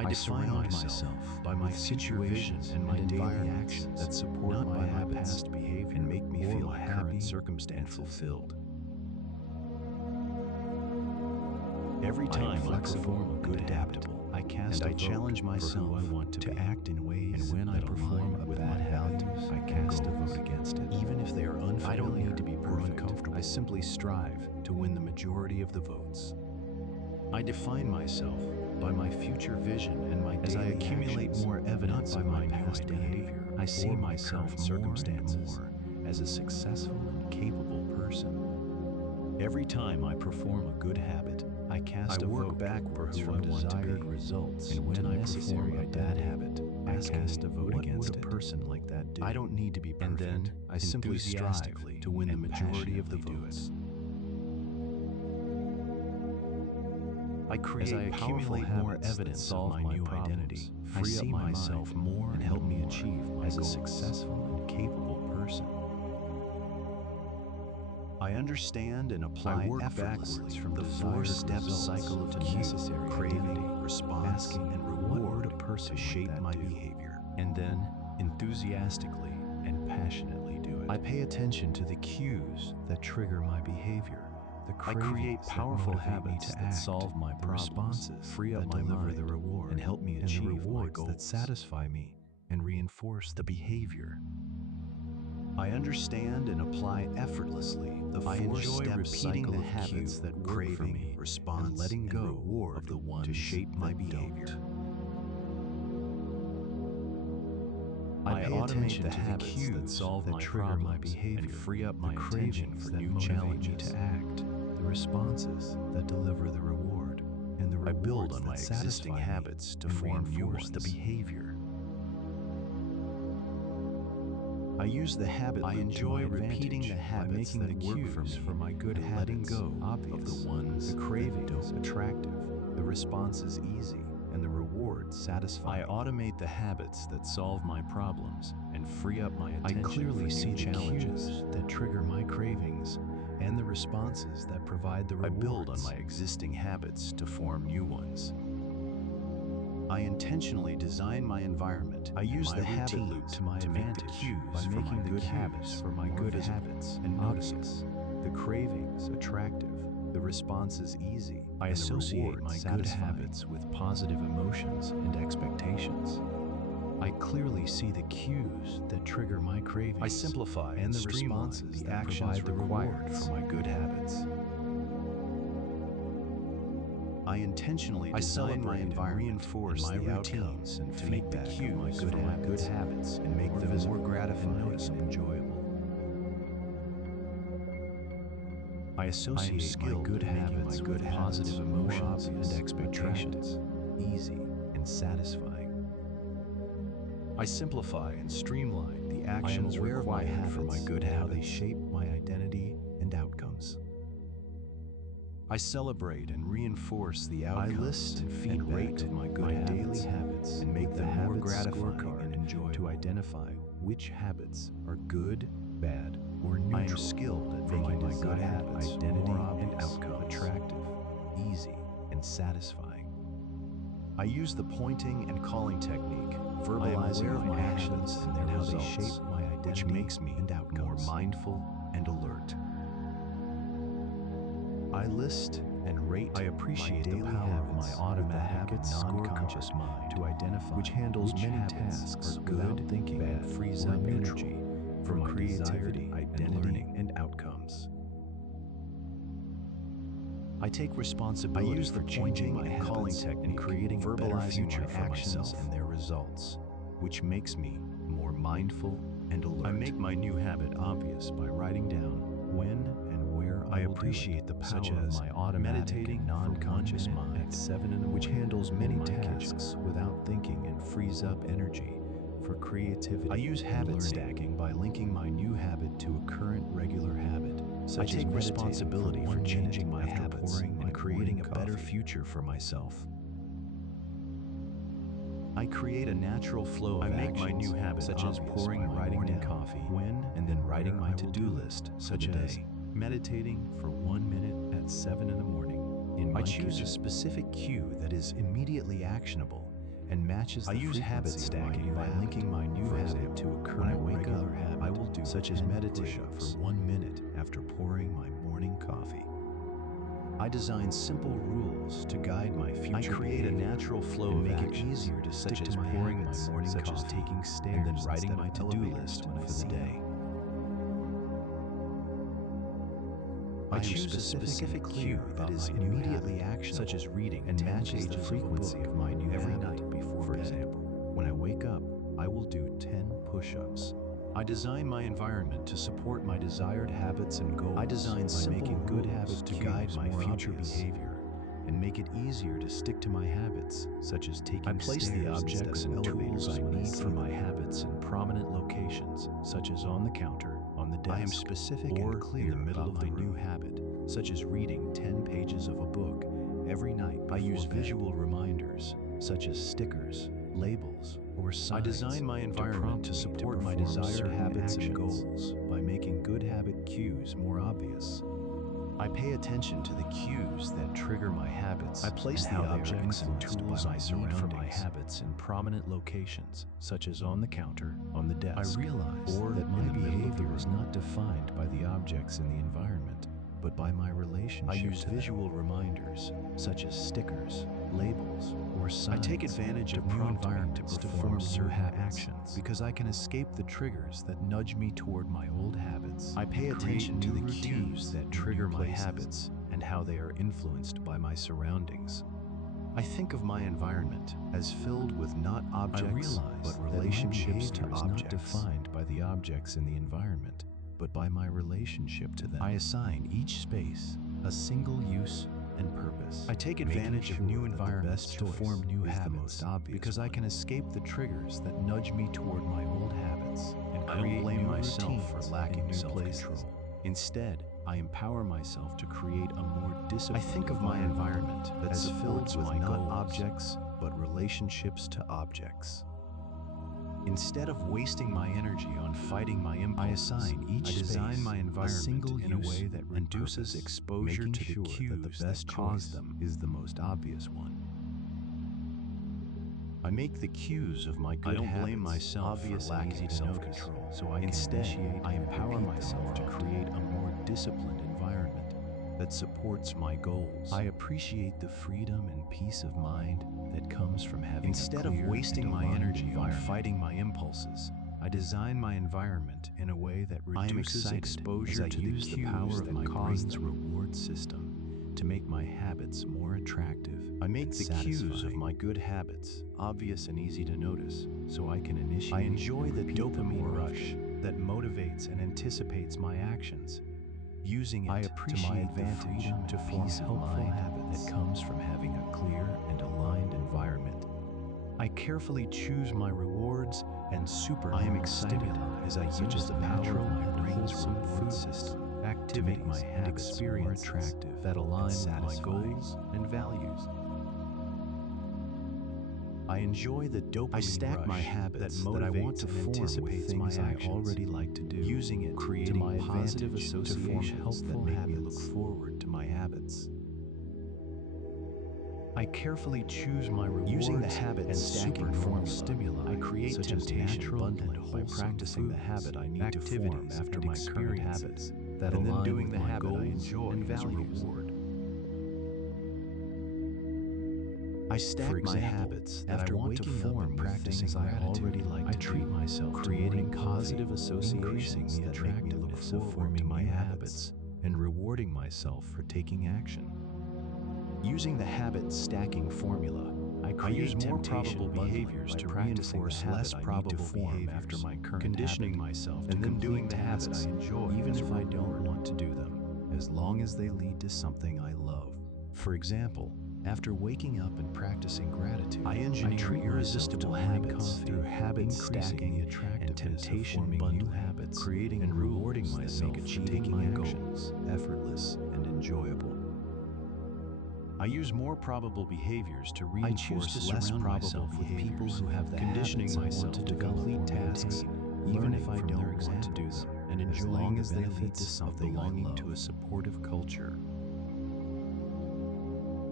I define myself by my situations and my daily actions that support my past behavior and make me feel happy and fulfilled. Every time I perform a good habit, I cast and I challenge myself to act in ways, and when I perform a bad habit, I cast a vote against it. Even if they are unfamiliar, I don't need to be perfect. Uncomfortable. I simply strive to win the majority of the votes. I define myself by my future vision and my daily actions. As I accumulate more evidence of my past behavior, I see myself circumstances as a successful and capable person. Every time I perform a good habit, I cast a vote backwards from desired results, and when I perform a bad habit, I cast a vote against it. What would a person like that do? I don't need to be perfect. And then I simply strive to win the majority of the votes. I create as I accumulate more evidence of my new identity, I see myself more and help me achieve as a successful and capable person. I understand and apply effortlessly from the four-step cycle of necessary craving, response, asking, and reward a person to shape my behavior, and then enthusiastically and passionately do it. I pay attention to the cues that trigger my behavior. I create powerful habits that solve my responses, free up my mind, the reward, and help me achieve my goals that satisfy me and reinforce the behavior. I understand and apply effortlessly the four-step cycle of habits that work for me, response, and letting go of the ones to shape my behavior. I pay attention to the cues that solve my problems my behavior and free up my attention for new challenges to act, the responses that deliver the reward, and the rewards I build on my existing habits to form new ones. The behavior. I use the habit. I enjoy repeating the habits that work for me for my good habits, letting go of the ones, the cravings attractive, the responses easy, and the rewards satisfying. I automate the habits that solve my problems and free up my attention. I clearly see the challenges that trigger my cravings and the responses that provide the rewards. I build on my existing habits to form new ones. I intentionally design my environment. I use the habit loop to my advantage by making the good habits for my good habits and notices. The cravings attractive, the responses easy. I associate my good habits with positive emotions and expectations. I clearly see the cues that trigger my cravings. I simplify and the responses, the actions required for my good habits. I intentionally design my environment, reinforce my routines, and to make the cues for my good habits and make them more gratifying and enjoyable. I associate my good habits with positive emotions and expectations, easy and satisfying. I simplify and streamline the actions required for my good habits, how they shape my identity and outcomes. I celebrate and reinforce the outcomes. I list and feedback my good daily habits and make them more gratifying and enjoyable. To identify which habits are good, bad, or neutral. I am skilled at making my good habits identity and outcome attractive, easy, and satisfying. I use the pointing and calling technique, verbalizing my actions and how they shape my identity, which makes me more mindful and alert. I list and rate. I appreciate the power of my automatic and non-conscious mind to identify which handles many tasks without thinking and frees up energy for my creativity, identity, and outcomes. I take responsibility for changing my calling technique and creating a better future for myself and their results, which makes me more mindful and alert. I make my new habit obvious by writing down when I appreciate the power of my automatic and non-conscious mind at 7 a.m. which handles many tasks without thinking and frees up energy for creativity. I use habit stacking by linking my new habit to a current regular habit. I take responsibility for changing my habits and creating a better future for myself. I create a natural flow of actions, my new habit such as pouring my morning coffee and then writing my to-do list, such as meditating for 1 minute at 7 in the morning. I choose a specific cue that is immediately actionable and matches the frequency habit stacking by linking my new habit to a current regular habit, I will do, such as meditation for 1 minute after pouring my morning coffee. I design simple rules to guide my future. I create a natural flow of action, it easier to stick to my pouring my morning such coffee, as taking stairs and then writing my to-do list for the day. I choose a specific cue that is immediately actionable, such as reading and matches the frequency of my new every night before bed. For example, when I wake up, I will do 10 push-ups. I design my environment to support my desired habits and goals. I design simple making good habits to guide my future behavior and make it easier to stick to my habits, such as taking stairs. I place the objects and tools I need for my habits in prominent locations, such as on the counter, on the desk. I am specific and clear in the middle of the new habit, such as reading 10 pages of a book every night. I use visual reminders, such as stickers, labels, or signs. I design my environment to support my desired habits and goals by making good habit cues more obvious. I pay attention to the cues that trigger my habits. I place the objects and tools I need for my habits in prominent locations, such as on the counter, on the desk. I realize that my behavior is not defined by the objects in the environment, but by my relationship. I use visual reminders, such as stickers, labels, or signs. I take advantage of new environments to perform certain actions because I can escape the triggers that nudge me toward my old habits. I pay attention to the cues that trigger my habits and how they are influenced by my surroundings. I think of my environment as filled with not objects, but relationships to objects. Not defined by the objects in the environment, but by my relationship to them. I assign each space a single use and purpose. I take advantage of new environments to form new habits because I can escape the triggers that nudge me toward my old habits and I don't blame myself for lacking self-control. Instead, I empower myself to create a more disciplined. I think of my environment as filled with not objects, but relationships to objects. Instead of wasting my energy on fighting my impulses, I assign each design my environment in a way that reduces exposure to the cues that the best cause them is the most obvious one. I make the cues of my good habits. I don't blame myself for lacking self-control, so I empower myself to create a more disciplined environment that supports my goals. I appreciate the freedom and peace of mind that comes from having Instead of wasting my energy on fighting my impulses, I design my environment in a way that reduces exposure to the cues that cause the reward system to make my habits more attractive. I make the cues of my good habits obvious and easy to notice, so I can initiate. I enjoy the dopamine rush that motivates and anticipates my actions. Using it to my advantage to form helpful habits that comes from having a clear and aligned environment. I carefully choose my rewards and I am excited as I use the power of my brain's reward system to make my habits more attractive that align with my goals and values. I enjoy the dopamine rush my habits that I want to form with things I already like to do, using it to my positive associations that make me look forward to my habits. I carefully choose my rewards using the habit and stacking formal stimuli. I create such temptation bundling by practicing the habit I need to form after my current habits that align doing with the habit I enjoy and values. I stack my habits that I want to form and practicing I already like to treat myself creating positive associations that make me look forward to my habits and rewarding myself for taking action. Using the habit stacking formula, I create more probable behaviors to reinforce less probable behaviors after my current conditioning myself and then doing the habits I enjoy even if I don't want to do them, as long as they lead to something I love. For example, after waking up and practicing gratitude, I engineer irresistible habits through habit stacking and temptation bundling habits, creating and rewarding myself for taking my goals effortless and enjoyable. I use more probable behaviors to reinforce less probable behaviors, who have the conditioning myself to complete tasks, even if I don't want to do them, and enjoying the benefits of belonging to a supportive culture.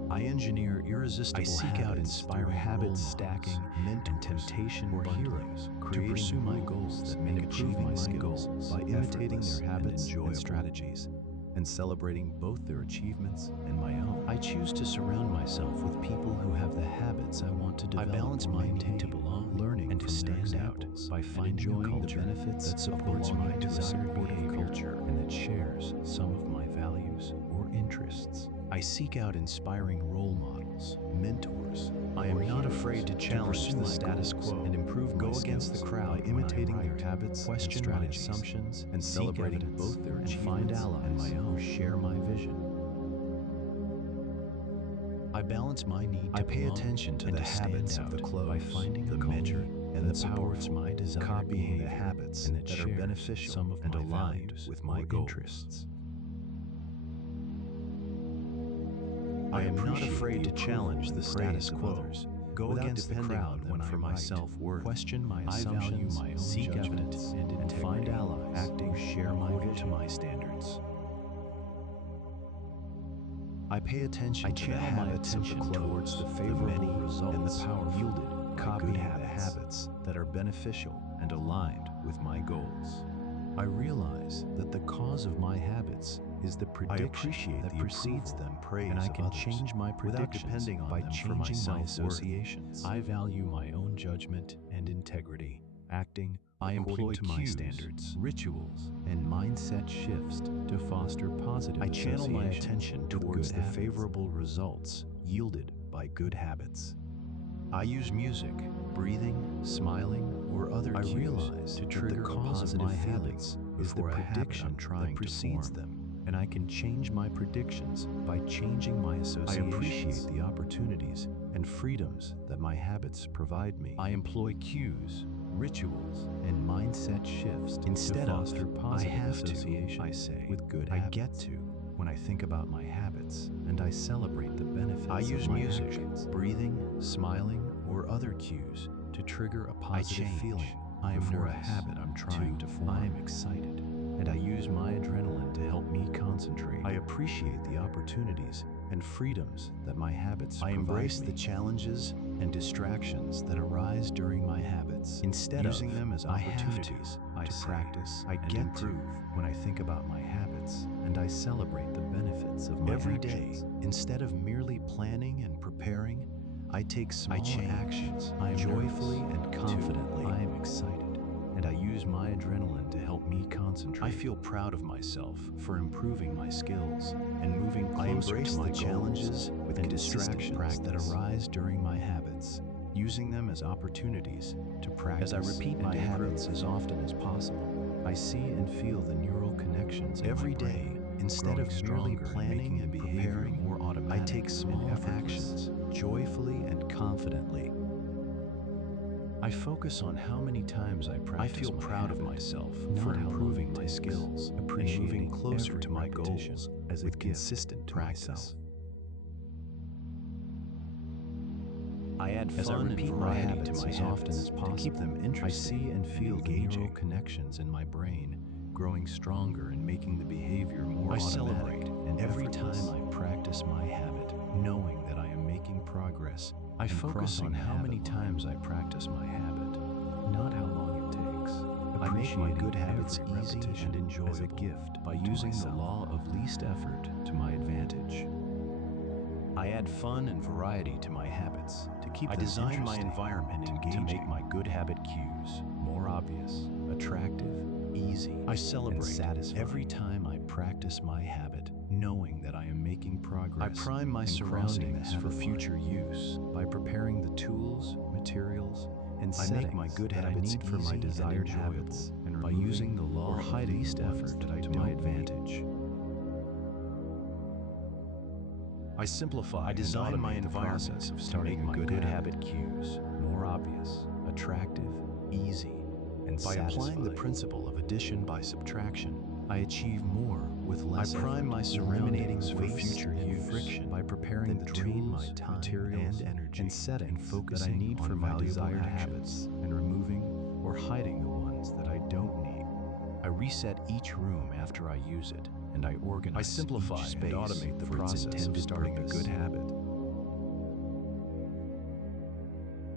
I engineer irresistible seek out habits through inspiring habit role stacking, models, mentors, and temptation or bundling heroes to creating pursue my rules goals that and make achieving achieving my my skills goals by imitating their effortless habits and and strategies, and celebrating both their achievements and my own. I choose to surround myself with people who have the habits I want to develop. I balance my need to belong, learning and to from their stand out examples, by and finding a enjoying the culture benefits that of supports belonging my to a desired supportive behavior culture and that shares some of my values or interests. I seek out inspiring role models, mentors. I am not afraid to challenge the status quo and improve my skills against the crowd by imitating their habits, question my assumptions, and celebrating both their achievements and my own. Who share my vision. I balance my need to pay attention to the habits of the close by finding the measure and the supports my desire, copying the habits and that are beneficial some of and aligned with my interests. I am not afraid to challenge the status quo, go against the crowd when for my self-worth, question my assumptions, my own seek evidence, and find allies acting share my vision to my standards. I pay attention to the habits of the towards the favorable results and the power yielded, copying the habits that are beneficial and aligned with my goals. I realize that the cause of my habits is the prediction that precedes them, and I can change my predictions by changing my associations. I value my own judgment and integrity, acting I employ to my standards, rituals, and mindset shifts to foster positive. I channel my attention towards the favorable results yielded by good habits. I use music, breathing, smiling, or other cues to trigger the cause of my habits is the prediction I'm trying to precedes them, and I can change my predictions by changing my associations. I appreciate the opportunities and freedoms that my habits provide me. I employ cues, rituals, and mindset shifts instead to foster positive association. I say with good habits. I get to when I think about my habits, and I celebrate the benefits. I use music, breathing, smiling, or other cues to trigger a positive feeling. I am for a habit I'm trying to form. I am excited, and I use my adrenaline to help me concentrate. I appreciate the opportunities and freedoms that my habits provide me. I embrace the challenges and distractions that arise during my habits. Instead of using them as opportunities to practice, I get to when I think about my habits, and I celebrate the benefits of my every actions. Day. Instead of merely planning and preparing, I take small actions. I am joyfully and confidently. I am excited, and I use my adrenaline to help me concentrate. I feel proud of myself for improving my skills and moving closer to my challenges and distractions that arise during my habits, using them as opportunities to practice. As I repeat my habits as often as possible, I see and feel the neural connections every day. Instead of merely planning and preparing, more automatic, I take small actions joyfully and confidently. I focus on how many times I practice. I feel proud of myself for improving my skills, appreciating closer to my goals as with consistent practice. I add fun and variety to my habits as often to keep them interesting. I see and feel the neural connections in my brain growing stronger and making the behavior more automatic. I celebrate and every time I practice my habit, knowing that I am making progress. I focus on how many times I practice my habit, not how long it takes. I make my good habits easy and enjoyable as a gift by using the law of least effort to my advantage. I add fun and variety to my habits to keep them interesting. I design my environment to make my good habit cues more obvious, attractive, easy, I celebrate every time I practice my habit, knowing that I am making progress. I prime my surroundings for future use by preparing the tools, materials, and settings I make my good habits for my desired habits, and by using the law of least effort to my advantage. I simplify. I design my environment to make my good habit cues more obvious, attractive, easy, and by applying the principle of addition by subtraction, I achieve more with less effort. I prime my surroundings for future use friction by preparing the tools, my time, materials, and energy, and settings that I need for my desired habits, and removing or hiding the ones that I don't need. I reset each room after I use it, and I organize. I simplify each space and automate the process of starting a good habit.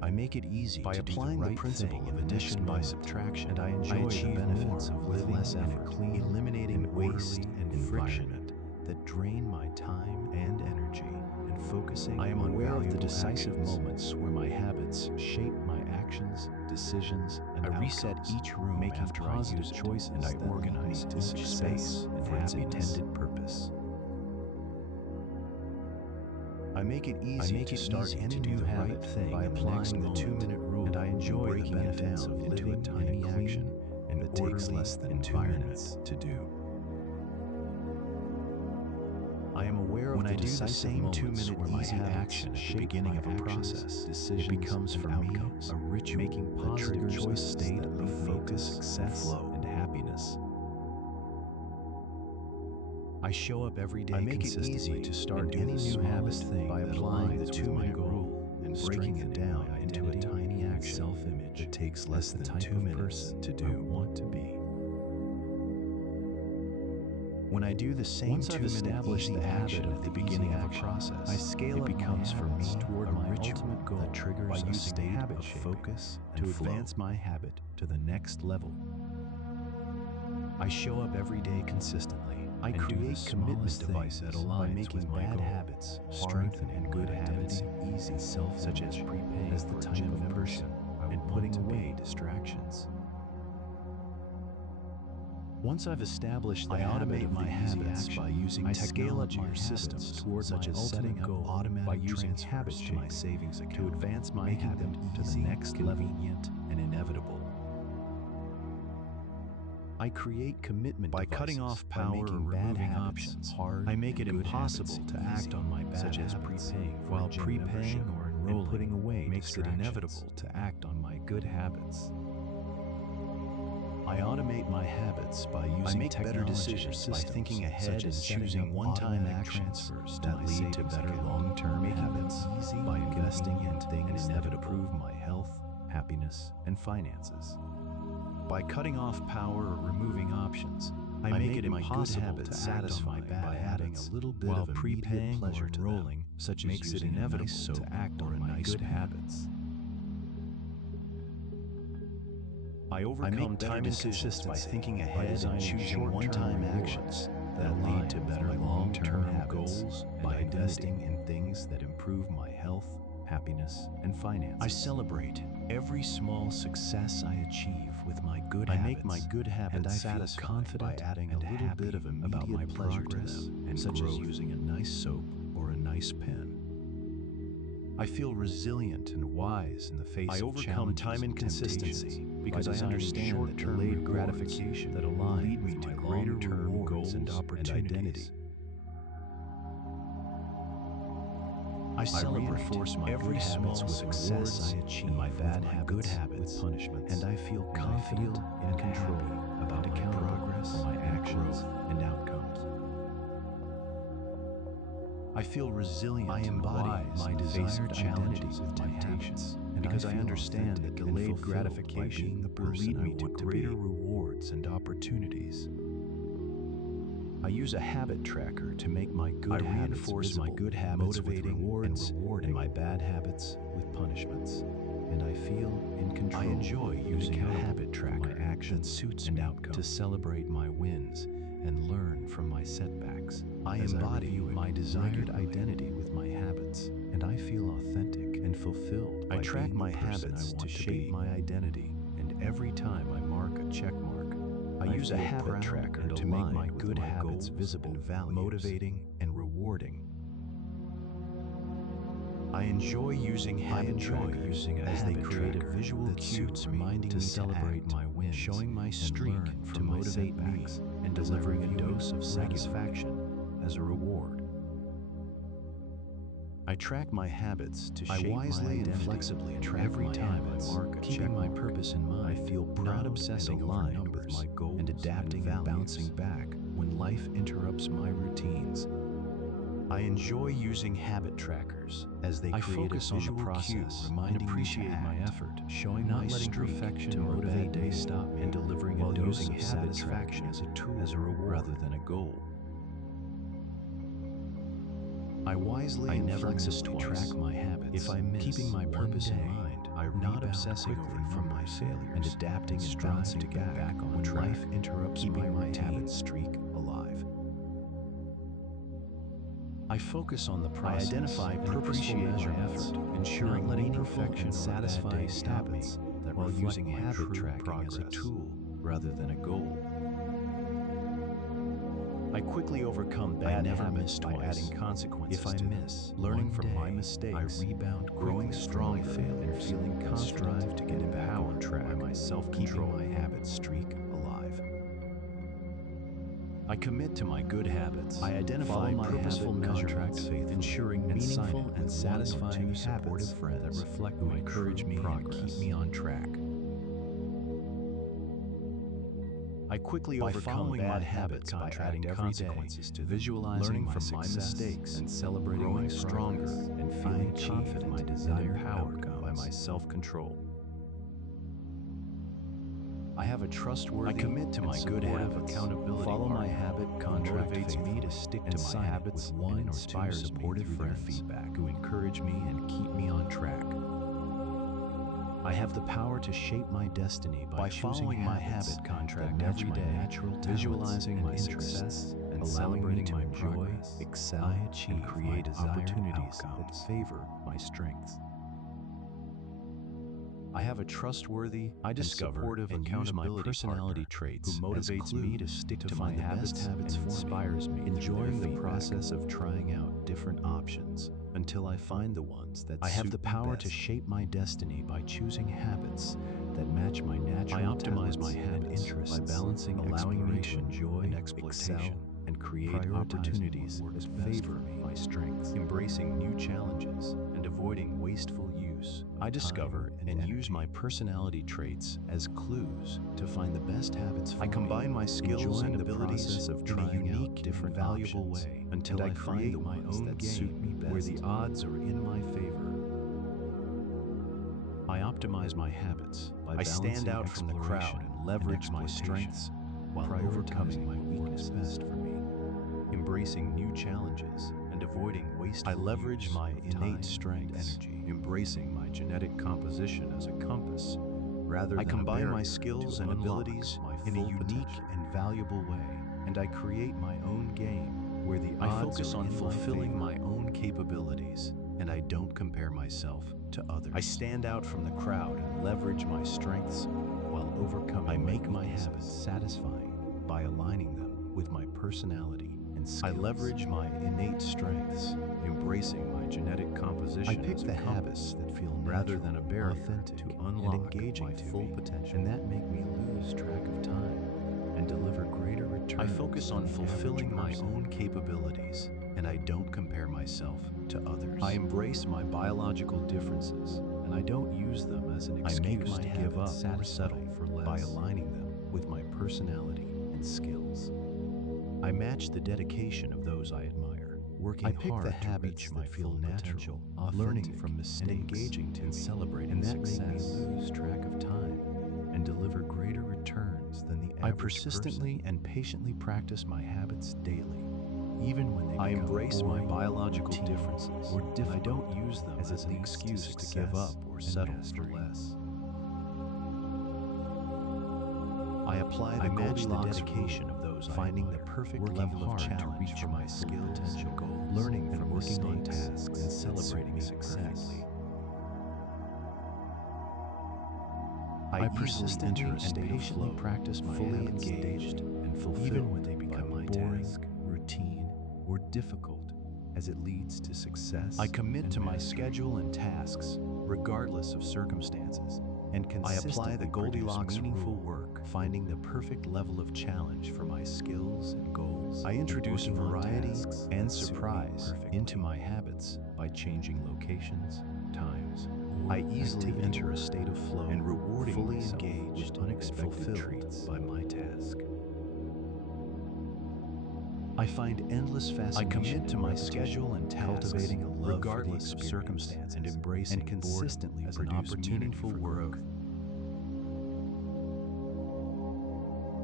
I make it easy by to applying do the the right principle thing of in the addition next by moment, subtraction, and I enjoy I the achieve benefits more of with living less in a effort, clean, eliminating and waste orderly and friction environment that drain my time and energy, and focusing I am on aware of the valuable decisive actions. moments where my habits shape my actions, decisions, and I reset outcomes, each room making after I positive use it, choices and I that organize lead to each success space and for its happiness. intended purpose. I make it easy to start any new habit by applying the 2-minute rule, and I enjoy the benefits of living in a clean and that takes less than 2 minutes to do. I am aware of When the I do the decisive same moments 2-minute where my easy habits action at the shape beginning my of a actions, process, decisions, it becomes and for me outcomes, a ritual making that positive triggers a choices state that of lead me to focus, success flow, and happiness. I show up every day I make it consistently easy to start and do any the new smallest habit thing by that applying aligns the with my 2-minute goal rule and breaking it down into a tiny action self-image that takes less as the than type 2 of minutes person to do. I want to be. When I do the same Once I've 2-minute established easy the habit action of at the the beginning beginning of a action, process, I scale it up becomes my for habits me toward a my ritual ultimate goal that triggers by a using state habit of shaping focus to and flow. advance my habit to the next level. I show up every day consistently. I and do the create commitment smallest thing devices that by aligns making with my bad goal, habits hard strengthening and my good habits identity easy, and such as self-image prepaying as the for a type gym of membership person I and want putting to away be. distractions. Once I've established the I habit automate of my the easy habits action by using I scale up technology my or habits systems, toward such my as ultimate setting up goal automatic by using transfers habit to my shaping savings account, to advance my making habit them to the easy, next level convenient, and inevitable. I create commitment by devices cutting off by power or making bad removing habits options hard. I make it and good impossible habits to act easy, on my bad such as habits, prepaying for while a gym prepaying membership or and enrolling putting away makes it distractions. inevitable to act on my good habits. I automate my habits by using make better technology decisions or by systems, thinking ahead such as and setting choosing up one-time automatic actions transfers that my lead to savings better account, long-term making habits them easy by and investing in convenient things and that inevitable. improve my health, happiness, and finances. By cutting off power or removing options, I make it my good impossible habits to act on my satisfying bad by habits, adding a little bit while of immediate prepaying pleasure or to them, enrolling, such as makes it using a inevitable nice soap to act or on my my good pen. habits. I I overcome make better time decisions inconsistency by thinking by ahead and designing choosing short-term one-time rewards actions that that lead lead to to better my long-term long-term goals goals by and investing identity. in things that improve my health, happiness, and finances. I celebrate every small success I achieve with my good I habits. make my good habits and I feel satisfying confident by adding and a little happy bit of about my immediate pleasure to progress, them and such growth. as using a nice soap or a nice pen. I feel resilient and wise in the face I of overcome challenges time and inconsistency temptations because I by designing understand that short-term delayed rewards gratification that will align lead with me to my greater long-term rewards goals and opportunities. identity. I celebrate reinforce my every good habits small with success rewards I achieve and my with bad my habits good habits with punishments, and I feel and I confident feel and in control happy about and my accountable progress, for my and actions growth, and outcomes. I feel resilient I and embody wise my in the face of desired challenges identity and with my temptations, habits, and because I feel understand authentic that and delayed fulfilled gratification by being the will person lead I me to want to greater be. Rewards and opportunities. I use a habit tracker to make my good habits reinforce visible, my good habits with motivating rewards and rewarding, and my bad habits with punishments, and I feel in control. I enjoy and using a accountable habit for my tracker actions that suits and me outcomes. to celebrate my wins and learn from my setbacks. I As I embody review it my desired regularly. identity with my habits, and I feel authentic and fulfilled. I track being the my person I habits want to to shape be. my identity, and every time I mark a check mark, I use a feel habit proud tracker and to make my aligned with good my habits goals visible, and values. motivating, and rewarding. I enjoy using habit trackers as they create a visual cue reminding me to celebrate my wins, showing my streak to motivate me, and delivering a dose of satisfaction as a reward. I track my habits to shape my wisely and identity, flexibly and track every my time habits, I mark a keeping check my mark, purpose in mind, I feel proud not obsessing and over aligned numbers, with my goals and adapting and and bouncing values. back when life interrupts my routines. I enjoy using habit trackers as they create focus a on the visual process cue, reminding and appreciate me to my act, effort, showing not my letting streak perfection to or a motivate bad day me, stop me, and delivering while a dose using of habit satisfaction tracking as a tool as a reward. rather than a goal. I wisely I and never miss flexibly twice. track my habits, If I miss keeping my one purpose in day, mind. I not obsessing over from my failures and adapting and bouncing to get back on when track. Life interrupts my habit streak alive. I focus on the process. I identify purposeful measure effort, ensuring letting perfection and satisfying habits that while using habit tracking as a tool rather than a goal. I quickly overcome bad habits by adding consequences. If I miss, learning from my mistakes, I rebound, growing stronger, and feeling confident to get back on track by my self-control, my habit streak alive. I commit to my good habits. I identify my purposeful contract faith, ensuring meaningful and satisfying supportive friends that reflect my encourage me and keep me on track. I quickly overcome bad habits by adding consequences to visualizing from my mistakes and celebrating growing stronger and feeling confident my desired outcome by my self-control. I have a trustworthy, I commit to my good habits, accountability, follow my habit contract motivates me to stick to my habits with one or two supportive friends feedback who encourage me and keep me on track. I have the power to shape my destiny by following my habit contract every day, visualizing my success and celebrating my joy, excel, and create opportunities that favor my strengths. I have a trustworthy, I discover supportive and accountability personality traits who motivates me to stick to my habits and inspires me, enjoying the process of trying out different options until I find the ones that I have the power to shape my destiny by choosing habits that match my natural I optimize my habits interests by balancing allowing me to enjoy and excel and create opportunities that favor my strengths, embracing new challenges and avoiding wasteful use. I discover and use my personality traits as clues to find the best habits for me. I combine my skills and abilities in a unique, different, valuable way until I find my own game where the odds are in my favor. I optimize my habits by stand out from the crowd and leverage my strengths while overcoming my weakness best for me. Embracing new challenges and avoiding wasteful I leverage my innate strengths, energy, embracing my genetic composition as a compass rather than I combine my skills and abilities in a unique and valuable way, and I create my own game where the odds focus on fulfilling my own capabilities, and I don't compare myself to others. I stand out from the crowd and leverage my strengths while overcoming I make my habits satisfying by aligning them with my personality and skills. I leverage my innate strengths, embracing my genetic composition. I pick the habits that feel rather than a barrier authentic to unlock and engaging my full potential, and that make me lose track of time and deliver greater returns. I focus on fulfilling my own capabilities, and I don't compare myself to others. I embrace my biological differences, and I don't use them as an excuse to give up or settle for less by aligning them with my personality and skills. I match the dedication of those I admire, working hard to reach my full potential, learning from mistakes, and engaging to celebrate and that makes me lose track of time and deliver greater returns than the average I persistently and patiently practice my habits daily, even when they become embrace my biological differences, or I don't use them as an excuse to give up or settle for less. I apply the Goldilocks dedication of those finding the perfect level of challenge for my skills and goals, learning from working on tasks and celebrating success. I persistently enter a state of flow, practice my fully engaged and fulfilled, even when they become boring, routine, or difficult, as it leads to success. I commit to my schedule and tasks, regardless of circumstances, and consistently I apply the Goldilocks meaningful work, finding the perfect level of challenge for my skills and goals. I introduce variety and surprise into my habits by changing locations, times. I easily enter a state of flow and rewarding fully engaged, unexpected treats by my task. I find endless fascination. I commit to my schedule and tasks, cultivating a love regardless of circumstances, and embracing and consistently as an opportunity for growth.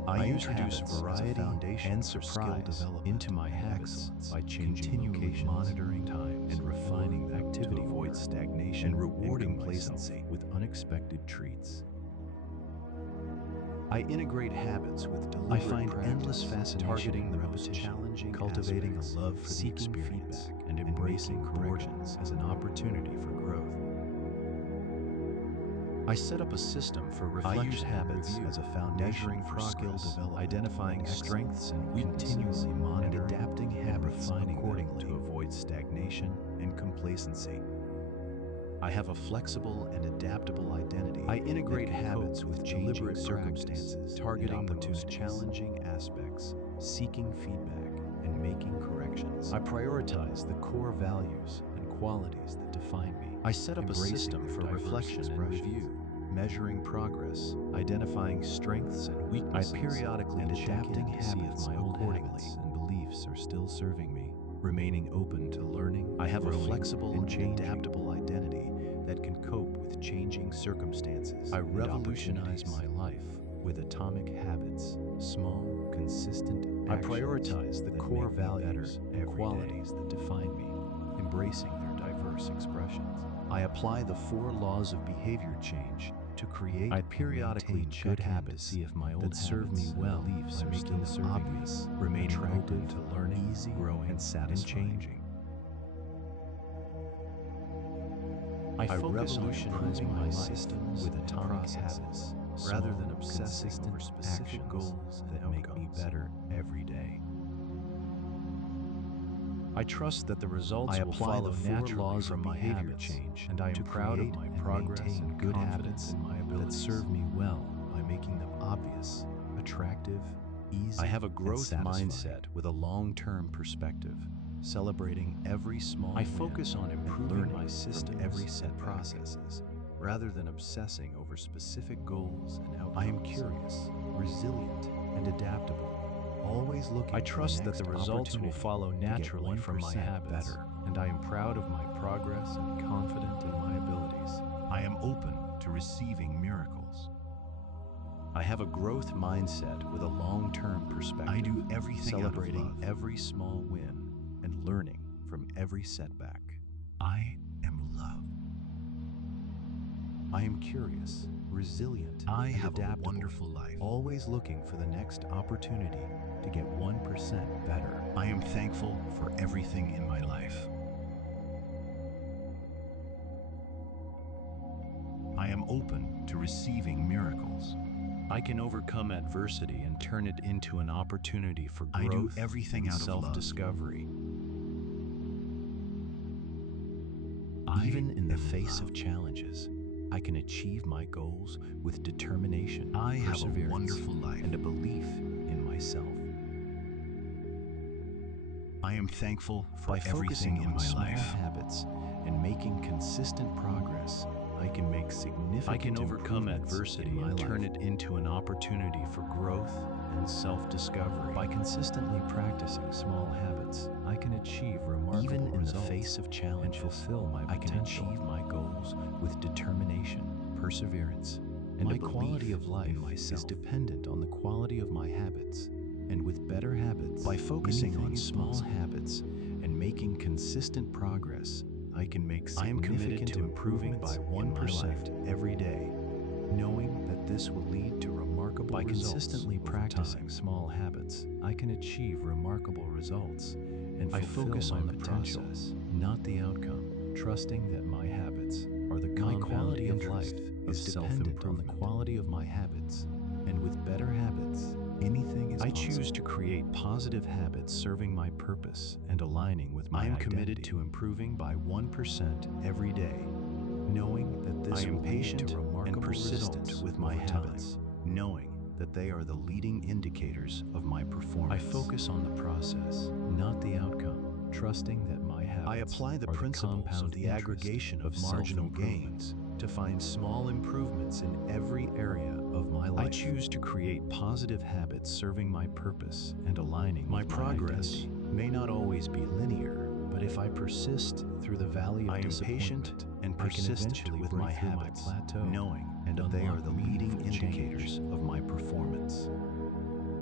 I introduce variety and surprise into my habits by continually monitoring times and refining activity to avoid stagnation and rewarding complacency with unexpected treats. I integrate habits with deliberate I find practice, endless fascination targeting in the most repetition, challenging cultivating aspects, a love for the seeking experience, feedback, and embracing corrections as an opportunity for growth. I set up a system for reflection. I use habits and review, as a foundation measuring for skill progress, development, identifying strengths and weaknesses, continually and monitoring adapting and habits refining accordingly them to avoid stagnation and complacency. I have a flexible and adaptable identity. I integrate habits with deliberate circumstances, targeting the most challenging aspects, seeking feedback, and making corrections. I prioritize the core values and qualities that define me. I set up a system for reflection and review, measuring progress, identifying strengths and weaknesses, I periodically and check adapting in to see if habits my old accordingly, habits and beliefs are still serving me. Remaining open to learning, I have a growing, flexible and and changing. adaptable identity that can cope with changing circumstances. I revolutionize my life with atomic habits, small, consistent actions. I prioritize the core values and qualities that define me, embracing their diverse expressions. I apply the 4 laws of behavior change to create. I periodically check good habits to see if my old serve me well by making them obvious, remaining open to learning, easy, growing, and satisfying. Changing. I focus on improving my system with atomic habits, rather than obsessing over specific goals that make me better every day. I trust that the results will follow naturally from my behavior change, and I am proud of my progress and good habits in my abilities that serve me well by making them obvious, attractive, easy. I have a growth mindset with a long-term perspective, celebrating every small win. I focus on improving my systems every set processes, rather than obsessing over specific goals and outcomes. I am curious, resilient, and adaptable. Always looking. I trust that the results will follow naturally from my habits, and I am proud of my progress and confident in my abilities. I am open to receiving miracles. I have a growth mindset with a long-term perspective. I do everything celebrating out of love, every small win, and learning from every setback. I am love. I am curious, resilient, I and have adaptable, a wonderful life. always looking for the next opportunity to get 1% better. I am thankful for everything in my life. I am open to receiving miracles. I can overcome adversity and turn it into an opportunity for growth I do everything and out of love. self-discovery. Even in the face of challenges, I can achieve my goals with determination, I have a perseverance, wonderful life. and a belief in myself. I am thankful for By everything focusing in on my small life. habits and making consistent progress, I can make significant. I can overcome adversity and turn it into an opportunity for growth and self-discovery. By consistently practicing small habits, I can achieve remarkable Even in the results face of challenges, and fulfill my potential. I can achieve my goals with determination, perseverance, and My a belief quality of life in myself is dependent on the quality of my habits. And with better habits, by focusing on small habits and making consistent progress, I can make significant improvements by 1% every day, knowing that this will lead to remarkable results. By consistently practicing small habits, I can achieve remarkable results and I fulfill focus my on the potential, process, not the outcome, trusting that my habits are the My compound quality of interest life of is dependent on the self-improvement. quality of my habits, and with better habits, anything is possible. I choose to create positive habits serving my purpose and aligning with my identity. I am committed to improving by 1% every day, knowing that this will lead to remarkable results with my habits, knowing that they are the leading indicators of my performance. I focus on the process, not the outcome, trusting that my habits I apply the principles of the aggregation of marginal gains to find small improvements in every area of my life. I choose to create positive habits serving my purpose and aligning with my progress identity. May not always be linear, but if I persist through the valley of disappointment and persistent with my habits, knowing that they are the leading indicators of my performance.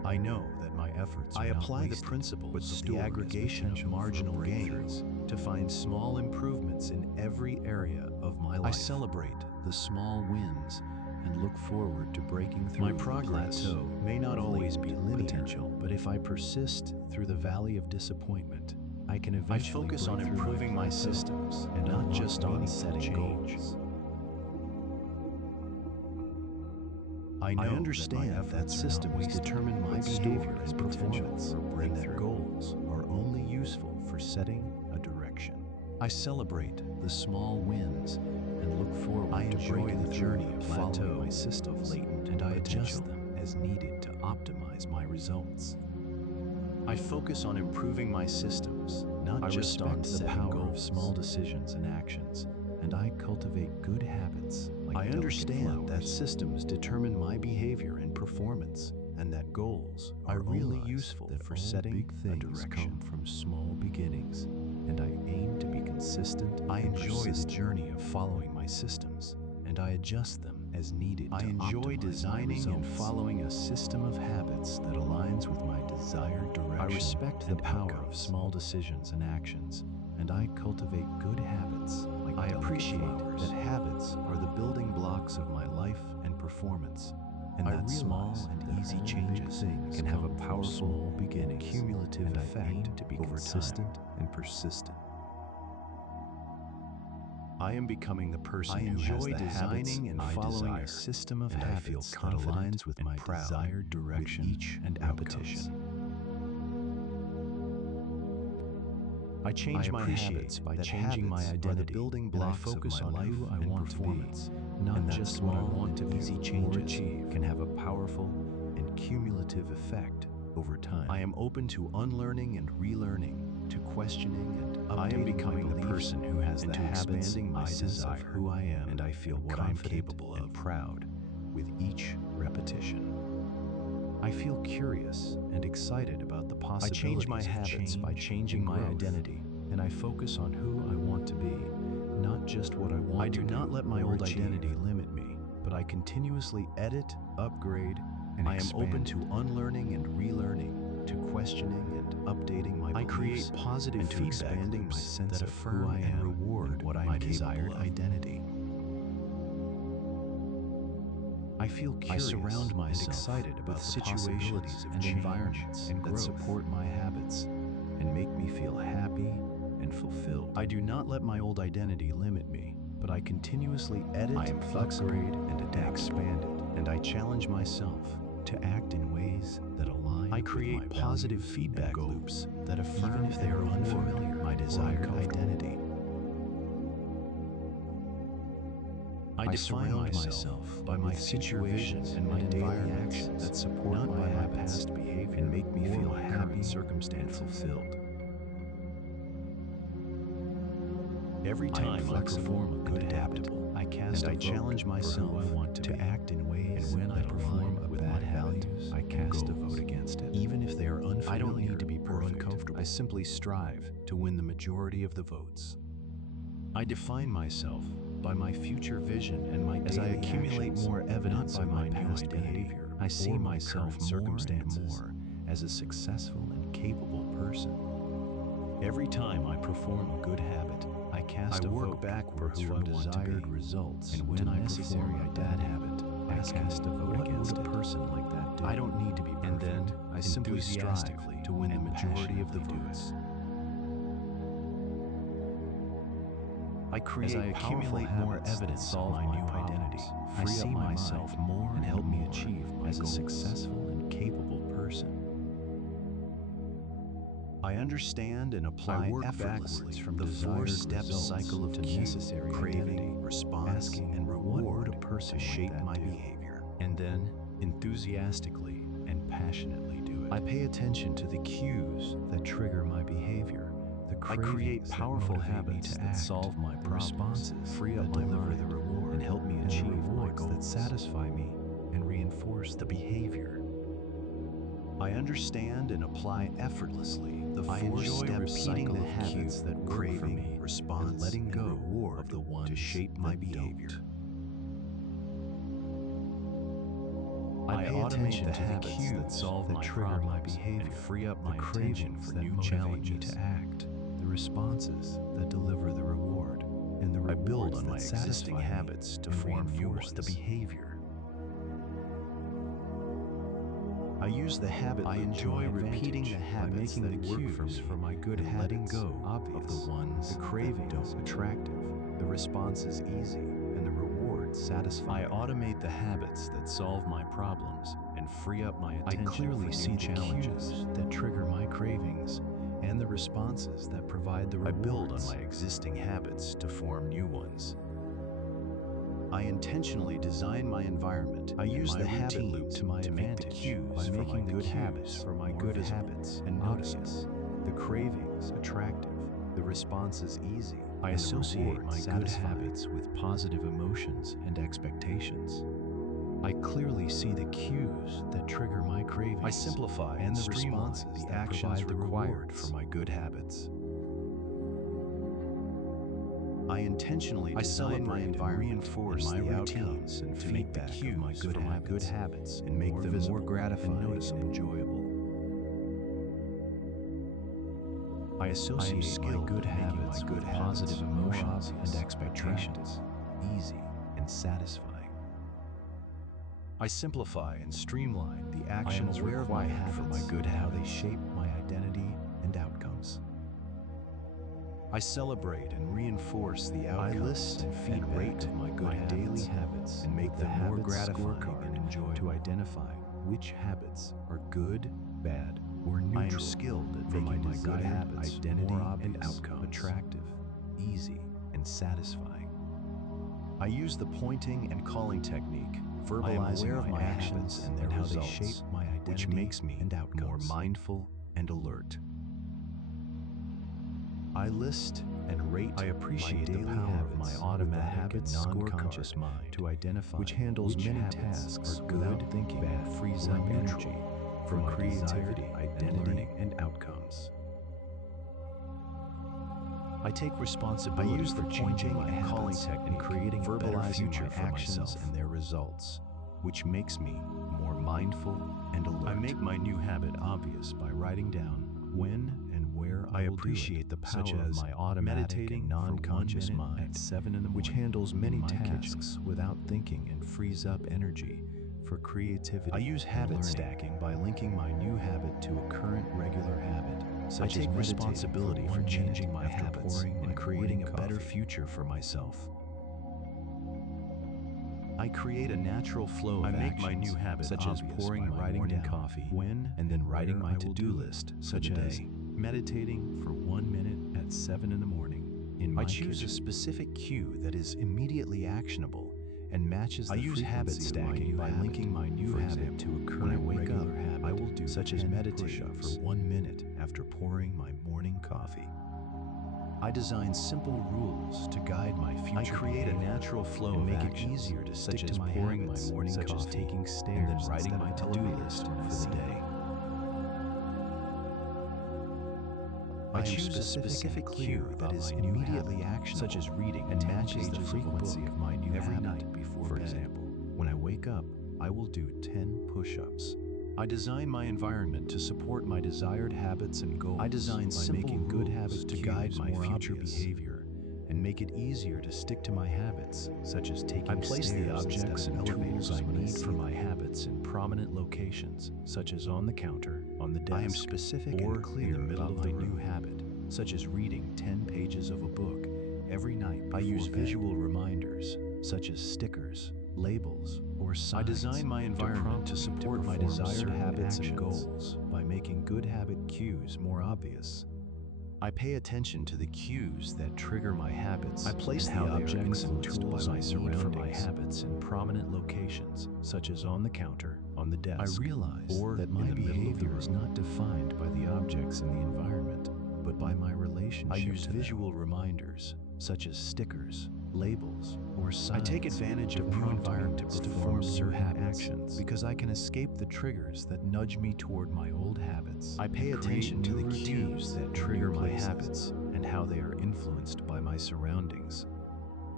I know that my efforts are not apply the wasted, principles but of the the aggregation of potential for marginal breakthrough. gains to find small improvements in every area of my life. I celebrate the small wins and look forward to breaking through My the progress plateau may not of always be latent linear, potential. but if I persist through the valley of disappointment, I can I eventually focus on break through improving my plateau systems and not unlock just on meaningful setting change. goals. I understand that systems determine my behavior and performance, and that goals are only useful for setting a direction. I celebrate the small wins and look forward I to enjoy breaking the through journey the of plateau following my of systems, latent and I potential. adjust them as needed to optimize my results. I focus on improving my systems, not just on respect the setting power goals. of small decisions and actions, and I cultivate good habits like I delicate understand that flowers. systems determine my behavior and performance, and that goals are really useful for setting big a things direction. come from small beginnings, and I aim to be consistent. I and enjoy the persistent. journey of following my systems, and I adjust them as needed. I to enjoy optimize my designing and results. following a system of habits that aligns with my desired direction. I respect the and power of outcomes. small decisions and actions, and I cultivate good habits like I delicate appreciate flowers. that habits are the building blocks of my life and performance, and I that small realize and that easy all big changes things can have a come from powerful, small beginnings, cumulative and I effect aim to be over consistent time. and persistent. I am becoming the person I who has enjoy the designing habits and I following desire, a system of and I feel habits that confident aligns with and my proud desired direction with each and repetition. outcomes. I change my habits by changing my identity, the building and I blocks focus of my on life who I and want performance, to be, not and that just what I small want to and do easy or changes achieve. can have a powerful and cumulative effect over time. I am open to unlearning and relearning, to questioning and updating. I am becoming the person who has the habits my sense of who I am, and I feel what I'm capable of, and proud with each repetition. I feel curious and excited about the possibilities. I change my habits by changing my identity, and I focus on who I want to be, not just what I want. I do not let my old identity limit me, but I continuously edit, upgrade, and I am open to unlearning and relearning, to questioning and updating my beliefs. I create positive and to expanding my sense of who I am and reward what I am desired identity. I feel curious surround myself and excited about with the situations of and change environments and that growth. support my habits and make me feel happy and fulfilled. I do not let my old identity limit me, but I continuously edit, upgrade, and adapt, expand it, and I challenge myself to act in ways that align. I create with my positive values feedback and loops goals, that affirm even if they and are reward unfamiliar my or desired uncomfortable. identity. I define surround myself by my with future vision and my daily actions that support not my by my past behavior and make me feel happy and fulfilled. Every time I perform a good habit, I cast a vote challenge myself to act in ways and when I that perform align a with bad my habit, values. I cast a vote against it, even if they are unfamiliar. I don't need to be perfect. Uncomfortable. I simply strive to win the majority of the votes. I define myself by my future vision and my daily actions. As I accumulate more evidence of my past behavior, I see myself more and more as a successful and capable person. Every time I perform a good habit, I cast a vote backwards from desired results, and when I perform a bad habit, I cast a vote against it. What would a person like that do? I don't need to be perfect. And then I simply strive to win the majority of the votes. I create As I accumulate more evidence of my new identity, I see myself more and help me achieve as a successful and capable person. I understand and apply effortlessly from the four-step cycle of necessary craving, response, asking, and reward a person to shape my behavior, and then enthusiastically and passionately do it. I pay attention to the cues that trigger my behavior. I create powerful habits that solve my problems, free up my mind, the reward, and help me achieve my goals that satisfy me and reinforce the behavior. I understand and apply effortlessly the four-step cycle of habits that work for me, response, and letting go reward of the ones to shape my behavior. I pay attention to the cues that solve my trigger my behavior and free up my attention for new challenges. To act, the responses that deliver the reward, and the I rewards build on that my existing satisfy me habits to and form new reinforce ones. the behavior. I use the habit I loop enjoy to my repeating advantage the by habits making that the work cues for me my good and habits letting go obvious, of the ones the that cravings don't. attractive, the responses easy, and the rewards satisfying. I automate the habits that solve my problems and free up my attention. I clearly for see new the challenges cues that trigger my cravings and the responses that provide the I rewards. build on my existing habits to form new ones. I intentionally design my environment. I use the habit loop to make the cues by making the good cues habits for my more good visible habits and obvious, noticeable. the cravings attractive, the responses easy. I and the associate my rewards good satisfying. habits with positive emotions and expectations. I clearly see the cues that trigger my cravings. I simplify and streamline the actions required for my good habits. I intentionally design my environment, reinforce the outcomes, and to make the cues my good habits and make them more gratifying and noticeable, enjoyable. I associate my good habits with positive emotions and expectations, easy and satisfying. I simplify and streamline the actions required for my good habits, how they shape my identity and outcomes. I celebrate and reinforce the outcomes. I list and feedback rate my good daily habits and make them more gratifying and enjoyable to identify which habits are good, bad, or neutral. I am skilled at making my good habits identity more obvious, and outcomes attractive, easy, and satisfying. I use the pointing and calling technique, verbalizing my actions and how they shape my identity, which makes me more mindful and alert. I list and rate. I appreciate the power of my automatic and non-conscious mind to identify which handles many tasks without thinking and frees up energy for my creativity, identity, and outcomes. I take responsibility. I use the pointing and calling technique and creating a better future for myself and their results, which makes me more mindful and alert. I make my new habit obvious by writing down when and where I appreciate the power of my automatic and non-conscious mind at 7 in the morning, which handles many tasks without thinking and frees up energy for creativity. I use habit stacking by linking my new habit to a current regular habit, such as responsibility for changing my habits and creating a better future for myself. I create a natural flow of actions, my new habit such as pouring my morning coffee when and then writing my to-do list, such as meditating for 1 minute at 7 in the morning in my kitchen. I choose a specific cue that is immediately actionable and matches the frequency. I use habit stacking by linking my new habit to a current regular habit. I will do such as meditate for 1 minute after pouring my morning coffee. I design simple rules to guide my future. I create a natural flow and make it easier to stick to my pouring habits, my morning coffee, as taking stairs and then writing my to-do list for the day. I choose a specific cue that is immediately actionable, such as reading and matches the frequency of my new habit night before bed. For example, when I wake up, I will do 10 push-ups. I design my environment to support my desired habits and goals. I design simple making good habits to guide my future behavior and make it easier to stick to my habits, such as taking stairs. I place the objects and tools I need for my habits in prominent locations, such as on the counter, on the desk. I am specific or clear in the middle of my new habit, such as reading 10 pages of a book every night before bed. I use visual reminders, such as stickers, labels, or signs. I design my environment to support my desired habits and goals by making good habit cues more obvious. I pay attention to the cues that trigger my habits. I place the objects and tools I need for my habits in prominent locations, such as on the counter, on the desk. I realize that my behavior is not defined by the objects in the environment, but by my relationship. I use visual reminders, such as stickers, labels, or signs. I take advantage of new environments to perform certain actions because I can escape the triggers that nudge me toward my old habits. I pay attention to the cues that trigger my habits and how they are influenced by my surroundings.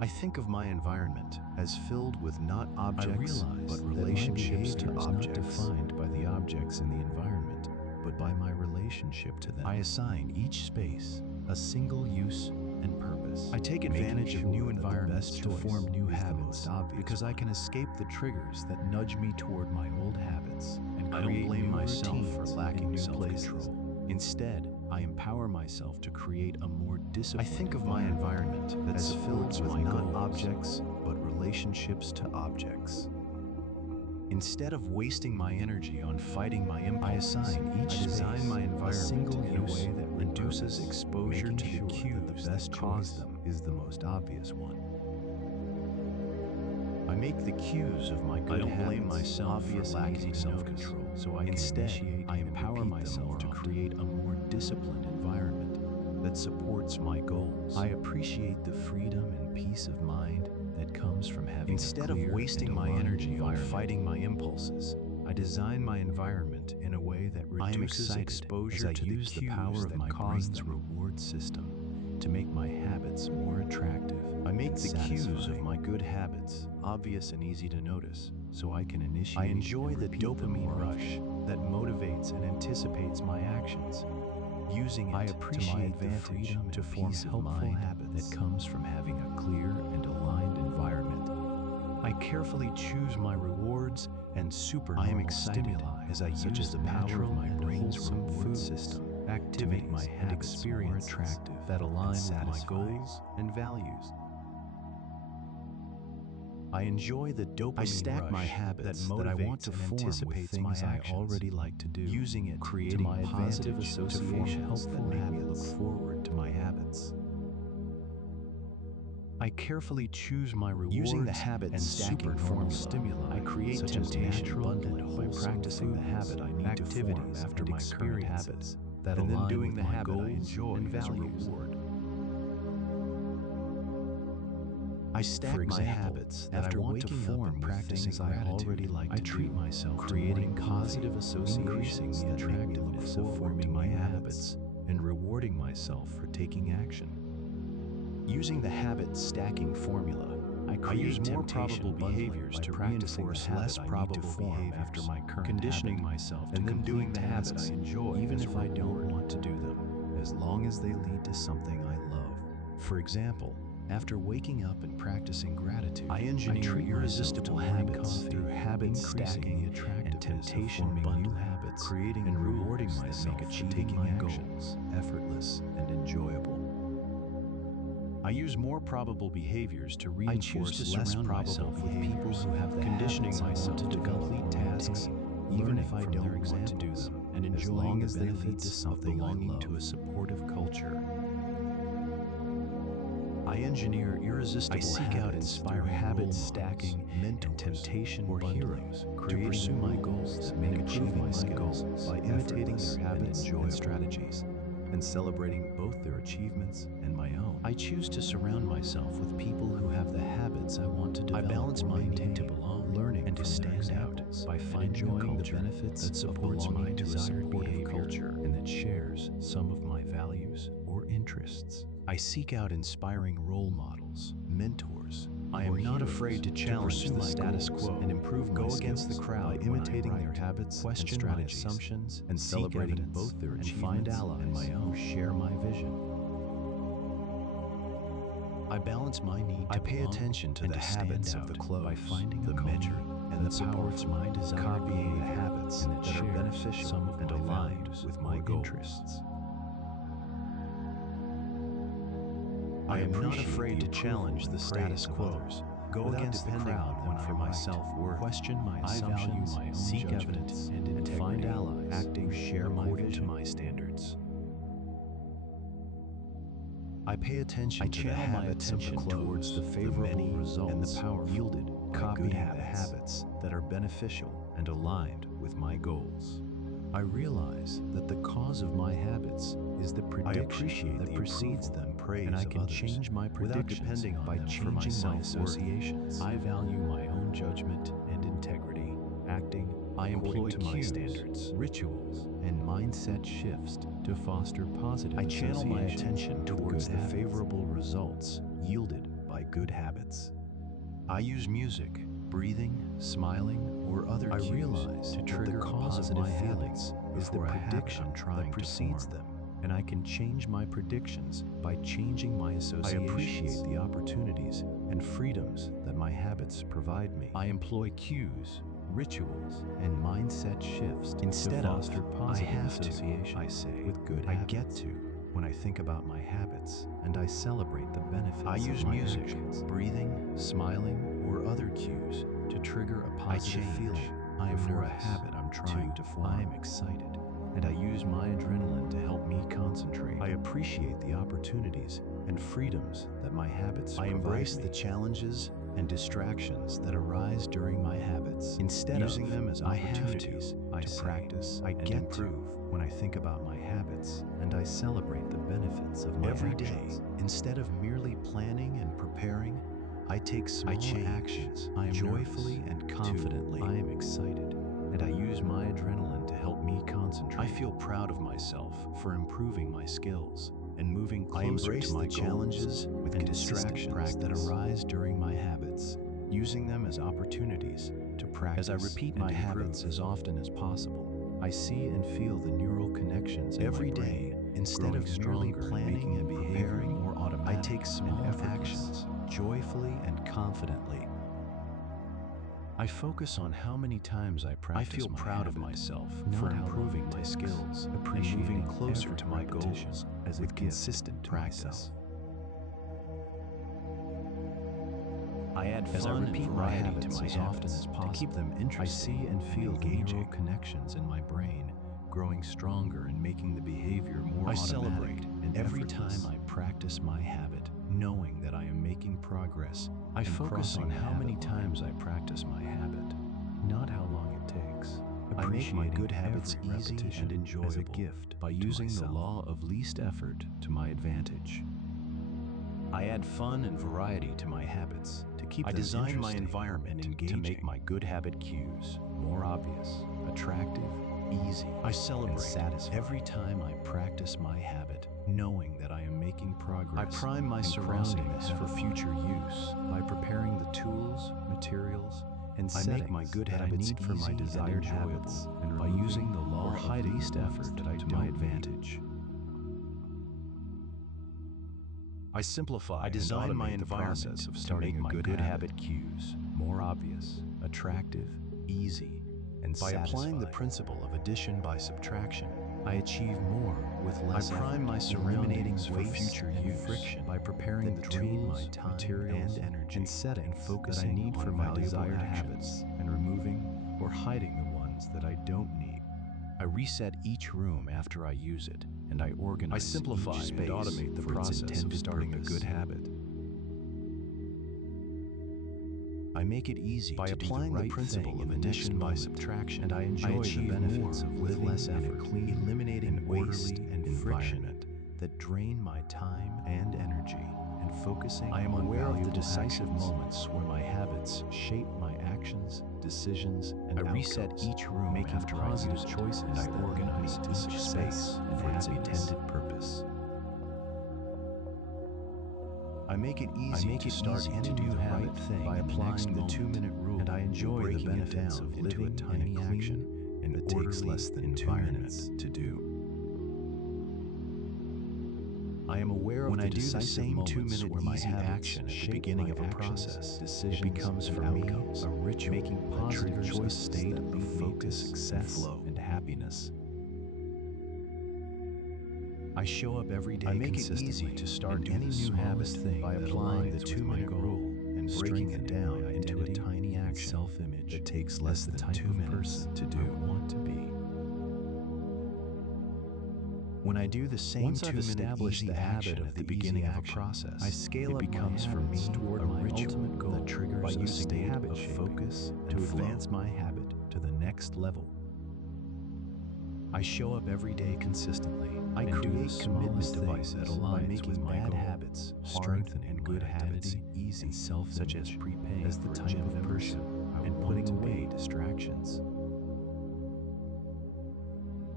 I think of my environment as filled with not objects, but relationships to objects. Not defined by the objects in the environment, but by my relationship to them. I assign each space a single use and purpose. I take advantage of new environments to form new habits, because I can escape the triggers that nudge me toward my old habits and create. I don't blame myself for lacking self-control. Instead, I empower myself to create a more disciplined. I think of my environment as filled with not objects, but relationships to objects. Instead of wasting my energy on fighting my impulses, I design my environment in a way that reduces exposure to the cues that cause them is the most obvious one. I make the cues of my good habits. I don't blame myself for lacking self-control, so I empower myself to create a more disciplined environment that supports my goals. I appreciate the freedom and peace of mind that comes from having. Instead of wasting my energy on fighting my impulses, I design my environment in a way that reduces exposure to the cues that cause the reward system to make my habits more attractive. I make the cues of my good habits obvious and easy to notice, so I can initiate. I enjoy the dopamine rush that motivates and anticipates my actions, using it to my advantage to form helpful habits that comes from having a clear and aligned environment. I carefully choose my rewards and supernormal stimuli, as I use the power of my brain's reward system to make my habits more attractive that align with my goals and values. I enjoy the dopamine I stack my habits that I want to form with things I already like to do, using it to my advantage to form helpful habits that look forward to my habits. I carefully choose my rewards using the habit and stacking formula. Stimuli I create temptation bundling by practicing the habit I need to form after my current habits that and then doing the habit I enjoy and as a reward. I stack my habits that I want to form with things I already like to do. I treat myself creating positive associations that make me look forward to my habits and rewarding myself for taking action. Using the habit stacking formula, I create more probable behaviors to reinforce less probable behaviors after my current conditioning myself and then doing the habits I enjoy even if I don't want to do them, as long as they lead to something I love. For example, after waking up and practicing gratitude, I engineer irresistible habits through habit stacking and temptation bundling, habits, creating and rewarding myself for taking my goals effortless and enjoyable. I use more probable behaviors to reinforce less probable with people who have the conditioning myself to complete tasks, even if I don't want to do them, and enjoying as they lead to something belonging to a supportive culture. I engineer irresistible habits through habit stacking, mentors, and temptation or heroes, to pursue my goals that make achieving my goals by imitating their habits and strategies, and celebrating both their achievements and my own. I choose to surround myself with people who have the habits I want to develop. I balance my need to belong, learning, and to stand out by finding the benefits that supports my desired culture and that shares some of my values or interests. I seek out inspiring role models, mentors. I am not afraid to challenge the status quo and improve go against the crowd by imitating their habits, question my assumptions, and celebrating both their achievements and my own who share my vision. I balance my need to pay attention to the habits of the close by finding the measure and the supports my desire, copying the habits that are beneficial and aligned with my interests. I am not afraid to challenge the status quo, go against the crowd when for my self-worth, question my assumptions, seek evidence, and find allies acting share my vision to my standards. I pay attention to the habits towards the favorable result and the power yielded, copying the habits that are beneficial and aligned with my goals. I realize that the cause of my habits is the prediction that precedes them, and I can change my predictions by changing my associations. I value my own judgment and integrity, acting I employ to my standards, rituals, and mindset shifts to foster positive. I channel my attention towards the favorable results yielded by good habits. I use music, breathing, smiling, or other cues to trigger the cause of my feelings is the prediction that precedes them, and I can change my predictions by changing my associations. I appreciate the opportunities and freedoms that my habits provide me. I employ cues, rituals, and mindset shifts instead of positive association. I say with good habits. I get to when I think about my habits, and I celebrate the benefits. I use music, breathing, smiling, or other cues to trigger a positive feeling. I am for a habit I'm trying to form. I am excited, and I use my adrenaline to help me concentrate. I appreciate the opportunities and freedoms that my habits provide me. I embrace the challenges and distractions that arise during my habits. Instead of using them as opportunities to practice, I get to when I think about my habits, and I celebrate the benefits of my every day. Instead of merely planning and preparing, I take small actions. I am joyfully and confidently. I am excited, and I use my adrenaline to help me concentrate. I feel proud of myself for improving my skills and moving closer to my challenges with distractions that arise during my habits, using them as opportunities to practice. As I repeat my habits as often as possible, I see and feel the neural connections in every day. Instead of merely planning and preparing more automatic, I take small actions joyfully and confidently. I focus on how many times I practice. I feel proud of myself for improving my skills and moving closer to my goals as with consistent practice. I add fun and variety to my habits to keep them interesting. I see and feel the neural connections in my brain growing stronger and making the behavior more automatic. I celebrate every time I practice my habit, knowing that I am making progress. I focus on how many times I practice my habit, not how long it takes. I make my good habits easy and enjoyable as a gift by using the law of least effort to my advantage. I add fun and variety to my habits to keep them interesting. I design my environment to make my good habit cues more obvious, attractive, easy. I celebrate every time I practice my habit, knowing that I am making progress. I prime my surroundings for future use by preparing the tools, materials, and settings I make my good habits for my desired habits, and by using the law of least effort to my advantage. I simplify. I design my environment of starting my good habit cues more obvious, attractive, easy, and satisfying. By applying the principle of addition by subtraction, I achieve more with less effort. I prime my surroundings for future use friction by preparing the tools, materials, and energy, and settings that I need for my desired habits, and removing or hiding the ones that I don't need. I reset each room after I use it, and I organize. I simplify each space and automate the process of starting a good habit. I make it easy by applying the principle of addition by subtraction, and I enjoy the benefits of living less effort, eliminating waste and friction that drain my time and energy, and focusing. I am aware of the decisive moments where my habits shape my actions, decisions, and I reset each room making after positive choices, and I organize each space for its intended purpose. I make it easy to start any new habit by applying the 2-minute rule, and I enjoy the benefits of living in a clean and that takes less than 2 minutes to do. I am aware of the decisive moments where my action at the beginning of a process, it becomes for me a ritual making positive choices state of focus, success, and happiness. I show up every day. I make it easy to start any new habit by applying the 2-minute rule and breaking it down into a tiny action self-image that takes less than 2 minutes to do. I want to be. When I do the same 2-minute easy action at the beginning of a process, I scale up becomes for me toward my ultimate goal that triggers a state of focus to advance my habit to the next level. I show up every day consistently. I create commitment devices by making bad habits strengthening good habits easy, such as prepaying as the type of person and putting away distractions.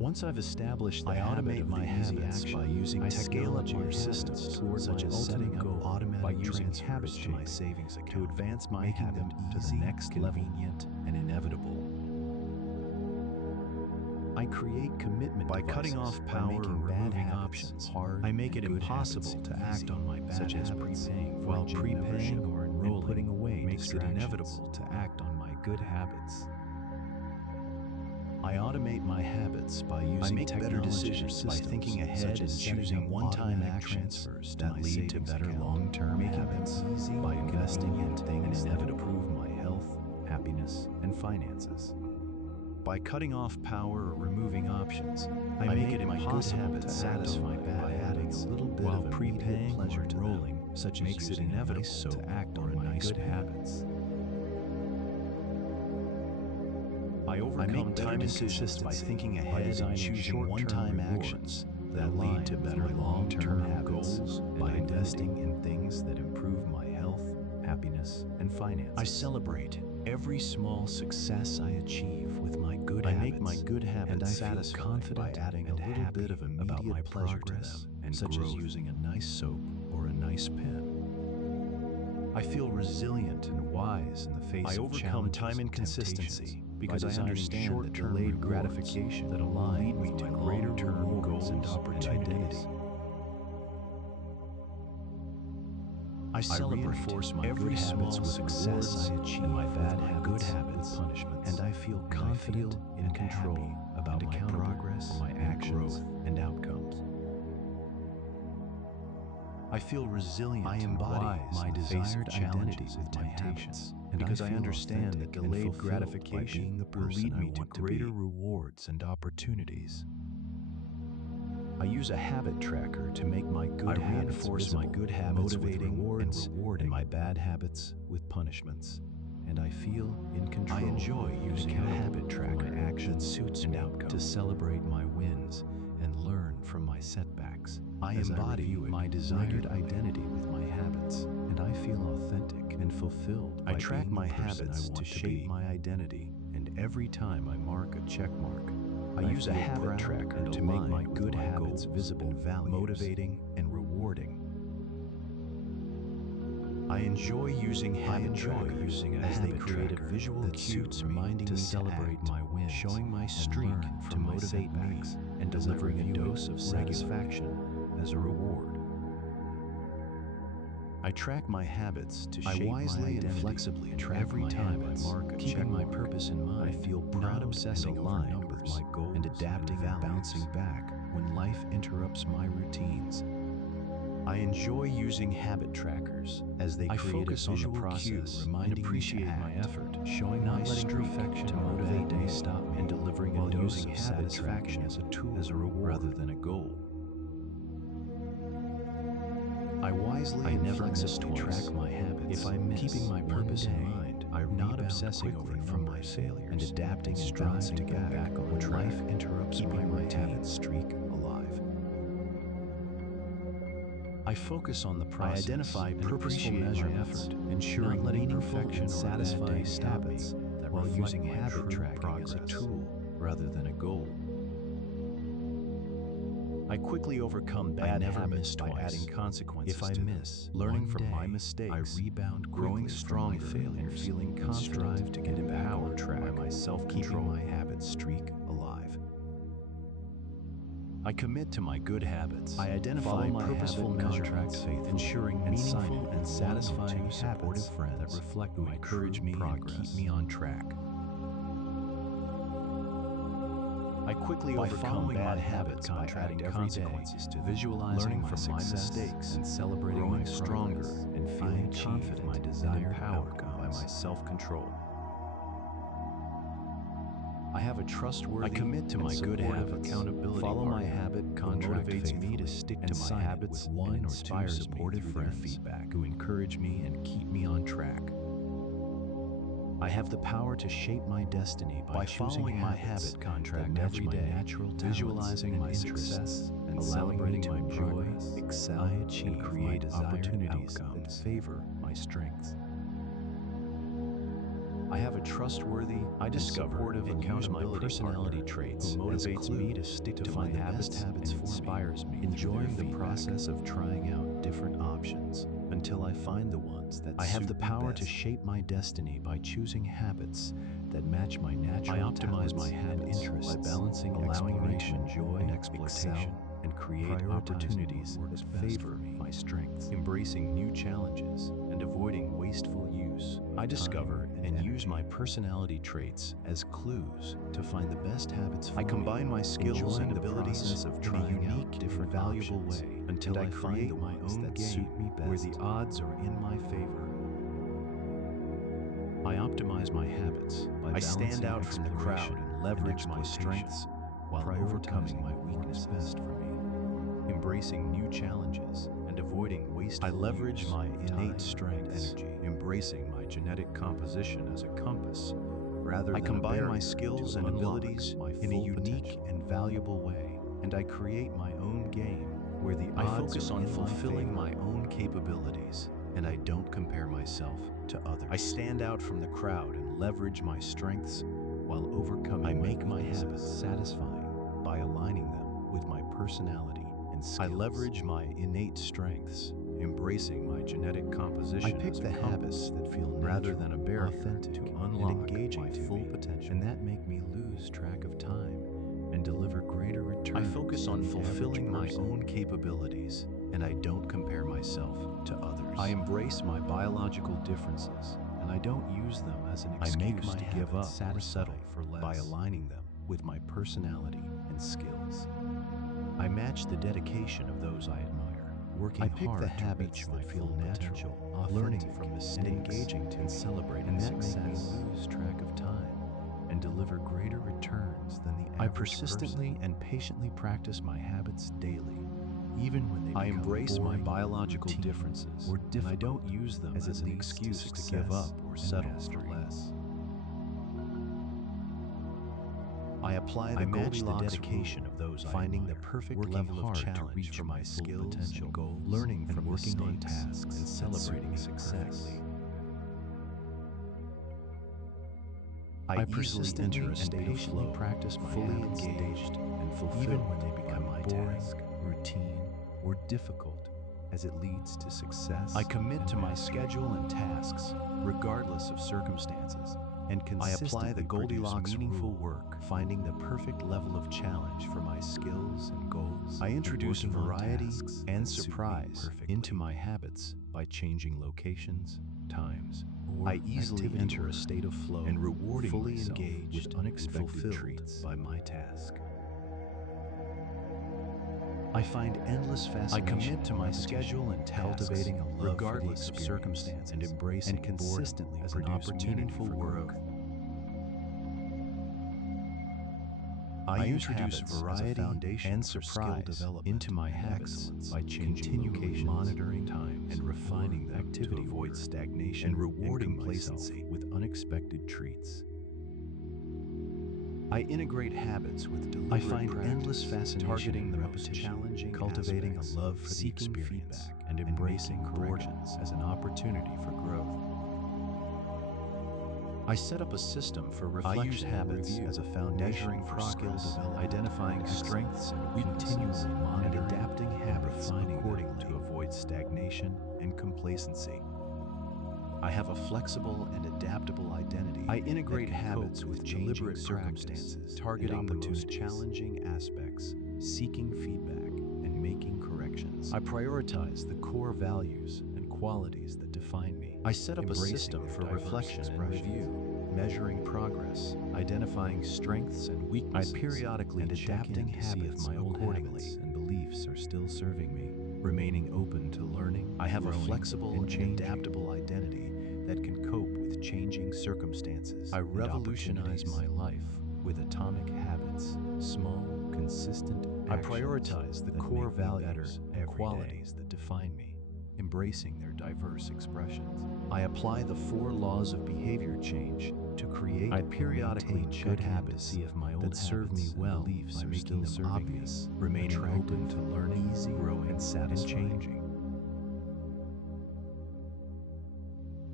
Once I've established the habit of my habits by using technology or systems such as setting up automatic transfers to my savings account to advance my habit to the next level, convenient and inevitable. I create commitment by cutting off power or removing options. I make it impossible to act on my bad habits, while prepaying or enrolling and putting away makes it inevitable to act on my good habits. I automate my habits by using better decisions by thinking ahead and choosing one-time actions that lead to better long-term habits, by investing in things that improve my health, happiness, and finances. By cutting off power or removing options, I make it impossible to satisfy bad habits, a little bit while of prepaying pleasure or enrolling, such makes it inevitable to act on my good habits. I overcome time decisions by thinking ahead and choosing one-time actions that lead to better long-term goals, by investing in things that improve my health, happiness, and finances. I celebrate every small success I achieve with my good habits. I make my good habits satisfied confident by adding a little bit of immediate pleasure to them, such as using a nice soap or a nice pen. I feel resilient and wise in the face of challenges. I overcome time inconsistency because I understand that delayed gratification that align me to greater term goals and opportunities. I celebrate every small success I achieve my bad good habits with punishments, and I feel confident and in control about my progress, my actions, and outcomes. I feel resilient. I embody my desired identity with temptations, and because I understand that delayed gratification will lead me to greater rewards and opportunities. I use a habit tracker to make my good habits reinforce my good habits with rewards and rewarding my bad habits with punishments, and I feel in control. I enjoy using a habit tracker that suits me to celebrate my wins and learn from my setbacks. I embody my desired identity with my habits, and I feel authentic and fulfilled. I track my habits to shape my identity, and every time I mark a check mark, I use a habit tracker to make my good habits visible, motivating, and rewarding. I enjoy using habit trackers as they create a visual cue reminding me to celebrate my wins, showing my streak to motivate me, and delivering a dose of satisfaction as a reward. I track my habits to shape my identity and flexibly every time I mark a keeping my purpose in mind. I feel proud, obsessing aligned with my goals and adapting and bouncing back when life interrupts my routines. I enjoy using habit trackers as they create a visual cue reminding me to my effort, showing my perfection to motivate me, stop me, and delivering a dose of satisfaction as a tool, as a reward rather than a goal. I wisely and flexibly track my habits. If I miss, keeping my purpose in mind, I'm not obsessing over from my failures and adapting and striving to get back on when life interrupts keeping my habit streak alive. I focus on the process. I identify purposeful measurements, ensuring letting perfection satisfying habits that while using habit tracking as a tool rather than a goal. I quickly overcome bad habits by adding consequences. If I miss, learning from my mistakes, I rebound, growing strong failures, feeling confident to get empowered by my self-control, my habit streak alive. I commit to my good habits. I identify purposeful measurements, ensuring meaningful and satisfying supportive friends that reflect my encourage me and keep me on track. I quickly overcome bad habits by adding consequences to visualizing my from my mistakes and celebrating growing stronger and feeling confident my desired outcome by my self-control. I have a trustworthy, I commit to my good habits, accountability follow my habit contract motivates me to stick to my habits with one or two supportive friends feedback who encourage me and keep me on track. I have the power to shape my destiny by following my habit contract every day, visualizing my success and celebrating my progress, excel, I achieve, and create opportunities that favor my strengths. I have a trustworthy, supportive, and accountability personality traits who motivates me to stick to my habits and inspires me, enjoying the process of trying out different options until I find the ones that I have the power to shape my destiny by choosing habits that match my natural. I optimize my habits interests by balancing exploration, joy, and exploitation, and create opportunities that favor my strengths, embracing new challenges and avoiding wasteful use. I discover and use my personality traits as clues to find the best habits for me. I combine my skills and abilities of trying out different valuable way until I find my own that suit me best, where the odds are in my favor. I optimize my habits by stand out from the crowd and leverage my strengths while overcoming my weaknesses. Best for me, embracing new challenges and avoiding wasteful. I leverage my innate strengths, embracing my genetic composition as a compass rather than I combine my skills and abilities in a unique and valuable way, and I create my own game where the odds focus on fulfilling my own capabilities, and I don't compare myself to others. I stand out from the crowd and leverage my strengths while overcoming. I make my habits satisfying by aligning them with my personality and skills. I leverage my innate strengths, embracing my genetic composition. I pick the habits that feel rather than a barrier, authentic, to unlock and engaging my full potential, and that make me lose track of time and deliver greater returns. I focus on fulfilling my own capabilities, and I don't compare myself to others. I embrace my biological differences, and I don't use them as an excuse to give up or settle for less by aligning them with my personality and skills. I match the dedication of those I admire, working hard the habits to reach my full potential, learning from mistakes, and engaging to celebrating, and that makes me lose track of time and deliver greater returns than the average. I persistently and patiently practice my habits daily, even when they become embrace boring, my biological differences, and I don't use them as an excuse to give up or settle for less. I apply the Goldilocks dedication of those finding the perfect level of challenge for my skills and goals, learning from working on tasks and celebrating success. I easily enter a state of flow, practice my fully engaged and fulfilled, even when they become boring, routine, or difficult, as it leads to success. I commit to my schedule and tasks, regardless of circumstances, and consistently I apply the Goldilocks meaningful work, finding the perfect level of challenge for my skills and goals. I introduce variety and surprise into my habits by changing locations, times. I easily enter a state of flow and rewarding fully engaged with unexpected treats by my task. I find endless fascination. I commit to my schedule and tasks, cultivating a love regardless of circumstances, and embracing and consistently as an opportunity for growth. I introduce variety and surprise into my habits by continually monitoring times and refining them to avoid stagnation and rewarding complacency with unexpected treats. I integrate habits with deliberate practice. I find endless fascination targeting the most challenging, cultivating a love for the experience, and embracing boredom as an opportunity for growth. I set up a system for reflection. I use habits as a foundation for skill development, identifying strengths and weaknesses, and adapting habits accordingly to avoid stagnation and complacency. I have a flexible and adaptable identity. I integrate habits with changing circumstances, targeting the most challenging aspects, seeking feedback, and making corrections. I prioritize the core values and qualities that define me. I set up a system for reflection and review, measuring progress, identifying strengths and weaknesses. I periodically check in to see if my old habits and beliefs are still serving me, remaining open to learning. I have a flexible and adaptable identity that can cope with changing circumstances. I revolutionize my life with atomic habits, small, consistent actions. I prioritize the core values and qualities that define me, embracing their diverse expressions. I apply the 4 laws of behavior change to create. I periodically check habits to see if my old serve me well beliefs are making them obvious, remaining open to learning, growing, and changing.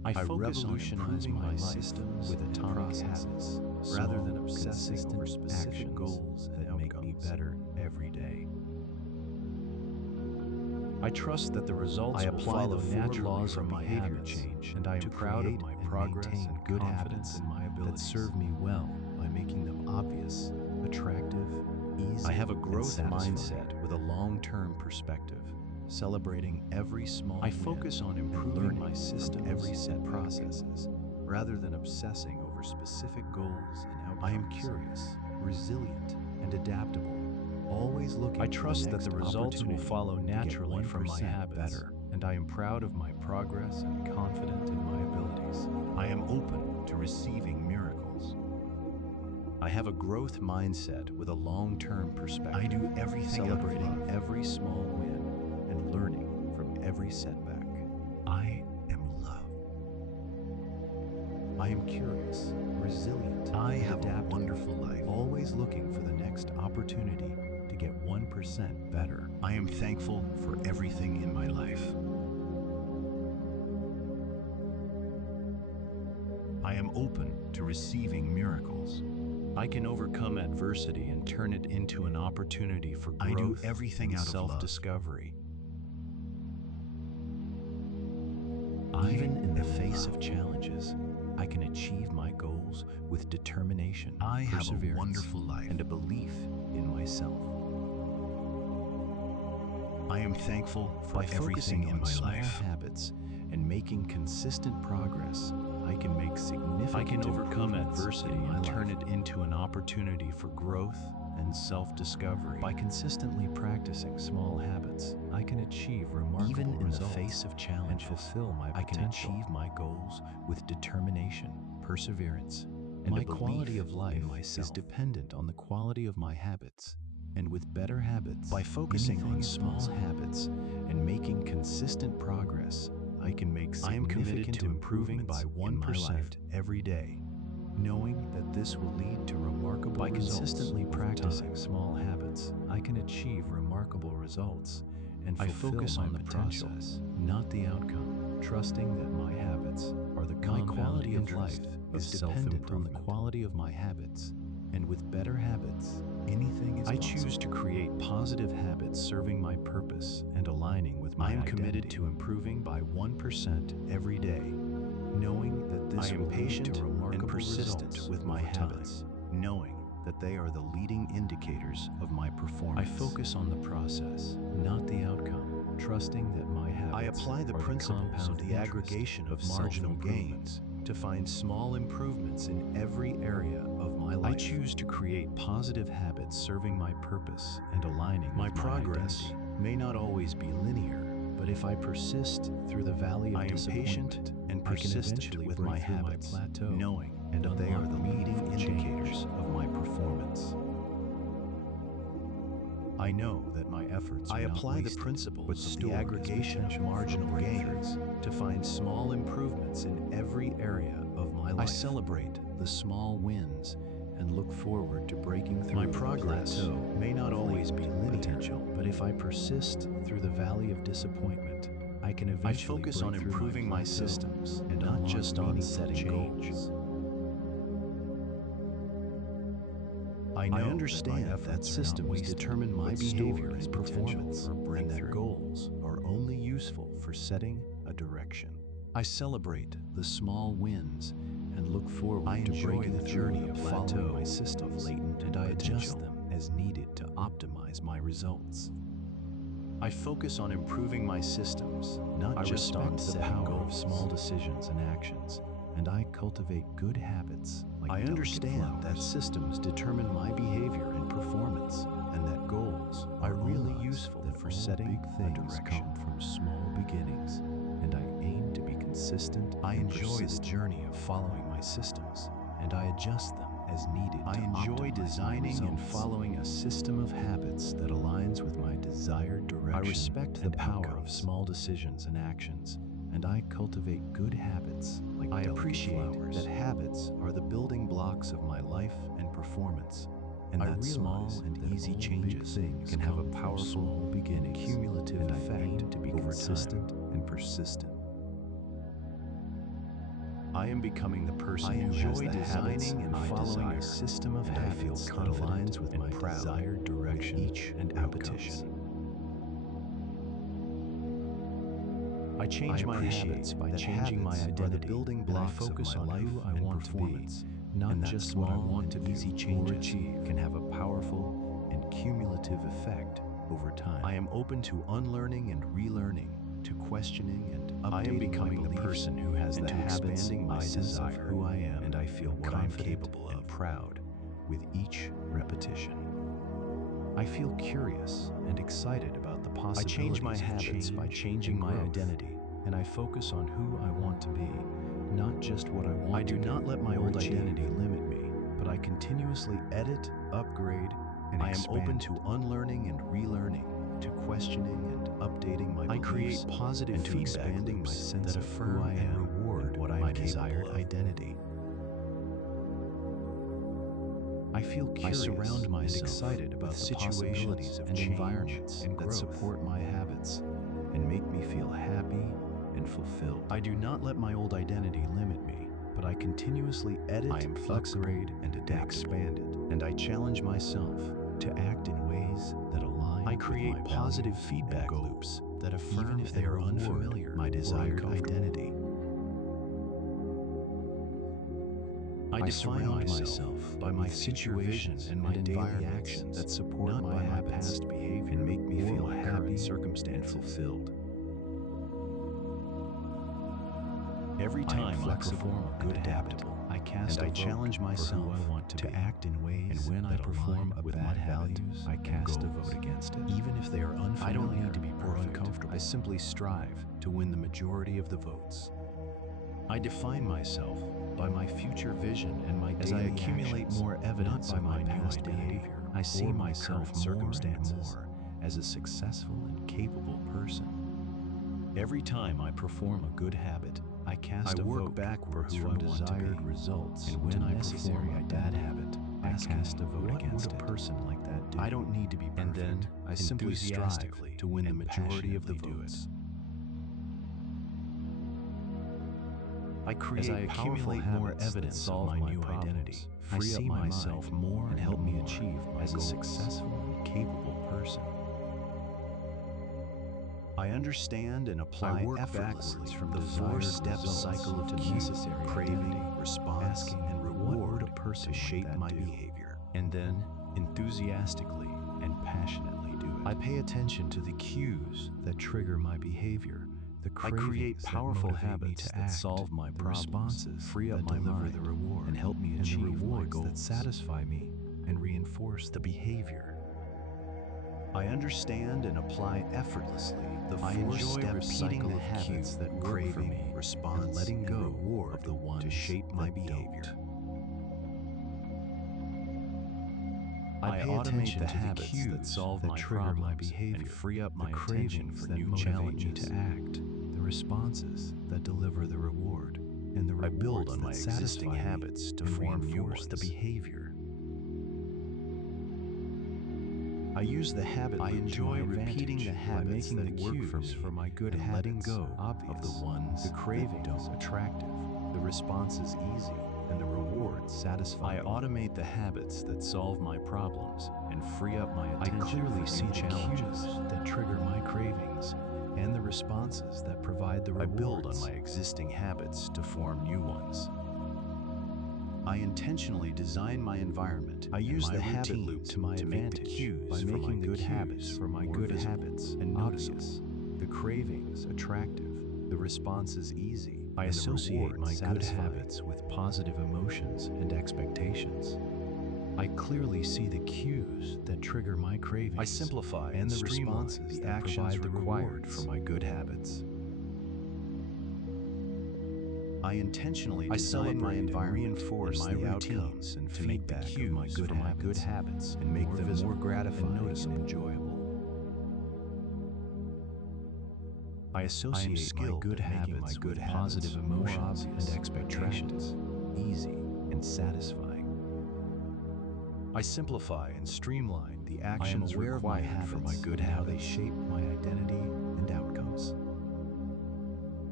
I revolutionize my systems with atomic habits rather than obsessing over specific goals that make me better every day. I trust that the results will follow naturally from my behavior change, and I am proud of my progress and good habits in my abilities that serve me well by making them obvious, attractive, easy. I have a growth mindset with a long-term perspective, celebrating every small win. I focus on improving my system every set processes rather than obsessing over specific goals and outcomes. I am curious, resilient, and adaptable, always looking. I trust that the results will follow naturally from my habits better, and I am proud of my progress and confident in my abilities. I am open to receiving miracles. I have a growth mindset with a long-term perspective. I do everything celebrating every small win and learning from every setback. I am love. I am curious, resilient. I have a wonderful life, always looking for the next opportunity to get 1% better. I am thankful for everything in my life. I am open to receiving miracles. I can overcome adversity and turn it into an opportunity for growth. I do everything out of self-discovery. Even in the face of challenges, I can achieve my goals with determination, I have a wonderful life, and a belief in myself. I am thankful for everything in my life. Habits and making consistent progress, I can make significant. I can overcome adversity and turn it into an opportunity for growth and self-discovery. By consistently practicing small habits, I can achieve remarkable results. Even in the face of challenges, and fulfill my potential. I can achieve my goals with determination, perseverance, and my quality of life is dependent on the quality of my habits. And with better habits, by focusing on small habits and making consistent progress, I can make significant. I am committed to improving by 1% every day, knowing that this will lead to remarkable results. By consistently practicing small habits, I can achieve remarkable results and fulfill my potential, not the outcome, trusting that my habits are the compound. My quality of life is dependent on the quality of my habits, and with better habits, anything is possible. I choose to create positive habits serving my purpose and aligning with my identity. I am committed to improving by 1% every day, knowing that this will lead to remarkable results with my habits, knowing that they are the leading indicators of my performance. I focus on the process, not the outcome, trusting that my habits I apply the principles of the aggregation of marginal gains to find small improvements in every area of my life. I choose to create positive habits serving my purpose and aligning with my progress. Identity may not always be linear, but if I persist through the valley of disappointment and persistent with my habits, knowing that they are the leading indicators of my performance. I know that my efforts are not wasted, the principles of the aggregation of marginal gains to find small improvements in every area of my life. I celebrate the small wins and look forward to breaking through. My progress may not always be linear, but if I persist through the valley of disappointment, I can eventually focus on improving my systems and not just on setting goals. I understand that systems determine my behavior and performance, and that goals are only useful for setting a direction. I celebrate the small wins and look forward to breaking the journey of following my system of latent and I adjust them as needed to optimize my results. I focus on improving my systems, not just on the power of small decisions and actions, and I cultivate good habits. I understand that systems determine my behavior and performance, and that goals are really useful for setting a direction from small beginnings, and I aim to be consistent. I enjoy the journey of following my systems, and I adjust them as needed. I enjoy designing and following a system of habits that aligns with my desired direction. I respect the power of small decisions and actions, and I cultivate good habits like I appreciate that habits are the building blocks of my life and performance, and that small and easy changes can have a powerful and cumulative effect to be consistent and persistent. I am becoming the person who has the habits and following a system of habits I feel confident with my desired direction each and repetition. I change my habits by changing my identity, building blocks of my life who I want to be, not just what I want to do. Easy changes can have a powerful and cumulative effect over time. I am open to unlearning and relearning, to questioning and updating. I am becoming the person who has the habits I desire, who I am, and I feel what I'm capable of, and proud with each repetition. I feel curious and excited about the possibilities. I change my habits by changing my identity, and I focus on who I want to be, not just what I want to do. I do not let my old identity limit me, but I continuously edit, upgrade, and expand. I am open to unlearning and relearning, to questioning and updating my beliefs. I create positive and feedback expanding my sense that affirm who I am and reward what my desired identity. I feel curious surround myself and excited about the situations and environments that support my habits and make me feel happy and fulfilled. I do not let my old identity limit me, but I continuously edit, upgrade, and adapt, expand it, and I challenge myself to act in ways that align. I create positive feedback loops that affirm, even if they are unfamiliar, my desired identity. I define myself by my situation and my daily actions that support my past behavior and make me feel happy, circumstance fulfilled. Every time I perform a good habit, I cast and I challenge myself to act in ways and when I perform a bad habit, I cast a vote against it. Even if they are unfamiliar I don't need to be or uncomfortable. I simply strive to win the majority of the votes. I define myself by my future vision and my daily actions. As I accumulate more evidence of my past behavior, I see myself more and more as a successful and capable person. Every time I perform a good habit, I cast a vote backwards from desired results, and when I perform a bad habit, I cast a vote against it. What would a person like that do? I don't need to be perfect. And then I simply strive to win the majority of the votes. I create accumulate more evidence of my new identity. I see myself more and help me achieve as a successful and capable person. I understand and apply effortlessly from the 4-step cycle of necessary craving, response, asking, and reward to shape my behavior, and then enthusiastically and passionately do it. I pay attention to the cues that trigger my behavior. I create powerful habits that solve my problems, free up my mind, the reward, and help me achieve my goals that satisfy me and reinforce the behavior. I understand and apply effortlessly the 4-step cycle of habits that work for me, response, and letting go reward of the ones to shape my behavior. I pay attention to the cues that solve my trigger my behavior and free up my attention for new challenges to act. The responses that deliver the reward, and the rewards I build on my existing habits to form the behavior. I use the habit loop. I enjoy repeating the habits that work for me for my good and letting go of the ones, the cravings attractive, the responses easy, and the rewards satisfying. I automate the habits that solve my problems and free up my attention. I clearly see the challenges that trigger my cravings and the responses that provide the rewards. I build on my existing habits to form new ones. I intentionally design my environment. I use the habit loop to my advantage by making the good habits for my good habits and noticeable, the cravings attractive, the responses easy. I associate my good habits with positive emotions and expectations. I clearly see the cues that trigger my cravings. I simplify and the responses the actions required for my good habits. I intentionally design my environment, reinforce my routines, and to make the cues for my good habits and make them more gratifying and enjoyable. I associate my good habits with positive emotions and expectations, easy and satisfying. I simplify and streamline the actions required for my good habits, how they shape my identity and outcomes.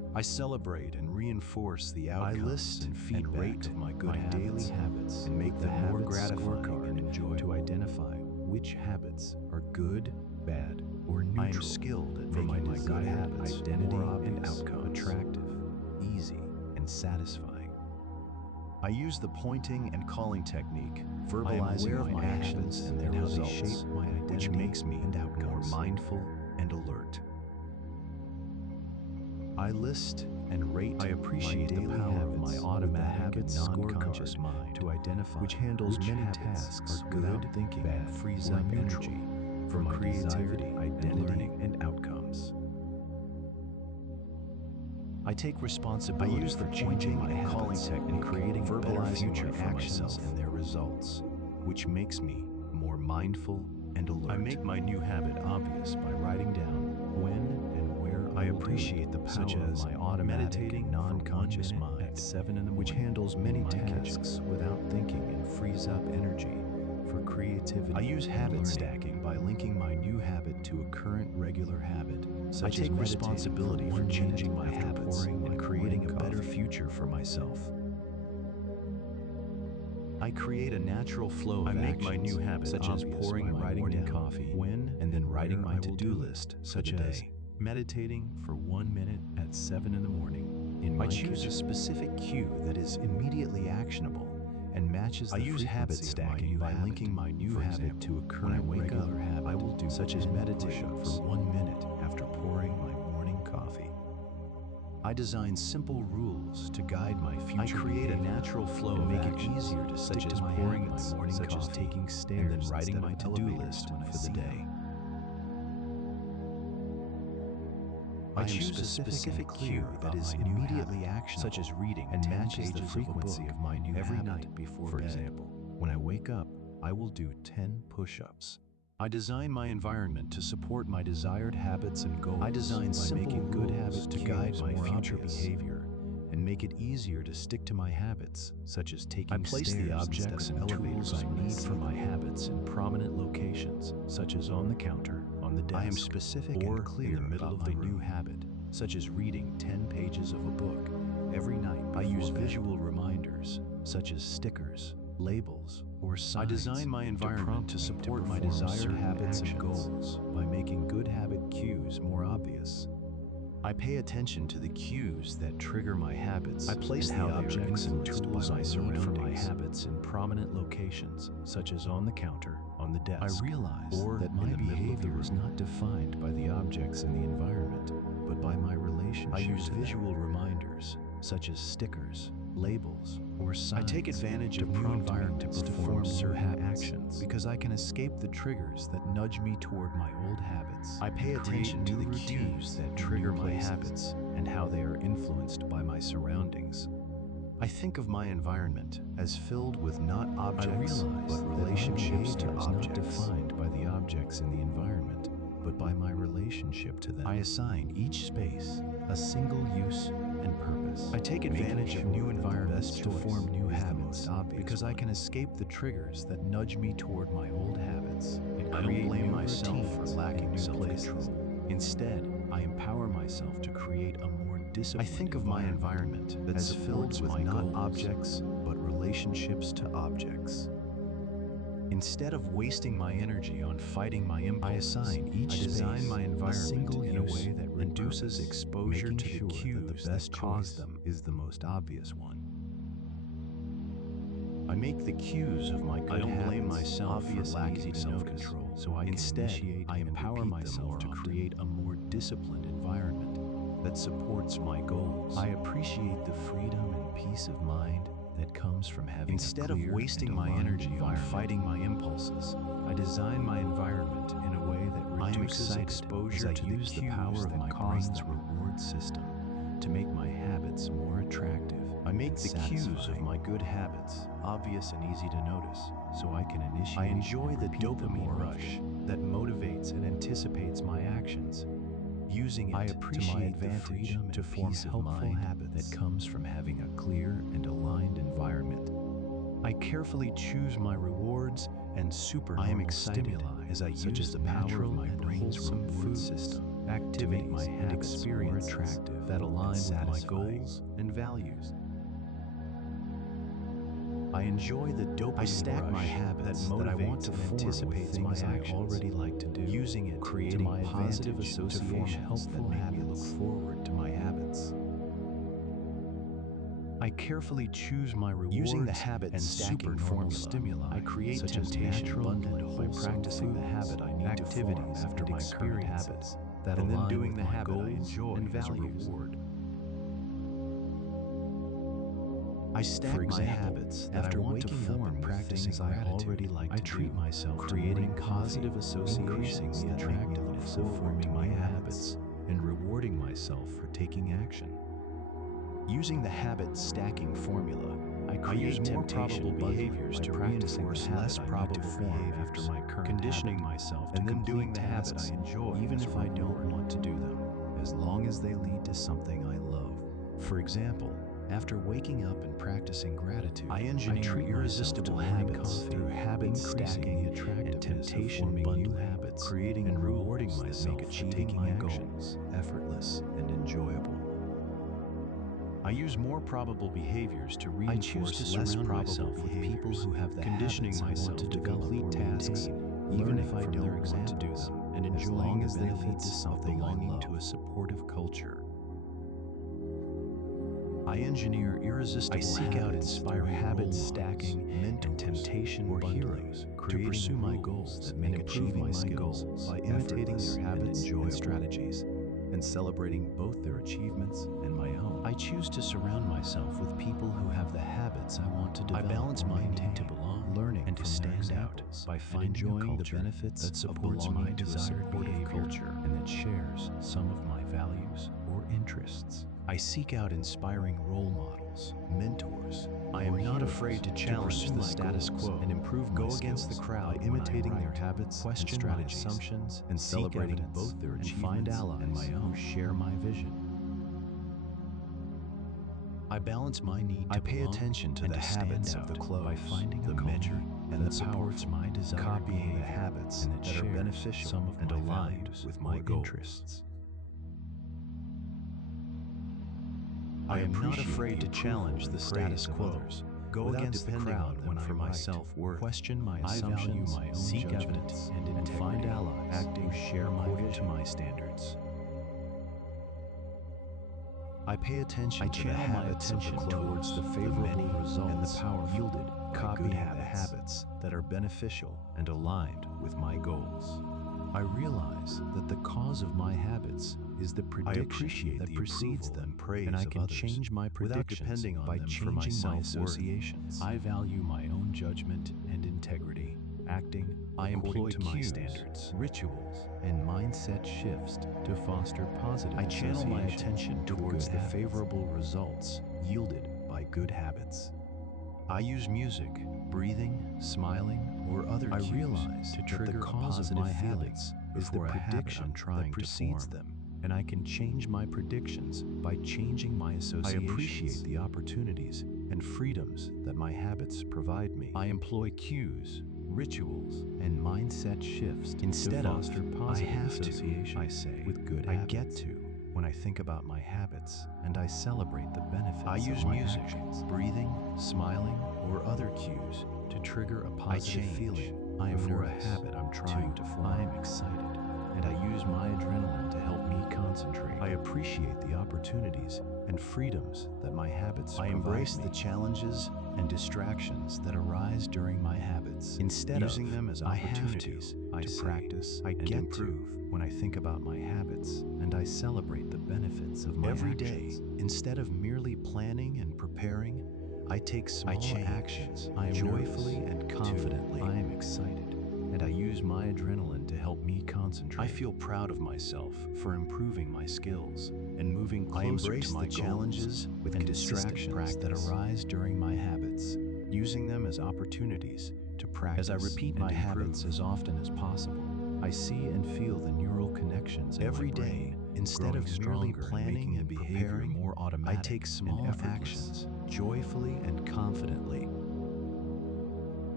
I celebrate and reinforce the outcomes. I list and feedback and rate of my good daily habits and make them more gratifying and enjoyable to identify which habits are good, bad, or neutral. I am skilled at making my good habits identity and outcome attractive, easy, and satisfying. I use the pointing and calling technique, verbalizing my actions and their results, how they shape my identity, which makes me more mindful and alert. I list and rate. I appreciate the power of my automatic and non-conscious mind to identify which handles many tasks without thinking and frees up energy for creativity, identity, and outcomes. I take responsibility for changing my calling technique and creating a better future for myself and their results, which makes me more mindful and alert. I make my new habit obvious by writing down when and where I appreciate the power such as of my automatic and non-conscious mind at 7 in the morning, which handles many tasks without thinking and frees up energy for creativity. I use habit stacking by linking my new habit to a current regular habit. I take responsibility for changing my habits and creating a better future for myself. I create a natural flow of actions. I make my new habit such as pouring my morning coffee when and then writing my to-do list, such as meditating for 1 minute at 7 in the morning. I choose a specific cue that is immediately actionable and matches the frequency. I use habit stacking by linking my new habit to a current regular habit I will do, such as meditate for 1 minute after pouring my morning coffee. I design simple rules to guide my future. I create a natural flow and make it easier to stick to my pouring my morning such coffee, as taking stairs and then writing my to-do list for the day. I choose a specific cue that is immediately actionable, such as reading and matches the frequency of my new every night before bed. For example, when I wake up, I will do 10 push-ups. I design my environment to support my desired habits and goals. I design simple good habits to guide my future behavior and make it easier to stick to my habits, such as taking stairs. I place the objects and tools I need for my habits in prominent locations, such as on the counter, on the desk. I am specific and clear in the middle of the new habit, such as reading 10 pages of a book every night. I use visual reminders, such as stickers, labels, or signs. I design my environment to support my desired habits and goals by making good habit cues more obvious. I pay attention to the cues that trigger my habits. I place the objects and tools I need for my habits in prominent locations, such as on the counter, on the desk. I realize that my behavior is not defined by the objects in the environment, but by my relationship. I use visual reminders, such as stickers, labels, or signs. I take advantage of new environments to perform certain actions because I can escape the triggers that nudge me toward my old habits. I pay attention to the cues that trigger my habits and how they are influenced by my surroundings. I think of my environment as filled with not objects, but relationships to objects. Not defined by the objects in the environment, but by my relationship to them. I assign each space a single use and purpose. I take advantage of new environments to form new habits because I can escape the triggers that nudge me toward my old habits and I don't blame myself for lacking self-control. Instead, I empower myself to create a more disciplined I think of my environment as filled with not objects, but relationships to objects. Instead of wasting my energy on fighting my impulses, I design my environment in a way that reduces exposure to the cues that cause them is the most obvious one. I make the cues of my good habits blame myself for lacking self-control, so I empower myself to create a more disciplined environment that supports my goals. I appreciate the freedom and peace of mind that comes from having Instead of wasting my energy on fighting my impulses, I design my environment in a way that reduces exposure to the cues that cause the reward system to make my habits more attractive. I make the cues of my good habits obvious and easy to notice, so I can initiate. I enjoy the dopamine rush that motivates and anticipates my actions. Using it to my advantage to form helpful habits that comes from having a clear and aligned environment. I carefully choose my rewards and supernormal stimuli as I use the power of my brain's reward system activities, my and habits more experiences attractive that align with my satisfying. goals and values. I enjoy the dopamine I stack rush my habits that I want motivates to and form with anticipates things my I actions, already like to do, using it creating to my positive advantage to form associations helpful that make me habits. look forward to my habits. I carefully choose my rewards Using the habit and stacking supernormal formula, stimuli. I create such as temptation natural bundling and by wholesome practicing the foods, habit I need to form activities, after and my current habit, experiences that and then align doing with the my habit I goals enjoy and as a values. reward. I stack For example, my habits that after I want to waking up form and with practicing things I gratitude, already like I to treat do, myself to creating morning positive coffee, associations increasing the that make me look attractiveness of forward forming to new my habits habits. and rewarding myself for taking action. Using the habit stacking formula, I create use more temptation probable bundling behaviors by to practicing reinforce the habit less I need to probable form behaviors, after my current conditioning habit, myself to and then complete doing the habit tasks I enjoy even as if a I don't reward, want to do them, as long as they lead to something I love. For example, after waking up and practicing gratitude, I engineer treat irresistible myself to morning habits coffee, through habit increasing stacking the attractiveness and temptation of forming bundling, new habits, creating and rules rewarding that myself make for achieving taking my actions goals effortless and enjoyable. I use more probable behaviors to I choose reinforce to less surround probable myself with people behaviors, who have the conditioning habits I want myself to to develop complete or tasks maintain, even if I from their don't want to do examples, them, and as enjoying long the as they lead to benefits of something I belonging love. to a supportive culture. I engineer irresistible seek out habits inspiring through habit role stacking, models, mentors, and temptation or bundling, heroes to creating pursue my rules goals that and make improve achieving my my skills goals by imitating effortless their and habits and enjoyable. strategies, and celebrating both their achievements and my own. I choose to surround myself with people who have the habits I want to develop. I balance or my need maintain, to belong learning and to from their stand out examples by and finding a enjoying the culture benefits that of supports belonging my to a desired supportive behavior. culture and that shares some of my values or interests. I seek out inspiring role models, mentors. I am not afraid to challenge the status quo and improve go my against the skills crowd by imitating their right, habits and question strategies, my assumptions, and seek celebrating evidence, both their and achievements find allies and my own who share my vision. I balance my need to I pay belong attention to and the to stand habits of out the close, by finding the a many, culture and that the supports powerful, my desired copying the behavior habits and that that are shares beneficial some of and my aligned values with my or goals. interests. I I am not appreciate afraid the to challenge approval the and status praise of quo, others, go without against the depending crowd on them for my right, self-worth. question my I value assumptions, my own seek judgment evidence, and and find integrity, allies acting who share my according vision. to my standards. I pay attention I to the channel my habits of the attention close, towards the the favorable many, results and the powerful, yielded by copying good the habits that are beneficial and aligned with my goals. I realize that the cause of my habits is the prediction appreciate that the precedes approval them, and praise and I of can others, change my without predictions depending on by them for my changing my self-worth. associations. I value my own judgment and integrity, acting I according employ to my cues, standards, rituals, and mindset shifts to foster positive I channel my associations attention with towards good the habits. favorable results yielded by good habits. I use music, breathing, smiling, or other I cues realize to that trigger the a cause of positive my feeling habits is the before a habit prediction I'm trying that to precedes form. them, and I can change my predictions by changing my associations. I appreciate the opportunities and freedoms that my habits provide me. I employ cues, rituals, and mindset shifts Instead to of, foster "I positive have to," association I say, with good "I habits. get to," when I think about my habits and I celebrate the benefits I use of my music, actions, breathing, smiling, or other cues to trigger a positive change. feeling. I am Before a nervous. habit I'm trying to form. I am excited, and I use my adrenaline to help me concentrate. I appreciate the opportunities and freedoms that my habits I provide embrace me, the challenges and distractions that arise during my habits. Instead Using of, them as "I have opportunities to," to say, practice, I and get improve. to when I think about my habits and I celebrate the benefits of my Every actions. day, Instead of merely planning and preparing, I take small change. actions I am joyfully nervous. and confidently. I am excited, and I use my adrenaline to help me concentrate. I feel proud of myself for improving my skills and moving I closer embrace to my the challenges goals with and consistent distractions that practice. arise during my habits, using them as opportunities to practice. As I repeat and my habits improve. as often as possible, I see and feel the neural connections in every my brain. day, Instead of merely stronger and planning making and the behavior preparing, more automatic I take small and effortless. actions joyfully and confidently.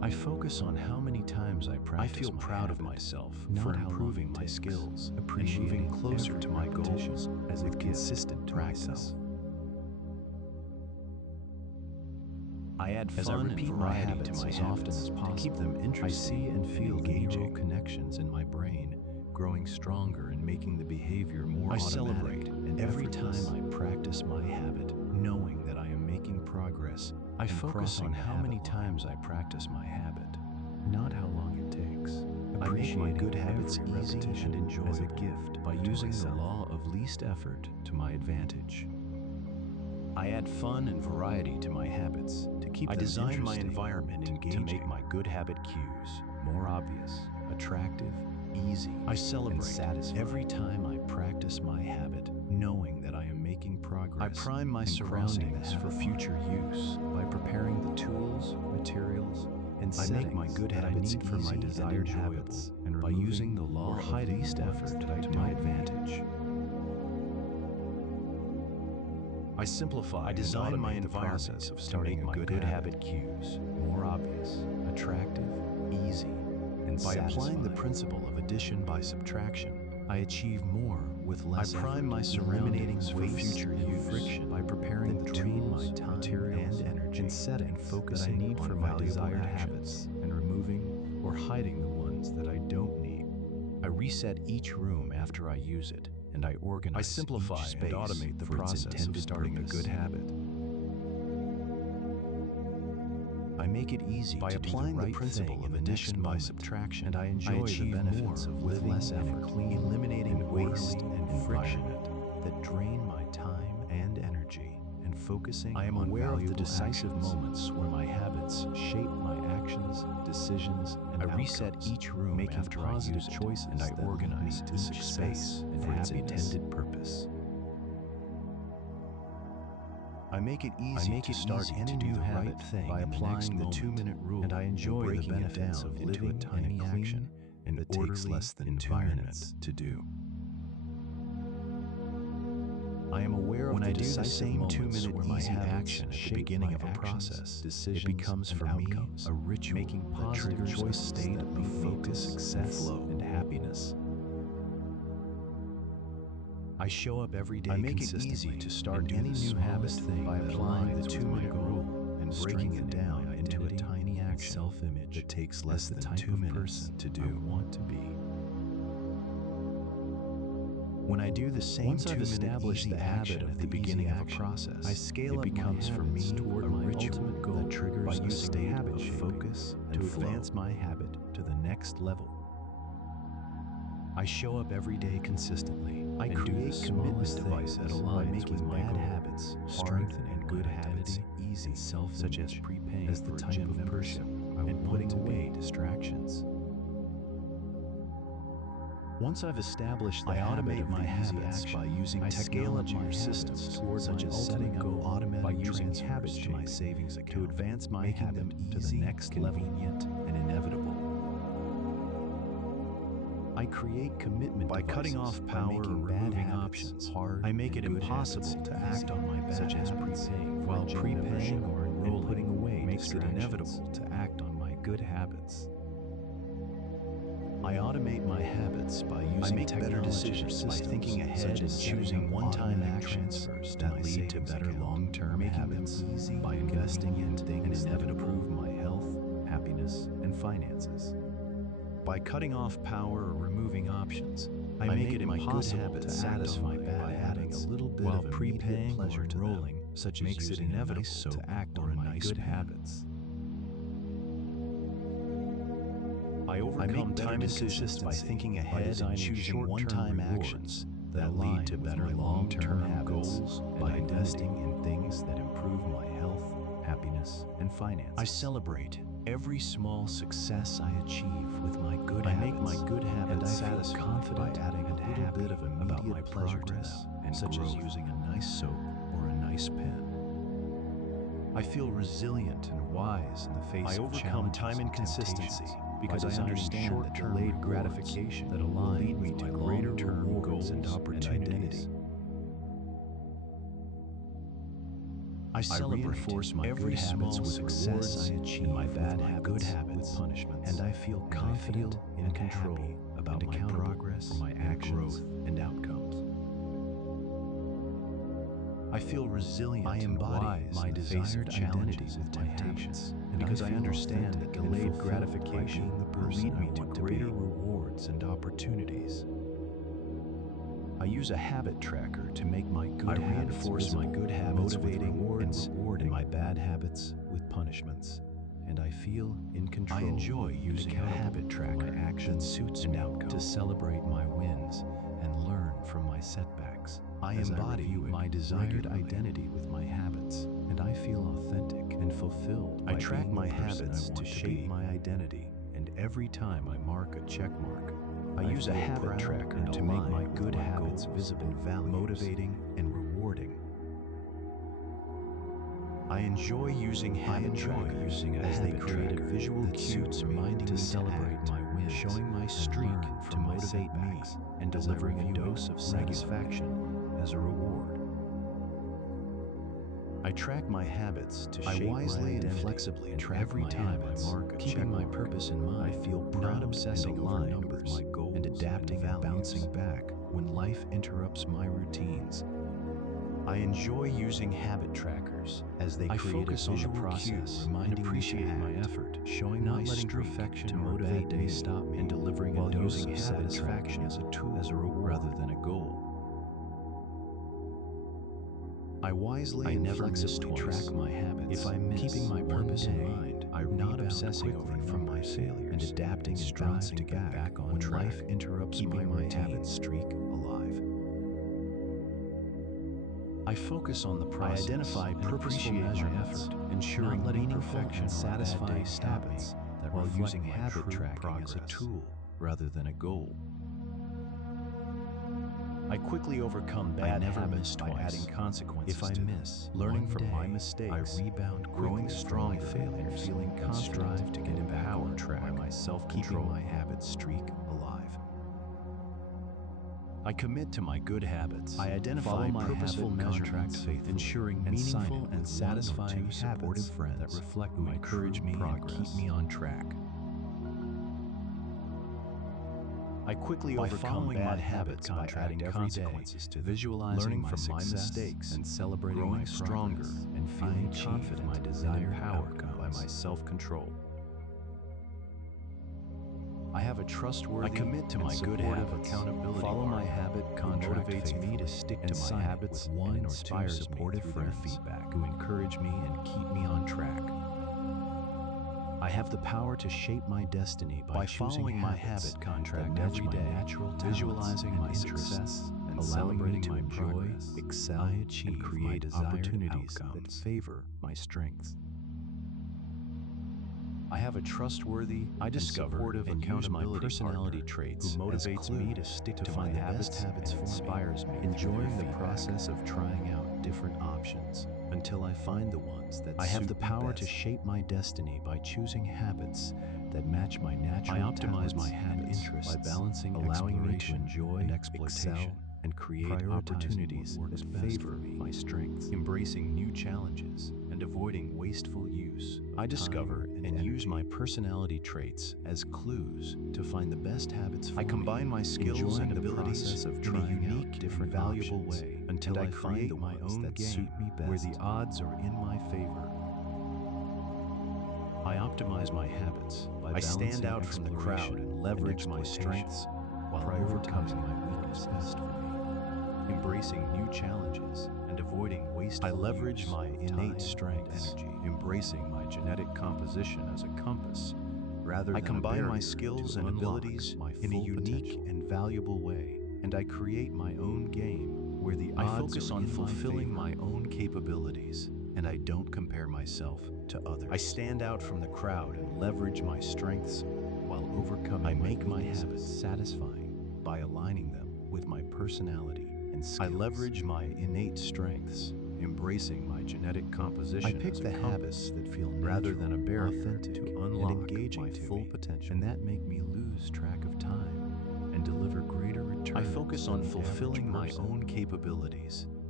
I focus on how many times I practice. I feel proud of myself for improving my skills, moving closer to my goals as a consistent practice. I add fun and variety to my habits to keep them interesting. I see and feel the neural connections in my brain growing stronger and making the behavior more automatic. I celebrate every time I practice my habit, knowing that I am making progress. I focus on how many times I practice my habit, not how long it takes. I make my good habits easy and enjoyable as a gift by using the law of least effort to my advantage. I add fun and variety to my habits to keep them interesting. I design my environment to make my good habit cues more obvious, attractive, easy. I celebrate every time I practice my habit, knowing that I am making progress. I prime my surroundings for future use by preparing the tools, materials, and settings I make my good habits for my desired habits and by using the law of least effort to my advantage. I simplify. I design my environment to make my good habit cues more obvious, attractive, easy, and by applying the principle of addition by subtraction, I achieve more with less effort. I prime my surroundings for future use friction by preparing the tools, materials, and energy, and setting and focusing that I need for my desired habits, and removing or hiding the ones that I don't need. I reset each room after I use it, and I organize. I simplify and automate the process of starting a good habit. I make it easy by applying the principle of addition by subtraction, and I enjoy the benefits of living less effort, eliminating waste and friction that drain my time and energy, and focusing. I am aware of the decisive moments where my habits shape my actions, decisions, and I reset each room making positive choices, and I organize to success for its intended purpose. I make it easy to start any new habit by applying the 2-minute rule, and I enjoy the benefits of living a tiny action and that takes less than 2 minutes to do. I am aware of the decisive moments where my action at the beginning of a process, it becomes for me a ritual making positive choice state of focus, success, and happiness. I show up every day. I make it easy to start any new habit by applying the 2-minute rule and breaking it down into a tiny action self-image that takes less than 2 minutes to do. I want to be. When I do the same 2-minute easy habit at the beginning of a process, I scale up becomes for me toward my ultimate goal that triggers a state of focus to advance my habit to the next level. I show up every day consistently. I create commitment devices that aligns with bad habits, strengthening good habits, easy self, such as prepaying as the type of membership and putting away distractions. Once I've established the habit of my habits by using technology or systems such as setting up automatic transfers to my savings account to advance my habit to the next level, convenient and inevitable. I create commitment by cutting off power or removing options. I make it impossible to act on my bad such as prepaying, while prepaying or enrolling, putting away makes it inevitable to act on my good habits. I automate my habits by using better decisions by thinking ahead and choosing one-time actions that lead to better long-term habits, easy by investing in things that improve my health, happiness, and finances. By cutting off power or removing options, I make it impossible to satisfy bad habits, a little bit while of prepaying pleasure to enrolling, such as makes it inevitable to act on my good habits. I overcome time inconsistency by thinking ahead and choosing one-time actions that lead to better long-term goals by investing in things that improve my health, happiness, and finances. I celebrate every small success I achieve with my good habits. I make my good habits satisfied confident by adding a little bit of immediate pleasure to them, and such as using a nice soap or a nice pen. I feel resilient and wise in the face of challenges. I overcome time inconsistency because I understand that delayed gratification that will lead me to greater-term goals and opportunities. I reinforce my good habits with success I achieve, and my bad habits with punishments, and I feel confident in control about my progress, for my actions, and outcomes. I feel resilient. I embody my desired identity with temptations, because I understand that delayed gratification will lead me to greater rewards and opportunities. I use a habit tracker to make my good habits reinforce my good habits motivating with rewarding my bad habits with punishments, and I feel in control. I enjoy using a habit tracker that suits me to celebrate my wins and learn from my setbacks. I embody my desired identity with my habits, and I feel authentic and fulfilled. I track my habits to shape my identity, and every time I mark a check mark, I use a habit tracker to make my good habits visible, motivating, and rewarding. I enjoy using habit trackers as they create a visual cue reminding me to celebrate my wins, showing my streak to motivate me, and delivering a dose of satisfaction as a reward. I track my habits to shape wisely and flexibly track every time I mark a keeping my purpose in mind. I feel proud, not obsessing over numbers, with my goals, and adapting and bouncing back when life interrupts my routines. I enjoy using habit trackers as they create a visual process, reminding and appreciate my effort, showing not my letting perfection to motivate me, stop me, and delivering while using satisfaction as a tool, as a reward rather than a goal. I wisely and flexibly track my habits. If I miss, keeping my purpose in mind, I not obsessing over from my failures and adapting and bouncing back on when track, life interrupts keeping my habit streak alive. I focus on the process. I identify purposeful measurements, ensuring not letting meaningful and satisfying habits that while using habit tracking as a tool rather than a goal. I quickly overcome bad habits by adding consequences. If I miss, learning from my mistakes, I rebound, growing strong failure, and feeling confident to get empowered by my self-control, keeping my habit streak alive. I commit to my good habits. I identify my purposeful measurements, faith, ensuring meaningful and satisfying supportive friends that reflect my encourage me and keep me on track. I quickly overcome bad habits by adding consequences to visualizing my from my mistakes and celebrating growing my stronger and feeling confident my desired outcome by my self-control. I have a trustworthy, I commit to my good habits, accountability, follow my habit contract motivates me to stick to my habits with one or two supportive friends feedback who encourage me and keep me on track. I have the power to shape my destiny by following my habit contract every day, visualizing my success and celebrating my progress, excel, and create opportunities that favor my strengths. I have a trustworthy, I discover and use my personality traits who motivates me to stick to my habits and inspires me, enjoying the process of trying out different options until I find the ones that I have the power to shape my destiny by choosing habits that match my natural I optimize my habits and interests by balancing allowing me to enjoy and excel and create opportunities that favor my strengths, embracing new challenges and avoiding wasteful use. I discover and use my personality traits as clues to find the best habits for me. I combine my skills and abilities of in a unique, different, valuable way until I find my own game where the odds are in my favor. I optimize my habits by stand out from the crowd and leverage my strengths while overcoming my weakness best for me. Embracing new challenges and avoiding waste. I leverage my innate strengths, energy, embracing my genetic composition as a compass rather than I combine my skills and abilities in a unique and valuable way, and I create my own game where the odds I focus on fulfilling my own capabilities, and I don't compare myself to others. I stand out from the crowd and leverage my strengths while overcoming I make my habits satisfying by aligning them with my personality and skills. I leverage my innate strengths, embracing my genetic composition. I pick the habits that feel natural, rather than a barrier, authentic, to unlock and engaging my full potential, and that make me lose track of time and deliver greater returns. I focus on fulfilling my own capabilities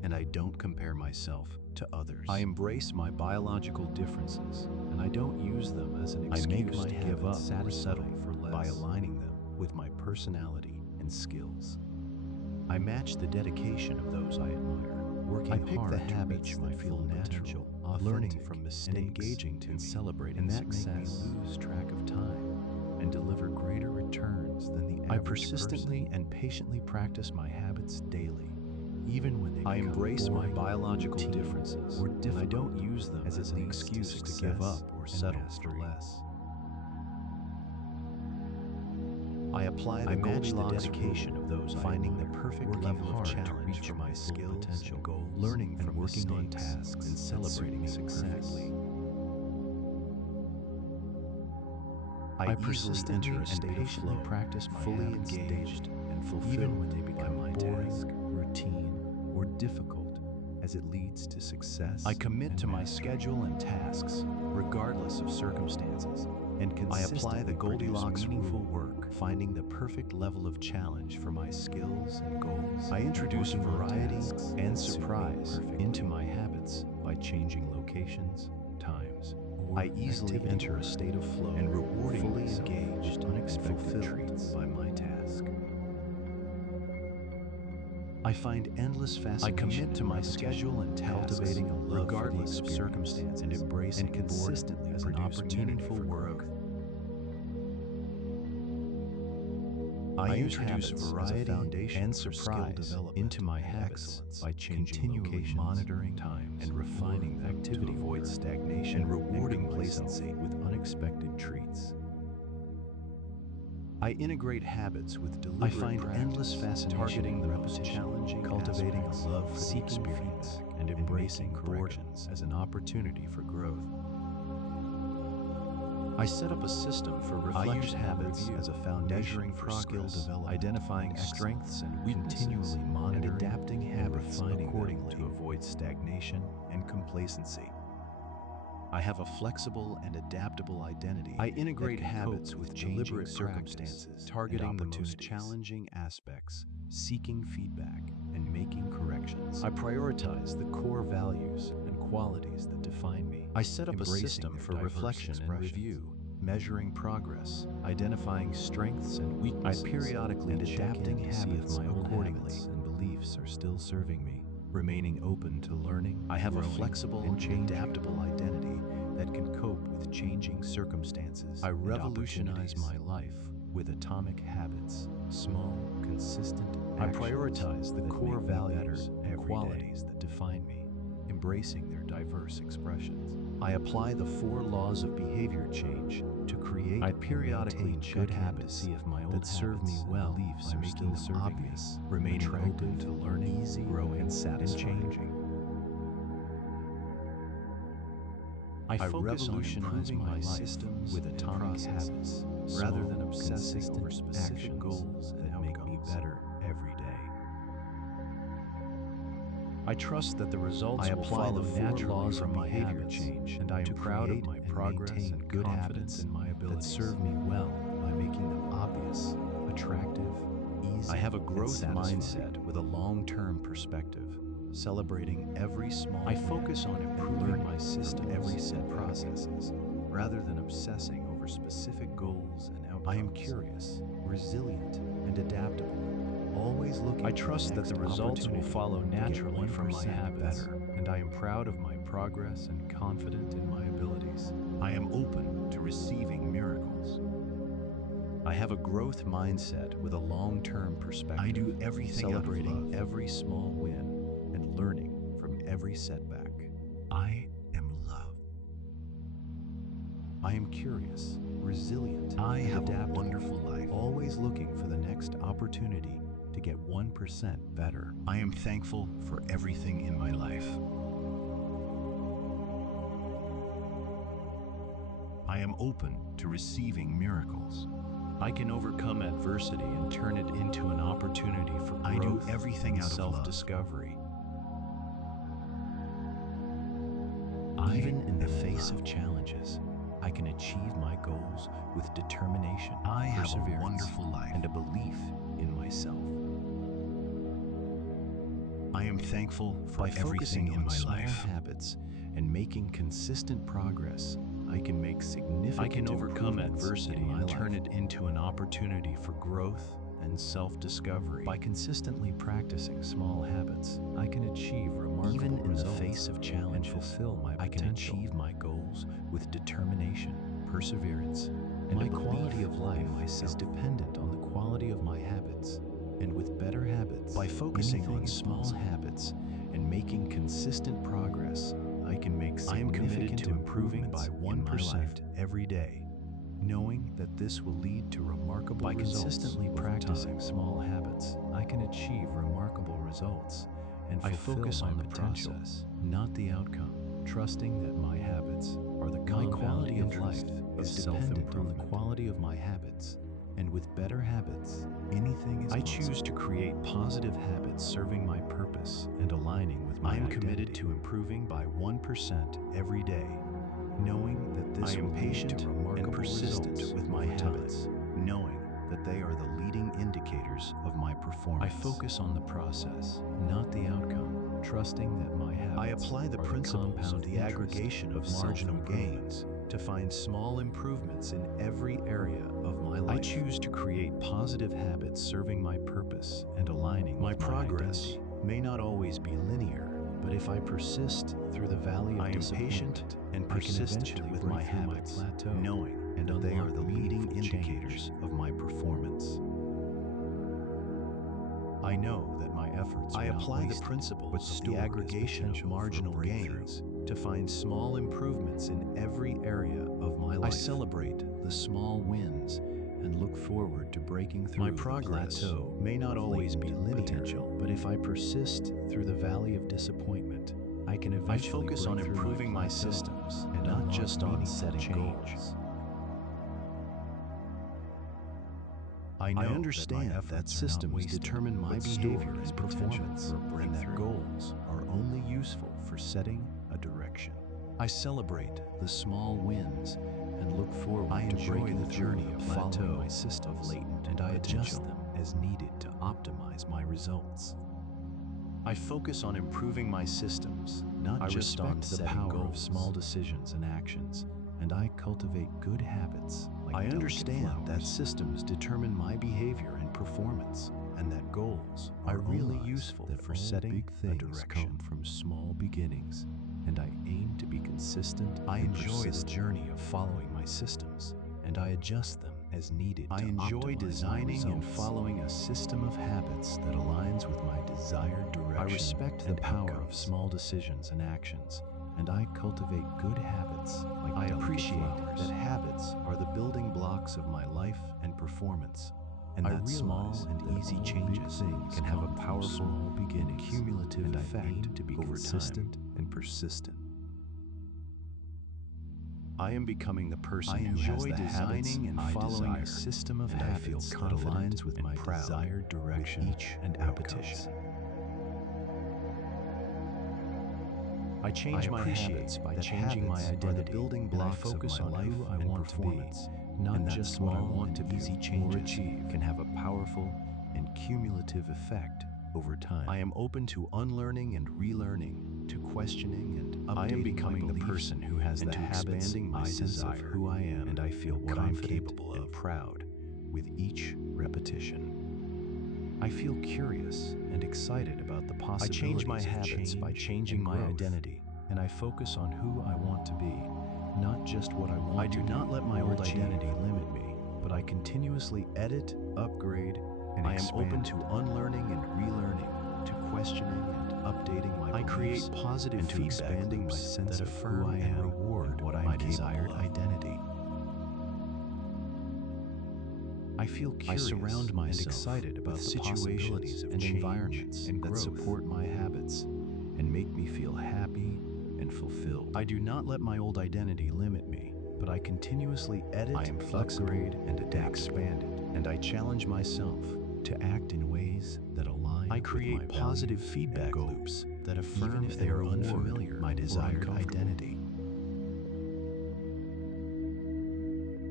and I don't compare myself to others. I embrace my biological differences, and I don't use them as an excuse to give up or settle for less by aligning them with my personality and skills. I match the dedication of those I admire, working hard to reach my full potential, learning from mistakes, and engaging in celebrating success. That makes me lose track of time and deliver greater returns than the average person. I persistently and patiently practice my habits daily, even when they become boring. I embrace my biological differences, and I don't use them as an excuse to give up or settle for less. I apply the Goldilocks dedication of those finding the perfect level of challenge for my skills potential goals, learning from working on tasks and celebrating success. I persistently and patiently practice my fully engaged and fulfilled, even when they become boring, routine, or difficult, as it leads to success. I commit to my schedule and tasks, regardless of circumstances, and consistently apply the Goldilocks meaningful work, finding the perfect level of challenge for my skills and goals. I introduce variety and surprise into my habits by changing locations, times. I easily enter a state of flow and rewarding fully engaged unexpected treats by my task. I find endless fascination. I commit to my schedule and tasks, cultivating a love regardless of circumstances, and embracing and consistently as an opportunity for growth. I introduce variety and surprise into my habits by continually monitoring time and refining them to avoid stagnation and rewarding complacency with unexpected treats. I integrate habits with deliberate practice. I find endless fascination targeting the most challenging, cultivating a love for the experience, and embracing corrections as an opportunity for growth. I set up a system for reflection. I use habits as a foundation for skill development, identifying strengths and weaknesses, continually monitoring and adapting habits accordingly to avoid stagnation and complacency. I have a flexible and adaptable identity. I integrate habits with changing circumstances, targeting the most challenging aspects, seeking feedback, and making corrections. I prioritize the core values and qualities that define me. I set up a system for reflection and review, measuring progress, identifying strengths and weaknesses, I periodically adapting habits accordingly, and beliefs are still serving me. Remaining open to learning, I have a flexible and adaptable identity that can cope with changing circumstances. I revolutionize my life with atomic habits, small, consistent actions. I prioritize the core values and qualities that define me, embracing their diverse expressions. I apply the 4 laws of behavior change to create. I periodically check habits to see if my old that serve me well beliefs are making them obvious, remaining open to learning, easy, growing, and changing. I revolutionize my systems with atomic habits, rather than obsessing over specific goals that make me better every day. I trust that the results will follow naturally from my behavior change, and I am proud of my progress and good habits in my abilities that serve me well by making them obvious, attractive, easy. I have a growth mindset with a long-term perspective, celebrating every small win. I focus on improving my system every set processes, rather than obsessing over specific goals and outcomes. I am curious, resilient, and adaptable. Always looking. I trust that the results will follow naturally from my habits, and I am proud of my progress and confident in my abilities. I am open to receiving miracles. I have a growth mindset with a long-term perspective. I do everything celebrating every small win and learning from every setback. I am loved. I am curious, resilient, I have a wonderful life, always looking for the next opportunity to get 1% better. I am thankful for everything in my life. I am open to receiving miracles. I can overcome adversity and turn it into an opportunity for growth. I do everything out of self-discovery. Even in the face of challenges, I can achieve my goals with determination, perseverance, have a wonderful life, and a belief in myself. I am thankful for everything in my life. Habits and making consistent progress, I can make significant I can overcome improvements adversity in my and life. turn it into an opportunity for growth and self-discovery. By consistently practicing small habits, I can achieve remarkable Even in the results face of and challenges, fulfill my I can potential. achieve my goals with determination, perseverance, and My a quality belief of life in myself. is dependent on the quality of my habits, and with better habits, By focusing anything on is small possible. habits and making consistent progress, I can make I am committed significant to improving improvements by in my 1% life every day, knowing that this will lead to remarkable By results. consistently Over practicing time. Small habits, I can achieve remarkable results and I fulfill focus my on the potential, process, not the outcome, trusting that my habits are the My compound quality of interest life of is dependent on the self-improvement. quality of my habits, and with better habits, anything is I possible. choose to create Positive habits serving my purpose and aligning with my I am identity. committed to improving by 1% every day, knowing that this I am will patient lead to and remarkable persistent results with my over time, habits. knowing that they are the leading indicators of my performance. I focus on the process, not the outcome, trusting that my habits I apply the are principles compound of the interest aggregation of marginal self-improvement. gains to find small improvements in every area of my life. I choose to create positive habits serving my purpose and aligning My with progress my identity may not always be linear, but if I persist through the valley of I am disappointment, patient and I can persistent eventually with break my through habits, my plateau, knowing and that they are unlock the leading meaningful indicators of my performance. I know that my efforts I are not apply the wasted, principles but of store the aggregation of potential for marginal breakthrough gains to find small improvements in every area of my life. I celebrate the small wins and look forward to breaking through My the progress plateau. May not of always be latent linear, potential. but if I persist through the valley of disappointment, I can I eventually focus break on through improving my plateau systems, and not unlock just on meaningful setting change. goals. I know understand that, that systems wasted, determine my but behavior stored and potential performance, for a and that breakthrough. goals are only useful for setting a direction. I celebrate the small wins and look forward I to enjoy breaking the through journey the of following plateau my of systems latent, and I adjust potential. them as needed to optimize my results. I focus on improving my systems, not I just respect on the setting power of goals. Small decisions and actions, and I cultivate good habits. Like I delicate understand flowers. that systems determine my behavior and performance, and that goals are only useful for setting big a things direction. come From small beginnings, and I aim to be consistent. I and enjoy the persistent. journey of following my systems, and I adjust them as needed. I to enjoy optimize my designing and results. following a system of habits that aligns with my desired direction. I respect the and power of outcomes. small decisions and actions, and I cultivate good habits. Like I delicate appreciate flowers. That habits are the building blocks of my life and performance, and I that small realize and that easy all changes big things can have a come from powerful small and beginnings, cumulative and I effect aim to be over consistent time and persistent. I am becoming the person I who has enjoy the habits designing and I following desire, a system of and I habits feel that confident aligns with and my proud desired direction with each and repetition. outcomes. I change my appreciate habits by that changing my habits are the identity, building and I blocks of focus my on life who I and want to be, performance, not and that just what I small want and to do. easy Or changes achieve can have a powerful and cumulative effect over time. I am open to unlearning and relearning, to questioning and updating. I am becoming my the beliefs person who has and the to habits expanding my I sense of desire, who I am, and I feel what I'm confident capable and of, proud with each repetition. I feel curious and excited about the possibilities. I change my of habits by change changing and my growth, identity, and I focus on who I want to be, not just what I want I to do not let my or old achieve. identity limit me, but I continuously edit, upgrade, and I am open expand. To unlearning and relearning, to questioning and updating my I beliefs, create positive and to feedback expanding my loops sense that of who affirm I and am reward what my I'm desired capable of. identity. I feel curious surround and myself excited about with the situations possibilities of and change environments and that growth. support my habits and make me feel happy and fulfilled. I do not let my old identity limit me, but I continuously edit, I am flexible upgrade, and and adapt, expand it, and I challenge myself to act in ways that align. I create with my positive values feedback and goals, loops that affirm even if they and are reward unfamiliar my or desired uncomfortable. identity.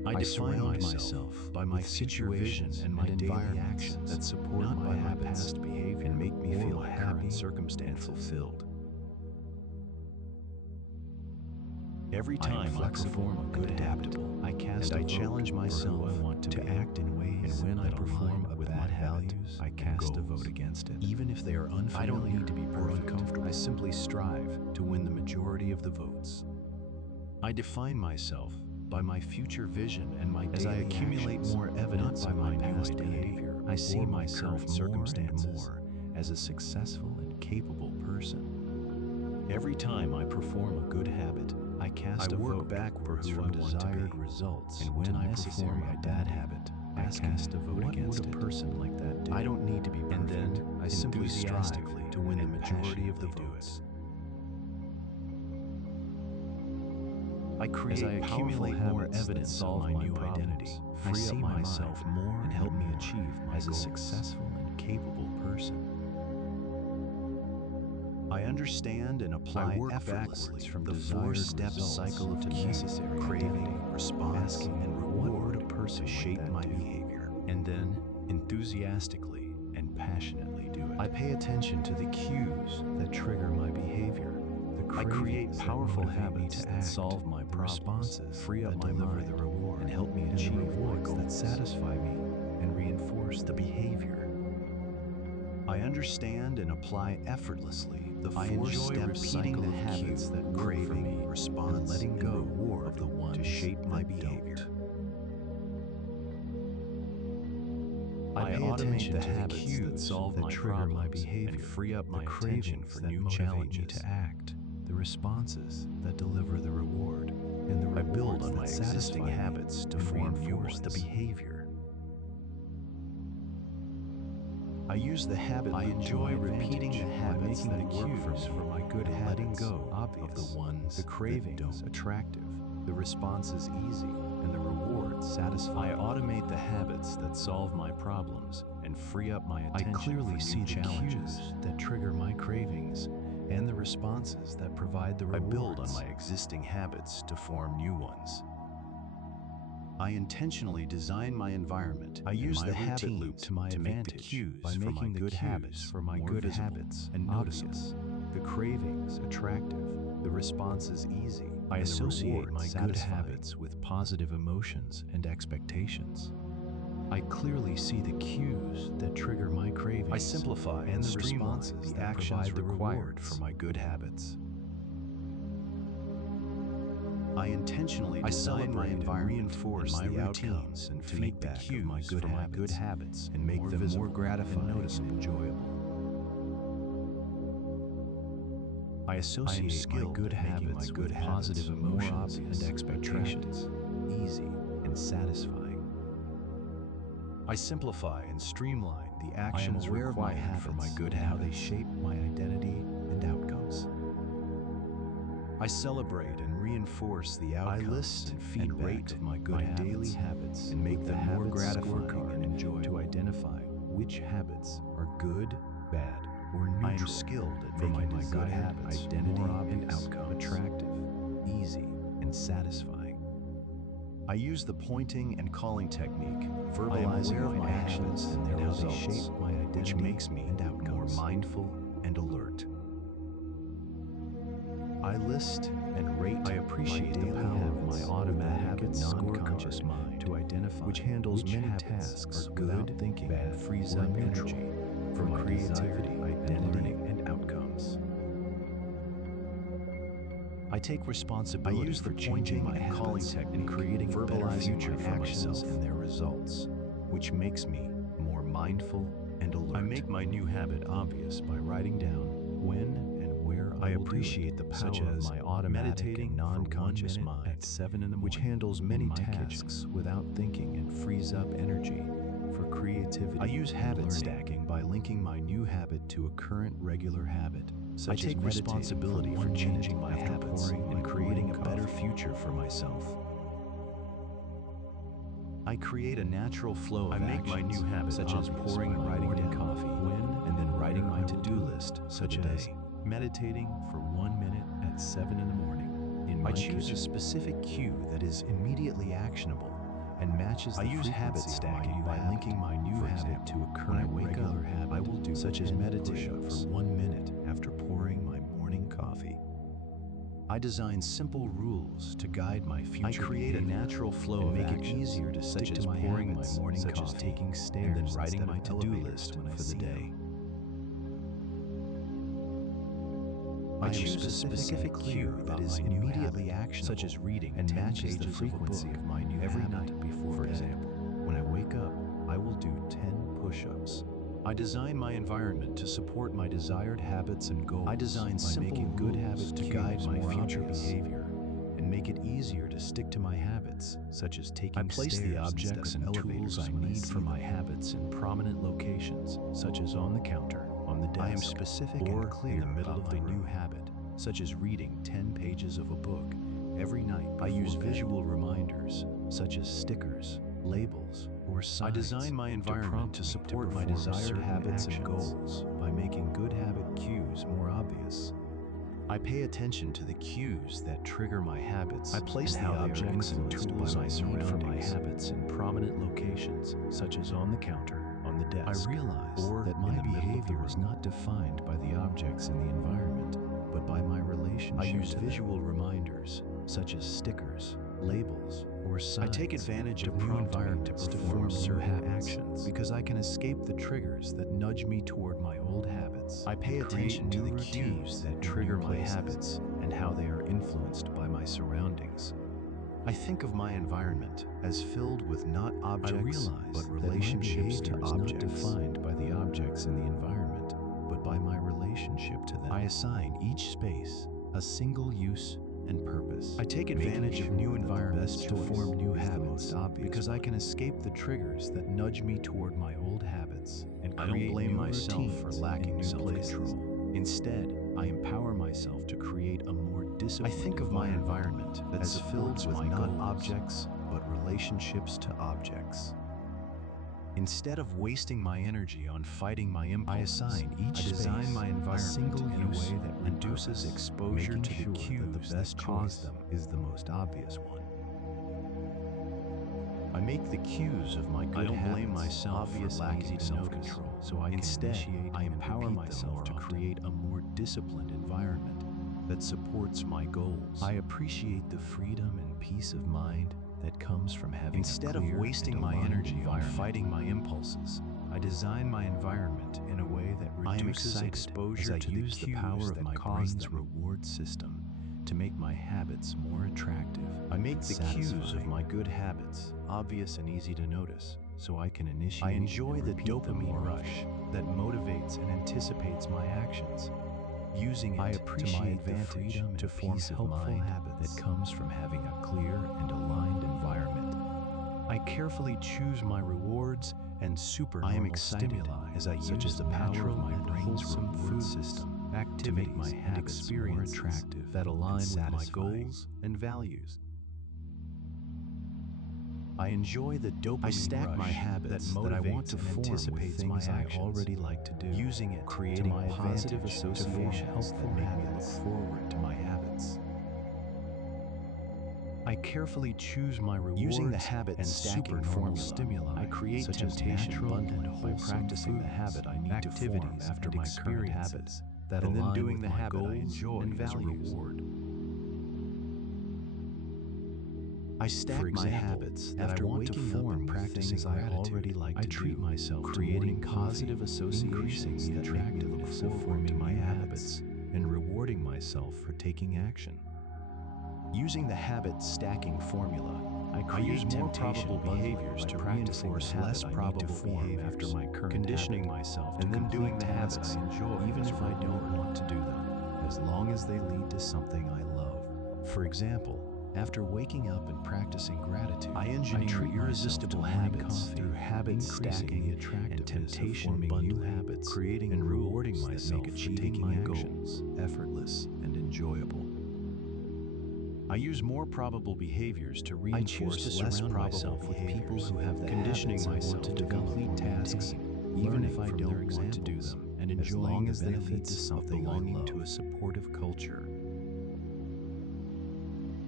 I define myself by my situations and my daily actions that support my past behavior and make me feel happy and fulfilled. Every time I perform a good habit, I cast and I challenge myself to act in ways and when I perform a bad habit, I cast a vote against it. Even if they are unfamiliar I don't need to be or uncomfortable, I simply strive to win the majority of the votes. I define myself by my future vision and my daily as I accumulate actions, more evidence by my past behavior. I see myself more and more as a successful and capable person. Every time I perform a good habit, I cast a vote backwards from desired results, and when I perform a bad habit, I cast a vote against it. What would a person like that do? I don't need to be perfect. And then I simply strive to win the majority of the votes. I create accumulate more evidence of my new identity. I see myself more and help me achieve as a successful and capable person. I understand and apply effortlessly from the four-step cycle of necessary craving, response, and reward a person to shape my behavior, and then enthusiastically and passionately do it. I pay attention to the cues that trigger my behavior. I create powerful habits that solve my responses, free up my mind, the reward, and help me achieve rewards that satisfy me and reinforce the behavior. I understand and apply effortlessly the four-step cycle of habits that craving, response, letting go of the ones to shape my behavior. I pay attention to the cues that solve my trigger my behavior and free up my attention for new challenges to act. The responses that deliver the reward, and the rewards I build on my existing habits to reinforce the behavior. I use the habit I enjoy repeating the habits that work for my good habits, letting go of the ones the cravings attractive, the responses easy, and the rewards satisfying. I automate the habits that solve my problems and free up my attention. I clearly see the cues that trigger my cravings and the responses that provide the rewards. I build on my existing habits to form new ones. I intentionally design my environment. I use the habit loop to my advantage by making the good habits for my good habits and noticeable, the cravings attractive, the responses easy. I associate my good habits with positive emotions and expectations. I clearly see the cues that trigger my cravings. I simplify and the responses, the actions required for my good habits. I intentionally design my environment, reinforce my routines, and to make the cues for my good habits and make them more gratifying and noticeable, enjoyable. I associate my good habits with positive emotions and expectations, easy and satisfying. I simplify and streamline the actions required for my good habits, how they shape my identity and outcomes. I celebrate and reinforce the outcomes. I list and feedback of my good daily habits and make them more gratifying and enjoyable to identify which habits are good, bad, or neutral. I am skilled at making my good habits identity more obvious, and outcome attractive, easy, and satisfying. I use the pointing and calling technique, verbalizing my actions and their results, how they shape my identity, which makes me more mindful and alert. I list and rate. I appreciate the power of my automatic and non-conscious mind to identify which handles many tasks without thinking and frees up energy for my creativity, identity, and outcomes. I take responsibility for changing my calling technique and creating a better future for myself and their results, which makes me more mindful and alert. I make my new habit obvious by writing down when and where I appreciate the power of my automatic and non-conscious mind at 7 in the morning, which handles many tasks without thinking and frees up energy for creativity. I use habit stacking by linking my new habit to a current regular habit. I take responsibility for changing my habits and creating a better future for myself. I create a natural flow of actions, my new habit such as pouring my morning coffee when and then writing my to-do list, such as meditating for 1 minute at 7 in the morning. I choose a specific cue that is immediately actionable and matches the frequency habit stacking by linking my new habit to a current regular habit I will do, such as meditation for 1 minute after pouring my morning coffee. I design simple rules to guide my future. I create a natural flow and make it easier to stick to my pouring my morning such coffee, as taking stairs and then writing my to-do list for the day. I choose a specific cue that is immediately actionable, such as reading, and matches the frequency of my new every night before. For example, when I wake up, I will do 10 push-ups. I design my environment to support my desired habits and goals. I design simple good habits to guide my future behavior and make it easier to stick to my habits, such as taking stairs. I place the objects and tools I need for my habits in prominent locations, such as on the counter, on the desk. I am specific and clear in the middle of the new habit, such as reading 10 pages of a book every night. I use visual reminders, such as stickers, labels, or signs. I design my environment to support my desired habits and goals by making good habit cues more obvious. I pay attention to the cues that trigger my habits. I place the objects and tools I need for my habits in prominent locations, such as on the counter, on the desk. I realize that my behavior is not defined by the objects in the environment, but by my relationship. I use visual reminders, such as stickers, labels, or signs. I take advantage of new environments to perform certain actions because I can escape the triggers that nudge me toward my old habits. I pay attention to the cues that trigger my habits and how they are influenced by my surroundings. I think of my environment as filled with not objects, but relationships to objects. Not defined by the objects in the environment, but by my relationship to them. I assign each space a single use and purpose. I take advantage of new environments to form new habits because I can escape the triggers that nudge me toward my old habits and I don't blame myself for lacking self-control. Instead, I empower myself to create a more disciplined I think of my environment as filled with not objects, but relationships to objects. Instead of wasting my energy on fighting my impulses, I assign each design my environment in a way that reduces exposure to the cues that cause them is the most obvious one. I make the cues of my good habits. I don't blame myself for lacking self-control, so I empower myself to create a more disciplined environment that supports my goals. I appreciate the freedom and peace of mind that comes from having Instead of wasting my energy on fighting my impulses, I design my environment in a way that reduces exposure to the cues that cause the reward system to make my habits more attractive. I make the cues of my good habits obvious and easy to notice, so I can initiate. I enjoy the dopamine rush that motivates and anticipates my actions. Using it to my advantage to form helpful habits that comes from having a clear and aligned environment. I carefully choose my rewards and supernormal stimuli as I use the power of my brain's reward system to make my habits more attractive that align with my goals and values. I enjoy the dopamine rush my habits that I want to form with things I already like to do, using it creating to my positive associations that make me look forward to my habits. I carefully choose my rewards using the habit and stacking formula. Stimuli. I create such temptation abundant by practicing the habit I need to form after my current habits that and then doing the habit I enjoy and value as a reward. I stack my habits that I want to form practicing I already like to treat myself creating positive associations that make me look forward to my habits and rewarding myself for taking action. Using the habit stacking formula, I create more probable behaviors to reinforce less probable form after my current conditioning myself and then doing the habits I enjoy even if I don't want to do them, as long as they lead to something I love. For example, after waking up and practicing gratitude, I engineer irresistible habits through habit stacking and temptation bundling habits, creating and rewarding myself for taking my goals effortless and enjoyable. I use more probable behaviors to reinforce less probable with people who have the conditioning myself to complete tasks, even if I don't want to do them, and enjoying the benefits of belonging to a supportive culture.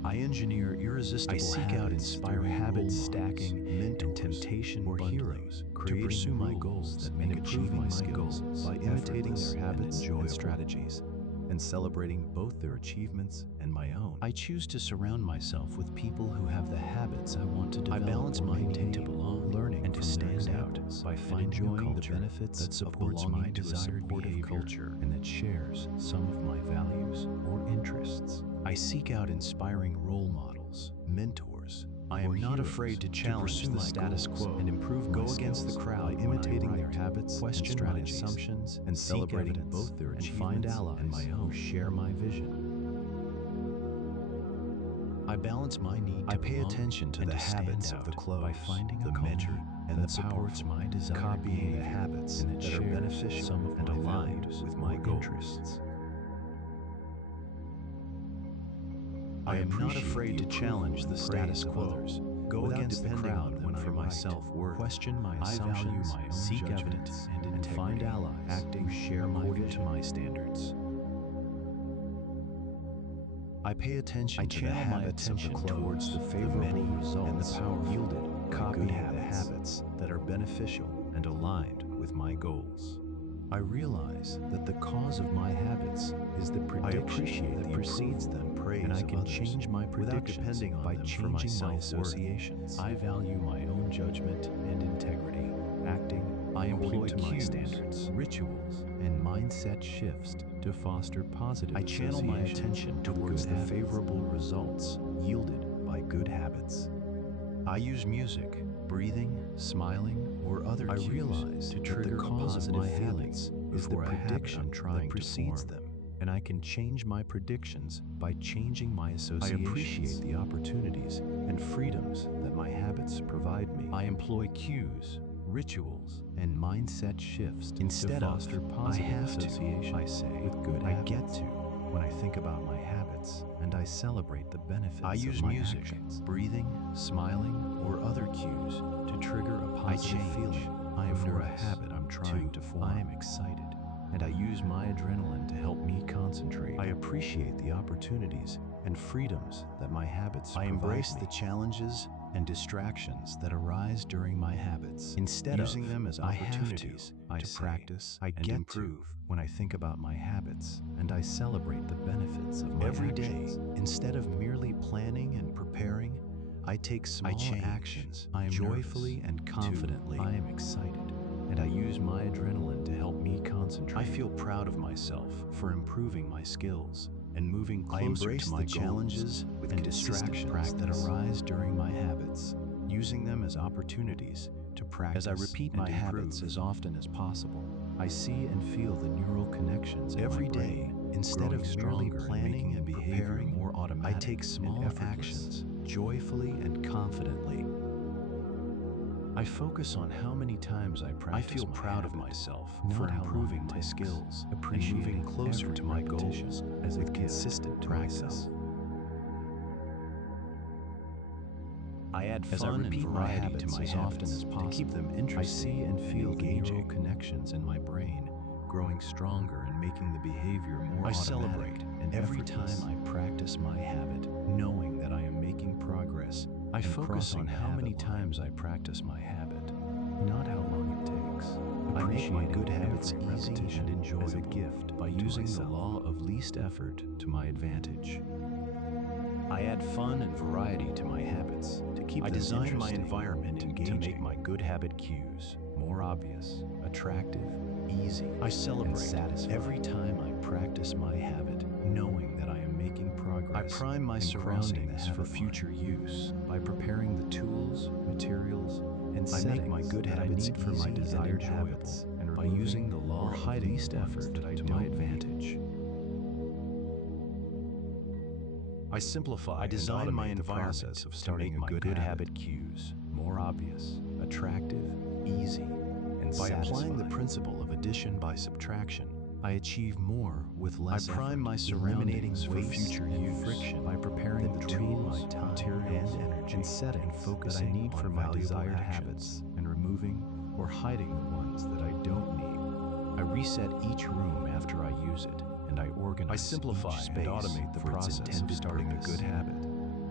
I engineer irresistible seek out inspiring habit stacking, and temptation or heroes to pursue my goals that and make achieving achieving my my goals goals by imitating effortless their habits and enjoyable. strategies, and celebrating both their achievements and my own. I choose to surround myself with people who have the habits I want to develop. I balance or my maintain, need to belong learning and to from their stand out examples by and finding a enjoying the culture benefits that supports of belonging my to a desired supportive behavior. culture and that shares some of my values or interests. I seek out inspiring role models, mentors. I am not afraid to challenge pursue the my status goals quo and improve my go against the skills crowd by when I imitating their write, habits question and my strategies, assumptions, and seek celebrating evidence both their and find achievements allies and my own. who share my vision. I balance my need to I pay belong attention to and the stand habits of out the close, by finding the a many, culture and that the supports powerful, my desired copying the behavior habits and that that are shares beneficial some of and my aligned values with my or goals. interests. I I am not appreciate afraid the to challenge approval the and status praise of quo. others, Go without against the depending crowd on them when I for my write, self-worth. question my I value assumptions, my own seek judgment evidence, and and integrity, find allies acting who share my according vision. to my standards. I pay attention to the channel my habits of the attention close, towards the the favorable many, results and the powerful, yielded by copying good the habits. habits that are beneficial and aligned with my goals. I realize that the cause of my habits is the prediction that precedes them, and I can change my predictions by changing my associations. I value my own judgment and integrity, acting I employ to my cues, standards. rituals, and mindset shifts to foster positive I channel my associations attention with towards good the habits. favorable results Yielded by good habits. I use music, breathing, smiling, or other cues realize to that trigger the cause of positive my feelings is the before a habit prediction I'm trying that to precedes form. them, and I can change my predictions by changing my associations. I appreciate the opportunities and freedoms that my habits provide me. I employ cues, rituals, and mindset shifts Instead to of, foster "I positive have to," association I say, with good "I habits. get to." When I think about my habits and I celebrate the benefits I use of my music, actions, breathing, smiling, or other cues to trigger a positive change. feeling. I am for a habit I'm trying to form. I am excited, and I use my adrenaline to help me concentrate. I appreciate the opportunities and freedoms that my habits provide embrace me. the challenges and distractions that arise during my habits. Instead using of, them as "I have to," opportunities I to say, practice "I and get improve. When I think about my habits and I celebrate the benefits of my Every day, actions, instead of merely planning and preparing, I take small change. actions I am joyfully nervous. and confidently. Two, I am excited, and I use my adrenaline to help me concentrate. I feel proud of myself for improving my skills and moving I closer embrace to my the goals challenges with and distractions consistent that practice. arise during my habits, using them as opportunities to practice. As I repeat and my habits improve as often as possible, I see and feel the neural connections in Every my day, brain. Instead of merely planning and preparing, more automatic I take and small effortless. actions joyfully and confidently. I focus on how many times I practice. feel my proud of habit, myself not for how long improving it my takes, skills, appreciating and moving closer every to my repetition goals as with a consistent gift practice. to myself. I add As I fun and repeat my variety habits to my as habits often as to possible, keep them I interesting. see and feel the engaging. neural connections in my brain growing stronger and making the behavior more I automatic. celebrate And every effortless. time I practice my habit, knowing that I am making progress, I and focus on crossing the how many habit line. times I practice my habit, not how long it takes. I make my Appreciating good habits every easy repetition and enjoyable as a gift by to using the myself. law of least effort to my advantage. I add fun and variety to my habits to keep I them design my interesting environment and to make engaging. my good habit cues more obvious, attractive, easy, I celebrate and satisfying. Every time I practice my habit, knowing that I am making progress, I prime my and surroundings crossing the for habit future line. use. By preparing the tools, materials, and I settings make my good that habits I need for my easy and desired enjoyable, habits, and by using the removing law or of hiding least the ones effort that I to don't my need. advantage. I simplify I design and my automate the environment process of to starting make a my good habit cues more obvious, attractive, easy, and by applying the principle of addition by subtraction, I achieve more with less effort. I prime my eliminating surroundings for waste future and use friction by preparing the that drain tools, my time materials, and energy and settings and focusing that I need on for my valuable desired actions. habits, and removing or hiding the ones that I don't need. I reset each room after I use it, and I organize I simplify each and space automate the for its process of intended starting a purpose. good habit.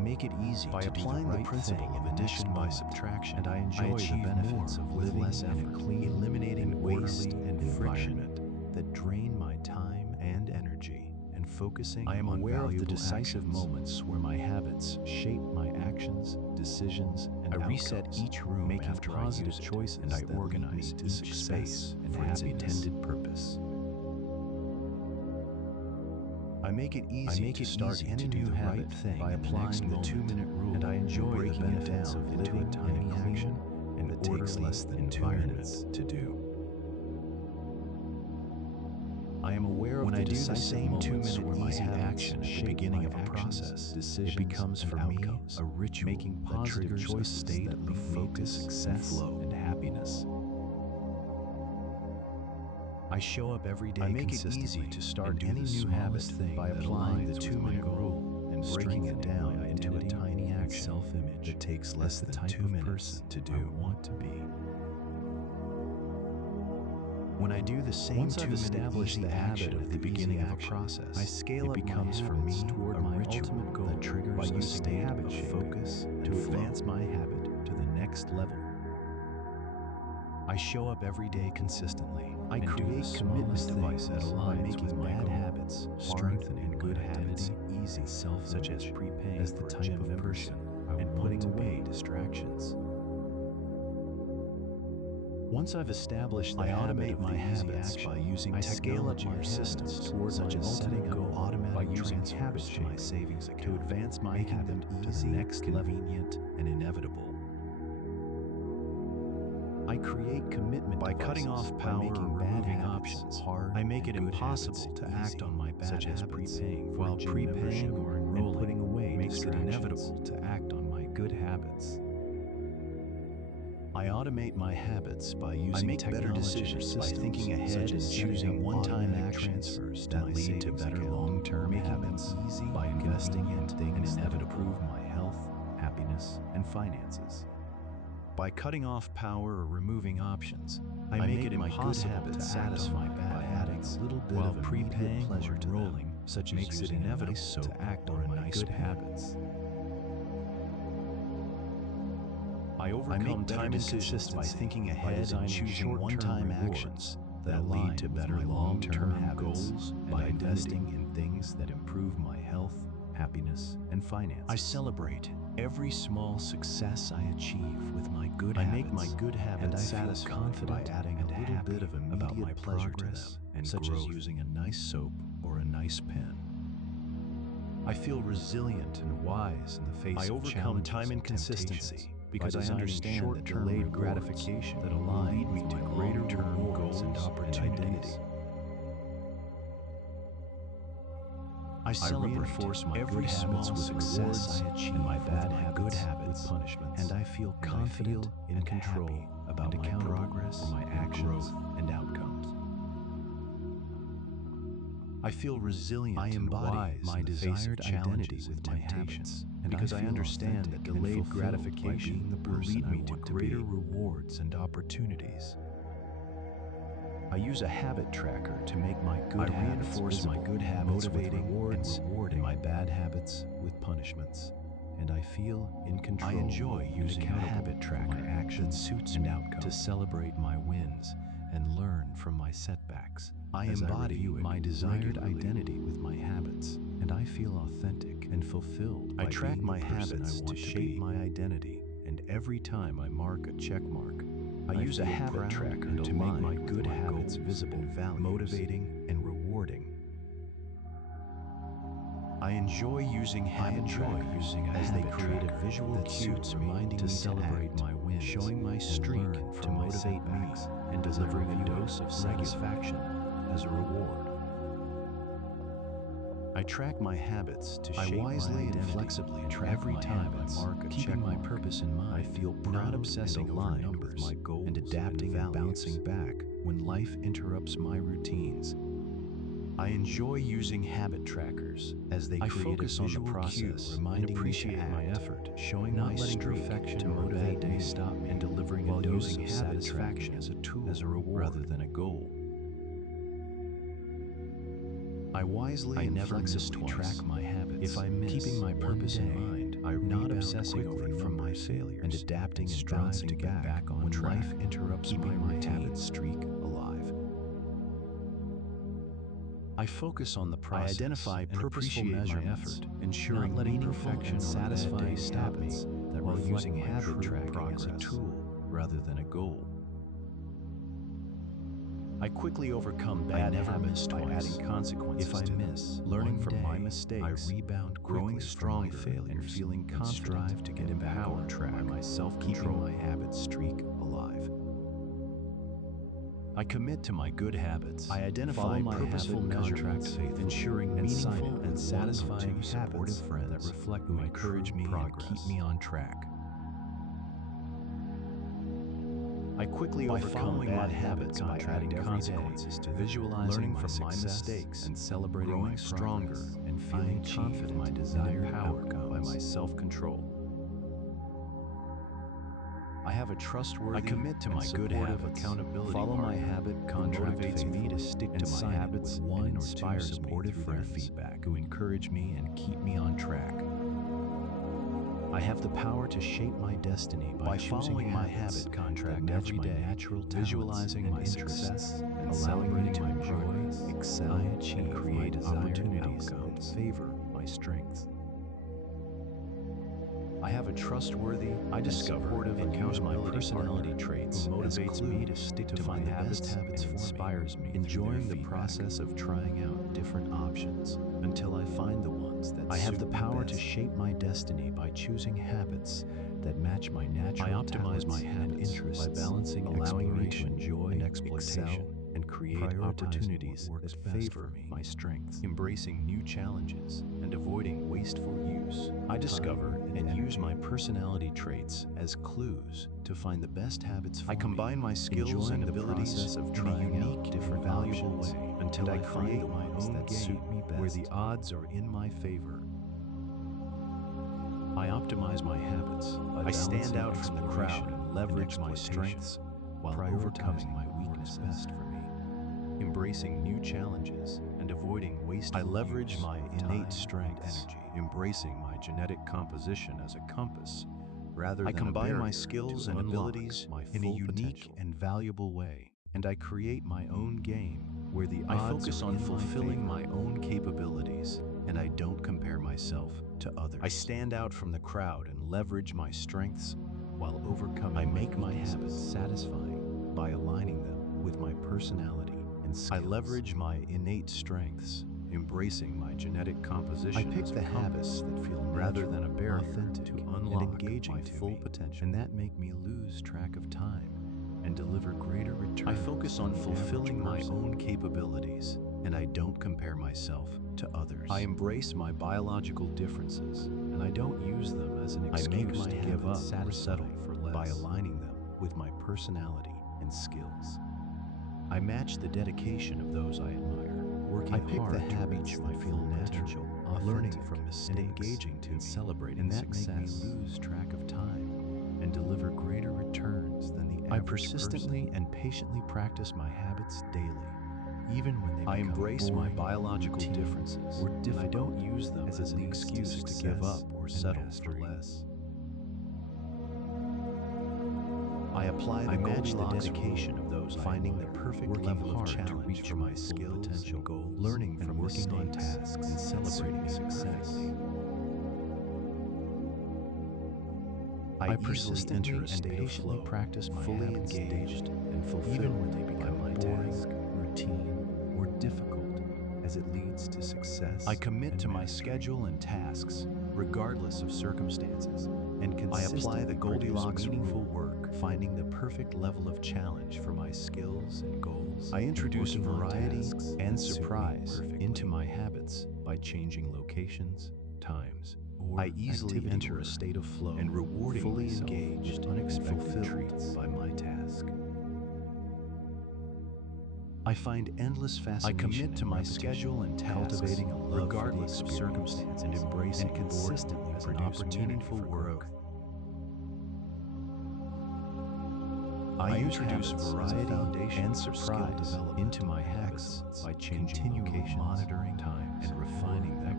make it easy by to applying do the the right principle thing of in the addition next by moment, subtraction, and I enjoy the achieve benefits more of with living less in a effort, clean, eliminating waste orderly and environment environment that drain my time and energy, and focusing I am on aware of the valuable decisive actions. moments where my habits shape my actions, decisions, and I reset outcomes, each room making after I positive use it, choices and I that lead organize me to each success space and for its happiness. intended purpose. I make it easy to start any new habit thing by applying the 2-minute rule, and I enjoy the benefits of living in a clean and it takes less than 2 minutes to do. I am aware of the decisive 2-minute easy action at the beginning of a process. It becomes for me a ritual, making positive choices that lead me to success and happiness. I show up every day. I make it easy to start any new habit thing by applying the 2-minute rule and breaking it down into a tiny action self-image that takes less than 2 minutes to do. I want to be. When I do the same 2-minute easy action at the beginning of a process, I scale up becomes for me toward my ultimate goal that triggers by using habit of focus to advance my habit to the next level. I show up every day consistently. I create commitment devices that align making bad habits, strengthening good habits easy, such as prepaying as the type of person and putting away distractions. Once I've established the automate my habits by using technology or systems towards such as setting up automatic using habits to my savings account to advance my habit to the next convenient and inevitable. I create commitment by cutting off power or removing options hard. I make it impossible to act on my bad such as prepaying while prepaying or enrolling, and putting away makes it inevitable to act on my good habits. I automate my habits by using better decisions by thinking ahead and choosing one-time transfers that lead to better long-term habits easy by investing in things that improve my health, happiness, and finances. By cutting off power or removing options, I make it impossible to satisfy bad habits a little bit while of prepaying pleasure to rolling, such makes it inevitable to act on my good habits. I overcome time inconsistency by thinking ahead and choosing one-time actions that lead to better long-term goals by investing in things that improve my health, happiness, and finances. I celebrate every small success I achieve with my good habits. I make my good habits satisfied confident by adding a little bit of immediate pleasure to them, and such as using a nice soap or a nice pen. I feel resilient and wise in the face of challenges. I overcome time inconsistency because I understand that delayed gratification that will lead me to greater goals and opportunities. I reinforce my good habits with rewards and my bad habits with punishments, and I feel confident in control about my progress, my actions, and outcomes. I feel resilient and wise my desired identity with my habits, and because I understand that delayed gratification will lead me to greater rewards and opportunities. I use a habit tracker to make my good habits visible, my good habits with rewards and rewarding my bad habits with punishments, and I feel in control. I enjoy using a habit tracker that suits and outcomes to celebrate my wins and learn from my setbacks. I embody my desired identity with my habits, and I feel authentic and fulfilled. I track my habits to shape my identity, and every time I mark a check mark, I use a habit tracker to make my good habits visible, motivating, and rewarding. I enjoy using habit trackers as they create a visual cue reminding me to celebrate my wins, showing my streak to motivate me, and delivering a dose of satisfaction as a reward. I track my habits to shape my identity and flexibly track every time I mark a keeping my purpose in mind. I feel proud, not obsessing over numbers, my goals, and adapting and bouncing back when life interrupts my routines. I enjoy using habit trackers as they create a visual cue reminding me to act, my effort, showing not my perfection to motivate me, stop me, and delivering a dose of satisfaction as a tool, as a reward rather than a goal. I wisely and flexibly track my habits. If I miss keeping my purpose in mind, I not obsessing over from my failures, and adapting and bouncing to get back on when track, life interrupts my habit streak alive. I focus on the process. I identify purposeful measurements, ensuring letting perfection and satisfying habits that while using habit tracking as a tool rather than a goal. I quickly overcome bad habits by adding consequences. If I miss, learning from my mistakes, I rebound, growing strong failure, and feeling confident, strive to get back on track by my self-control, keeping my habit streak alive. I commit to my good habits. I identify my purposeful measurements, ensuring meaningful and satisfying supportive friends that reflect my encourage me and keep me on track. I quickly overcome bad habits by adding consequences to visualizing from my mistakes and celebrating growing stronger and feeling confident my desired power by my self-control. I have a trustworthy, I commit to my good habits, accountability, follow my habit, motivates me to stick to my habits, one and inspires supportive friends feedback who encourage me and keep me on track. I have the power to shape my destiny by following my habit contract every day, natural visualizing my success and allowing me to enjoy, excel, and create opportunities that favor my strengths. I have a trustworthy, I discover and use my personality traits who motivates me to stick to my habits and inspires me, enjoying the process of trying out different options until I find the ones that I have the power to shape my destiny by choosing habits that match my natural I optimize my habits and interests by balancing allowing me to enjoy and excel and create opportunities that favor my strengths, embracing new challenges and avoiding wasteful use. I discover and use my personality traits as clues to find the best habits for me. I combine my skills and abilities of in a unique, different, valuable way until I create my own game where the odds are in my favor. I optimize my habits. I stand out from the crowd and leverage my strengths while overcoming my weaknesses. Best for me. Embracing new challenges and avoiding wasteful I leverage my innate strengths, embracing my genetic composition as a compass, rather than I combine my skills and abilities in a unique and valuable way, and I create my own game where the odds I focus on fulfilling my own capabilities, and I don't compare myself to others. I stand out from the crowd and leverage my strengths while overcoming I make my habits satisfying by aligning them with my personality and skills. I leverage my innate strengths, embracing my genetic composition. I pick the habits that feel rather than a barrier authentic to unlock and engaging my full potential, and that make me lose track of time and deliver greater returns. I focus on fulfilling my own capabilities, and I don't compare myself to others. I embrace my biological differences, and I don't use them as an excuse to give up or settle for less by aligning them with my personality and skills. I match the dedication of those I admire, working hard to reach my full potential, learning from mistakes, and engaging to celebrating success, and that make me lose track of time and deliver greater returns than the average person. I persistently and patiently practice my habits daily, even when they become I embrace my biological differences, and I don't use them as an excuse to give up or settle for less. I apply the Goldilocks dedication of those finding the perfect level of challenge for my skills potential goals, learning from working on tasks and celebrating success. I persistently and patiently practice my fully engaged and fulfilled, even when they become boring, routine, or difficult, as it leads to success. I commit to my schedule and tasks, regardless of circumstances, and consistently I apply the Goldilocks meaningful work, finding the perfect level of challenge for my skills and goals. I introduce variety and surprise into my habits by changing locations, times. I easily enter a state of flow and rewarding fully engaged and fulfilled by my task. I find endless fascination. I commit to my schedule and tasks, cultivating a love regardless of circumstances, and embracing and consistently as an opportunity for growth. I introduce variety and surprise into my habits by changing location, monitoring time, and refining them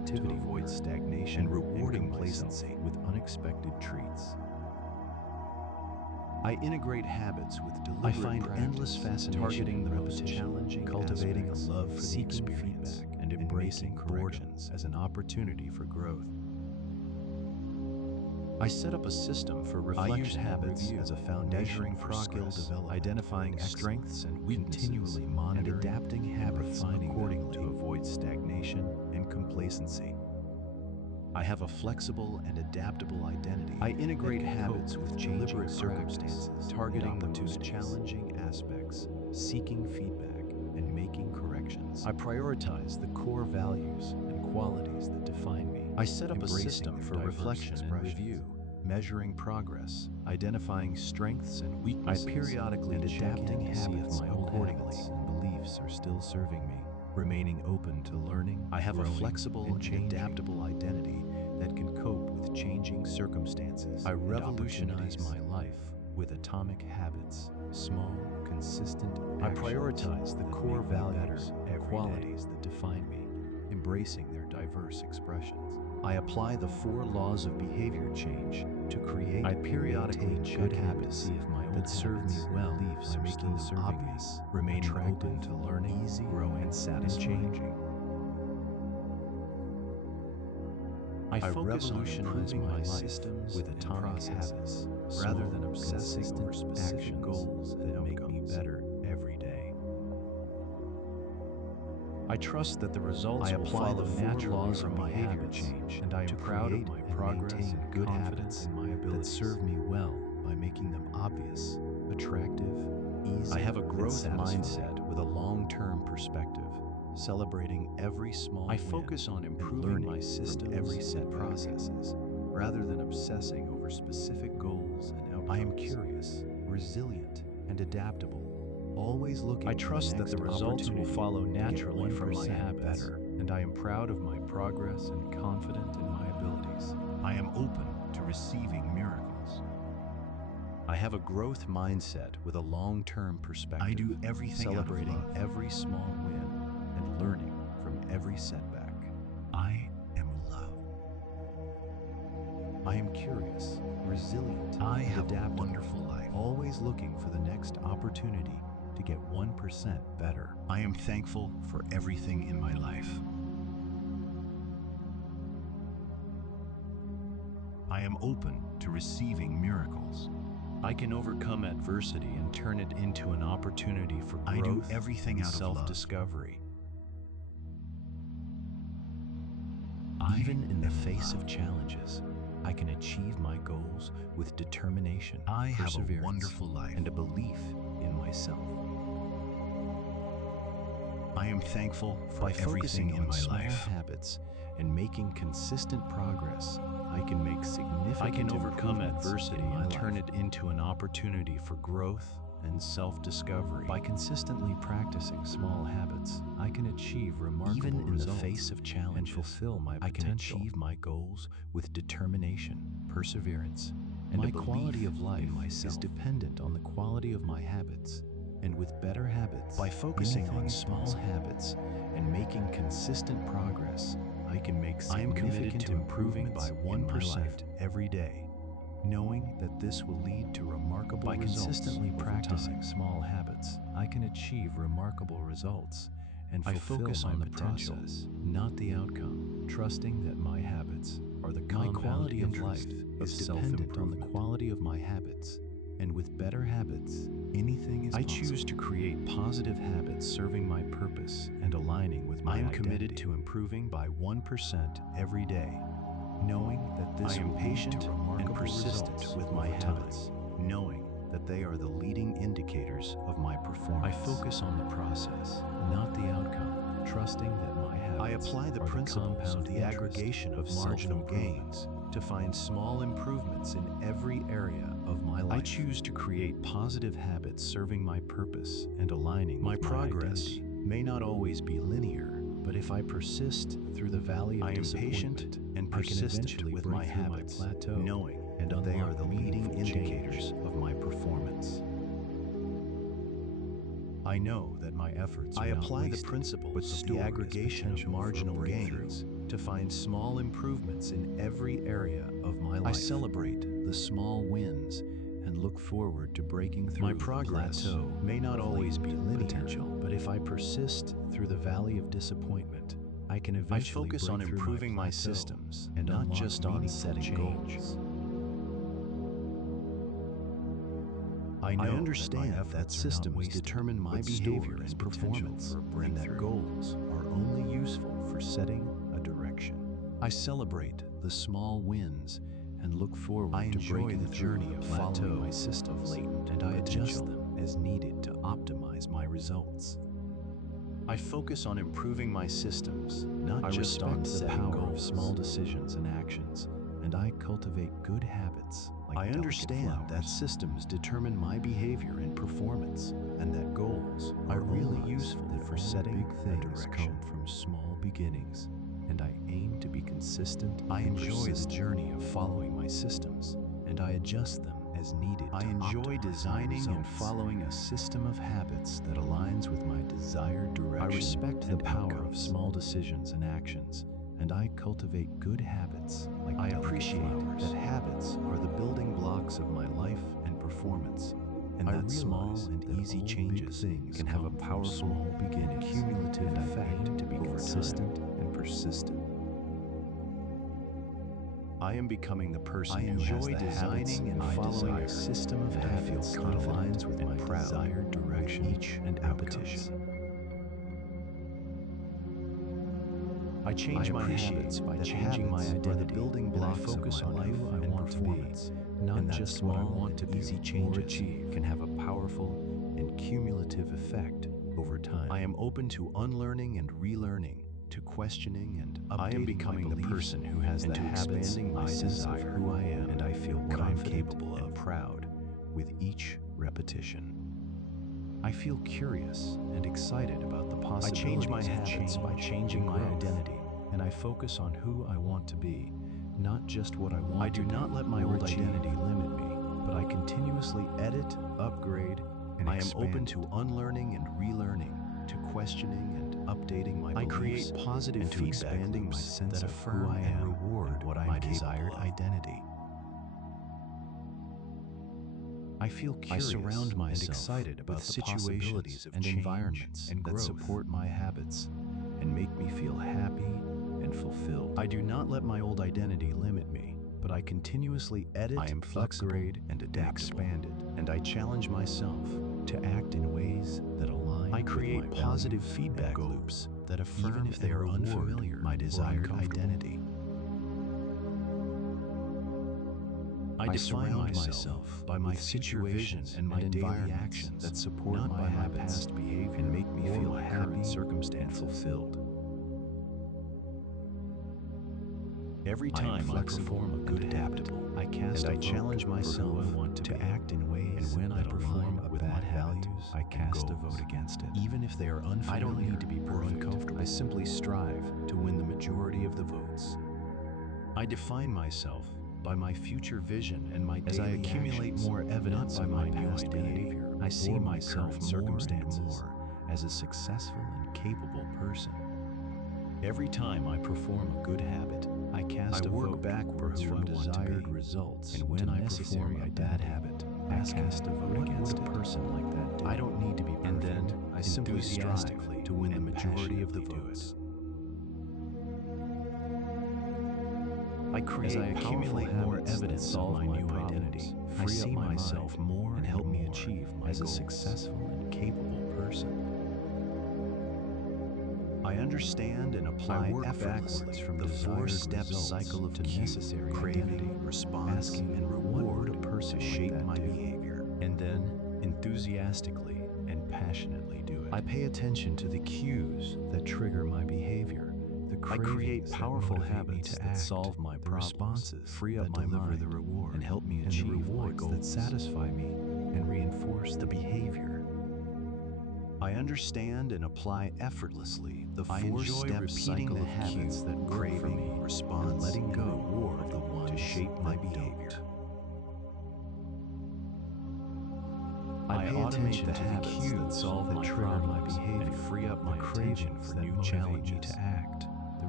productivity, to avoid stagnation, and rewarding complacency with unexpected treats. I integrate habits with deliberate I find practice, endless fascination targeting the in most repetition, challenging cultivating aspects, a love for the seeking experience, feedback, and embracing boredom as an opportunity for growth. I set up a system for reflection. I use habits and review, as a foundation for skill development, identifying strengths and weaknesses, continually and monitoring adapting and habits refining accordingly them to avoid stagnation and complacency. I have a flexible and adaptable identity. I integrate habits with changing circumstances, targeting the most challenging aspects, seeking feedback, and making corrections. I prioritize the core values and qualities that define me. I set up a system for reflection and review, measuring progress, identifying strengths and weaknesses, periodically and adapting habits accordingly. And beliefs are still serving me, remaining open to learning. I have a flexible and adaptable identity that can cope with changing circumstances. I revolutionize my life with atomic habits, small, consistent actions. I prioritize the core values and qualities that define me, embracing their diverse expressions. I apply the 4 laws of behavior change to create. I periodically check habits that serve me well by making them obvious, remaining open to learning, growing, and satisfying. I revolutionize my systems with atomic habits, rather than obsessing over specific goals that make me better every day. I trust that the results will follow naturally from my behavior change, and I am proud of my progress and good habits in my abilities that serve me well by making them obvious, attractive, easy. I have a growth mindset with a long-term perspective, celebrating every small win. I focus on improving my systems, every set processes, rather than obsessing over specific goals and outcomes. I am curious, resilient, and adaptable, always looking. I trust that the results will follow naturally from my habits, and I am proud of my progress and confident in my abilities. I am open to receiving miracles. I have a growth mindset with a long-term perspective. I do everything celebrating every small win and learning from every setback. I am love. I am curious, resilient, I have a wonderful life, always looking for the next opportunity to get 1% better. I am thankful for everything in my life. I am open to receiving miracles. I can overcome adversity and turn it into an opportunity for growth. I do everything out of self-discovery. Even in the face of challenges, I can achieve my goals with determination, I have a wonderful life, and a belief in myself. I am thankful for everything in my life. Habits and making consistent progress, I can make significant. I can overcome adversity and turn it into an opportunity for growth and self-discovery. By consistently practicing small habits, I can achieve remarkable results. Even in the face of challenges, and fulfill my potential. I can achieve my goals with determination, perseverance, and my quality of life is dependent on the quality of my habits. And with better habits, by focusing on small habits and making consistent progress, I can make significant improvements by 1% every day, knowing that this will lead to remarkable results. By consistently practicing small habits, I can achieve remarkable results and fulfill my potential, not the outcome, trusting that my habits are the compound interest of dependent on the quality of my habits. And with better habits, anything is possible. I choose to create positive habits serving my purpose and aligning with my identity. I am committed to improving by 1% every day, knowing that this will lead to and persistent with my habits, knowing that they are the leading indicators of my performance. I focus on the process, not the outcome, trusting that my habits I apply the principles of the aggregation of marginal gains to find small improvements in every area of my life. I choose to create positive habits serving my purpose and aligning with my progress. Identity may not always be linear, but if I persist through the valley of disappointment, and persistent with my habits, plateau, knowing that they are the leading indicators of my performance. I know that my efforts are not wasted, the principles of the aggregation of marginal gains to find small improvements in every area of my life. I celebrate the small wins and look forward to breaking through. My progress may not always be linear, but if I persist through the valley of disappointment, I can eventually focus on improving my systems and not just on setting goals. I understand that systems determine my behavior and performance, and that goals are only useful for setting a direction. I celebrate the small wins and look forward to breaking the journey of following my systems, and I adjust them as needed to optimize my results. I focus on improving my systems, not just on setting goals. Of small decisions and actions, and I cultivate good habits. I understand that systems determine my behavior and performance, and that goals are really useful for setting a direction. From small beginnings, and I aim to be consistent. I enjoy the journey of following my systems, and I adjust them as needed. I enjoy designing and following a system of habits that aligns with my desired direction. I respect the power of small decisions and actions, and I cultivate good habits. I appreciate that habits are the building blocks of my life and performance, and that small and easy changes can have a powerful cumulative effect to be consistent and persistent. I am becoming the person who enjoys designing and following a system of habits that aligns with my desired direction each and repetition. I change my habits by changing my identity, building blocks of my life and performance, not just what I want to do. Easy changes can have a powerful and cumulative effect over time. I am open to unlearning and relearning, to questioning and updating. I am becoming the person who has the habits, my sense of who I am, and I feel what I'm capable of and proud with each repetition. I feel curious and excited about the possibilities. I change my habits by changing my identity, and I focus on who I want to be, not just what I want to be. I do not let my old identity limit me, but I continuously edit, upgrade, and I am open to unlearning and relearning, to questioning and updating my beliefs. I create positive feedback expanding my sense of who I am and reward what my desired identity. I feel curious, surround myself and excited about the situations and environments and that support my habits and make me feel happy and fulfilled. I do not let my old identity limit me, but I continuously edit, I am upgrade, and adapt, expanded, and I challenge myself to act in ways that align. I create positive feedback loops that affirm, even if they are unfamiliar, my desired identity. I surround myself by my situations and my daily actions that support my past behavior and make me feel happy, circumstance fulfilled. Every time I perform a good habit, I cast and I challenge myself to act in ways and when I perform a bad habit, I cast a vote against it. Even if they are unfamiliar, I don't need to be or uncomfortable. I simply strive to win the majority of the votes. I define myself by my future vision and my daily actions. As I accumulate more evidence of my past behavior, I see myself circumstances as a successful and capable person. Every time I perform a good habit, I cast a vote backwards from desired results, and when I perform a bad habit, I cast a vote against it. Person like that do? I don't need to be perfect. And then I simply strive to win the majority of the votes. As I accumulate more evidence of my new identity, I see myself more and help me achieve as a successful and capable person. I understand and apply effortlessly from the four-step cycle of necessary craving, response, asking, and reward a person to shape my behavior, and then enthusiastically and passionately do it. I pay attention to the cues that trigger my behavior. I create powerful habits that solve my problems, free up my mind, the reward, and help me achieve rewards that satisfy me and reinforce the behavior. I understand and apply effortlessly the four-step cycle of habits that craving, response, and letting go of the one to shape my behavior. I pay attention to the cues that trigger my behavior and free up my attention for new challenges to act. The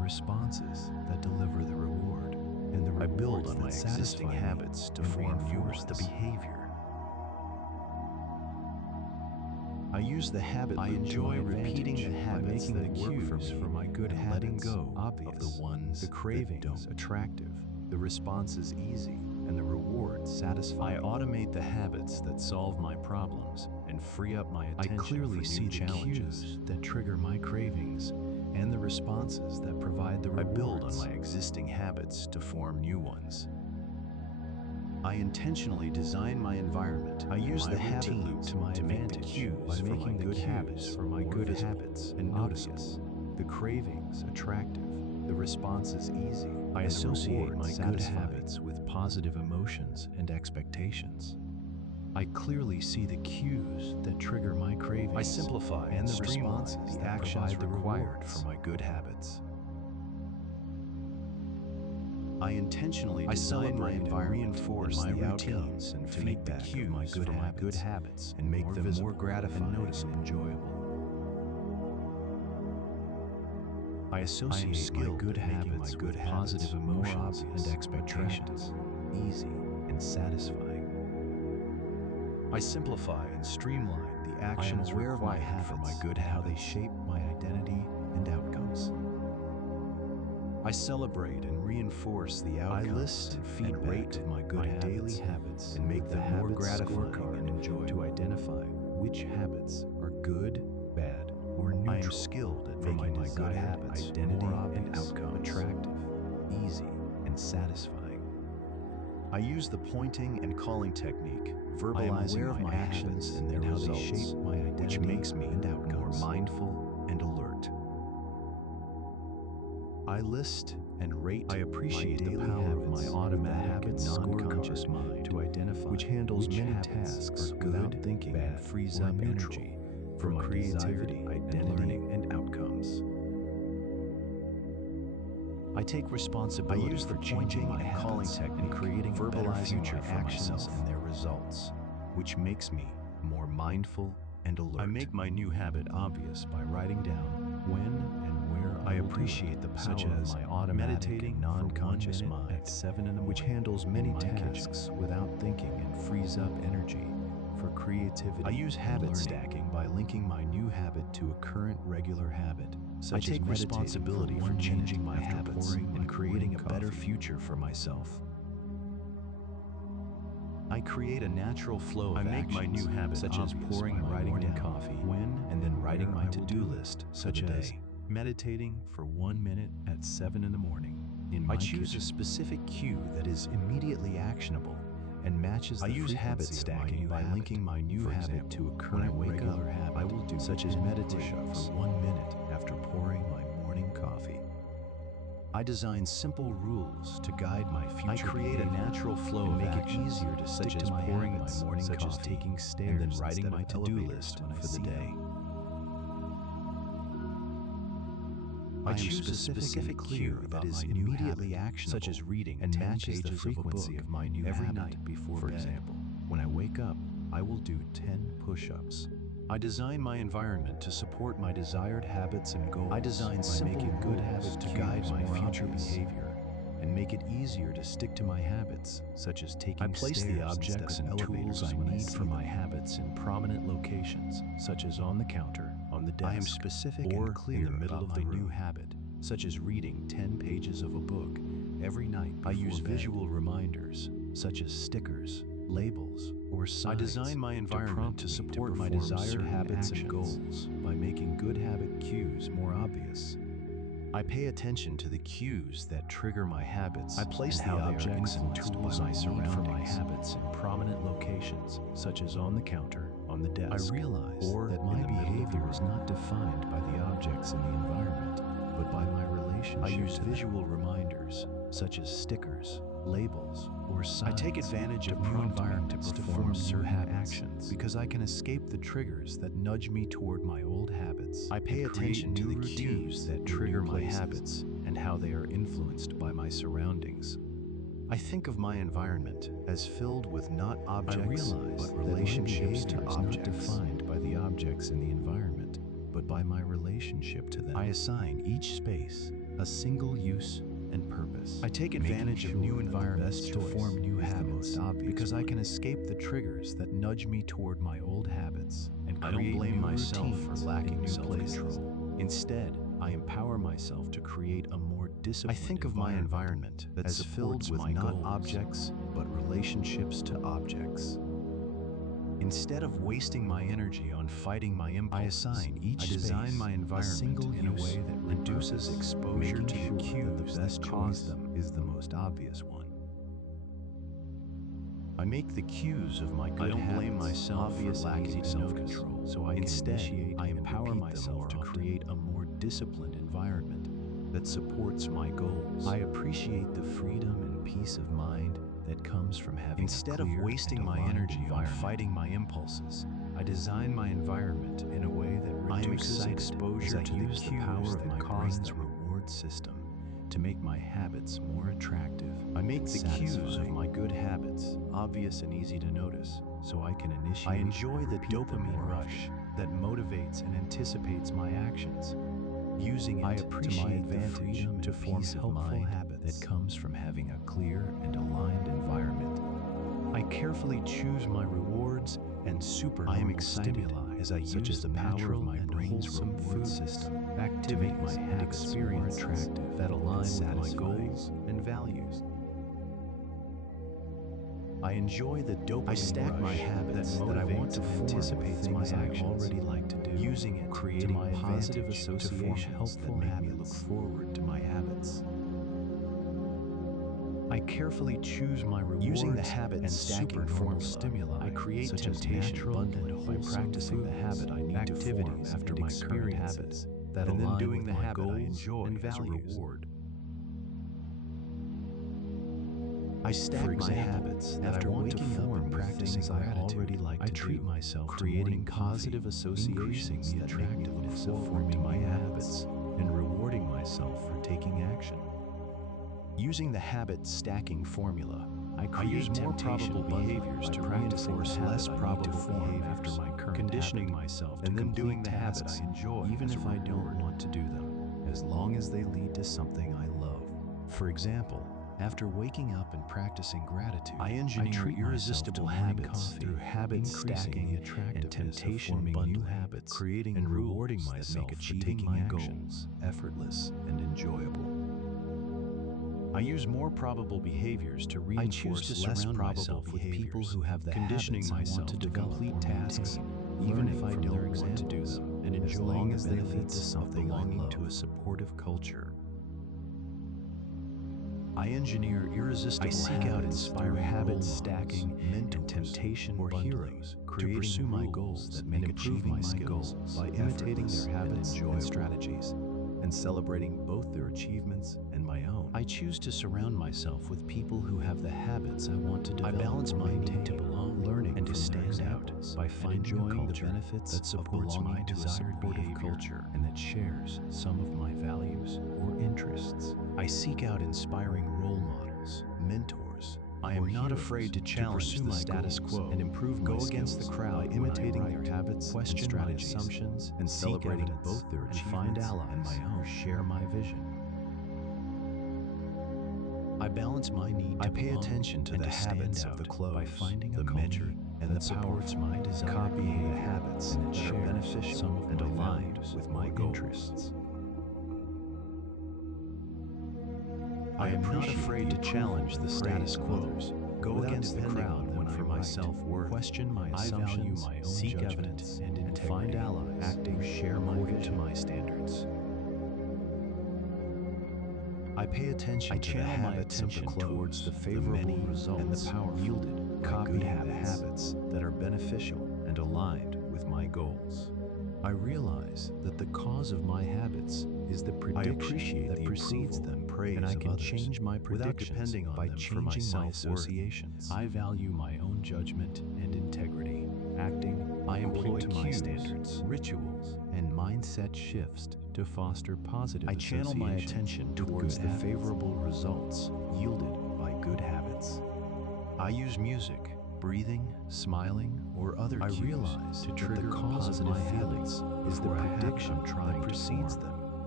responses that deliver the reward, and the rewards I build on my that existing satisfy habits to and form reinforce the the behavior. I use the habit I loop to enjoy my repeating advantage the habits by making that the work for cues me for my good and habits letting go obvious, of the ones the that cravings don't. attractive, the responses easy, and the rewards satisfying. I automate the habits that solve my problems and free up my attention. I clearly see the cues that trigger my cravings and the responses that provide the rewards. I build on my existing habits to form new ones. I intentionally design my environment. I use the habit loop to my advantage by making the cues for my good habits and noticeable, the cravings attractive, the responses easy. I associate my good habits with positive emotions and expectations. I clearly see the cues that trigger my cravings. I simplify and the responses, the actions required for my good habits. I intentionally design my environment, reinforce my routines and feedback of my good habits, and make them more gratifying and noticeable, enjoyable. I associate my good habits with positive emotions and expectations, easy and satisfying. I simplify and streamline the actions required for my good habits, how they shape my identity and outcomes. I celebrate and reinforce the outcomes. I list and feedback rate of my good daily habits and make them more gratifying and enjoyable to identify which habits are good, bad, or neutral. I am skilled at making my good habits identity more obvious, and outcome attractive, easy, and satisfying. I use the pointing and calling technique, verbalizing my actions and their results, how they shape my identity, which makes me more mindful and alert. I list and rate. I appreciate the power of my automatic and non-conscious mind to identify which handles many tasks without thinking and frees up energy for my creativity, identity, and outcomes. I take responsibility for changing my calling technique and creating a better future for myself and their results, which makes me more mindful and alert. I make my new habit obvious by writing down when and where I appreciate the power of my automatic and non-conscious mind at 7 in the morning, which handles many tasks without thinking and frees up energy for creativity. I use habit stacking by linking my new habit to a current regular habit. I take responsibility for changing my habits and creating a better future for myself. I create a natural flow of actions, my new habit such as pouring my morning coffee when and then writing my to-do list, such as meditating for 1 minute at 7 in the morning. I choose a specific cue that is immediately actionable and matches the frequency. I use habit stacking by linking my new habit to a current regular habit. I will do such as meditate for 1 minute after pouring my morning coffee. I design simple rules to guide my future. I create a natural flow and make it easier to stick to my pouring my morning coffee, such as taking stairs and then writing my to-do list for the day. I choose a specific cue that is immediately actionable, such as reading and matches the frequency of my new habit night before bed. For example, when I wake up, I will do 10 push-ups. I design my environment to support my desired habits and goals. I design by making good habits to guide my future behavior and make it easier to stick to my habits, such as taking stairs. I place the objects and tools I need for my habits in prominent locations, such as on the counter, on the desk. I am specific and clear in the middle of the new habit, such as reading 10 pages of a book every night before bed. I use visual reminders, such as stickers, labels, or signs. I design my environment to support my desired habits and goals by making good habit cues more obvious. I pay attention to the cues that trigger my habits. I place the objects and tools I need for my habits in prominent locations, such as on the counter, on the desk. I realize that my behavior is not defined by the objects in the environment, but by my relationship. I use visual reminders, such as stickers, labels, or signs. I take advantage of new environments to perform certain actions because I can escape the triggers that nudge me toward my old habits. I pay attention to the cues that trigger my habits and how they are influenced by my surroundings. I think of my environment as filled with not objects, but relationships to objects. Not defined by the objects in the environment, but by my relationship to them. I assign each space a single use and purpose. I take advantage of new environments to form new habits because I can escape the triggers that nudge me toward my old habits and create I don't blame myself for lacking new places. Instead, I empower myself to create a more disciplined I think of my environment as filled with not objects, but relationships to objects. Instead of wasting my energy on fighting my impulses, I design my environment in a way that reduces exposure to the cues that cause them is the most obvious one. I make the cues of my good habits. I don't blame myself for lacking self-control, so I empower myself to create a more disciplined environment that supports my goals. I appreciate the freedom and peace of mind that comes from having Instead of wasting my energy on fighting my impulses, I design my environment in a way that reduces exposure to the cues that cause the reward system to make my habits more attractive. I make the cues of my good habits obvious and easy to notice, so I can initiate. I enjoy the dopamine rush that motivates and anticipates my actions. Using it to my advantage to form helpful habits that comes from having a clear and aligned environment. I carefully choose my rewards and supernormal stimuli as I use the power of my brain's reward system to make my habits more attractive that align with my goals and values. I enjoy the dopamine I stack my habits that I want to anticipate my actions I already like to do, using it creating positive associations that make me look forward to my habits. I carefully choose my rewards using the habit stacking formula. Stimuli, I create temptation abundant by practicing the habit I need to form after my current habits that and then doing the habit I enjoy and as a reward. I stack my habits that after I want to form practicing I already like to treat myself creating positive associations the attractiveness of forming my habits and rewarding myself for taking action. Using the habit stacking formula, I create more probable behaviors to reinforce less probable behaviors after my current conditioning myself and then doing the habits I enjoy even if I don't want to do them, as long as they lead to something I love. For example, after waking up and practicing gratitude, I engineer irresistible habits through habit stacking and temptation bundling, habits, creating and rewarding myself for achieving my goals effortless and enjoyable. I use more probable behaviors to reinforce less probable with people who have the conditioning myself to complete tasks, even if I don't want to do them, and enjoying the benefits of belonging to a supportive culture. I engineer irresistible habits through habit stacking, and temptation or heroes, creating to pursue my goals that make achieving my goals by imitating their habits and strategies, and celebrating both their achievements and my own. I choose to surround myself with people who have the habits I want to develop. I balance my need to belong, learning, and to stand out by finding enjoying the benefits that supports my desired supportive culture and that shares some of my values or interests. I seek out inspiring role models, mentors. I am not afraid to challenge the status quo and improve my skills. Go against the crowd by imitating their habits, question my assumptions, and celebrating both their achievements and my own. Share my vision. I balance my need to pay attention to the habits of the close by finding the many and that supports my desire, copying the habits that are beneficial and aligned with my interests. I am not afraid to challenge the status quo, go against the crowd when for my self-worth, question my assumptions, seek evidence, and find allies, acting, share my vision to my standards. I pay attention to the habits of the towards the favorable result and the power yielded, copying the habits that are beneficial and aligned with my goals. I realize that the cause of my habits is the prediction that precedes them, and I can change my predictions by changing my associations. I value my own judgment and integrity, acting I employ to my standards, rituals, and mindset shifts to foster positive I channel my attention towards the favorable results yielded by good habits. I use music, breathing, smiling, or other cues to trigger the cause of my feelings is the prediction that precedes them,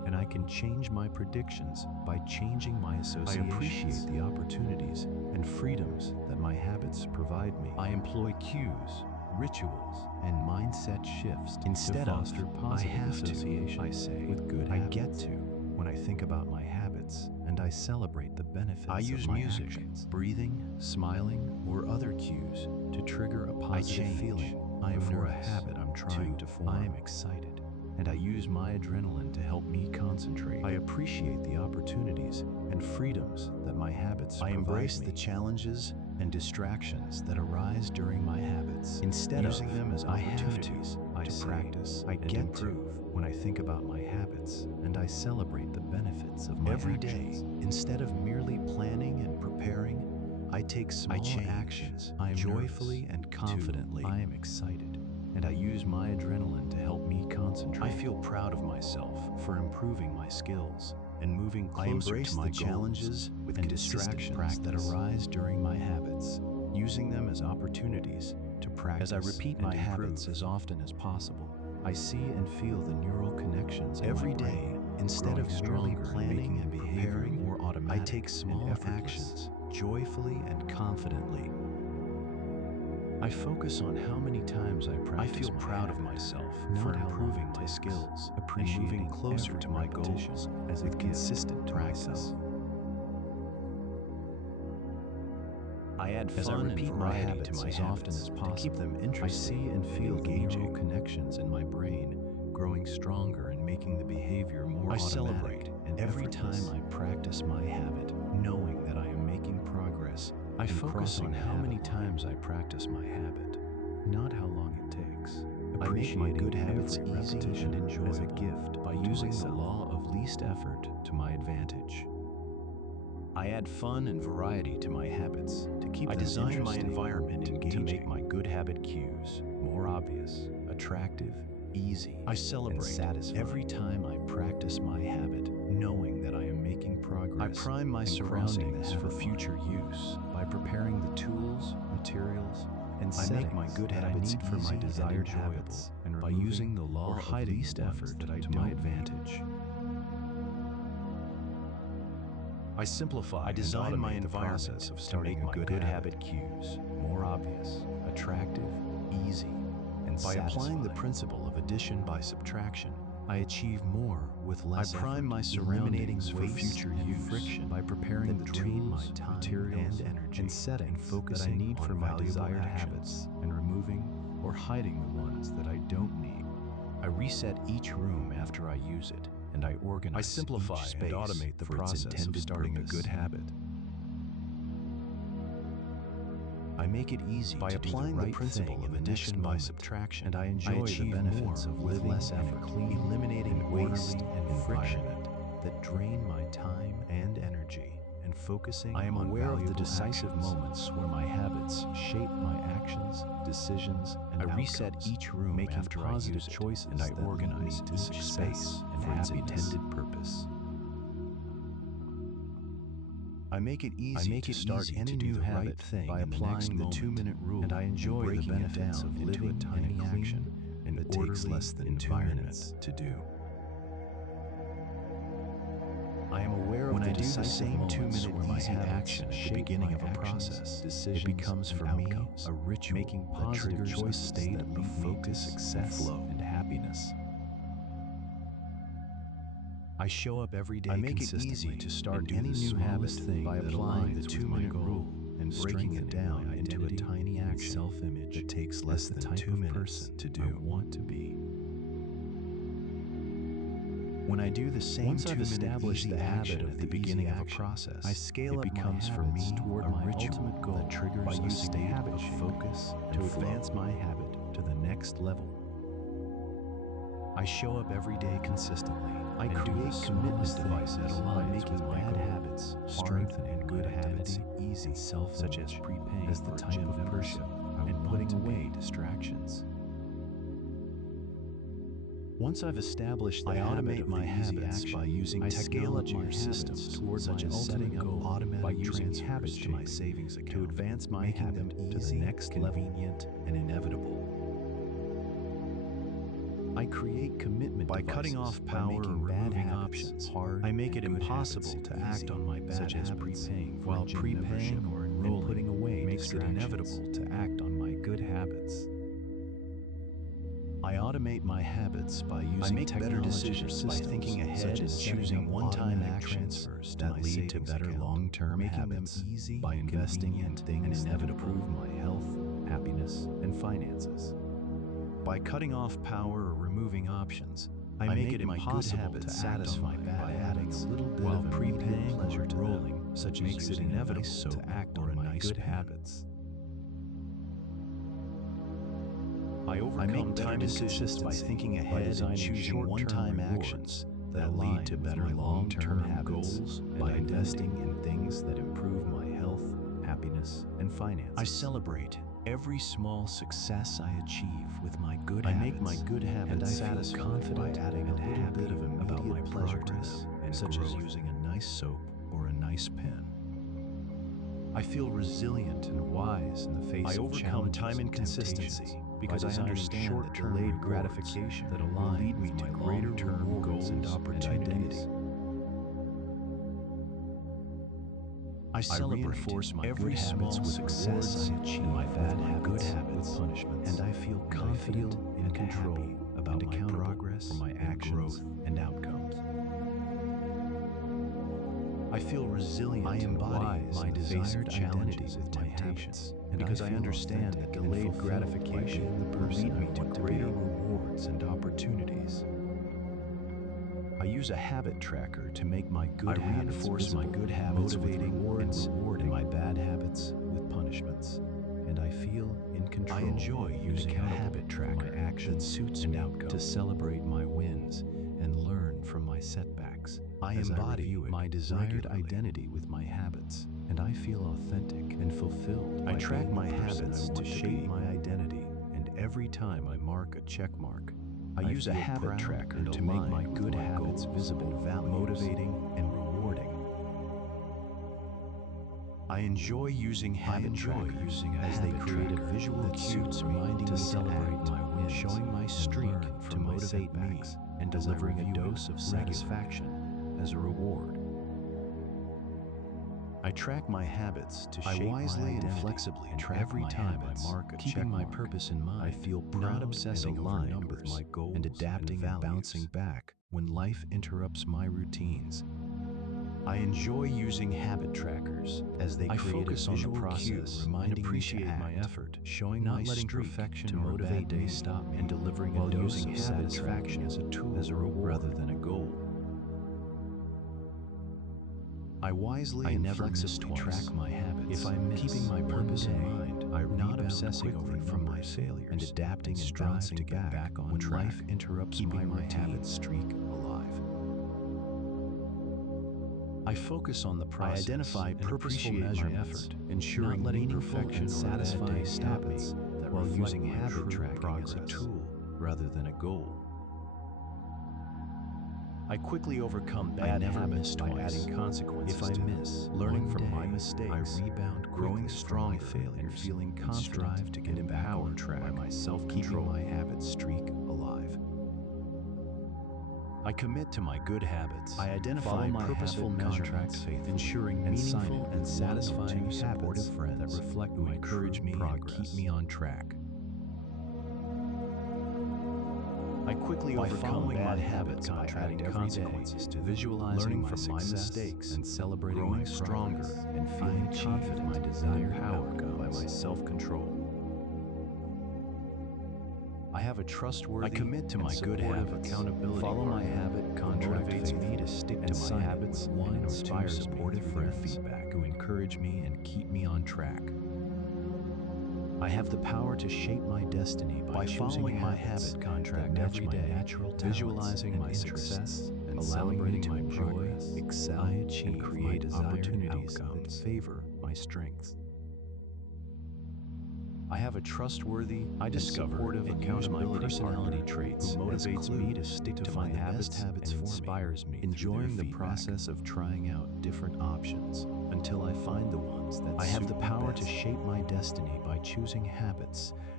and I can change my predictions by changing my associations. I appreciate the opportunities and freedoms that my habits provide me. I employ cues, rituals, and mindset shifts instead of positive association. I say with good habits. I get to when I think about my habits, and I celebrate the benefits I use of my music, actions. Breathing, smiling, or other cues to trigger a positive feeling. I am for a habit I'm trying to form. I am excited, and I use my adrenaline to help me concentrate. I appreciate the opportunities and freedoms that my habits provide me. I embrace the challenges and distractions that arise during my habits. Instead of using them as opportunities to practice, I get to when I think about my habits, and I celebrate the benefits of my every day. Instead of merely planning and preparing, I take small actions. I am joyfully and confidently. I am excited, and I use my adrenaline to help me concentrate. I feel proud of myself for improving my skills and moving closer to my challenges and distractions that arise during my habits, using them as opportunities to practice. As I repeat my habits as often as possible, I see and feel the neural connections every day. Instead of merely planning and behaving more automatic, I take small actions joyfully and confidently. I focus on how many times I practice. I feel proud of myself for improving my skills, appreciating and moving closer to my goals as a consistent practice. I add fun and variety to my habits as often as possible to keep them interesting. I see and feel the neural connections in my brain growing stronger and making the behavior more automatic. I celebrate every time I practice my habit, knowing that I am making progress. I focus on how many times I practice my habit, not how long it takes. I make my good habits easy and enjoyable as a gift by using the law of least effort to my advantage. I add fun and variety to my habits to keep them interesting. I design my environment to make my good habit cues more obvious, attractive, easy. I celebrate every time I practice my habit, knowing that I am making progress. I prime my surroundings for future use by preparing the tools, materials, and settings I make my good habits for my desired habits and by using the law of least effort to my advantage. I simplify. I design my environment of starting a good habit cues more obvious, attractive, easy, and by applying the principle of addition by subtraction, I achieve more with less effort. I prime my surroundings for future use friction by preparing the tools, my time, materials, and energy, and settings and focusing that I need for my desired habits, and removing or hiding the ones that I don't need. I reset each room after I use it, and I organize. I simplify each space and automate the process of starting a good habit. I make it easy by applying the principle of addition by subtraction, and I enjoy the benefits of living less effort, eliminating waste and friction that drain my time and energy, and focusing. I am aware of the decisive moments where my habits shape my actions, decisions, and I reset each room making after positive choices, and I organize each space for its intended purpose. I make it easy to start any new habit thing by applying the 2-minute rule, and I enjoy the benefits of living a tiny action and it takes less than 2 minutes to do. I am aware of the decisive moments where my habits at the beginning of a process, it becomes for me a ritual making positive choices that lead me to success and happiness. I show up every day. I make it easy to start any new habit thing by applying the 2-minute rule and breaking it down into a tiny action self-image that takes less than 2 minutes to do. I want to be. When I do the same 2-minute easy action at the beginning of a process, I scale up my habits toward my ultimate goal that triggers a state of focus to advance my habit to the next level. I show up every day consistently. I create commitment devices by making bad habits, strengthening good habits easy, such as prepaying as the type of membership and putting away distractions. Once I've established the habit of my habits by using technology or systems towards such as setting up automatic transfers to my savings account to advance my habit to the next level, convenient and inevitable. I create commitment By devices cutting off by power making or bad removing habits options hard. I make it and good impossible habits to act easy, on my bad such as habits, prepaying for while a gym membership prepaying or and enrolling putting away makes it distractions. inevitable to act on my good habits. I automate my habits by using make better decisions by systems, thinking such ahead as and setting choosing up one-time automatic actions transfers to that my lead to savings better account, long-term making them habits easy, by investing in convenient, things and that inevitable. improve my health, happiness, and finances. By cutting off power or removing options, I make it impossible to satisfy by adding a little bit while of prepaying or pleasure to them, enrolling, such makes as it using inevitable a nice soap to act or on a my nice good pen. habits. I make time decisions by thinking ahead and choosing one-time actions that lead to better long-term habits by investing in things that improve my health, happiness, and finances. I celebrate every small success I achieve with my good habits. I make my good habits satisfied confident by adding a little bit of immediate pleasure to them, such as using a nice soap or a nice pen. I feel resilient and wise in the face of challenges time and inconsistency temptations because I understand that short-term delayed rewards gratification that will align lead me with to my greater long-term rewards goals and and opportunities. identity. I reinforce my every good habits with success I achieve, my bad habits with punishments, and I feel confident and control about my progress, my actions, and outcomes. I feel resilient and wise my desired identity with my habits, and because I understand that delayed gratification will lead me to greater rewards and opportunities. I use a habit tracker to make my good habits reinforce my good habits motivating with rewards and rewarding my bad habits with punishments, and I feel in control. I enjoy using a habit tracker that suits me to celebrate my wins and learn from my setbacks. I embody my desired identity with my habits, and I feel authentic and fulfilled. I track my habits to shape my identity, and every time I mark a check mark, I use a habit tracker to make my good habits visible, motivating, and rewarding. I enjoy using habit trackers as they create a visual cue reminding me to celebrate my wins, showing my streak to motivate me, and delivering a dose of satisfaction as a reward. I track my habits to shape my identity and flexibly track every time I mark a keeping my purpose in mind. I feel proud, obsessing over numbers, with my goals and adapting and bouncing back when life interrupts my routines. I enjoy using habit trackers as they create a visual cue, reminding me to act, my effort, showing not my letting perfection to motivate me, stop me, and delivering a dose of satisfaction as a tool, as a reward rather than a goal. I wisely and flexibly track my habits. If I miss keeping my purpose in mind, I not obsessing over from my failures and adapting and bouncing to get back on when track, life interrupts keeping my habit streak alive. I focus on the process. I identify purposeful measurements, ensuring not letting perfection and satisfying habits that while using habit tracking as a tool rather than a goal. I quickly overcome bad habits by adding consequences. If I miss, learning from my mistakes, I rebound, growing strong failures, and feeling confident, strive to get back on track by my self-control, keeping my habit streak alive. I commit to my good habits. I identify my purposeful measurements, ensuring meaningful and satisfying supportive friends that reflect my encourage me and keep me on track. I quickly overcome bad habits by adding consequences to visualizing my mistakes and celebrating growing stronger and feeling confident my desired outcome by my self-control. I have a trustworthy. I commit to my good habits. Accountability. Follow my habit contract motivates me to stick to my habits. One or two supportive friends feedback who encourage me and keep me on track. I have the power to shape my destiny by following my habit contract every day, natural visualizing my success and celebrating my progress, excel, I achieve and create opportunities that favor my strengths. I have a trustworthy, supportive, accountability personality traits who motivates me to stick to my habits and inspires me, enjoying the process of trying out different options until I find the ones that I have the power to shape my destiny by choosing habits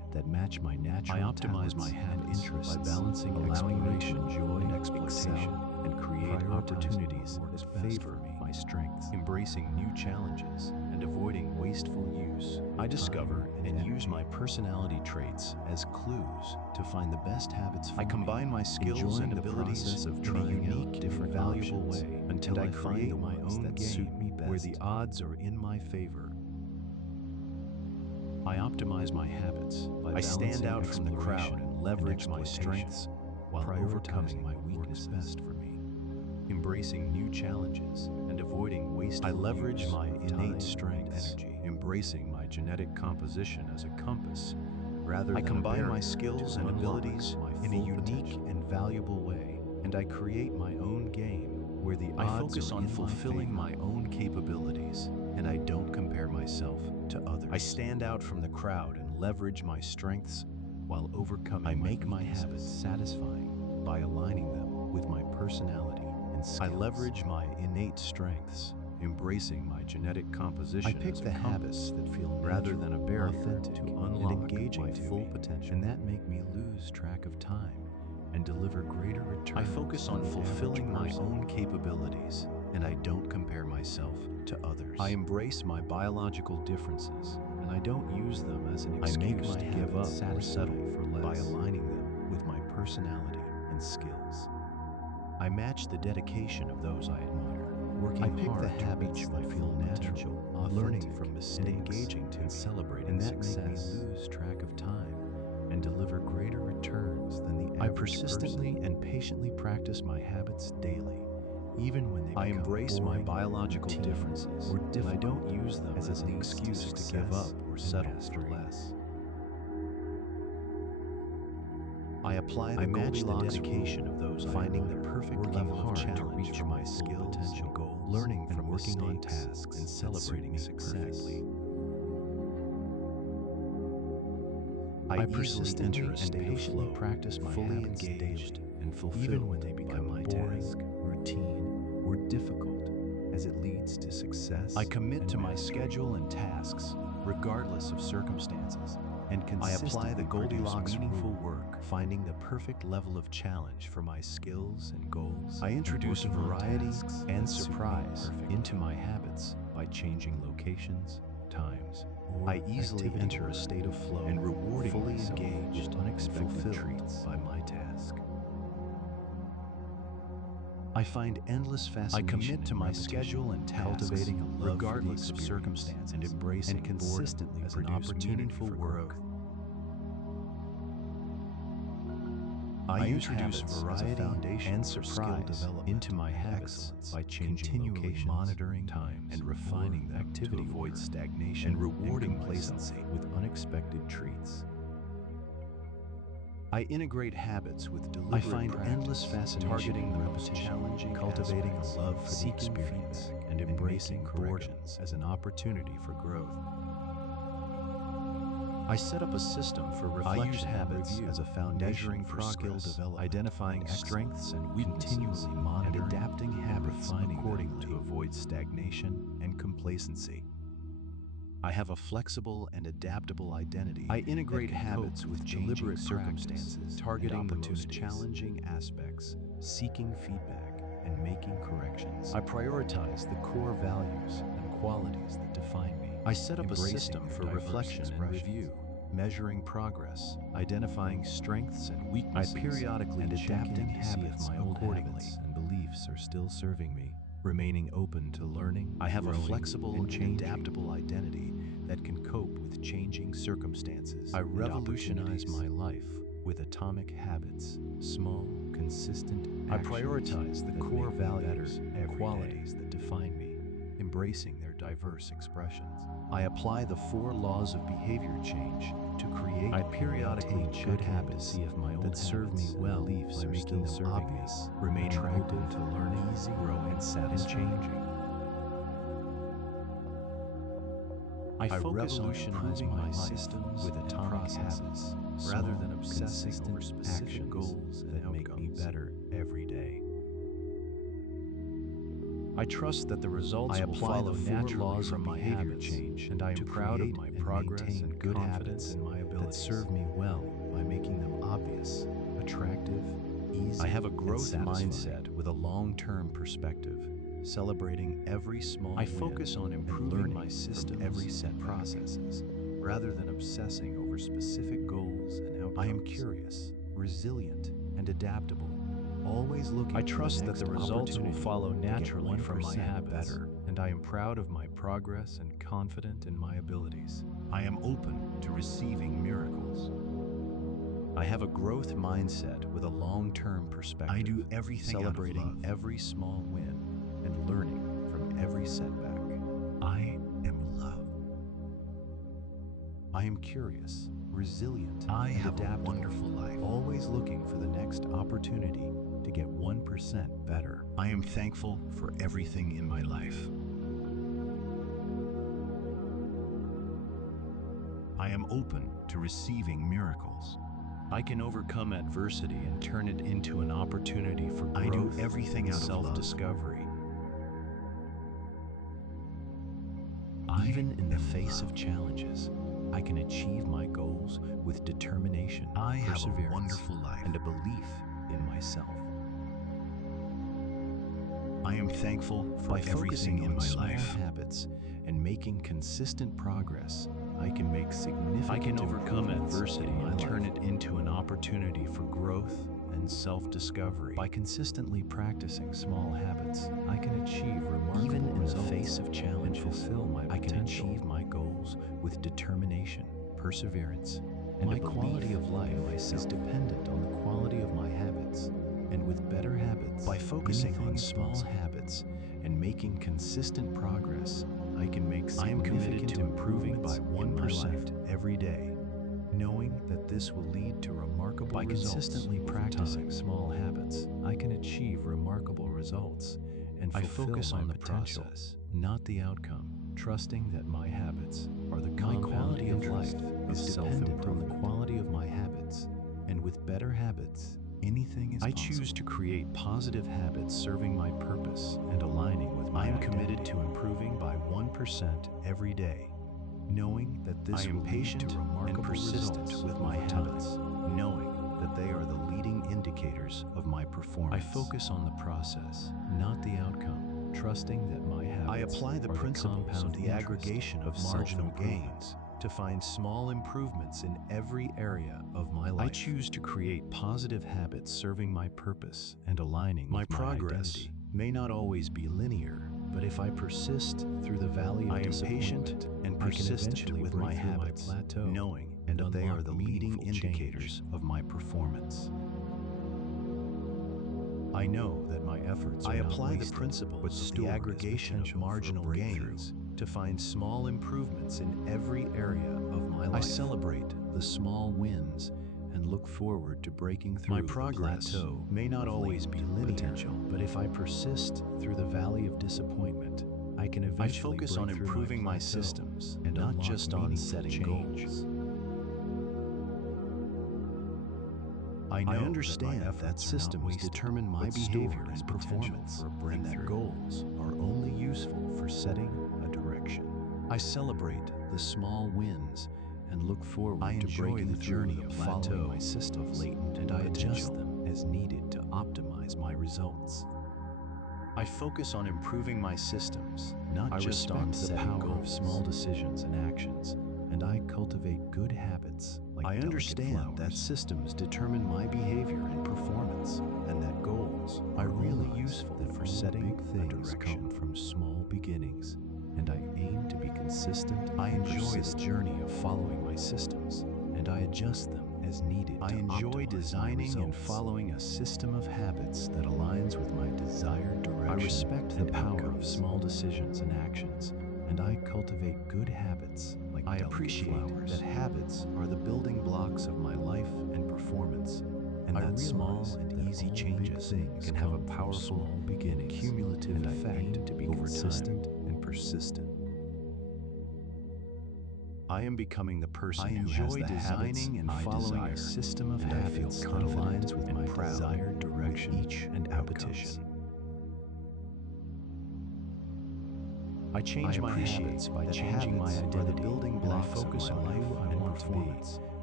that match my natural I optimize talents my and habits interests by balancing allowing me to exploration enjoy and exploitation excel, and create prioritizing opportunities what works that best favor for me, my strengths, embracing new challenges and avoiding wasteful use. I discover and use my personality traits as clues to find the best habits for me. I combine my skills and abilities of in a trying unique out different and valuable options way until I create find the my ones own that game suit me where best. the odds are in my favor. I optimize my habits by I stand balancing out from the crowd exploration and leverage my exploitation strengths while overcoming prioritizing my what weaknesses. works best for me. Embracing new challenges and avoiding wasteful I leverage use my of innate time and strengths, energy, embracing my genetic composition as a compass rather I than combine a my barrier skills to and unlock abilities my in a full unique potential. and valuable way, and I create my own game where the I odds focus are on in fulfilling my my own capabilities, and I don't compare myself to others. I stand out from the crowd and leverage my strengths while overcoming I my make my weaknesses. habits Satisfying by aligning them with my personality and skills. I leverage my innate strengths, embracing my genetic composition. I pick as a the compass habits that feel rather than a barrier authentic, to and unlock engaging my to full me, potential, and that make me lose track of time and deliver greater returns. I focus on than the fulfilling average my person. own capabilities, and I don't compare myself to others. I embrace my biological differences, and I don't use them as an I excuse make my to give up habits or settle satisfying for less by aligning them with my personality and skills. I match the dedication of those I admire, working I pick hard the to habits reach my that full feel potential, natural, learning authentic, from and mistakes, engaging to and me, celebrating and that success. make me Lose track of time and deliver greater returns than the average. I persistently and patiently practice my habits daily, even when they become embrace my boring, biological routine, differences, or and I don't difficult use them as as it an leads to excuse to give success up or and settle mastery. for less. I apply the Goldilocks dedication of those finding the perfect level of challenge for my skills and goals, learning from working on tasks and celebrating success. I easily enter a state of flow, practice my fully engaged daily, and fulfilled even when they become boring, routine, or difficult, as it leads to success. I commit to my schedule and tasks, regardless of circumstances, and consistently I apply the Goldilocks meaningful work, finding the perfect level of challenge for my skills and goals. I introduce variety and surprise into my habits by changing locations, times. I easily enter a state of flow and rewarding fully engaged with unexpected treats by my task. I find endless fascination. I commit to my schedule and tasks, cultivating a love regardless of circumstances, and embracing and consistently as an opportunity for work. I introduce variety and surprise into my habits by continually monitoring times and refining them to avoid stagnation and rewarding complacency with unexpected treats. I integrate habits with deliberate practice, endless fascination targeting the most challenging, cultivating a love for the experience, and embracing corrections as an opportunity for growth. I set up a system for reflection. I use habits as a foundation for skill development, identifying strengths and weaknesses, continually monitoring and adapting habits accordingly to avoid stagnation and complacency. I have a flexible and adaptable identity. I integrate habits with deliberate circumstances, targeting the most challenging aspects, seeking feedback, and making corrections. I prioritize the core values and qualities that define me. I set up a system for reflection and review, measuring progress, identifying strengths and weaknesses, I periodically and adapting habits accordingly and beliefs are still serving me, remaining open to learning. I have a flexible and adaptable identity that can cope with changing circumstances. I revolutionize my life with atomic habits, small, consistent actions. I prioritize the core values and qualities that define me, embracing their diverse expressions. I apply the 4 laws of behavior change to create. I periodically check habits to see if my old that serve me well beliefs are making them obvious, remaining open to learning, growing, and changing. I focus on improving my systems with atomic habits, rather than obsessing over specific goals that make me better every day. I trust that the results will follow naturally from my behavior change, and I am proud of my progress and good habits in my ability. that serve me well by making them obvious, attractive, easy. I have a growth mindset with a long-term perspective, celebrating every small win. I focus on improving my system, every set processes, rather than obsessing over specific goals and outcomes. I am curious, resilient, and adaptable, always looking. I trust that the results will follow naturally from my habits, and I am proud of my progress and confident in my abilities. I am open to receiving miracles. I have a growth mindset with a long-term perspective. I do everything celebrating every small win and learning from every setback. I am love. I am curious, resilient, and adaptable, a wonderful life, always looking for the next opportunity to get 1% better. I am thankful for everything in my life. I am open to receiving miracles. I can overcome adversity and turn it into an opportunity for growth. I do everything out of self-discovery. Even in the face of challenges, I can achieve my goals with determination, perseverance, a wonderful life, and a belief in myself. I am thankful for everything in my life. Habits and making consistent progress, I can make significant. I can overcome adversity and turn it into an opportunity for growth and self-discovery. By consistently practicing small habits, I can achieve remarkable results. Even in the face of challenge, fulfill my potential. I can achieve my goals with determination, perseverance, and my quality of life is dependent on the quality of my habits. And with better habits, by focusing on small habits and making consistent progress, I can make significant. I am committed to improving by 1% every day, knowing that this will lead to remarkable results. By consistently practicing small habits, I can achieve remarkable results and fulfill my potential, not the outcome. Trusting that my habits are the compound interest of self-improvement. On the quality of my habits, and with better habits, anything is possible. I choose to create positive habits serving my purpose and aligning with my identity. I am committed to improving by 1% every day, knowing that this will lead to remarkable results with my habits, knowing that they are the leading indicators of my performance. I focus on the process, not the outcome, trusting that my habits I apply the principles of the aggregation of marginal gains to find small improvements in every area of my life. I choose to create positive habits serving my purpose and aligning with my progress. Identity may not always be linear, but if I persist through the valley of disappointment, I am patient and persistent with my habits, knowing that they are the leading indicators of my performance. I know that my efforts are not wasted, the principles of the aggregation of marginal gains to find small improvements in every area of my life. I celebrate the small wins and look forward to breaking through. My progress may not always be linear, but if I persist through the valley of disappointment, I can eventually focus on improving my systems and not just on setting goals. I understand that systems determine my behavior and performance, and that goals are only useful for setting a direction. I celebrate the small wins and look forward to breaking the journey of following my system of latent, and I adjust them as needed to optimize my results. I focus on improving my systems, not just on setting goals. Of small decisions and actions, and I cultivate good habits. I understand that systems determine my behavior and performance, and that goals are really useful for setting big things come from small beginnings, and I aim to be consistent. I enjoy the journey of following my systems, and I adjust them as needed. I enjoy designing and following a system of habits that aligns with my desired direction. I respect the power of small decisions and actions, and I cultivate good habits. I appreciate that habits are the building blocks of my life and performance, and that small and easy changes can have a powerful and cumulative effect to be consistent and persistent. I am becoming the person who has the designing and following a system of habits that aligns with my desired direction each and repetition. I change my habits by changing my identity, building blocks of my life and performance,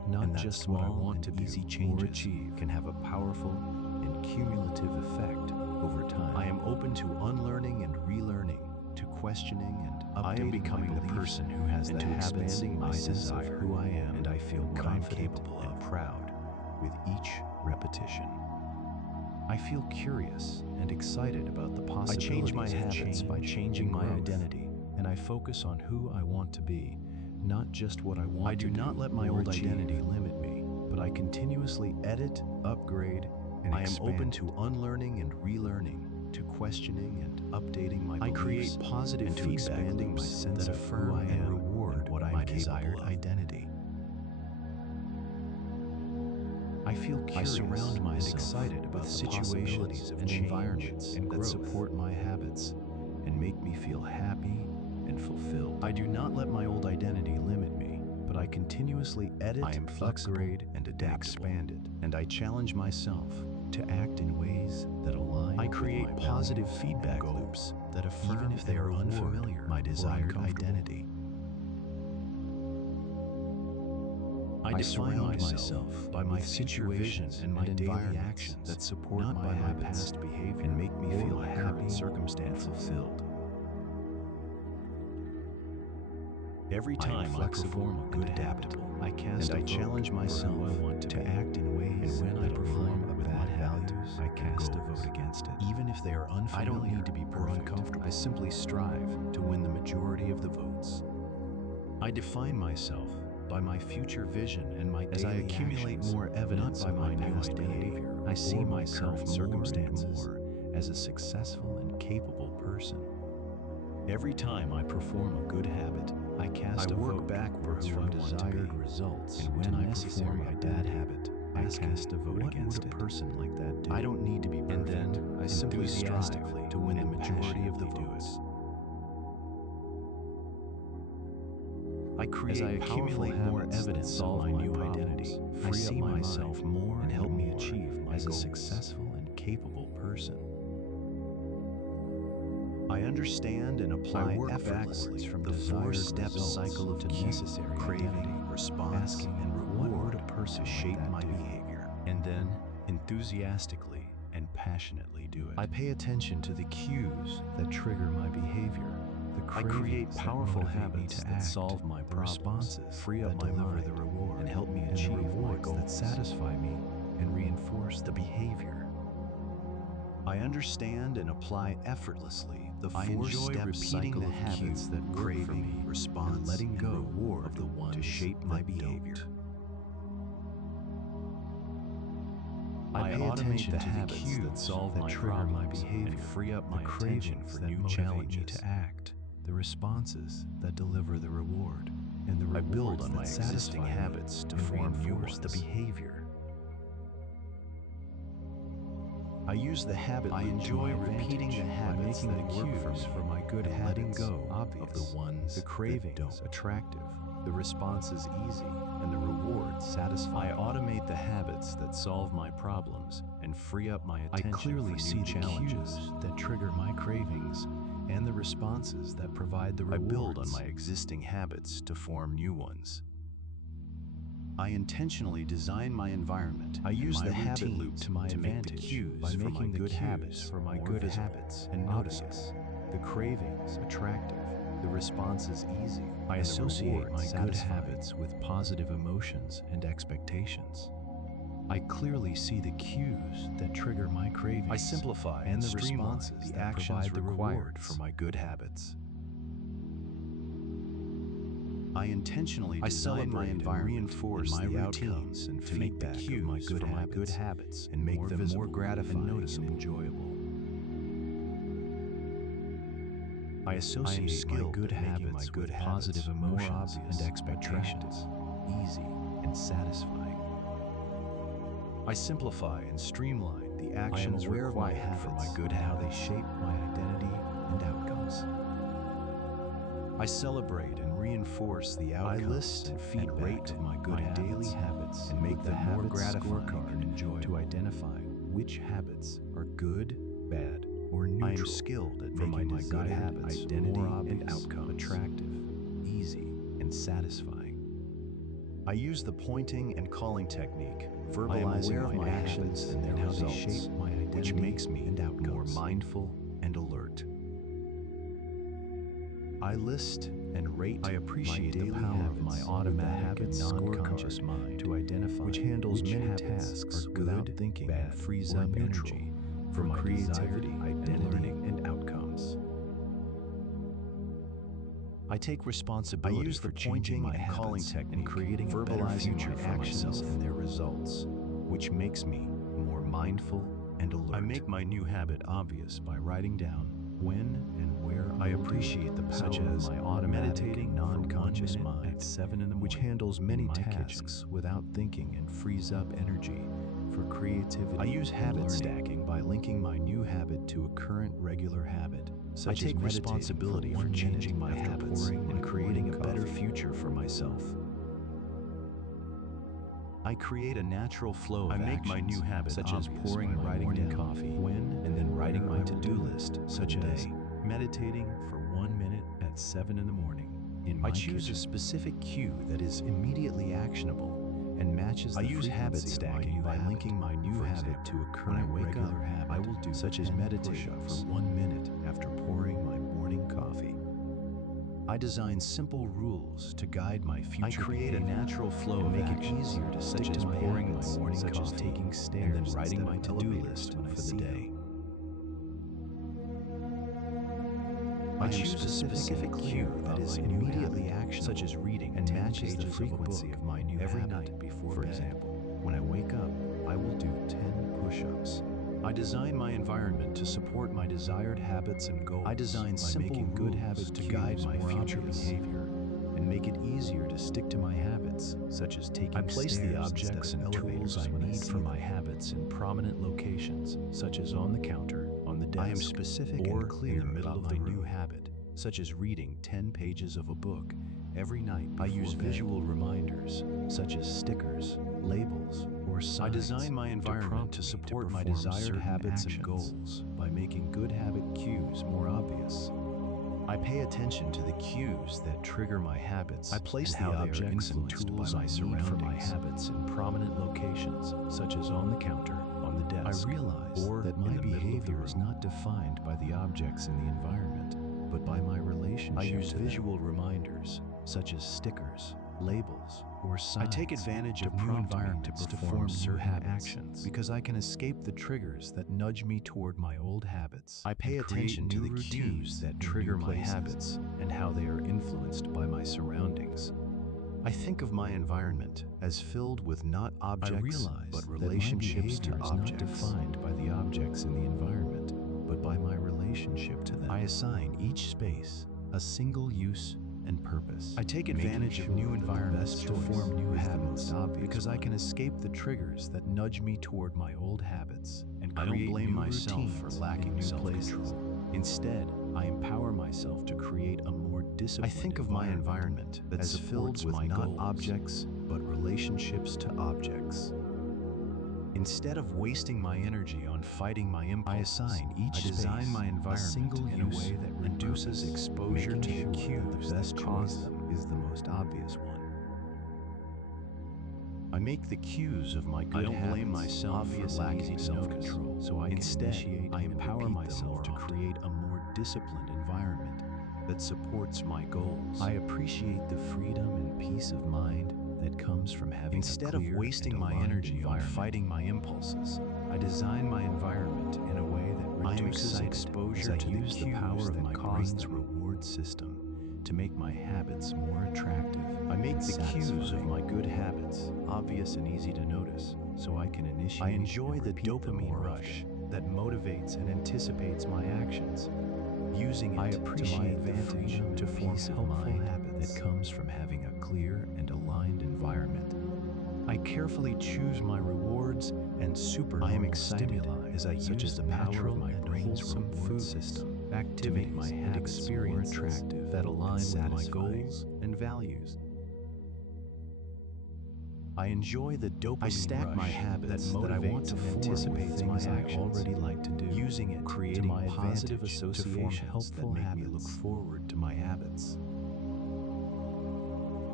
Not just what I want to do or achieve can have a powerful and cumulative effect over time. I am open to unlearning and relearning, to questioning and updating. I am becoming the person who has the habits my desire, who I am, and I feel confident and proud with each repetition. I feel curious and excited about the possibilities. I change my habits by changing my identity, and I focus on who I want to be, not just what I want to do. I do not let my old identity limit me, but I continuously edit, upgrade, and expand. I am open to unlearning and relearning, to questioning and updating my beliefs. I create positive and feedback expanding my sense that affirm who I am and reward what my desired identity. I feel curious and excited about the situations and environments that support my habits and make me feel happy and fulfilled. I do not let my old identity limit me, but I continuously edit, upgrade, and expand it. And I challenge myself to act in ways that align. I create positive feedback loops that affirm, even if they are unfamiliar, my desired identity. I define myself by my situations and my daily actions that support not my past behavior and make me feel happy, circumstances fulfilled. Every time I perform a good habit, I cast and I challenge myself to act in ways. And when I perform a bad habit, I cast a vote against it. Even if they are unfamiliar, I don't need to be perfect or uncomfortable. I simply strive to win the majority of the votes. I define myself by my future vision and my daily actions. As I accumulate more evidence of my past behavior, I see myself circumstances more as a successful and capable person. Every time I perform a good habit, I cast a vote backwards from desired results, and when I perform a bad habit, I cast a vote against it. What would a person like that do? I don't need to be perfect. And then I simply strive to win the majority of the votes. I create, as I accumulate more evidence of my new identity, I see myself more and help me achieve my goals as a successful and capable person. I understand and apply effortlessly from the 4-step cycle of necessary craving, response, asking, and reward a person to shape my behavior, and then enthusiastically and passionately do it. I pay attention to the cues that trigger my behavior. I create powerful habits that solve my problems, free up my mind, and help me achieve my goals that satisfy me and reinforce the behavior. I understand and apply effortlessly the 4-step cycle of habits that craving, response, letting go reward of the ones to shape my behavior. I pay attention to the cues that solve my trigger my behavior and free up my attention for new challenges to act. The responses that deliver the reward, and the rewards I build on my existing habits to reinforce the behavior. I use the habit loop. I enjoy repeating the habits that work for me, for my good habits, letting go of the ones, the cravings, attractive, the responses easy, and the rewards satisfying. I automate the habits that solve my problems and free up my attention. I clearly see the cues that trigger my cravings and the responses that provide the rewards. I build on my existing habits to form new ones. I intentionally design my environment. I use the habit loop to my advantage by making the good habits for my good habits and notice the cravings attractive, the responses easy. I associate my good habits with positive emotions and expectations. I clearly see the cues that trigger my cravings. I simplify and the responses, the actions required for my good habits. I intentionally design my environment, reinforce my routines, and to make the cues for my good habits and make them more gratifying and enjoyable. I associate my good habits with positive emotions and expectations, easy and satisfying. I simplify and streamline the actions required for my good habits, how they shape my identity and outcomes. I celebrate and reinforce the outcomes. I list and feedback of my good daily habits and make them more gratifying and enjoyable to identify which habits are good, bad, or neutral. I am skilled at making my good habits identity more obvious, and outcomes attractive, easy, and satisfying. I use the pointing and calling technique, verbalizing my actions and how they shape my identity, which makes me more mindful and alert. I list and rate. I appreciate the power of my automatic and non-conscious mind to identify which handles many tasks without thinking and frees up energy for my creativity, identity, and outcomes. I take responsibility for changing my calling technique and creating verbalizing my actions and their results, which makes me more mindful and alert. I make my new habit obvious by writing down when and where I appreciate the power such as my meditating non-conscious mind at 7 in the morning, which handles many tasks without thinking and frees up energy for creativity. I use habit stacking by linking my new habit to a current regular habit. I take responsibility for changing my habits and creating a better future for myself. I create a natural flow of actions. I make my new habit such as pouring my morning coffee when and then writing my to-do list, such as meditating for 1 minute at 7 in the morning. I choose a specific cue that is immediately actionable and matches the frequency. I use habit stacking by linking my new habit to a current regular habit. I will do such as meditate for 1 minute after pouring my morning coffee. I design simple rules to guide my future. I create a natural flow and make it easier to stick to my pouring my morning coffee, such as taking stairs and then writing my to-do list for the day. I choose a specific cue that is immediately actionable, such as reading and matches the frequency of my new every night before bed. For example, when I wake up, I will do 10 push-ups. I design my environment to support my desired habits and goals. I design simple good habits to guide my future behavior and make it easier to stick to my habits, such as taking stairs. I place the objects and tools I need for my habits in prominent locations, such as on the counter, on the desk, I am specific and clear in the middle of the new habit, such as reading 10 pages of a book every night before I use visual reminders, such as stickers, labels, or signs. I design my environment to support my desired habits and goals by making good habit cues more obvious. I pay attention to the cues that trigger my habits. I place the objects and tools I need for my habits in prominent locations, such as on the counter, on the desk. I realize that my behavior is not defined by the objects in the environment, but by my relationship. I use visual reminders, such as stickers, labels, or signs. I take advantage of new environments to perform certain actions because I can escape the triggers that nudge me toward my old habits. I pay attention to the cues that trigger my habits and how they are influenced by my surroundings. I think of my environment as filled with not objects, but relationships to objects. Not defined by the objects in the environment, but by my relationship to them. I assign each space a single use and purpose. I take advantage of new environments to form new habits because I can escape the triggers that nudge me toward my old habits and create I don't blame myself for lacking self-control. Instead, I empower myself to create a more disciplined I think of my environment as filled with not objects, but relationships to objects. Instead of wasting my energy on fighting my impulses, I design my environment in a way that reduces exposure to the cues that cause them is the most obvious one. I make the cues of my good habits blame myself for lacking self-control, so I empower myself to create a more disciplined environment that supports my goals. I appreciate the freedom and peace of mind that comes from having Instead of wasting my energy on fighting my impulses, I design my environment in a way that reduces exposure to the cues that cause the reward system to make my habits more attractive. I make the cues of my good habits obvious and easy to notice, so I can initiate. I enjoy the dopamine rush that motivates and anticipates my actions. Using it to my advantage to form helpful habits that comes from having a clear and aligned environment. I carefully choose my rewards and supernormal stimuli as I use the power of my brain's reward system to make my habits more attractive that align with my goals and values. I enjoy the dopamine rush my habits that I want to anticipates my actions I already like to do, using it creating my positive associations to form helpful that make me look forward to my habits.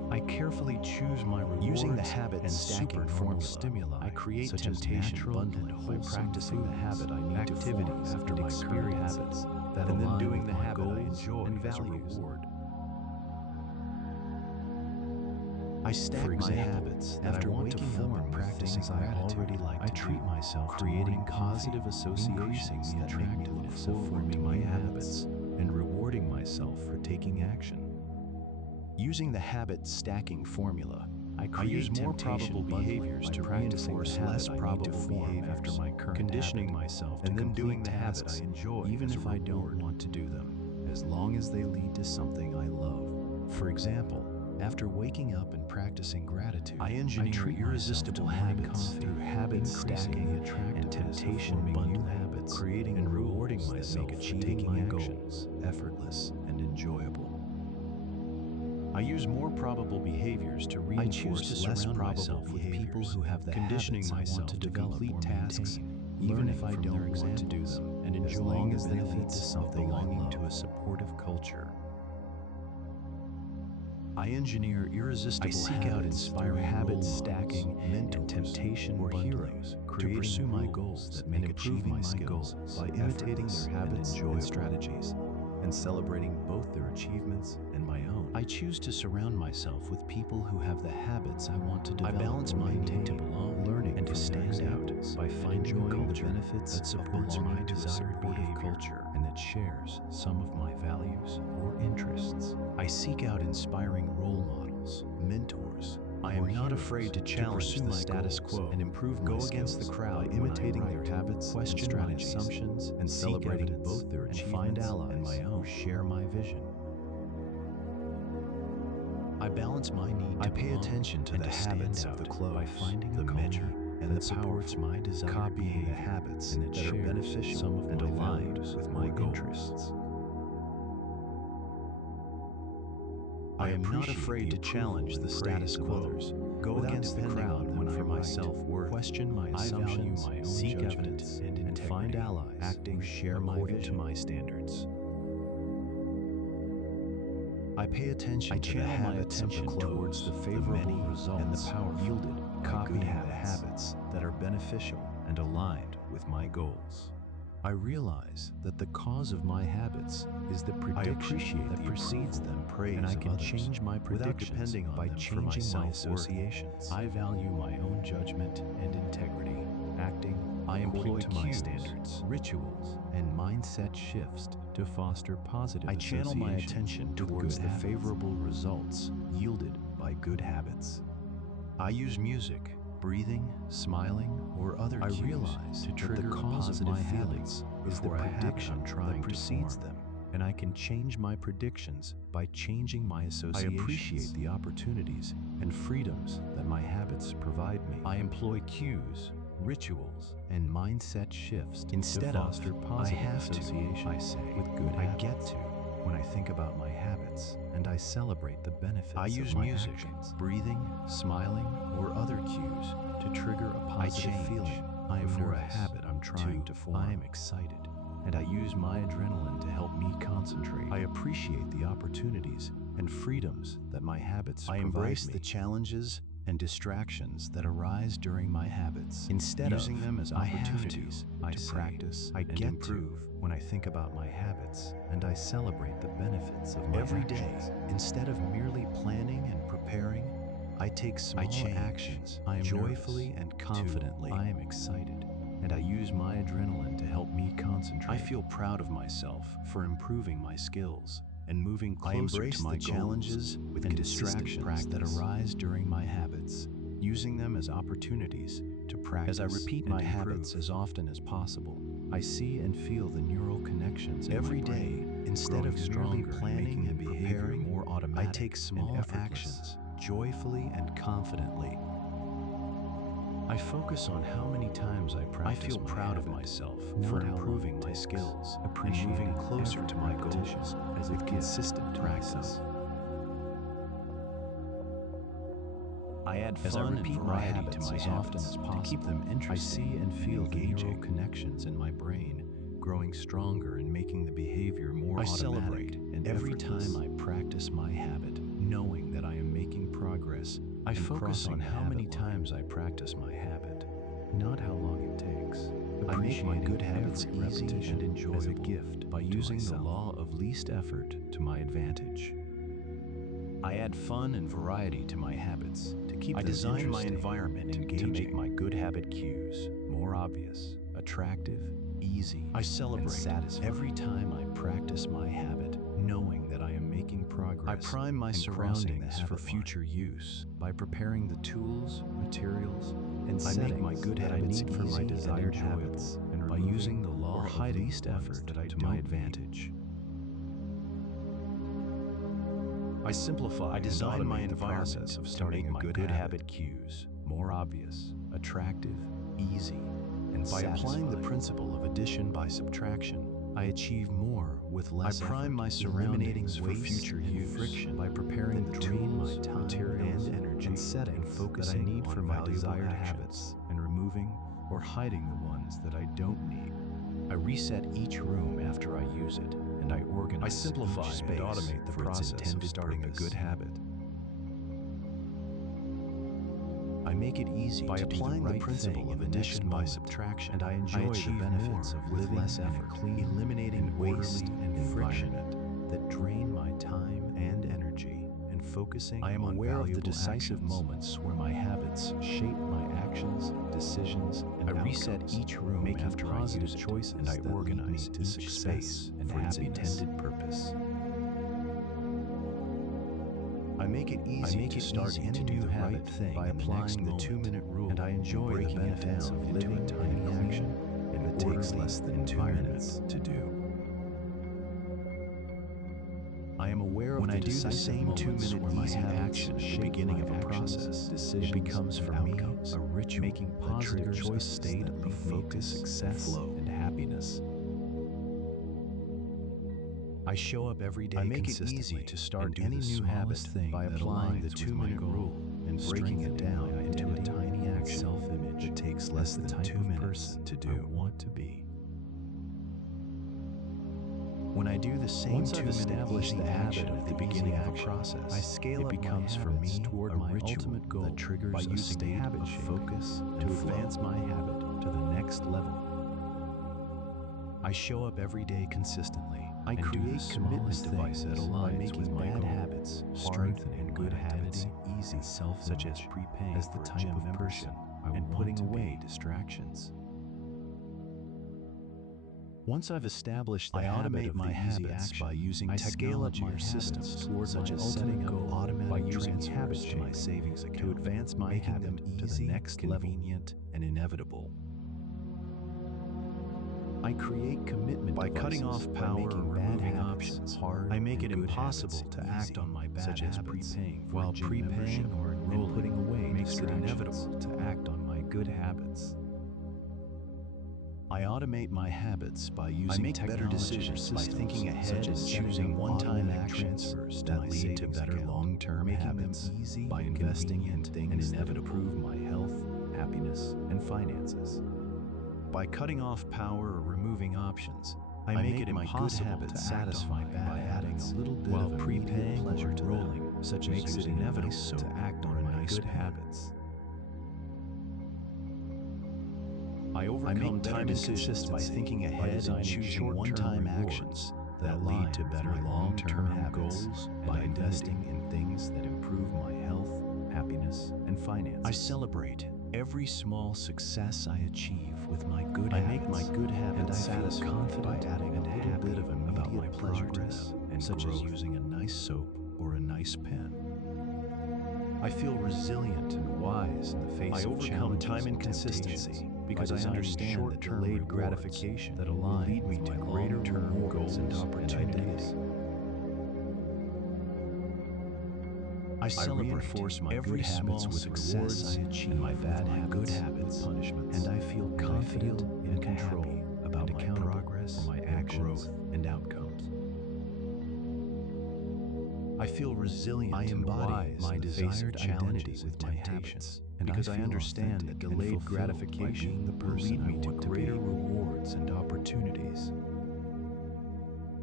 I carefully choose my rewards. Using the habit and stacking supernormal stimuli, I create such as temptation natural bundling and by wholesome practicing the foods, habit I need activities, to form after and my current experiences habits that and then align doing with the my habit I goals enjoy and as a values. reward. I stack For my example, habits that after I want to waking up form and with practicing things I gratitude, already like I to treat do, myself to creating morning positive coffee, associations increasing the that make me look attractiveness of forward to forming my new habits and rewarding myself for taking action. Using the habit stacking formula, I use more probable behaviors to reinforce less probable behaviors after my current conditioning habit, myself to and then complete doing the habit tasks I enjoy even as a if I don't reward. want to do them, as long as they lead to something I love. For example, after waking up and practicing gratitude, I engineer treat irresistible myself to morning habits coffee, through habit increasing stacking the attractiveness and temptation of forming bundling, new habits, creating and rewarding rules that myself make for achieving taking my action goals effortless and enjoyable. I use more probable behaviors to reinforce less probable with people who have the conditioning habits I want to develop complete or tasks, maintain, even learning if I from don't their want to do examples, them, and as enjoying long the as they lead benefits to of something I belonging love. to a supportive culture. I engineer irresistible seek out inspiring habit role stacking, models, mentors, and temptation or bundling, heroes to creating pursue my rules goals that and make improve achieving my my skills goals by imitating effortless their habits and and enjoyable. strategies, and celebrating both their achievements and my own. I choose to surround myself with people who have the habits I want to develop. I balance or my need maintain, to belong learning and to from their stand out examples by finding a enjoying culture the benefits that supports of my belonging to a desired supportive behavior. culture and that shares some of my values or interests. I seek out inspiring role models, mentors. I am not afraid to challenge the status quo and improve my against the skills crowd by imitating their habits, question and my strategies, assumptions, and seek celebrating evidence, both their and achievements find allies and my own who share my vision. I balance my need to I pay belong attention to and the to stand habits of out the close, by finding the a many, culture and that the supports powerful, my desired copying the behavior habits and that that are shares beneficial some of and my aligned values with my or goals. interests. I am not afraid to challenge the status quo, go against the crowd when for my self-worth, question my assumptions, my own seek judgment evidence, and and find integrity, allies acting who share my according vision. to my standards. I pay attention to the habits of the close, towards the favorable many, results and the powerful, yielded by copying good the habits that are beneficial and aligned with my goals. I realize that the cause of my habits is the prediction that precedes them, and I can change my predictions depending on by them for changing my self-worth. associations. I value my own judgment and integrity, acting I employ according to my cues, standards. rituals, and mindset shifts to foster positive I channel my associations attention with towards good the habits. favorable results yielded by good habits. I use music, breathing, smiling, or other cues realize to that trigger the a cause of positive my feeling habits is the before a habit prediction I'm trying that to precedes form. them, and I can change my predictions by changing my associations. I appreciate the opportunities and freedoms that my habits provide me. I employ cues, rituals, and mindset shifts Instead to of, foster "I positive have to," associations I say, with good "I habits. get to," when I think about my habits and I celebrate the benefits I use of my music, actions, breathing, smiling, or other cues to trigger a positive change. feeling. I am Before a nervous. habit I'm trying to form. I am excited, and I use my adrenaline to help me concentrate. I appreciate the opportunities and freedoms that my habits provide embrace me. the challenges and distractions that arise during my habits. Instead Using of them as I have opportunities to to say, practice I and get improve. to when I think about my habits and I celebrate the benefits of my Every day, actions. Instead of merely planning and preparing, I take small change. actions I am joyfully nervous. and confidently. To, I am excited, and I use my adrenaline to help me concentrate. I feel proud of myself for improving my skills and moving closer embrace to my the goals challenges with and consistent distractions that practice. arise during my habits, using them as opportunities to practice. As I repeat and my improve. habits as often as possible, I see and feel the neural connections in Every my brain. day, Instead of merely stronger and planning making the and behavior preparing, more I automatic take and small effortless. actions joyfully and confidently. I focus on how many times I practice. I feel proud of myself for improving my skills and moving closer to my goals as a consistent practice. I add As I fun repeat and my variety habits to my as habits often as to possible, keep them interesting. I see and feel the neural engaging. connections in my brain growing stronger and making the behavior more automatic. celebrate And every effortless. time I practice my habit, knowing that I am making progress. I focus on how many times I practice my habit, not how long it takes. I make my good habits easy and enjoyable as a gift by using the law of least effort to my advantage. I add fun and variety to my habits to keep them interesting. I design my environment to make my good habit cues more obvious, attractive, easy. I celebrate every time I practice my habit, knowing that I am making progress. I prime my surroundings for future use by preparing the tools, materials, and settings my good habits for my desired habits, and by using the law of least effort to my advantage. I simplify. I design my environment to make my good habit cues more obvious, attractive, easy, and by applying the principle of addition by subtraction, I achieve more with less effort. I prime my surroundings for future use friction by preparing the tools, materials, and energy and settings that I need for my desired habits, and removing or hiding the ones that I don't need. I reset each room after I use it, and I organize. I simplify and automate the process of starting a good habit. I make it easy by applying the principle of addition by subtraction, and I enjoy the benefits of living less effort, eliminating waste and friction that drain my time and energy, and focusing. I am aware of the decisive moments where my habits shape my actions, decisions, and I reset each room making positive choices, and I organize to success and for its intended purpose. I make it easy to start any new habit thing by applying the 2-minute rule, and I enjoy the benefits of living a tiny action and it takes less than 2 minutes to do. I am aware of when I do the same 2-minute easy action at the beginning of a process, it becomes for me a ritual making positive choice state of focus, success, and happiness. I show up every day. I make it easy to start any new habit thing by applying the 2-minute rule and breaking it down into a tiny action self-image that takes less than 2 minutes to do. I want to be. When I do the same 2-minute easy habit at the beginning of a process, I scale up becomes for me toward my ultimate goal that triggers by using habit focus to advance my habit to the next level. I show up every day consistently. I create commitment devices by making bad habits strengthening good habits easy, such as prepaying as the type of person and putting away distractions. Once I've established the habit of my habits by using technology or systems such as setting up automatic transfers to my savings account to advance my habit to the next convenient and inevitable. I create commitment by cutting off power or removing options. I make it impossible to act on my bad such as prepaying for while prepaying or enrolling, putting away makes it inevitable to act on my good habits. I automate my habits by using better decisions by thinking ahead and choosing one-time actions that lead to better long-term habits easy by investing in things that improve my health, happiness, and finances. By cutting off power or removing options, I make it impossible to satisfy by adding a little bit of prepaying pleasure to rolling, such as makes it inevitable to act on my good habits. I overcome time inconsistency by thinking ahead and choosing one-time actions that lead to better long-term goals by investing in things that improve my health, happiness, and finances. I celebrate every small success I achieve with my good habits. I make my good habits satisfied confident by adding a little bit of immediate pleasure to them, and such as using a nice soap or a nice pen. I feel resilient and wise in the face of challenges. I overcome time inconsistency because I understand that delayed gratification that will lead me to greater rewards and opportunities. I reinforce my good habits with rewards I achieve and my bad habits with punishments, and I feel confident and control about my progress, my actions, and outcomes. I feel resilient and wise my desired identity with my habits, and because I understand that delayed gratification will lead me to greater rewards and opportunities.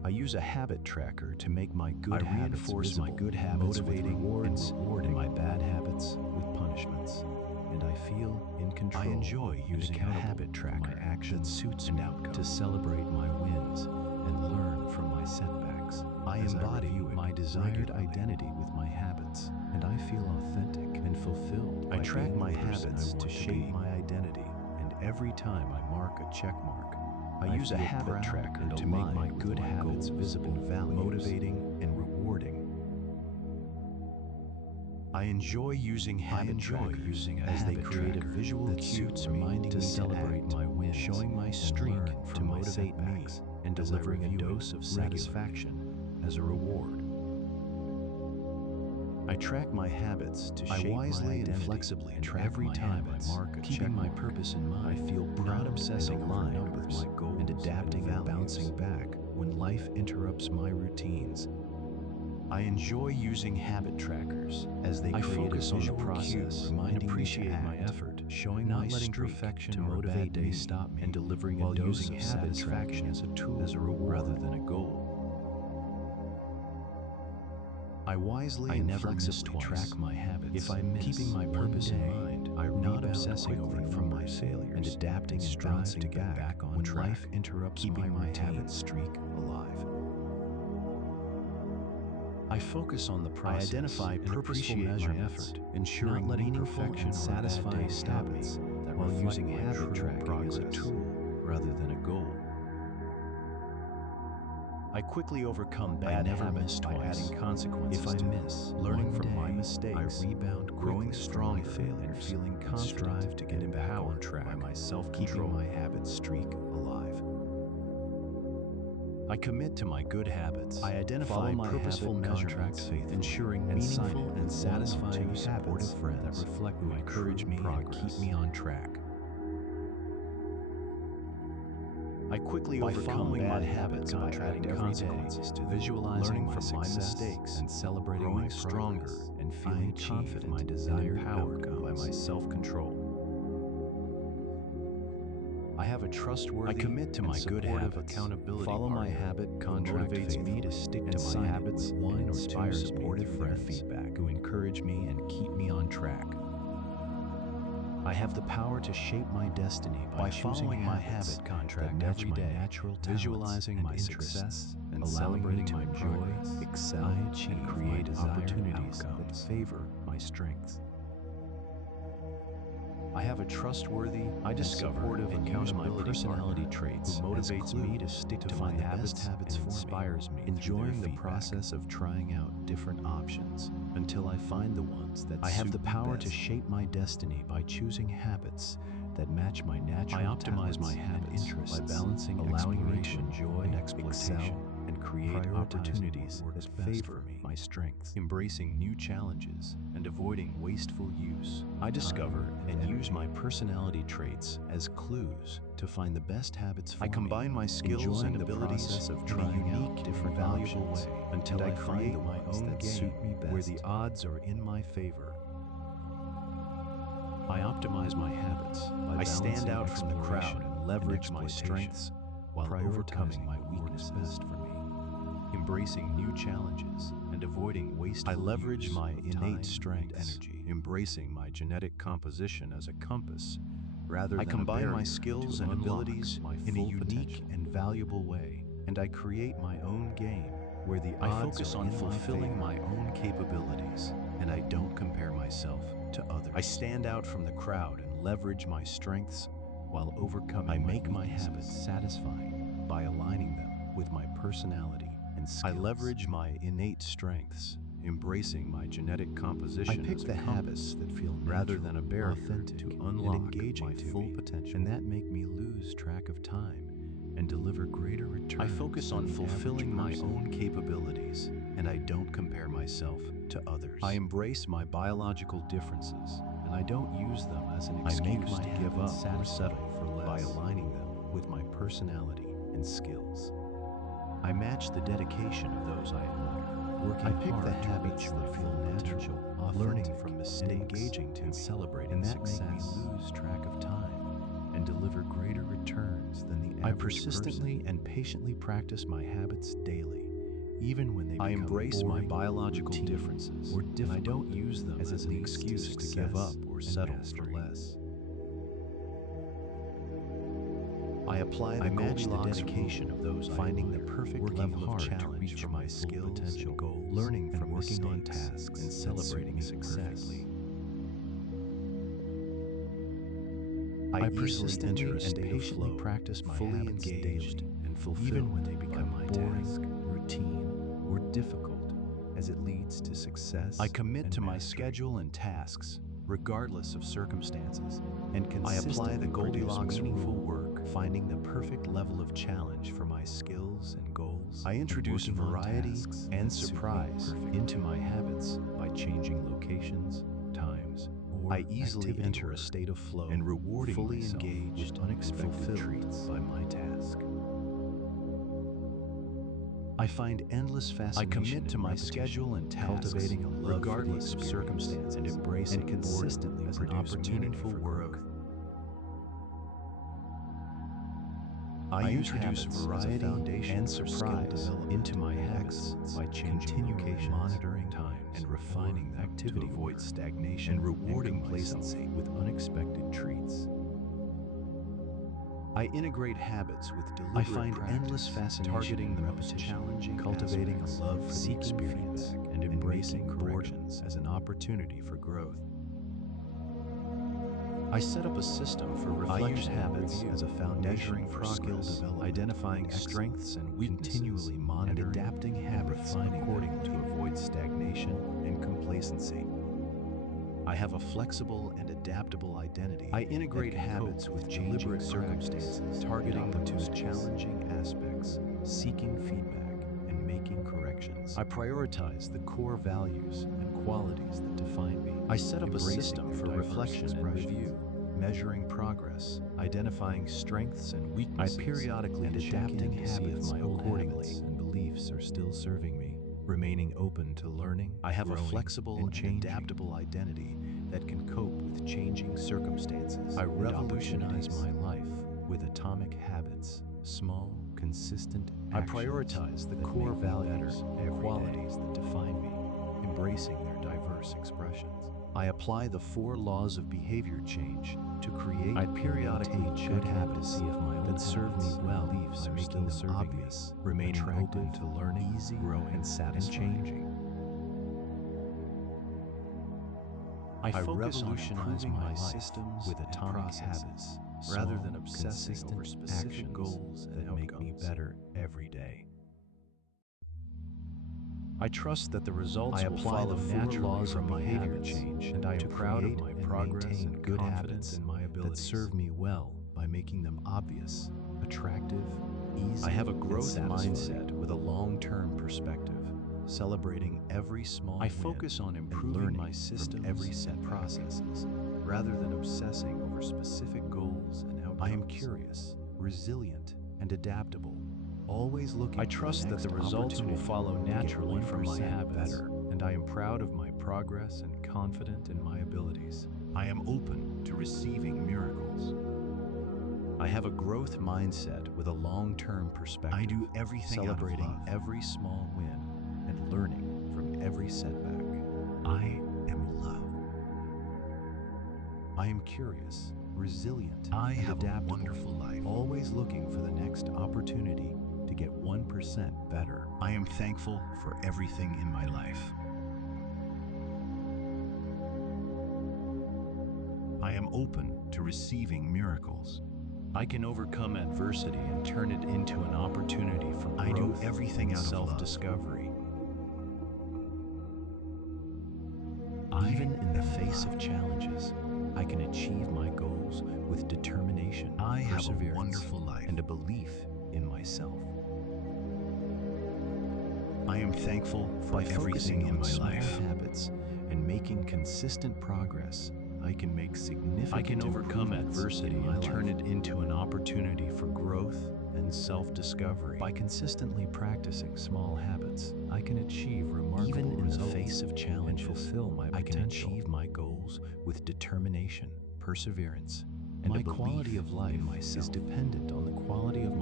I use a habit tracker to make my good habits visible, my good habits with motivating rewards and rewarding my bad habits with punishments. And I feel in control. I enjoy using a habit tracker my actions that suits and me outcomes to celebrate my wins and learn from my setbacks. I as embody review it my desired regularly. identity with my habits, and I feel authentic and fulfilled. I track my habits to shape my identity, and every time I mark a check mark, I use a habit tracker to make my good habits visible, motivating and rewarding. I enjoy using habit trackers as they create a visual cue reminding me to celebrate my wins, showing my streak to motivate me, and delivering a dose of satisfaction as a reward. I track my habits to shape my identity, and flexibly track every time I mark a keeping my purpose in mind. I feel proud, obsessing aligned with my goals, and adapting and bouncing back when life interrupts my routines. I enjoy using habit trackers as they create a visual process, and appreciate my effort, showing not letting perfection to motivate me, stop me, and delivering a dose of satisfaction as a tool, as a reward rather than a goal. I wisely and flexibly track my habits. If I miss, keeping my purpose in mind, I not obsessing over from my failures and adapting and bouncing to get back on track. When life interrupts keeping my habit streak alive. I focus on the process. I identify purposeful measurements, ensuring not letting perfection and satisfying habits while using habit tracking as a tool rather than a goal. I quickly overcome bad habits by adding consequences. If I miss, learning from my mistakes, I rebound, growing strong failure, and feeling confident strive to get empowered on track by my self-control, keeping my habit streak alive. I commit to my good habits. I identify my purposeful measurements, ensuring meaningful and satisfying supportive friends that reflect my encourage me and keep me on track. I quickly overcome bad habits by adding consequences to visualizing my from my mistakes and celebrating growing my stronger and feeling confident my desired outcome by my self-control. I have a trustworthy, I commit to my good habits, accountability follow my habit contract motivates me to stick to my habits, one or two supportive friends feedback who encourage me and keep me on track. I have the power to shape my destiny by following my habit contract every day, natural visualizing my success and celebrating my joy, excel, and create opportunities that favor my strengths. I have a trustworthy, I discover and use my personality traits who motivates me to stick to my habits and inspires me, enjoying the process of trying out different options until I find the ones that I have the power to shape my destiny by choosing habits that match my natural I optimize my habits interests by balancing allowing me to enjoy and exploitation and create opportunities that favor my strengths, embracing new challenges and avoiding wasteful use. I discover and use my personality traits as clues to find the best habits for me. I combine my skills and abilities of trying out different valuable way until I find my own that suit me best, where the odds are in my favor. I optimize my habits by stand out from the crowd and leverage my strengths while overcoming my weaknesses. Best for me. Embracing new challenges and avoiding wasteful use. I leverage my innate strength and energy, embracing my genetic composition as a compass rather than I combine my skills and abilities in a unique and valuable way, and I create my own game where the odds focus on fulfilling my own capabilities, and I don't compare myself to others. I stand out from the crowd and leverage my strengths while overcoming I make my habits satisfying by aligning them with my personality and skills. I leverage my innate strengths, embracing my genetic composition. I pick the habits that feel natural, rather than a barrier authentic, to unlock and engaging my full potential, and that make me lose track of time and deliver greater returns. I focus on fulfilling my own capabilities, and I don't compare myself to others. I embrace my biological differences, and I don't use them as an excuse to give up or settle for less by aligning them with my personality and skills. I match the dedication of those I admire, working hard the habits that feel natural, learning from mistakes, and engaging to and celebrating and that success. Make me lose track of time and deliver greater returns than the I persistently and patiently practice my habits daily, even when they become embrace my boring, biological routine, differences, or and difficult, I don't use them as as it an leads to excuse to success give up or and settle mastery. for less. I apply the Goldilocks dedication of those finding the perfect working level of hard challenge to reach for my my skills potential, and goals, learning from working on mistakes, tasks and that celebrating suit me success. perfectly. I easily persistently enter a and state of patiently flow, practice my fully habits engaged daily, and fulfilled even when they by become my boring, task. routine, or difficult, as it leads to success. I commit and to my mastery. schedule and tasks, regardless of circumstances, And I apply the consistently produce Goldilocks meaningful rule, work, finding the perfect level of challenge for my skills and goals. I introduce and working on variety tasks and that suit me surprise perfectly. into my habits by changing locations, times, Or I easily activity enter a work, state of flow and rewarding fully myself engaged with unexpected fulfilled treats by my task. I find endless I fascination commit to in my repetition, schedule and tasks, cultivating a love regardless for of the experience, circumstances, and embracing and consistently boredom as an produce opportunity meaningful for work. growth. I use introduce habits as a variety foundation and for skill surprise development into my and habits excellence, by changing continually locations, monitoring times, and refining or them activity to avoid work, stagnation and rewarding and complacency myself with unexpected treats. I integrate habits with deliberate I find practice, endless fascination targeting in the most repetition, challenging cultivating aspects, a love for the seeking experience, feedback, and embracing making boredom corrections. as an opportunity for growth. I set up a system for reflection I use and habits review, as a foundation measuring for skill progress, development, identifying and strengths and weaknesses, continually monitoring and adapting habits refining them accordingly. to avoid stagnation and complacency. I have a flexible and adaptable identity. I integrate that can habits cope with changing deliberate circumstances, practice, targeting the most challenging aspects, seeking feedback, and making corrections. I prioritize the core values and qualities that define me. I set up a embracing system their for diverse reflection and expressions, review, measuring progress, identifying strengths and weaknesses, I periodically and check adapting in to see if habits my old accordingly, habits and beliefs are still serving me, remaining open to learning. I have a growing, flexible and changing. adaptable identity that can cope with changing circumstances. I and revolutionize opportunities. my life with atomic habits, small, consistent I actions prioritize the that core make me values better and every qualities day, that define me. embracing their diverse expressions. I apply the 4 laws of behavior change to create I and periodically maintain check good in habits to see if my old that serve me habits and well beliefs by are making still them serving me, obvious, remaining open to learning, easy, growing, and satisfying. changing. I focus on revolutionize improving my my life systems with and atomic processes, habits, rather small, than obsessing over consistent specific actions goals and that make me outcomes. better every day. I trust that the results I will apply follow the 4 naturally laws from of my behavior habits, change, and I am to proud of create my and progress maintain and good confident habits in my that abilities. serve me well by making them obvious, attractive, easy, I have a and growth satisfying. mindset with a long-term perspective. Celebrating every small I win focus on and improving learning my from systems every and setback. processes, rather than obsessing over specific goals and outcomes. I am curious, resilient, and adaptable, always looking I for trust that the next results will opportunity follow to get naturally from my 1% habits. better, and I am proud of my progress and confident in my abilities. I am open to receiving miracles. I have a growth mindset with a long-term perspective. I do everything out of celebrating love. every small win and learning from every setback. I am love. I am curious, resilient, I and have a adaptable, wonderful life. always looking for the next opportunity to get 1% better. I am thankful for everything in my life. I am open to receiving miracles. I can overcome adversity and turn it into an opportunity for growth I do everything and out of love. self-discovery. Even in the face of challenges, I can achieve my goals with determination, I have a perseverance, wonderful life. and a belief in myself. I am thankful for By everything focusing in on my small life. habits and making consistent progress, I can make significant I can overcome improvements adversity in my and turn life. it into an opportunity for growth and self-discovery. By consistently practicing small habits, I can achieve remarkable Even in the results face of challenges. and fulfill my potential. I can achieve my goals with determination, perseverance, and My a belief quality of life in myself is dependent on the quality of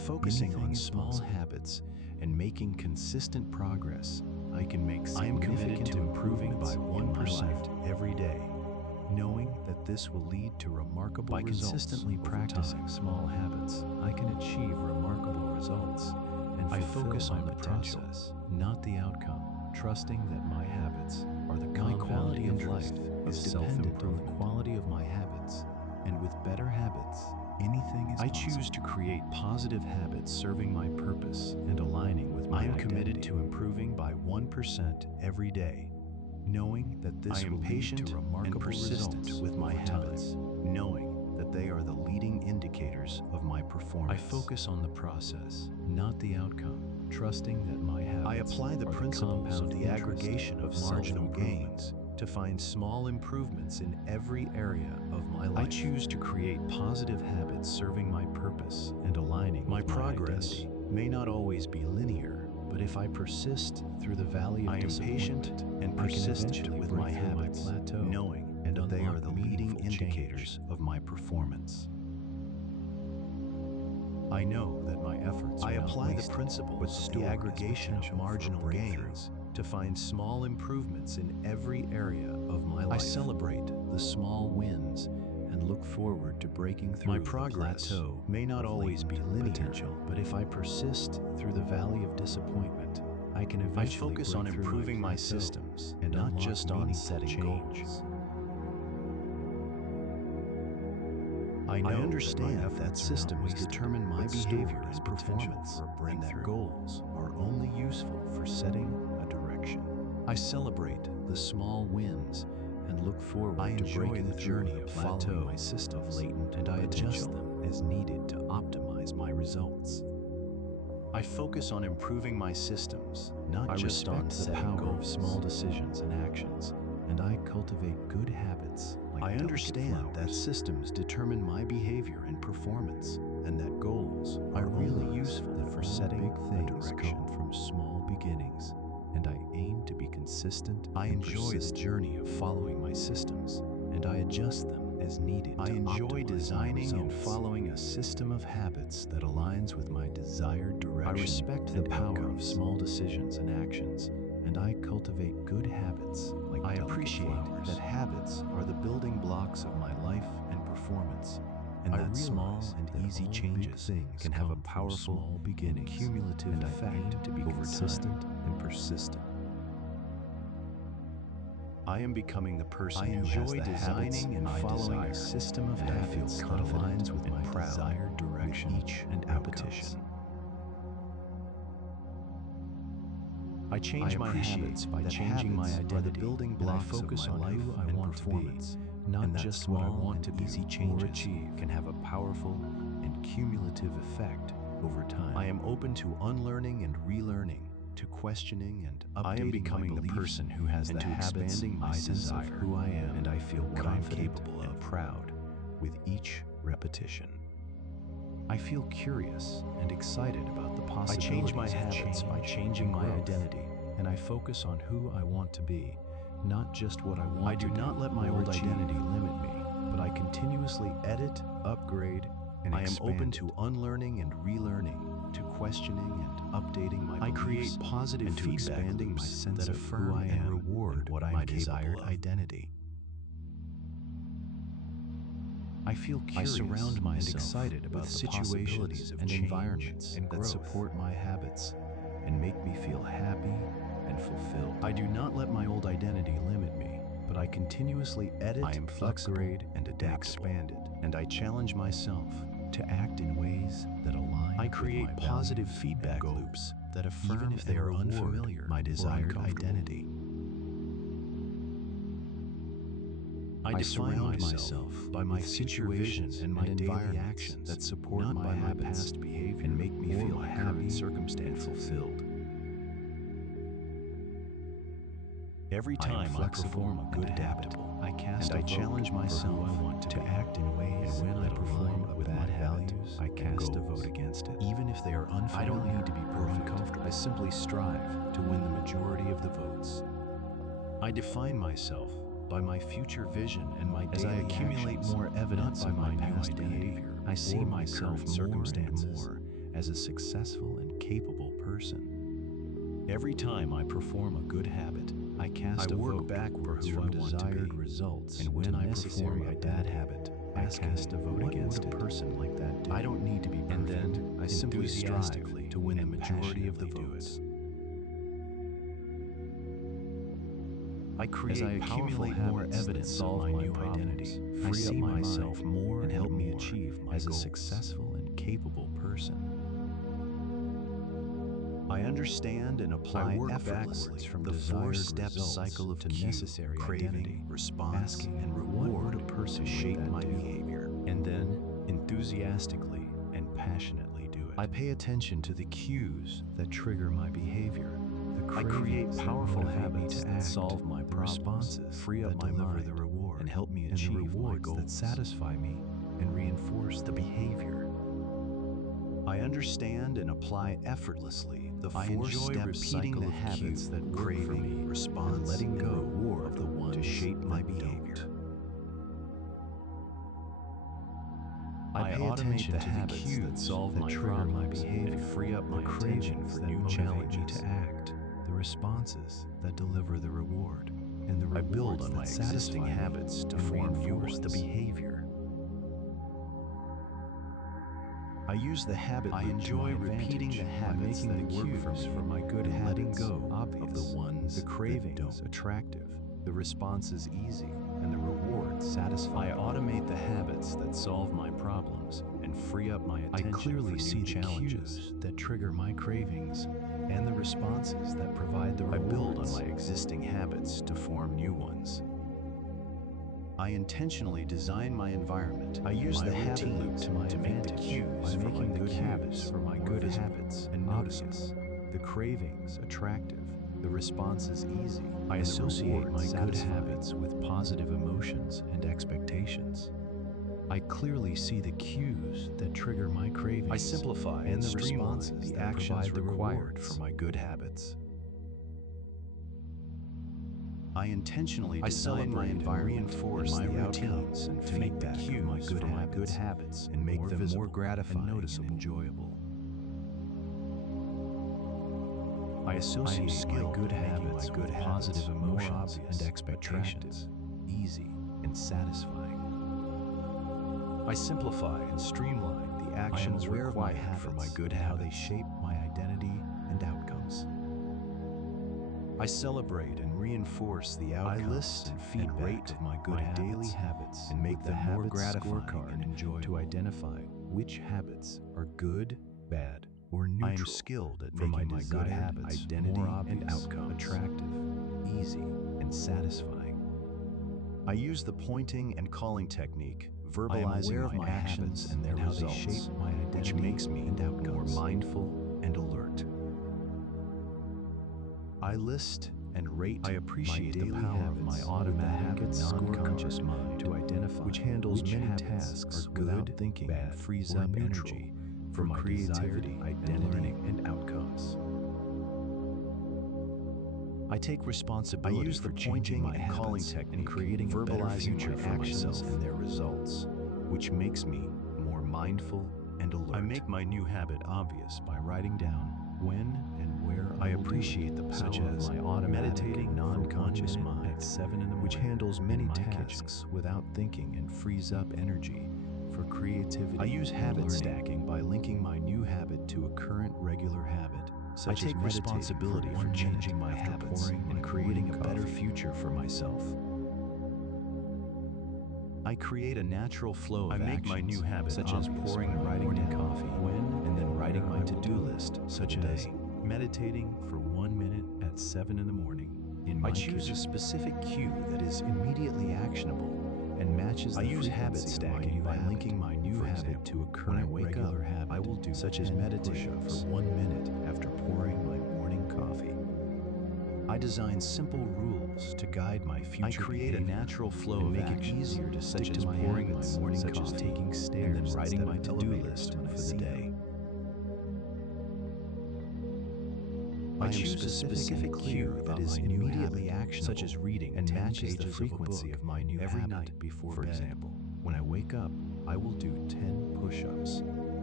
focusing on small habits and making consistent progress, I can make significant improvements by 1% every day, knowing that this will lead to remarkable results. By consistently practicing small habits, I can achieve remarkable results and I focus on the process, not the outcome, trusting that my habits are the compound. My quality of life is dependent on the quality of my habits, and with better habits, anything is possible. I choose to create positive habits serving my purpose and aligning with my identity. I am committed to improving by 1% every day, knowing that this will lead to remarkable results with my habits, knowing that they are the leading indicators of my performance. I focus on the process, not the outcome, trusting that my habits I apply the principles of the aggregation of marginal gains to find small improvements in every area of my life. I choose to create positive habits serving my purpose and aligning with my progress. Identity may not always be linear, but if I persist through the valley of disappointment and persistent with my habits, knowing that they are the leading indicators of my performance. I know that my efforts I apply the principles of the aggregation of marginal gains to find small improvements in every area of my life. I celebrate the small wins and look forward to breaking through. My progress plateau may not always be linear, but if I persist through the valley of disappointment, I can eventually focus on improving my systems and not just on setting goals. I understand that systems determine my behavior and performance, and that goals are only useful for setting a direction. I celebrate the small wins and look forward to breaking the journey of following my system of latent and I adjust them as needed to optimize my results. I focus on improving my systems, not just on setting goals. I respect the power of small decisions and actions, and I cultivate good habits. I understand that systems determine my behavior and performance, and that goals are really useful for setting big things come from small beginnings, and I aim to be consistent. I enjoy the journey of following my systems, and I adjust them as needed. I enjoy designing and following a system of habits that aligns with my desired direction. I respect the power of small decisions and actions, and I cultivate good habits. I appreciate that habits are the building blocks of my life and performance, and that small and easy changes can have a powerful, cumulative effect to be consistent and persistent. I am becoming the person who has the designing and following a system of habits that aligns with my desired direction each and repetition. I change my habits by changing my identity, building blocks of my life I want to be, not just what I want to be. Easy changes can have a powerful and cumulative effect over time. I am open to unlearning and relearning, to questioning and updating. I am becoming the person who has the habits I desire, who I am, and I feel what I'm capable of, and proud with each repetition. I feel curious and excited about the possibilities. I change my habits by changing my identity, and I focus on who I want to be, not just what I want to be. I do not let my old identity limit me, but I continuously edit, upgrade, and I am open to unlearning and relearning, to questioning and updating my beliefs. I create positive feedback expanding my sense of who I am and reward what I am desired identity. I feel curious surround myself and excited about the situations and environments that support my habits and make me feel happy and fulfilled. I do not let my old identity limit me, but I continuously edit, upgrade, and adapt, expand it, and I challenge myself to act in ways that align. I create with my positive feedback loops that affirm, even if they are unfamiliar, my desired identity. I define myself by my situations and my daily actions that support not by my past behavior and make me feel happy, circumstance and fulfilled. Every time I perform a good habit, I cast and I challenge myself to act in ways and when I perform with my values, I cast a vote against it. Even if they are unfamiliar, I don't need to be perfect. Uncomfortable. I simply strive to win the majority of the votes. I define myself by my future vision and my daily actions. As I accumulate more evidence of my past behavior, I see myself more and more as a successful and capable person. Every time I perform a good habit, I cast a vote backwards from desired results, and when I perform a bad habit, I cast a vote against it. Person like that do? I don't need to be perfect. And then I simply strive to win the majority of the votes. I create as I accumulate more evidence of my new identity, I see myself more and help me achieve my goals as a successful and capable person. I understand and apply effortlessly from the four-step cycle of to necessary craving, response, and reward a person to shape my behavior, and then enthusiastically and passionately do it. I pay attention to the cues that trigger my behavior. I create powerful habits that solve my responses, free up my mind, the reward, and help me achieve my goals that satisfy me and reinforce the behavior. I understand and apply effortlessly the four-step cycle of habits that work for me, response, and letting go of the ones to shape my behavior. I pay attention to the cues that solve my problems and free up my attention for new challenges to act. The responses that deliver the reward, and the rewards I build on my existing habits to reinforce the behavior. I use the habit loop. I enjoy repeating the habits that work for me, for my good habits, letting go of the ones, the cravings attractive, the responses easy, and the rewards satisfying. I automate the habits that solve my problems and free up my attention. I clearly see the cues that trigger my cravings and the responses that provide the rewards. I build on my existing habits to form new ones. I intentionally design my environment. I use the habit loop to make the cues by making the good habits for my good habits and notice the cravings attractive, the responses easy. I associate my good habits with positive emotions and expectations. I clearly see the cues that trigger my cravings. I simplify and the responses, the actions required for my good habits. I intentionally design my environment, reinforce my routines, and to make the cues my good habits and make them more gratifying and noticeable, and enjoyable. I associate my good habits with positive emotions and expectations, easy and satisfying. I simplify and streamline the actions required for my good habits, how they shape my identity and outcomes. I celebrate and reinforce the outcomes. I list and feedback of my good daily habits and make them more gratifying and enjoyable to identify which habits are good, bad, or neutral. I am skilled at making my good habits identity more obvious, and outcome attractive, easy, and satisfying. I use the pointing and calling technique, verbalizing my actions and their results, how they shape my identity, which makes me more mindful and alert. I list and rate. I appreciate the power of my automatic and non-conscious mind to identify which handles many tasks without thinking and frees up energy for my creativity, identity, and outcomes. I take responsibility for changing my calling technique and creating a better future for myself and their results, which makes me more mindful and alert. I make my new habit obvious by writing down when and where I appreciate the power such as of my meditating non-conscious mind at 7 in the morning, which handles many tasks without thinking and frees up energy for creativity. I use habit stacking by linking my new habit to a current regular habit. I take responsibility for changing my habits and creating a better future for myself. I create a natural flow of actions. I make my new habit such as pouring and writing down coffee when and then writing my to-do list, such as meditating for 1 minute at 7 in the morning. I choose a specific cue that is immediately actionable and matches the frequency. I use habit stacking by linking my new habit to a current regular habit. I will do such as meditation for 1 minute after pouring my morning coffee. I design simple rules to guide my future. I create a natural flow and make it easier to stick to my pouring my morning such coffee, as taking stairs and then writing my to-do list for the day. I choose a specific cue that is immediately actionable, such as reading and matches the frequency of my new every night before bed. For example, when I wake up, I will do 10 push-ups. I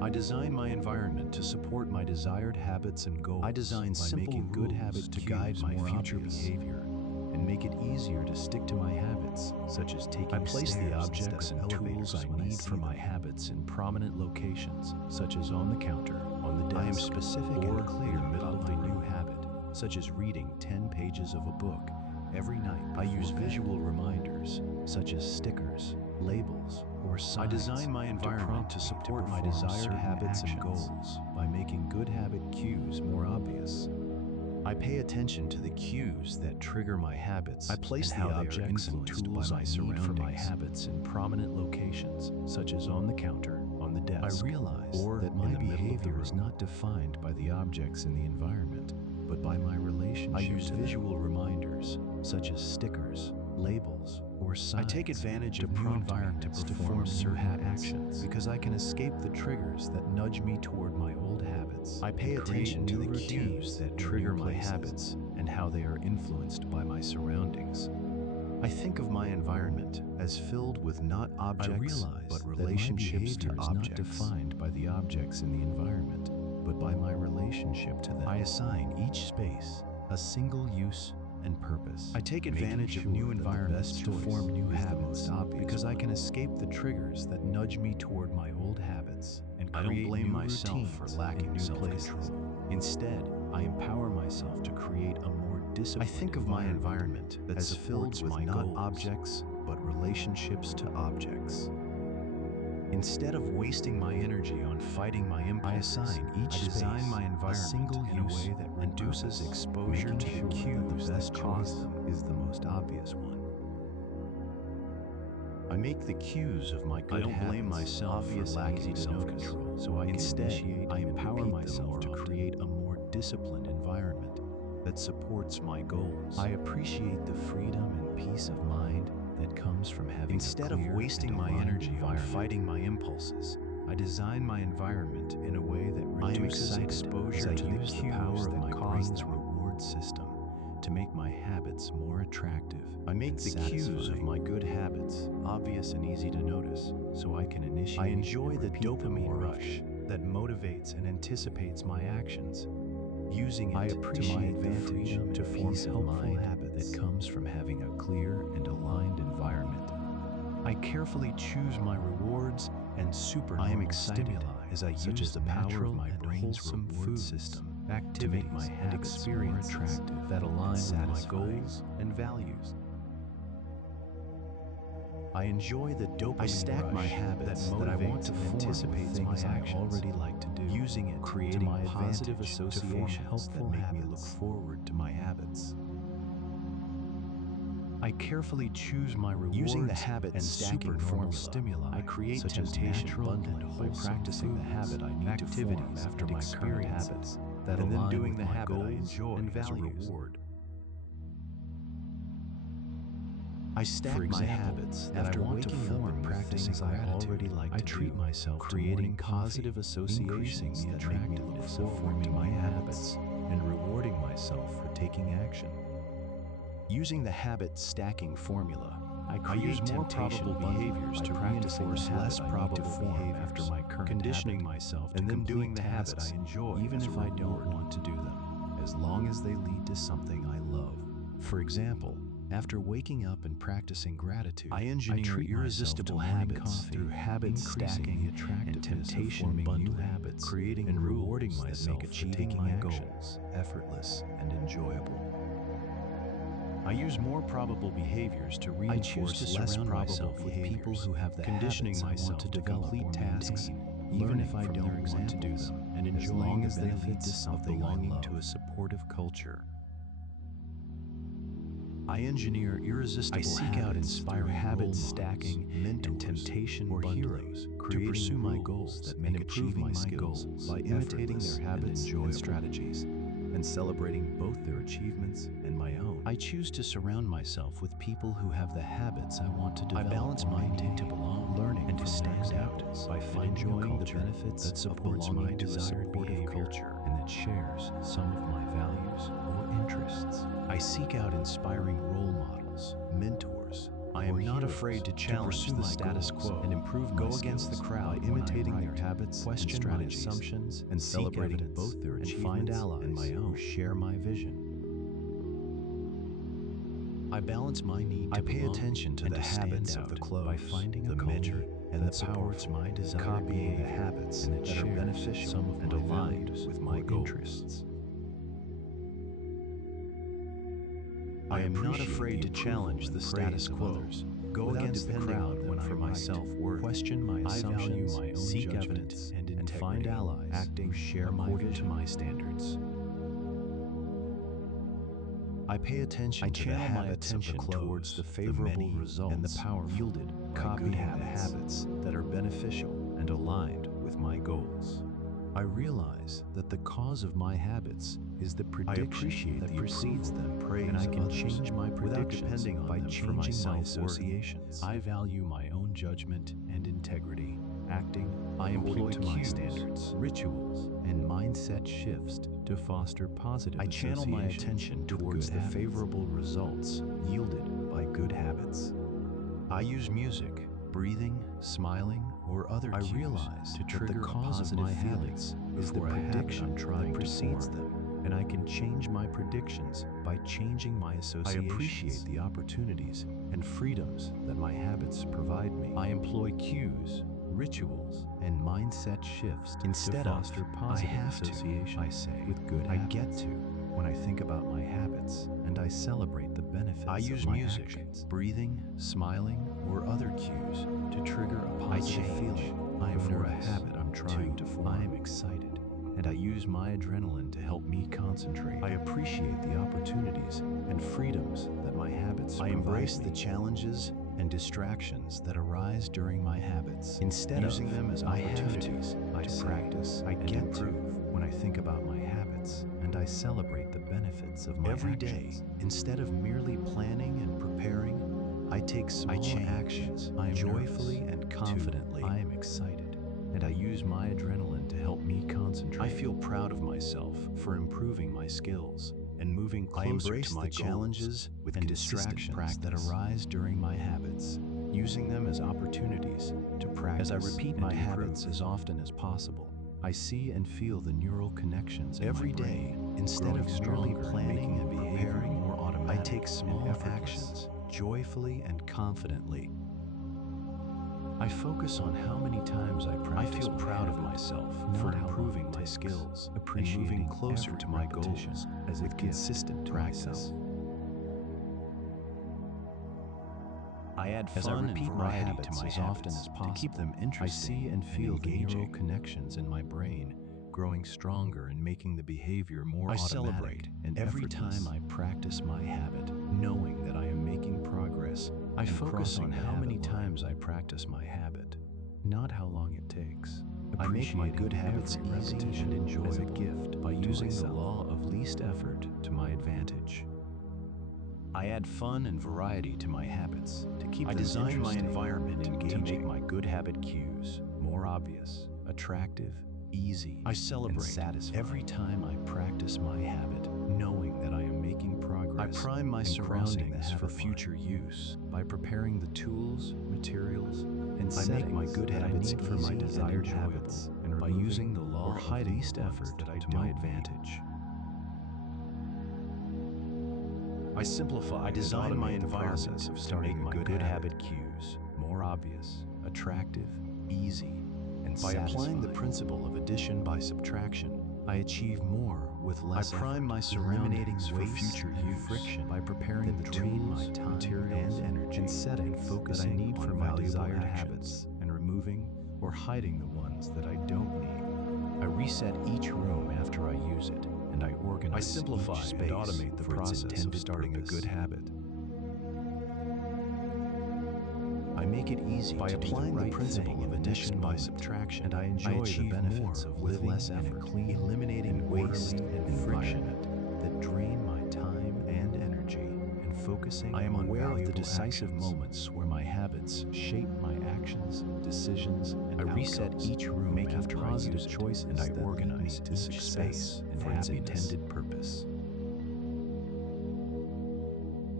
I design my environment to support my desired habits and goals. I design simple good habits to guide my future behavior and make it easier to stick to my habits, such as taking stairs. I place the objects and tools I need for my habits in prominent locations, such as on the counter, on the desk. I am specific and clear in the middle of my new habit, such as reading 10 pages of a book every night. I use visual reminders, such as stickers, labels, or signs. I design my environment to support my desired habits and goals by making good habit cues more obvious. I pay attention to the cues that trigger my habits. I place the objects and tools I need for my habits in prominent locations, such as on the counter, on the desk. I realize that my behavior is not defined by the objects in the environment, but by my relationship. I use visual reminders, such as stickers, labels, or signs. I take advantage of new environments to perform certain actions because I can escape the triggers that nudge me toward my old habits. I pay attention to the cues that trigger my habits and how they are influenced by my surroundings. I think of my environment as filled with not objects, but relationships to objects. Not defined by the objects in the environment, but by my relationship to them. I assign each space a single use and purpose. I take advantage of new environments to form new habits because I can escape the triggers that nudge me toward my old habits and create new routines. I don't blame myself for lacking new self-control. Instead, I empower myself to create a more disciplined environment. I think of my environment as filled with not objects, but relationships to objects. Instead of wasting my energy on fighting my impulses, I design my environment in a way that reduces exposure to the cues that cause them is the most obvious one. I make the cues of my good habits. I don't blame myself for lacking self-control, so I empower myself to create a more disciplined environment that supports my goals. I appreciate the freedom and peace of mind that comes from having Instead of wasting my energy on fighting my impulses, I design my environment in a way that reduces exposure to the cues that cause the reward system to make my habits more attractive. I make the cues of my good habits obvious and easy to notice, so I can initiate. I enjoy the dopamine rush that motivates and anticipates my actions. Using it to my advantage to form a helpful habit that comes from having a clear and aligned environment. I carefully choose my rewards and supernormal stimuli as I use the power of my brain's reward system to make my habits more attractive that align with my goals and values. I enjoy the dopamine. I stack my habits that I want to anticipate things I already like to do, using it creating my positive associations that make me look forward to my habits. I carefully choose my rewards using the habit and stacking formula. Stimuli. I create such temptation bundling by practicing the habit I need to form after my current habits that and then doing the habit I enjoy and value. I stack my habits that I want to form and practicing I already like to treat myself creating positive associations that make me look forward to my habits and rewarding myself for taking action. Using the habit stacking formula, I use more probable behaviors to reinforce less probable behaviors after my current conditioning myself to and then doing the habits I enjoy even if I don't want to do them, as long as they lead to something I love. For example, after waking up and practicing gratitude, I engineer irresistible habits through habit stacking and temptation bundling habits, creating and rewarding myself for taking my goals effortless and enjoyable. I use more probable behaviors to reinforce less probable with people who have the conditioning myself to complete tasks, even if I don't want to do them, and enjoying the benefits of belonging to a supportive culture. I engineer irresistible habits. I seek out inspiring habit stacking and temptation bundling to pursue my goals that make achieving my skills by imitating their habits and strategies and celebrating both their achievements and my own. I choose to surround myself with people who have the habits I want to develop. I balance my need to belong, learning, and to stand out by enjoying the benefits that supports my desired culture and that shares some of my values or interests. I seek out inspiring role models, mentors, I am not afraid to challenge the status quo and improve go against the crowd by imitating their habits, question my assumptions, and celebrating both their achievements find allies and my own. who share my vision. I balance my need to I pay belong attention to and the to stand habits of out the close, by finding the a many, culture and that the powerful, supports my desired copying the behavior habits and that that are shares beneficial some of and my aligned values with my or goals. interests. I I am not appreciate afraid the to challenge approval the and status praise of quo, others, go without against the depending crowd on them when for I my write, self-worth. question my I value assumptions, my own seek judgment evidence, and and find integrity, allies acting who share my according vision. to my standards. I pay attention to the channel my habits of the attention close, towards the favorable many, results and the powerful, yielded by copying good the habits that are beneficial and aligned with my goals. I realize that the cause of my habits is the prediction that precedes them, and I can change my predictions by changing my associations. I value my own judgment and integrity, acting according to my standards, rituals, and mindset shifts to foster positive I channel my associations attention with towards good the habits. favorable results Yielded by good habits. I use music, breathing, smiling, or other cues realize to trigger that the a cause of positive my feeling habits is the before a habit prediction I'm trying that to precedes form. them, and I can change my predictions by changing my associations. I appreciate the opportunities and freedoms that my habits provide me. I employ cues, rituals, and mindset shifts Instead to of, foster "I positive have to," association I say, with good "I habits. get to." When I think about my habits and I celebrate the benefits I use of my music, actions, breathing, smiling, or other cues to trigger a positive change. feeling. I am Before nervous. a habit I'm trying to form. I am excited, and I use my adrenaline to help me concentrate. I appreciate the opportunities and freedoms that my habits I provide embrace me. the challenges and distractions that arise during my habits. Instead Using of, them as "I have to," opportunities I to say, practice "I and get to." improve when I think about my habits and I celebrate the benefits of my Every actions. day, Instead of merely planning and preparing, I take small change. actions. I am joyfully and confidently. I am excited, and I use my adrenaline to help me concentrate. I feel proud of myself for improving my skills and moving I closer embrace to the my challenges goals with and consistent distractions that practice. arise during my habits, using them as opportunities to practice. As I repeat and my improve habits as often as possible, I see and feel the neural connections in Every my day, brain. Instead growing of merely stronger and planning making and the behavior preparing, more I automatic take and small effortless. actions joyfully and confidently. I focus on how many times I practice. I feel proud of myself for improving my skills and moving closer to my goals with consistent practice. I add As I fun and repeat my variety habits to my as habits often as to possible, keep them interesting. I see and feel the neural connections in my brain growing stronger and making the behavior more automatic. celebrate And every every time time I practice my habit, knowing that I am making progress, I focus on how many times I practice my habit, not how long it takes. I make my good habits easy and enjoyable as a gift by using the law of least effort to my advantage. I add fun and variety to my habits to keep I them design my interesting environment and to make engaging. my good habit cues more obvious, attractive, easy, I and celebrate satisfying. every time I practice my habit, knowing that I am making progress. I prime my and surroundings crossing the for habit future line. use. By preparing the tools, materials, and I make my good that I habits need for my easy and desired enjoyable, habits, and by removing using the law or of hiding least the ones effort that I to my don't need. advantage. I simplify I design and my automate the environment process of to starting make a my good habit. cues more obvious, attractive, easy, and By applying the satisfying. Principle of addition by subtraction, I achieve more with less prime effort, my eliminating surroundings for waste future and use friction by preparing the drain tools, my time, materials, and energy, and settings and focusing that I need on for my valuable desired actions. habits, and removing or hiding the ones that I don't need. I reset each room after I use it, and I organize simplify each and space automate the for process its of intended starting a purpose. good habit. I make it easy By to do applying the the right principle thing of in the next addition by moment, subtraction, and I enjoy the achieve benefits more of with living less in a effort, clean, eliminating an waste orderly and friction that drain my time and energy, and focusing I am on aware of the valuable decisive actions. moments where my habits shape my actions, decisions, and I reset outcomes, each room making after I positive use it, choices and I that lead organize me to each success space and for its happiness. intended purpose.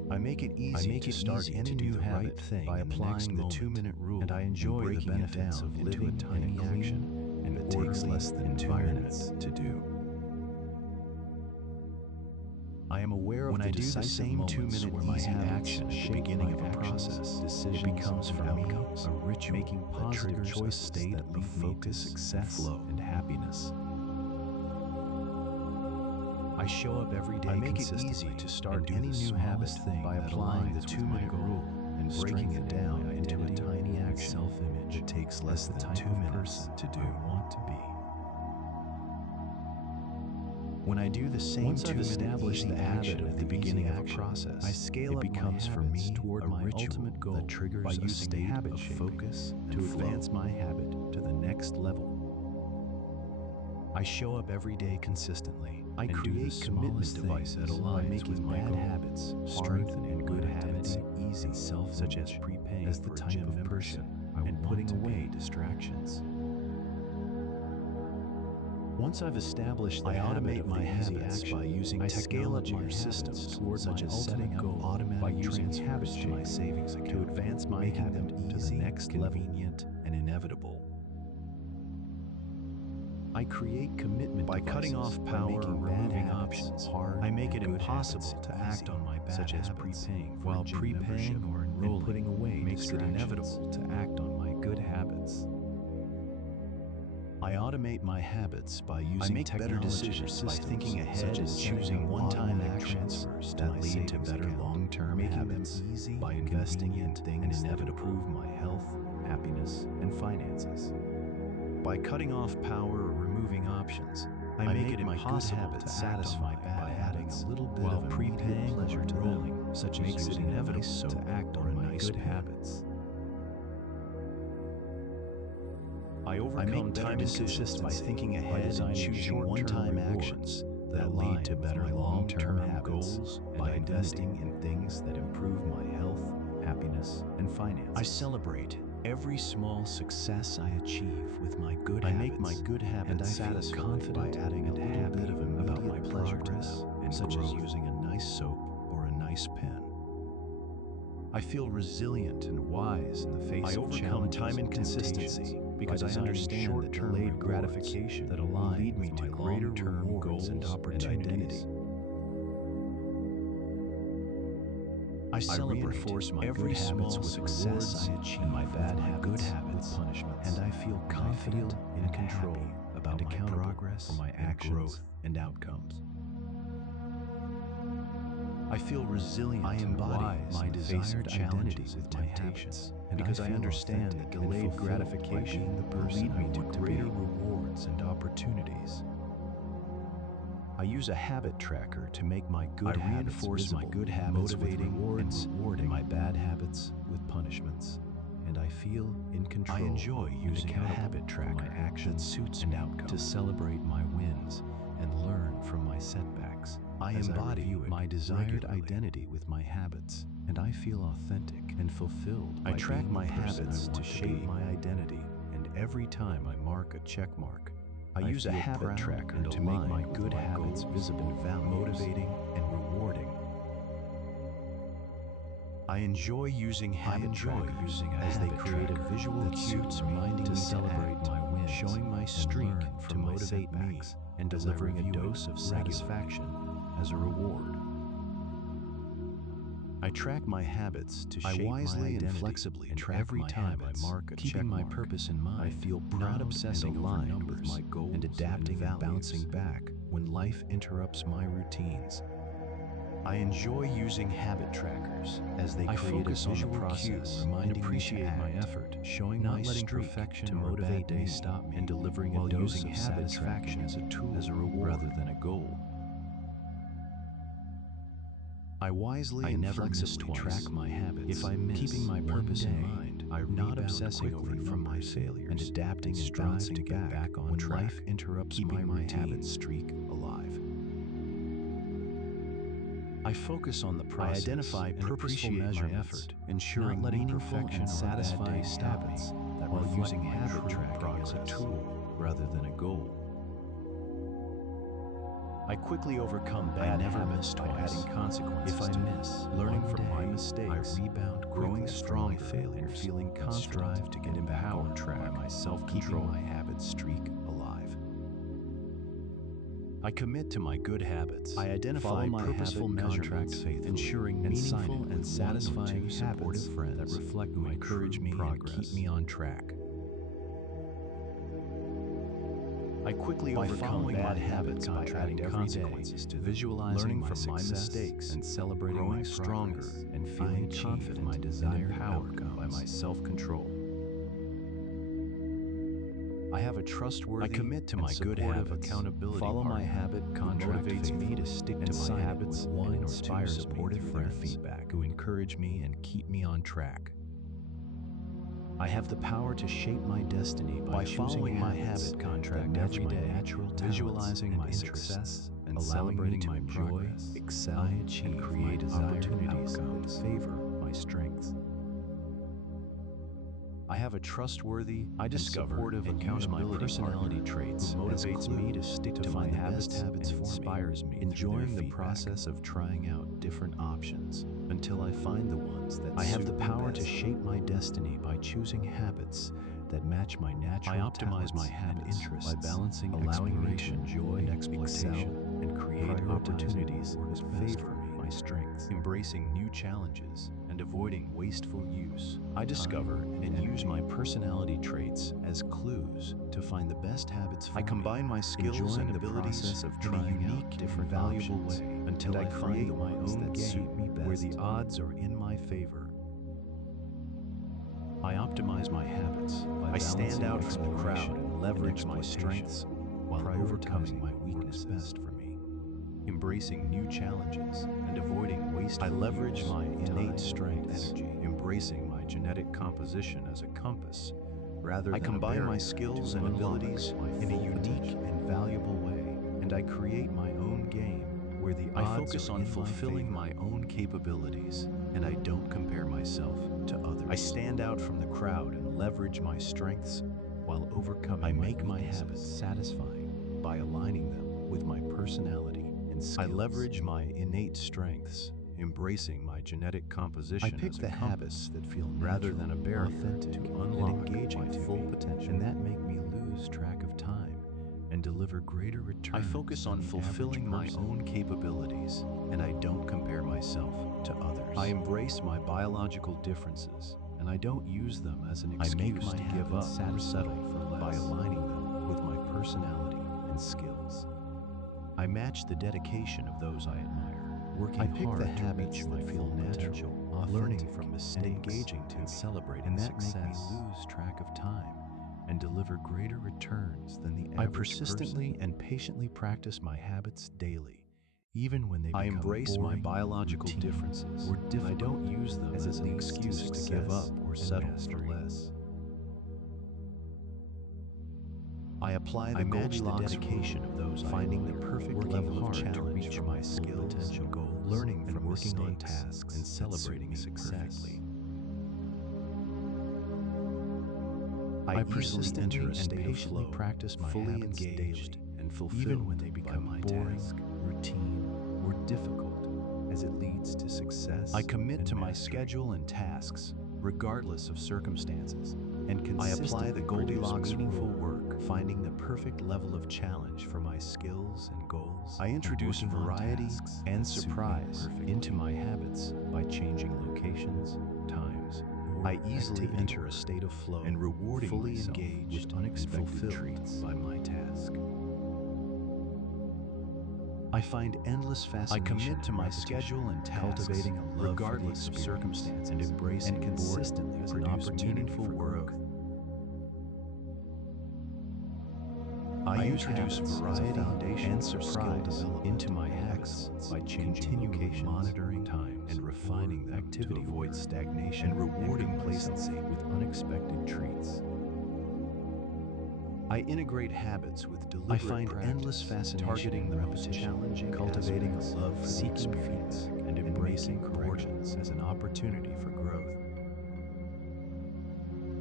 I make it easy to start any new habit by applying the 2-minute rule, and I enjoy the benefits of living a tiny action, and it takes less than 2 minutes to do. I am aware of the decisive 2-minute easy action at the beginning of a process. It becomes for me a ritual making positive choices that lead me to success, flow, and happiness. I show up every day. I make it easy to start any new habit by applying the 2-minute rule and breaking it down into a tiny action self-image. It takes less than 2 minutes to do. I want to be. When I do the same 2-minute easy action at the beginning of a process, I scale up my habits toward my ultimate goal that triggers by using habit of focus to advance my habit to the next level. I show up every day consistently. I create commitment devices that align making bad habits, strengthening good habits easy, such as prepaying as the type of person and putting away distractions. Once I've established the automate my habits by using technology or systems towards such as setting up automatic transfers to my savings account to advance my habit to the next level, convenient and inevitable. I create commitment by cutting off power or removing options. I make it impossible to act on my bad such as prepaying while prepaying or enrolling, and putting away makes it inevitable to act on my good habits. I automate my habits by using better decisions by thinking ahead, such as choosing one-time actions that lead to better long-term habits, easy by investing in things that improve my health, happiness, and finances. By cutting off power or removing options, I make it impossible to satisfy by adding a little bit of prepaying pleasure to rolling, such as using it inevitable to act on my good habits. I overcome time inconsistency by thinking ahead and choosing one-time actions that lead to better long-term goals by investing in things that improve my health, happiness, and finances. I celebrate every small success I achieve with my good habits. I make my good habits satisfied confident by adding a little bit of immediate pleasure to them, and such as using a nice soap or a nice pen. I feel resilient and wise in the face of challenges. I overcome time inconsistency because I understand that delayed gratification that will lead me to greater goals and opportunities. I reinforce my good habits with success I achieve, and my bad habits with punishments, and I feel confident and control about my progress, my actions, growth, and outcomes. I feel resilient. I embody my desired identity with temptations, because I understand that delayed gratification will lead me to greater rewards and opportunities. I use a habit tracker to make my good habits reinforce my good habits with rewards and rewarding my bad habits with punishments, and I feel in control. I enjoy using a habit tracker my actions suits and outcomes to celebrate my wins and learn from my setbacks. I embody my desired identity with my habits, and I feel authentic and fulfilled. I track my habits to shape my identity, and every time I mark a check mark, I use a habit tracker to make my good habits visible, motivating, and rewarding. I enjoy using habit trackers as they create a visual cue reminding me to celebrate my wins, showing my streak to motivate me, and delivering a dose of satisfaction as a reward. I track my habits to shape my identity and flexibly track every time I mark a keeping my purpose in mind. I feel proud, obsessing over numbers, my goals, and adapting and bouncing back when life interrupts my routines. I enjoy using habit trackers as they create a visual process, reminding me to my effort, showing not letting perfection to motivate me, stop me, and delivering a dose of satisfaction as a tool, as a reward rather than a goal. I wisely and flexibly track my habits. If I miss, keeping my purpose in mind, I not obsessing over from my failures and adapting and bouncing to get back on when track, life interrupts my habit streak alive. I focus on the process. I identify purposeful measure effort, ensuring not letting perfection or satisfying habits that while using habit tracking as a tool rather than a goal. I quickly overcome bad habits by adding consequences. If I miss, learning from my mistakes, I rebound, growing stronger, failure, and feeling confident, strive to get back on track by my self-control, keeping my habit streak alive. I commit to my good habits. I identify my purposeful measurements, ensuring meaningful and satisfying supportive friends that reflect my encourage me and keep me on track. I quickly overcome bad habits by adding consequences to visualizing from my mistakes and celebrating growing stronger and feeling confident in my desired outcome by my self-control. I have a trustworthy, I commit to my good habits, accountability, follow my habit, motivates me to stick to my habits, one and inspires supportive friends, feedback who encourage me and keep me on track. I have the power to shape my destiny by following my habit contract every day, natural visualizing my success and celebrating my joy, excel, and create opportunities that favor my strengths. I have a trustworthy, supportive, and accountability personality traits who motivates me to stick to my habits and inspires me, enjoying the process of trying out different options until I find the ones that I have the power to shape my destiny by choosing habits that match my natural I optimize my habits and interests by balancing allowing me to enjoy and exploitation and create opportunities that favor my strengths, embracing new challenges and avoiding wasteful use. I discover and use my personality traits as clues to find the best habits for me. I combine my skills and abilities of in a unique, different, valuable way until I create my own game where the odds are in my favor. I optimize my habits by I stand out from the crowd and leverage my strengths while overcoming my weakness best for me. Embracing new challenges and avoiding waste. I leverage my innate strengths, embracing my genetic composition as a compass, rather than I combine my skills and abilities in a unique and valuable way, and I create my own game where the odds I focus on fulfilling my own capabilities, and I don't compare myself to others. I stand out from the crowd and leverage my strengths while overcoming. I make my habits satisfying by aligning them with my personality. I leverage my innate strengths, embracing my genetic composition. I pick the habits that feel rather than a barrier authentic to unlock and engaging my full potential, and that make me lose track of time and deliver greater returns. I focus on fulfilling my own capabilities, and I don't compare myself to others. I embrace my biological differences, and I don't use them as an excuse to give up or settle for less by aligning them with my personality and skills. I match the dedication of those I admire, working hard to reach my full potential, learning from mistakes, and engaging and celebrating success. And that make me lose track of time and deliver greater returns than the average person. I persistently and patiently practice my habits daily, even when they become boring. I embrace my biological differences, and I don't use them as an excuse to give up or settle for less. I apply the Goldilocks dedication of those finding the perfect level of challenge for my skills potential goals, learning from working on tasks and celebrating success. I persistently and patiently practice my habits daily and fulfill even when they become boring, routine, or difficult, as it leads to success. I commit to my schedule and tasks, regardless of circumstances, and consistently I apply the Goldilocks meaningful work, finding the perfect level of challenge for my skills and goals. I introduce variety and surprise into my habits by changing locations, times. I easily enter a state of flow and rewarding fully engaged with unexpected treats by my task. I find endless fascination. I commit to my schedule and tasks, cultivating a love regardless of circumstances, and embracing and consistently as an opportunity for growth. I introduce variety and surprise into my habits by changing locations, monitoring times, and refining them activity to avoid stagnation and rewarding complacency with unexpected treats. I integrate habits with deliberate I find practice, endless fascination, targeting the most challenging, cultivating a love for the experience, and embracing corrections as an opportunity for growth.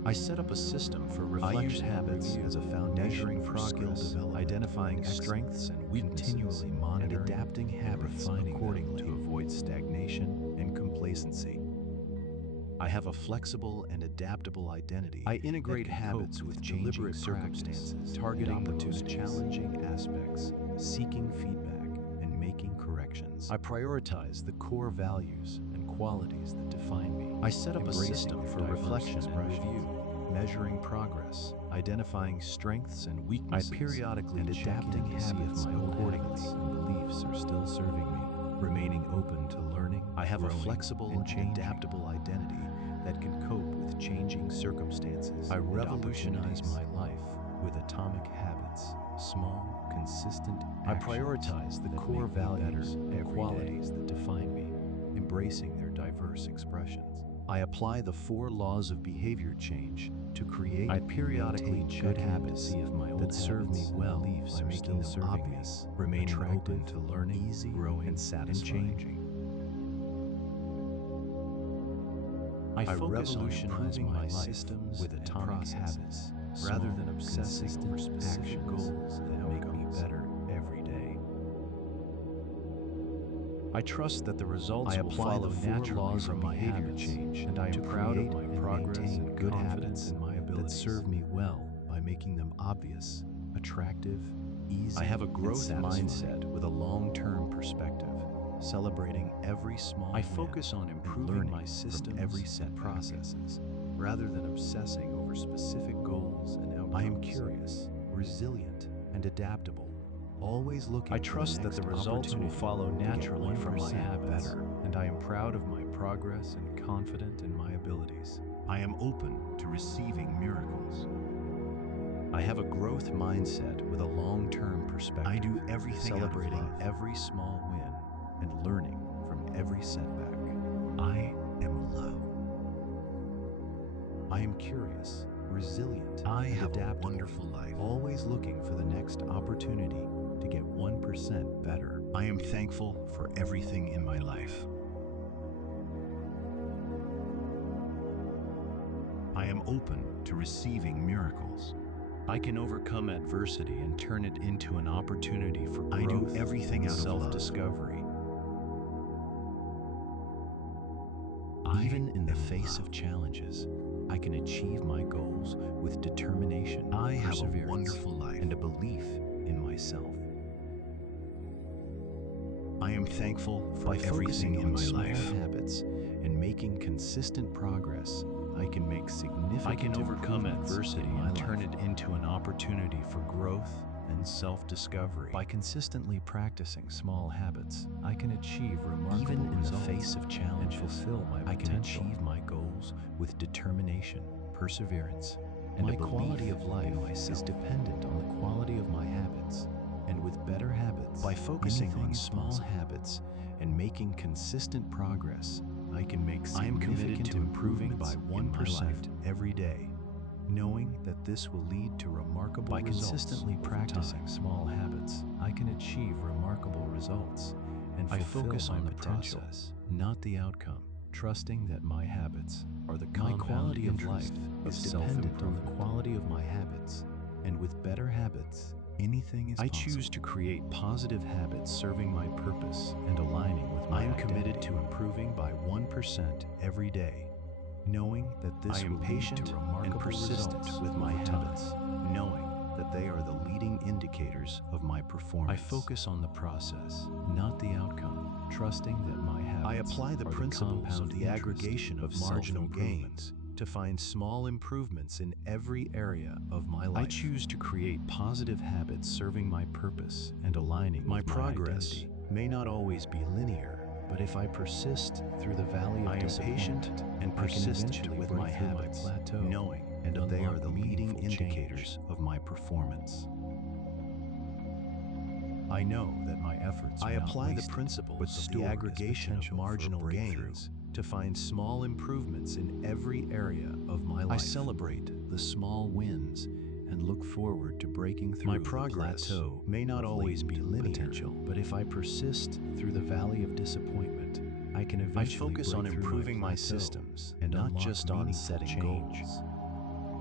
I set up a system for reflection. I use habits as a foundation for skill development, identifying strengths and weaknesses, continually monitoring and adapting habits accordingly to avoid stagnation and complacency. I have a flexible and adaptable identity. I integrate habits with deliberate circumstances, targeting the most challenging aspects, seeking feedback, and making corrections. I prioritize the core values and qualities that define me. I set up a system for reflection and review, measuring progress, identifying strengths and weaknesses, I periodically and adapting habits accordingly and beliefs are still serving me, remaining open to learning. I have a flexible and adaptable identity that can cope with changing circumstances. I revolutionize my life with atomic habits, small, consistent actions. I prioritize the core values and qualities that define me, embracing their diverse expressions. I apply the 4 laws of behavior change to create. I periodically check habits that serve me well by making them obvious, remaining open to learning, growing, and satisfying. I revolutionize my systems with atomic habits, rather than obsessing over specific goals that make me better every day. I trust that the results will follow naturally from my behavior change, and I am proud of my progress and good habits and my abilities that serve me well by making them obvious, attractive, easy. I have a growth mindset with a long-term perspective, celebrating every small win. I focus on improving my systems, every set processes, rather than obsessing over specific goals and outcomes. I am curious, resilient, and adaptable, always looking. I trust that the results will follow naturally from my habits, and I am proud of my progress and confident in my abilities. I am open to receiving miracles. I have a growth mindset with a long-term perspective. I do everything celebrating every small win and learning from every setback. I am love. I am curious, resilient, I have adaptable, a wonderful life, always looking for the next opportunity to get 1% better. I am thankful for everything in my life. I am open to receiving miracles. I can overcome adversity and turn it into an opportunity for growth. I do everything out of self-discovery. Even in the face of challenges, I can achieve my goals with determination, I have a wonderful life, and a belief in myself. I am thankful for everything in my life. Habits and making consistent progress, I can make significant. I can overcome adversity and turn it into an opportunity for growth and self-discovery. By consistently practicing small habits, I can achieve remarkable results. Even in the face of challenge, fulfill my potential. I can achieve my goals with determination, perseverance, and my quality of life is dependent on the quality of my habits. And with better habits, by focusing on small habits and making consistent progress, I can make significant. I am committed to improving by 1% every day, knowing that this will lead to remarkable results. By consistently practicing small habits, I can achieve remarkable results and I focus on the process, not the outcome, trusting that my habits are the compound. My quality of life is dependent on the quality of my habits, and with better habits, anything is possible. I choose to create positive habits serving my purpose and aligning with my identity. I am committed to improving by 1% every day, knowing that this will lead to remarkable persistent with my habits, knowing that they are the leading indicators of my performance. I focus on the process, not the outcome, trusting that my habits I apply the principles of the aggregation of marginal gains to find small improvements in every area of my life. I choose to create positive habits serving my purpose and aligning with my progress. Identity may not always be linear, but if I persist through the valley of disappointment and persistent with my habits, knowing that they are the leading indicators of my performance. I know that my efforts I apply the principles of the aggregation of marginal gains to find small improvements in every area of my life. I celebrate the small wins and look forward to breaking through. My progress plateau may not always be linear, but if I persist through the valley of disappointment, I can eventually I focus on improving my systems and not just on setting goals.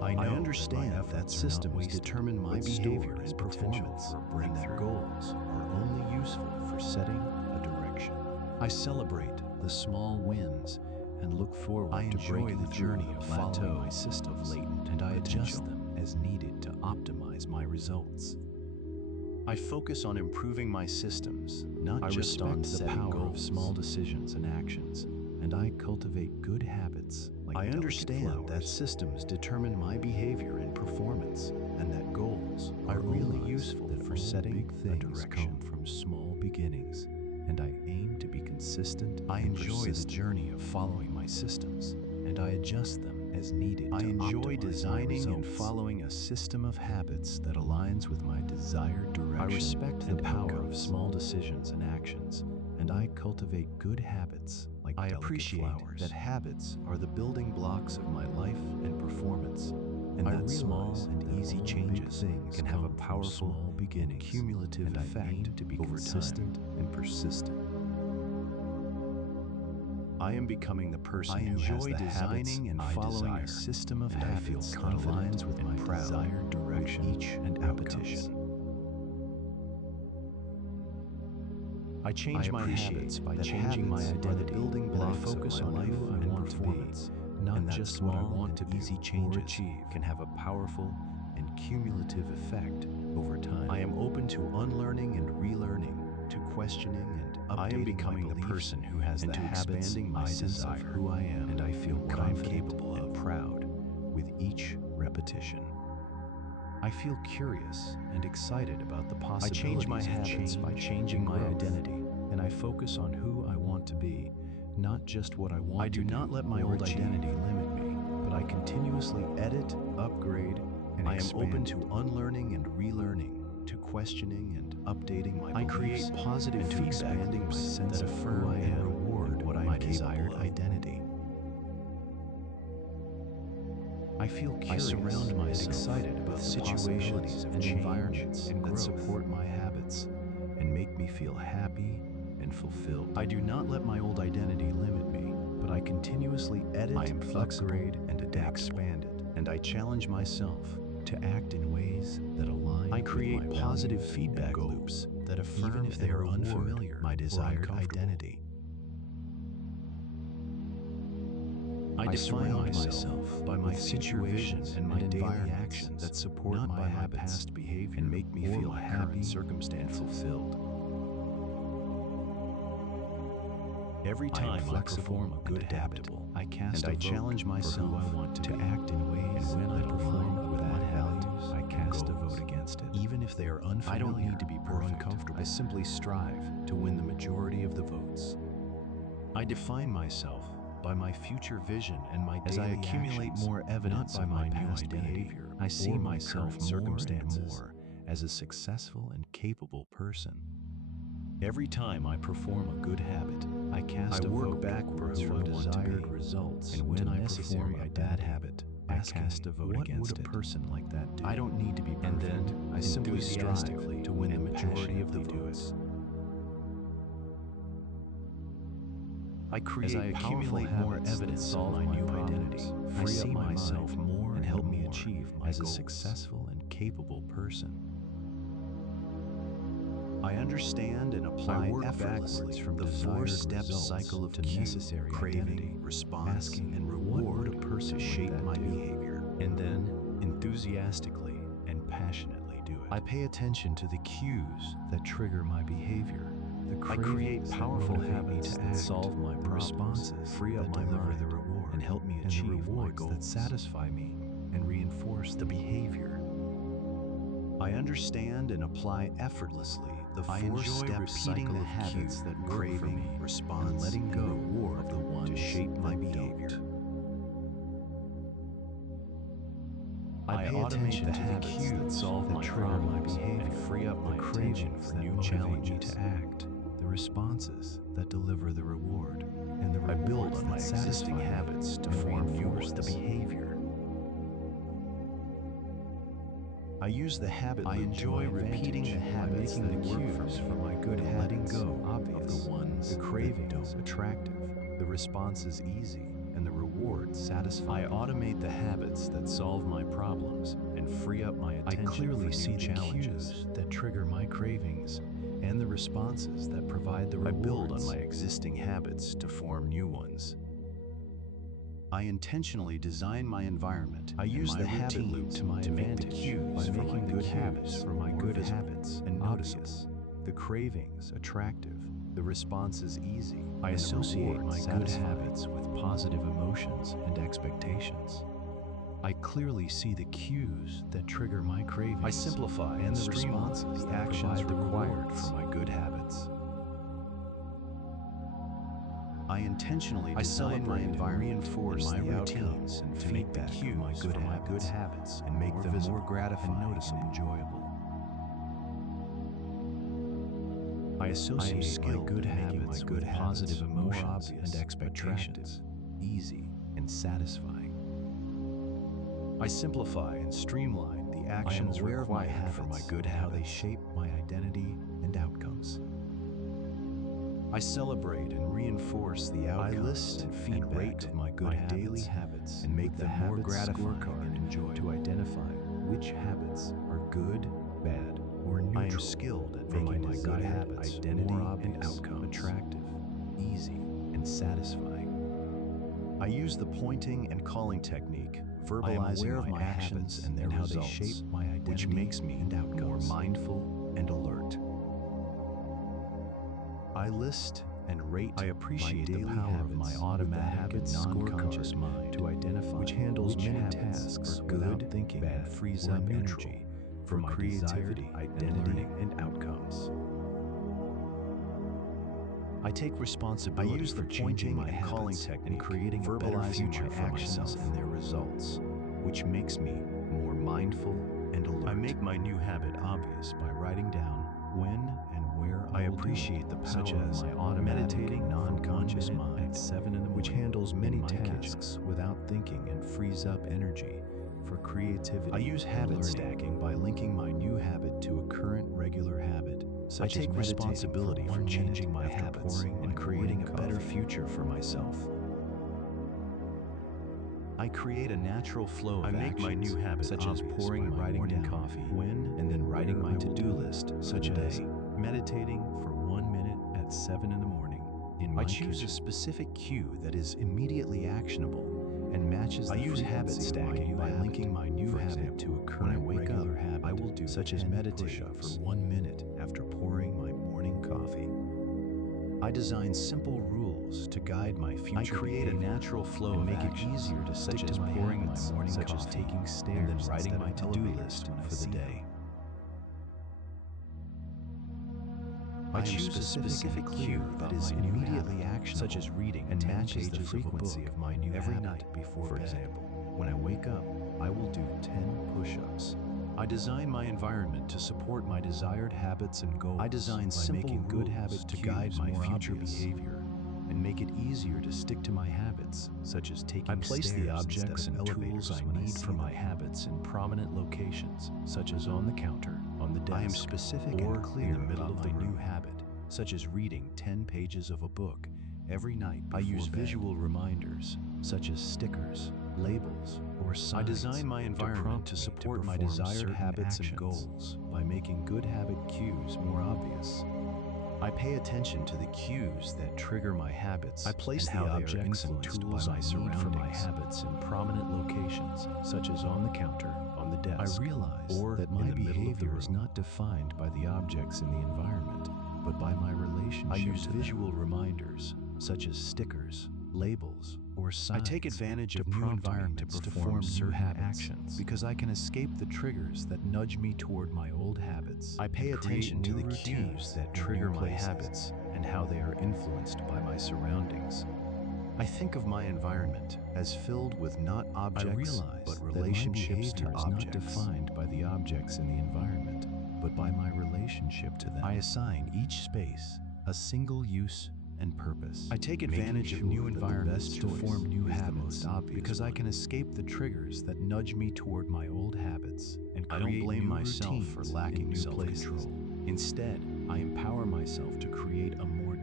I understand that systems determine my behavior and performance, and that goals are only useful for setting a direction. I celebrate the small wins and look forward to breaking the journey of following my system of latent, and I adjust them as needed to optimize my results. I focus on improving my systems, not just on the power of small decisions and actions, and I cultivate good habits. I understand that systems determine my behavior and performance, and that goals are really useful for setting a direction. From small beginnings, and I aim to be consistent. I enjoy the journey of following my systems, and I adjust them as needed. I enjoy designing and following a system of habits that aligns with my desired direction. I respect the power of small decisions and actions, and I cultivate good habits like I appreciate that habits are the building blocks of my life and performance, and that small and easy changes can have a powerful, cumulative effect to be consistent and persistent. I am becoming the person who has the designing and following a system of habits that aligns with my desired direction each and repetition. I change my habits by changing my identity, building blocks of my life and performance, not just small and easy changes can have a powerful and cumulative effect over time. I am open to unlearning and relearning, to questioning and updating. I am becoming the person who has the habits my sense of who I am, and I feel what I'm capable of and proud with each repetition. I feel curious and excited about the possibilities. I change my habits by changing my identity, and I focus on who I want to be, not just what I want. I do not let my old identity limit me, but I continuously edit, upgrade, and I am open to unlearning and relearning, to questioning and updating my beliefs. I create positive feedback loops that affirm and reward what my desired identity. I feel curious. I surround myself excited about situations and environments that support my habits and make me feel happy and fulfilled. I do not let my old identity limit me, but I continuously edit, upgrade, and adapt, expand it, and I challenge myself to act in ways that align. I create positive feedback loops that affirm, even if they are unfamiliar, my desired identity. I surround myself by my situations and my daily actions that support my past behavior and make me feel happy, circumstance fulfilled. Every time I perform a good habit, I cast and I challenge myself to act in ways, and when I perform a bad habit, I cast a vote against it. Even if they are unfamiliar, I don't need to be or uncomfortable. I simply strive to win the majority of the votes. I define myself by my future vision and my daily actions. As I accumulate more evidence of my past behavior, I see myself more and more as a successful and capable person. Every time I perform a good habit, I cast a vote backwards from desired results, and when I perform a bad habit, I cast a vote against it. What would a person like that do? I don't need to be perfect. And then I simply strive to win the majority of the votes. I accumulate more evidence of my new identity, free up myself more, and help me achieve as a successful and capable person. I understand and apply effortlessly from the four-step cycle of necessary craving, response, asking, and reward a person to shape my behavior, and then enthusiastically and passionately do it. I pay attention to the cues that trigger my behavior. I create powerful habits that solve my responses, free up my mind, the reward, and help me achieve my goals that satisfy me and reinforce the behavior. I understand and apply effortlessly the four-step cycle of habits that craving, response, letting go of the ones to shape my behavior. I pay attention to the cues that solve my trigger my behavior and free up my attention for new challenges to act. The responses that deliver the reward, and the rewards that satisfy habits to reinforce the behavior. I use the habit loop. I enjoy repeating the habits that work for my good and letting go of the ones, the cravings, attractive, the responses easy, and the reward reward satisfying. I automate the habits that solve my problems and free up my attention. I clearly see the cues that trigger my cravings and the responses that provide the rewards. I build on my existing habits to form new ones. I intentionally design my environment. I use the habit loop to make the cues by making good habits for my good habits and noticeable. The cravings attractive, the responses easy. I associate my good habits with positive emotions and expectations. I clearly see the cues that trigger my cravings. I simplify and the responses, the actions required for my good habits. I intentionally design my environment, reinforce my routines, and feedback of my good habits, and make them more gratifying and noticeable, enjoyable. I associate my good habits with positive emotions and expectations, easy and satisfying. I simplify and streamline the actions required for my good habits, how they shape my identity and outcomes. I celebrate and reinforce the outcomes. I list and feedback of my good daily habits and make them more gratifying and enjoyable to identify which habits are good, bad, or neutral. I am skilled at making my good habits identity and outcome attractive, easy, and satisfying. I use the pointing and calling technique, verbalizing my actions and how they shape my identity, which makes me more mindful and alert. I list and rate. I appreciate the power of my automatic and non-conscious mind to identify which handles many tasks without thinking and frees up energy for my creativity, identity, and outcomes. I take responsibility for changing my calling technique and creating a better future for myself and their results, which makes me more mindful and alert. I make my new habit obvious by writing down when and where I appreciate the power of my meditating non-conscious mind at 7 in the morning, which handles many tasks without thinking and frees up energy for creativity. I use habit stacking by linking my new habit to a current regular habit. I take responsibility for changing my habits and creating a better future for myself. I create a natural flow of actions. I make my new habit such as pouring my morning coffee when and then writing my to-do list, such as meditating for 1 minute at 7 in the morning in my kitchen. I choose a specific cue that is immediately actionable and matches the frequency. I use habit stacking by linking my new habit to a current regular habit. I will do such as meditate for 1 minute after pouring my morning coffee. I design simple rules to guide my future. I create a natural flow and make it easier to stick to my pouring my morning coffee, such as taking stairs and then writing my to-do list for the day. I choose a specific cue that is immediately actionable, such as reading and matches the frequency of my new every night before bed. For example, when I wake up, I will do 10 push-ups. I design my environment to support my desired habits and goals. I design simple good habits to guide my future behavior and make it easier to stick to my habits, such as taking stairs. I place the objects and tools I need for my habits in prominent locations, such as on the counter, on the desk, I am specific or clear in the middle of the new habit, such as reading 10 pages of a book every night before bed. I use visual reminders, such as stickers, labels, or signs. I design my environment to support my desired habits and goals by making good habit cues more obvious. I pay attention to the cues that trigger my habits. I place the objects and tools I need for my habits in prominent locations, such as on the counter, on the desk. I realize that my behavior is not defined by the objects in the environment, but by my relationship. I use visual reminders, such as stickers, labels, or signs. I take advantage of new environments to perform certain actions because I can escape the triggers that nudge me toward my old habits. I pay attention to the cues that trigger my habits and how they are influenced by my surroundings. I think of my environment as filled with not objects, but relationships to objects. Not defined by the objects in the environment, but by my relationship to them. I assign each space a single use and purpose. I take advantage of new environments to form new habits because I can escape the triggers that nudge me toward my old habits and create I don't blame myself for lacking self-control. Instead, I empower myself to create a more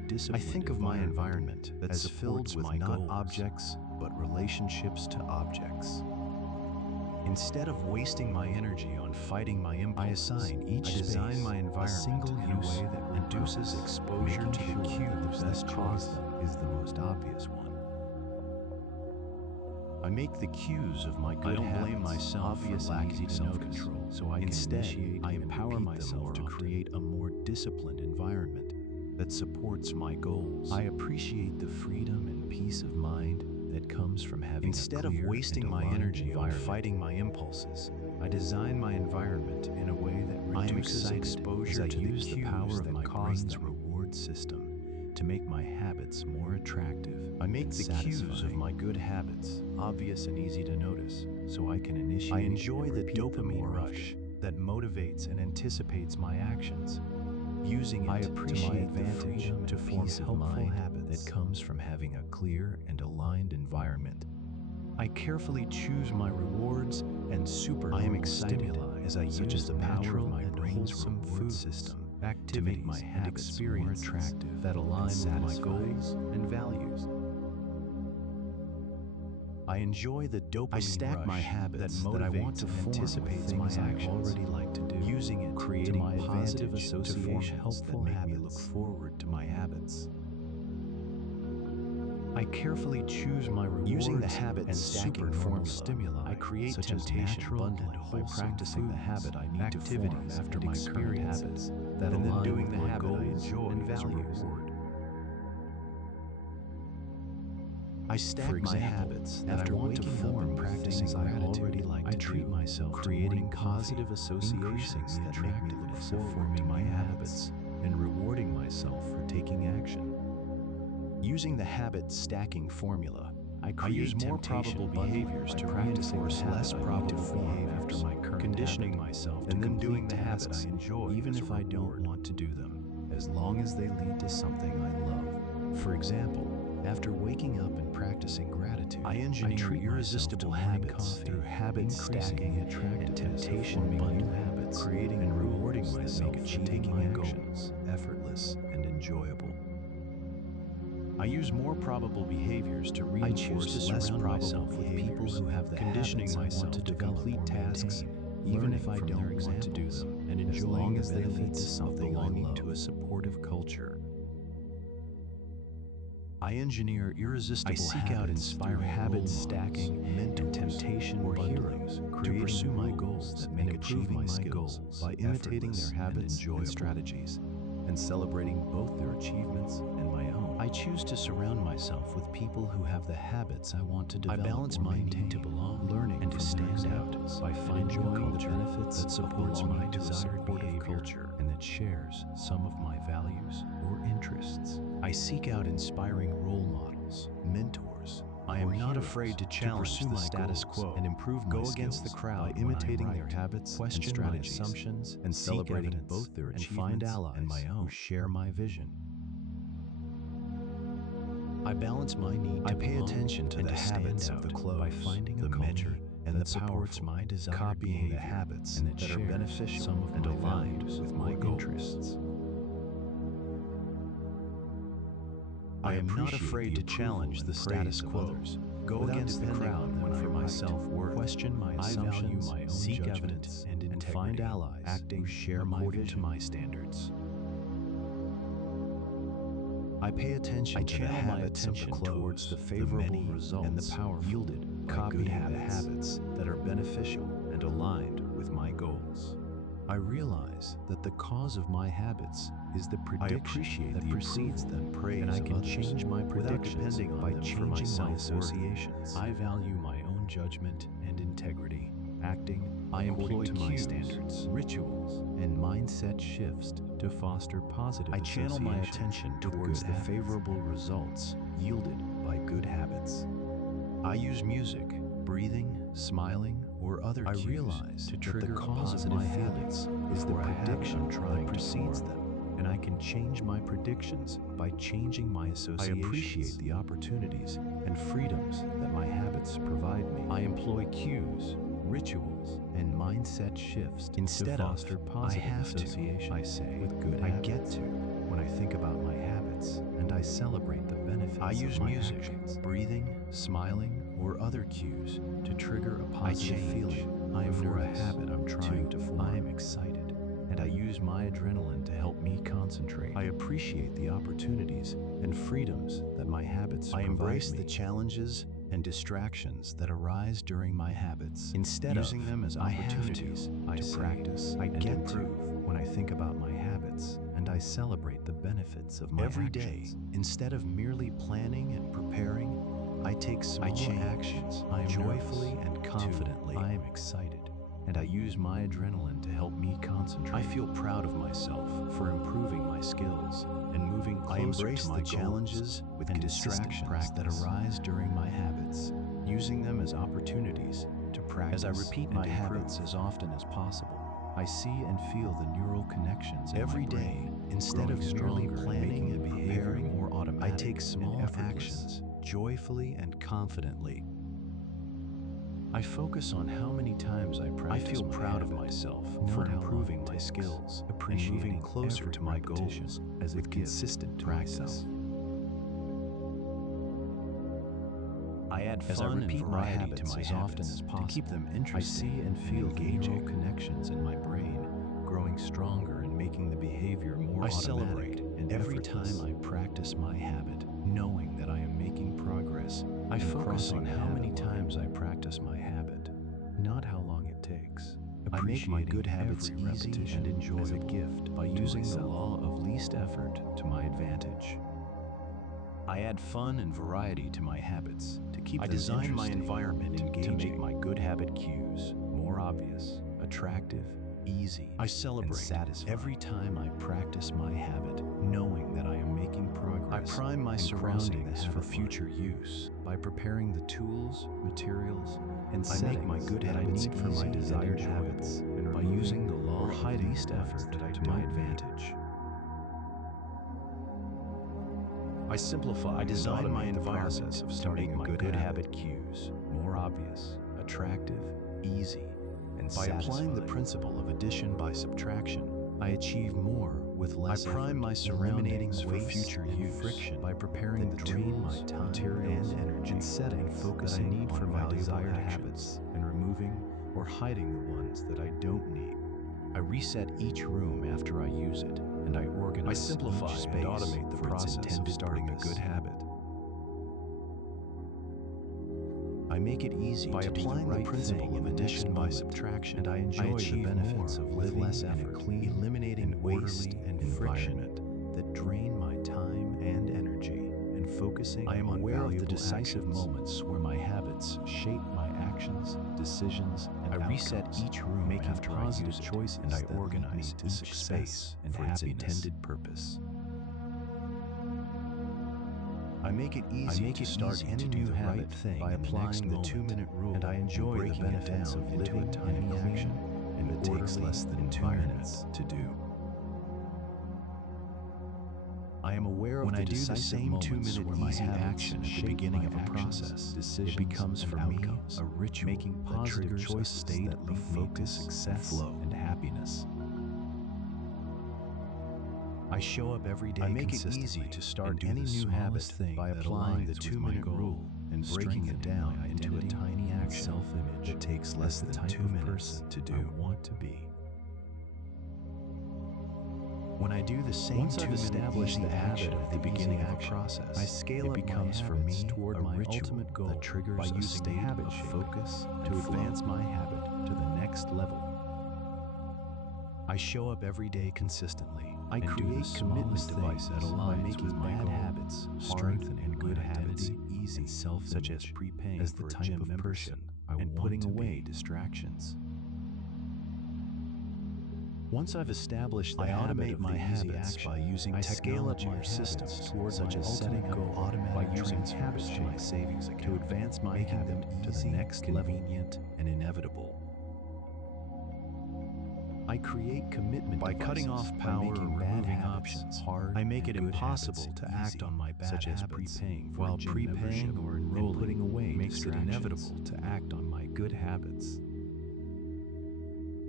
I think of my environment as filled with not objects, but relationships to objects. Instead of wasting my energy on fighting my impulses, I design my environment in a way that reduces exposure to the cues that cause them is the most obvious one. I make the cues of my good habits blame myself obvious for lacking self-control, so I instead I empower myself to create a more disciplined environment that supports my goals. I appreciate the freedom and peace of mind that comes from having instead of wasting my energy on fighting my impulses, I design my environment in a way that reduces exposure to the cues that cause the reward system to make my habits more attractive. I make the cues of my good habits obvious and easy to notice, so I can initiate. I enjoy the dopamine rush that motivates and anticipates my actions. Using it I appreciate to my advantage to form helpful habits that comes from having a clear and aligned environment. I carefully choose my rewards and I am excited as I use the power of my brain's reward system to make my habits more attractive that align with my goals and values. I enjoy the dopamine I stack my habits that I want to anticipate my actions I already like to do, using it creating positive associations that make me look forward to my habits. I carefully choose my rewards using the habit and stacking formula. Stimuli, I create such temptation bundling by practicing the habit I need to form after my current habits that and then doing the habit I enjoy and values. I stack my habits that I want to form practicing gratitude. I treat myself creating positive associations that make me look forward to my habits and rewarding myself for taking action. Using the habit stacking formula, I use more probable behaviors to reinforce less probable behaviors after my current conditioning myself and then doing the habits I enjoy even if I don't want to do them, as long as they lead to something I love. For example, after waking up and practicing gratitude, I engineer irresistible habits through habit stacking and temptation bundle habits, creating and rewarding myself for taking my goals effortless and enjoyable. I use more probable behaviors to reinforce less probable with people who have the conditioning myself to complete tasks, even if I don't want to do them, and enjoying the benefits of belonging to a supportive culture. I engineer irresistible seek out inspiring habit stacking, and temptation or heroes to pursue my goals that make achieving my goals by imitating their habits and strategies, and celebrating both their achievements and my own. I choose to surround myself with people who have the habits I want to develop. I balance my need to belong, learning, and to stand out by finding a culture benefits that supports my desired behavior culture and that shares some of my values or interests. I seek out inspiring role models, mentors. I am not afraid to challenge the status quo and improve my skills against the crowd by imitating their habits, question my assumptions, and celebrating both their achievements and my own who share my vision. I balance my need to pay attention to the habits of the close by finding the many and that supports my desire, copying the habits and that are beneficial and aligned with my interests. I am not afraid to challenge the status quo, go against the crowd when for my self-worth, question my assumptions, seek evidence, and find allies acting who share my vision to my standards. I pay attention to the habits of the towards the favorable results and the power yielded by good habits that are beneficial and aligned with my goals. I realize that the cause of my habits is the prediction that precedes them, and I can change my predictions by changing my associations. I value my own judgment and integrity, acting I employ to my standards, rituals, and mindset shifts to foster positive I channel my attention towards the favorable results yielded by good habits. I use music, breathing, smiling, or other cues I realize to trigger the cause of my feelings is the prediction that precedes them, and I can change my predictions by changing my associations. I appreciate the opportunities and freedoms that my habits provide me. I employ cues, rituals, and mindset shifts instead to foster positive associations. I say with good habits. I get to when I think about my habits. habits, and I celebrate the benefits I use of my music, actions. Breathing, smiling, or other cues to trigger a positive feeling. I am for a habit I'm trying to form. I am excited, and I use my adrenaline to help me concentrate. I appreciate the opportunities and freedoms that my habits provide me. I embrace the challenges and distractions that arise during my habits. Instead of using them as opportunities to practice and improve. When I think about my habits, and I celebrate the benefits of my every day, instead of merely planning and preparing, I take small actions. I am joyfully and confidently. I am excited, and I use my adrenaline to help me concentrate. I feel proud of myself for improving my skills and moving closer to my challenges and distractions that arise during my habits, using them as opportunities to practice. As I repeat my habits as often as possible, I see and feel the neural connections every day. Instead of merely planning and preparing or automatic, I take small actions joyfully and confidently. I focus on how many times I practice. I feel proud of myself for improving my skills, appreciating and moving closer to my goals as with consistent practice. I add fun and variety to my habits as often as possible to keep them interesting. I see and feel the neural connections in my brain growing stronger and making the behavior more automatic. I celebrate and every time I practice my habit, knowing that I am making progress. I focus on how many times I practice my habit, not how long it takes. I make my good habits easy and enjoyable as a gift by using the law of least effort to my advantage. I add fun and variety to my habits to keep them interesting. I design my environment to make my good habit cues more obvious, attractive, easy. I celebrate every time I practice my habit, knowing that I am making progress. I prime my surroundings for future use by preparing the tools, materials, and settings my good that I need for my desired habits, and by using the law of least effort to my advantage. I simplify. I design my environment to make my good habit cues more obvious, attractive, easy, and satisfying. By applying the principle of addition by subtraction, I achieve more with less effort. I prime my surroundings for future use friction by preparing the tools, materials, and energy, and setting focus I need for my desired habits, and removing or hiding the ones that I don't need. I reset each room after I use it, and I organize. I simplify each space and automate the process of starting a good habit. I make it easy by applying the principle of addition by subtraction, and I enjoy the benefits of living less effort, eliminating waste and friction that drain my time and energy, and focusing on I am aware of the decisive moments where my habits shape my actions, decisions, and I reset each room making after positive choices, and I organize to each space and for its intended purpose. I make it easy to start any new habit by applying the 2-minute rule, and I enjoy the benefits of living tiny action and that takes less than 2 minutes to do. I am aware of the decisive moments where my action at the beginning of a process, it becomes for me a ritual making positive choices that lead focus, success, and happiness. I show up every day. I make it easy to start any new habit by applying the 2-minute rule and breaking it down into a tiny action self-image that takes less than 2 minutes to do. I want to be. When I do the same 2-minute easy habit at the beginning of a process, I scale up becomes for me toward my ultimate goal that triggers by using a habit of focus to advance my habit to the next level. I show up every day consistently. I create commitment devices that align making bad habits, strengthen and good habits easy, such as prepaying as the type of person and putting away distractions. Once I've established the habit of my habits by using technology or systems towards such as setting up automatic by using habits to my savings account to advance my habit to the next convenient and inevitable. I create commitment by cutting off power or removing options. I make it impossible to act on my bad habits, while prepaying or enrolling and putting away makes it inevitable to act on my good habits.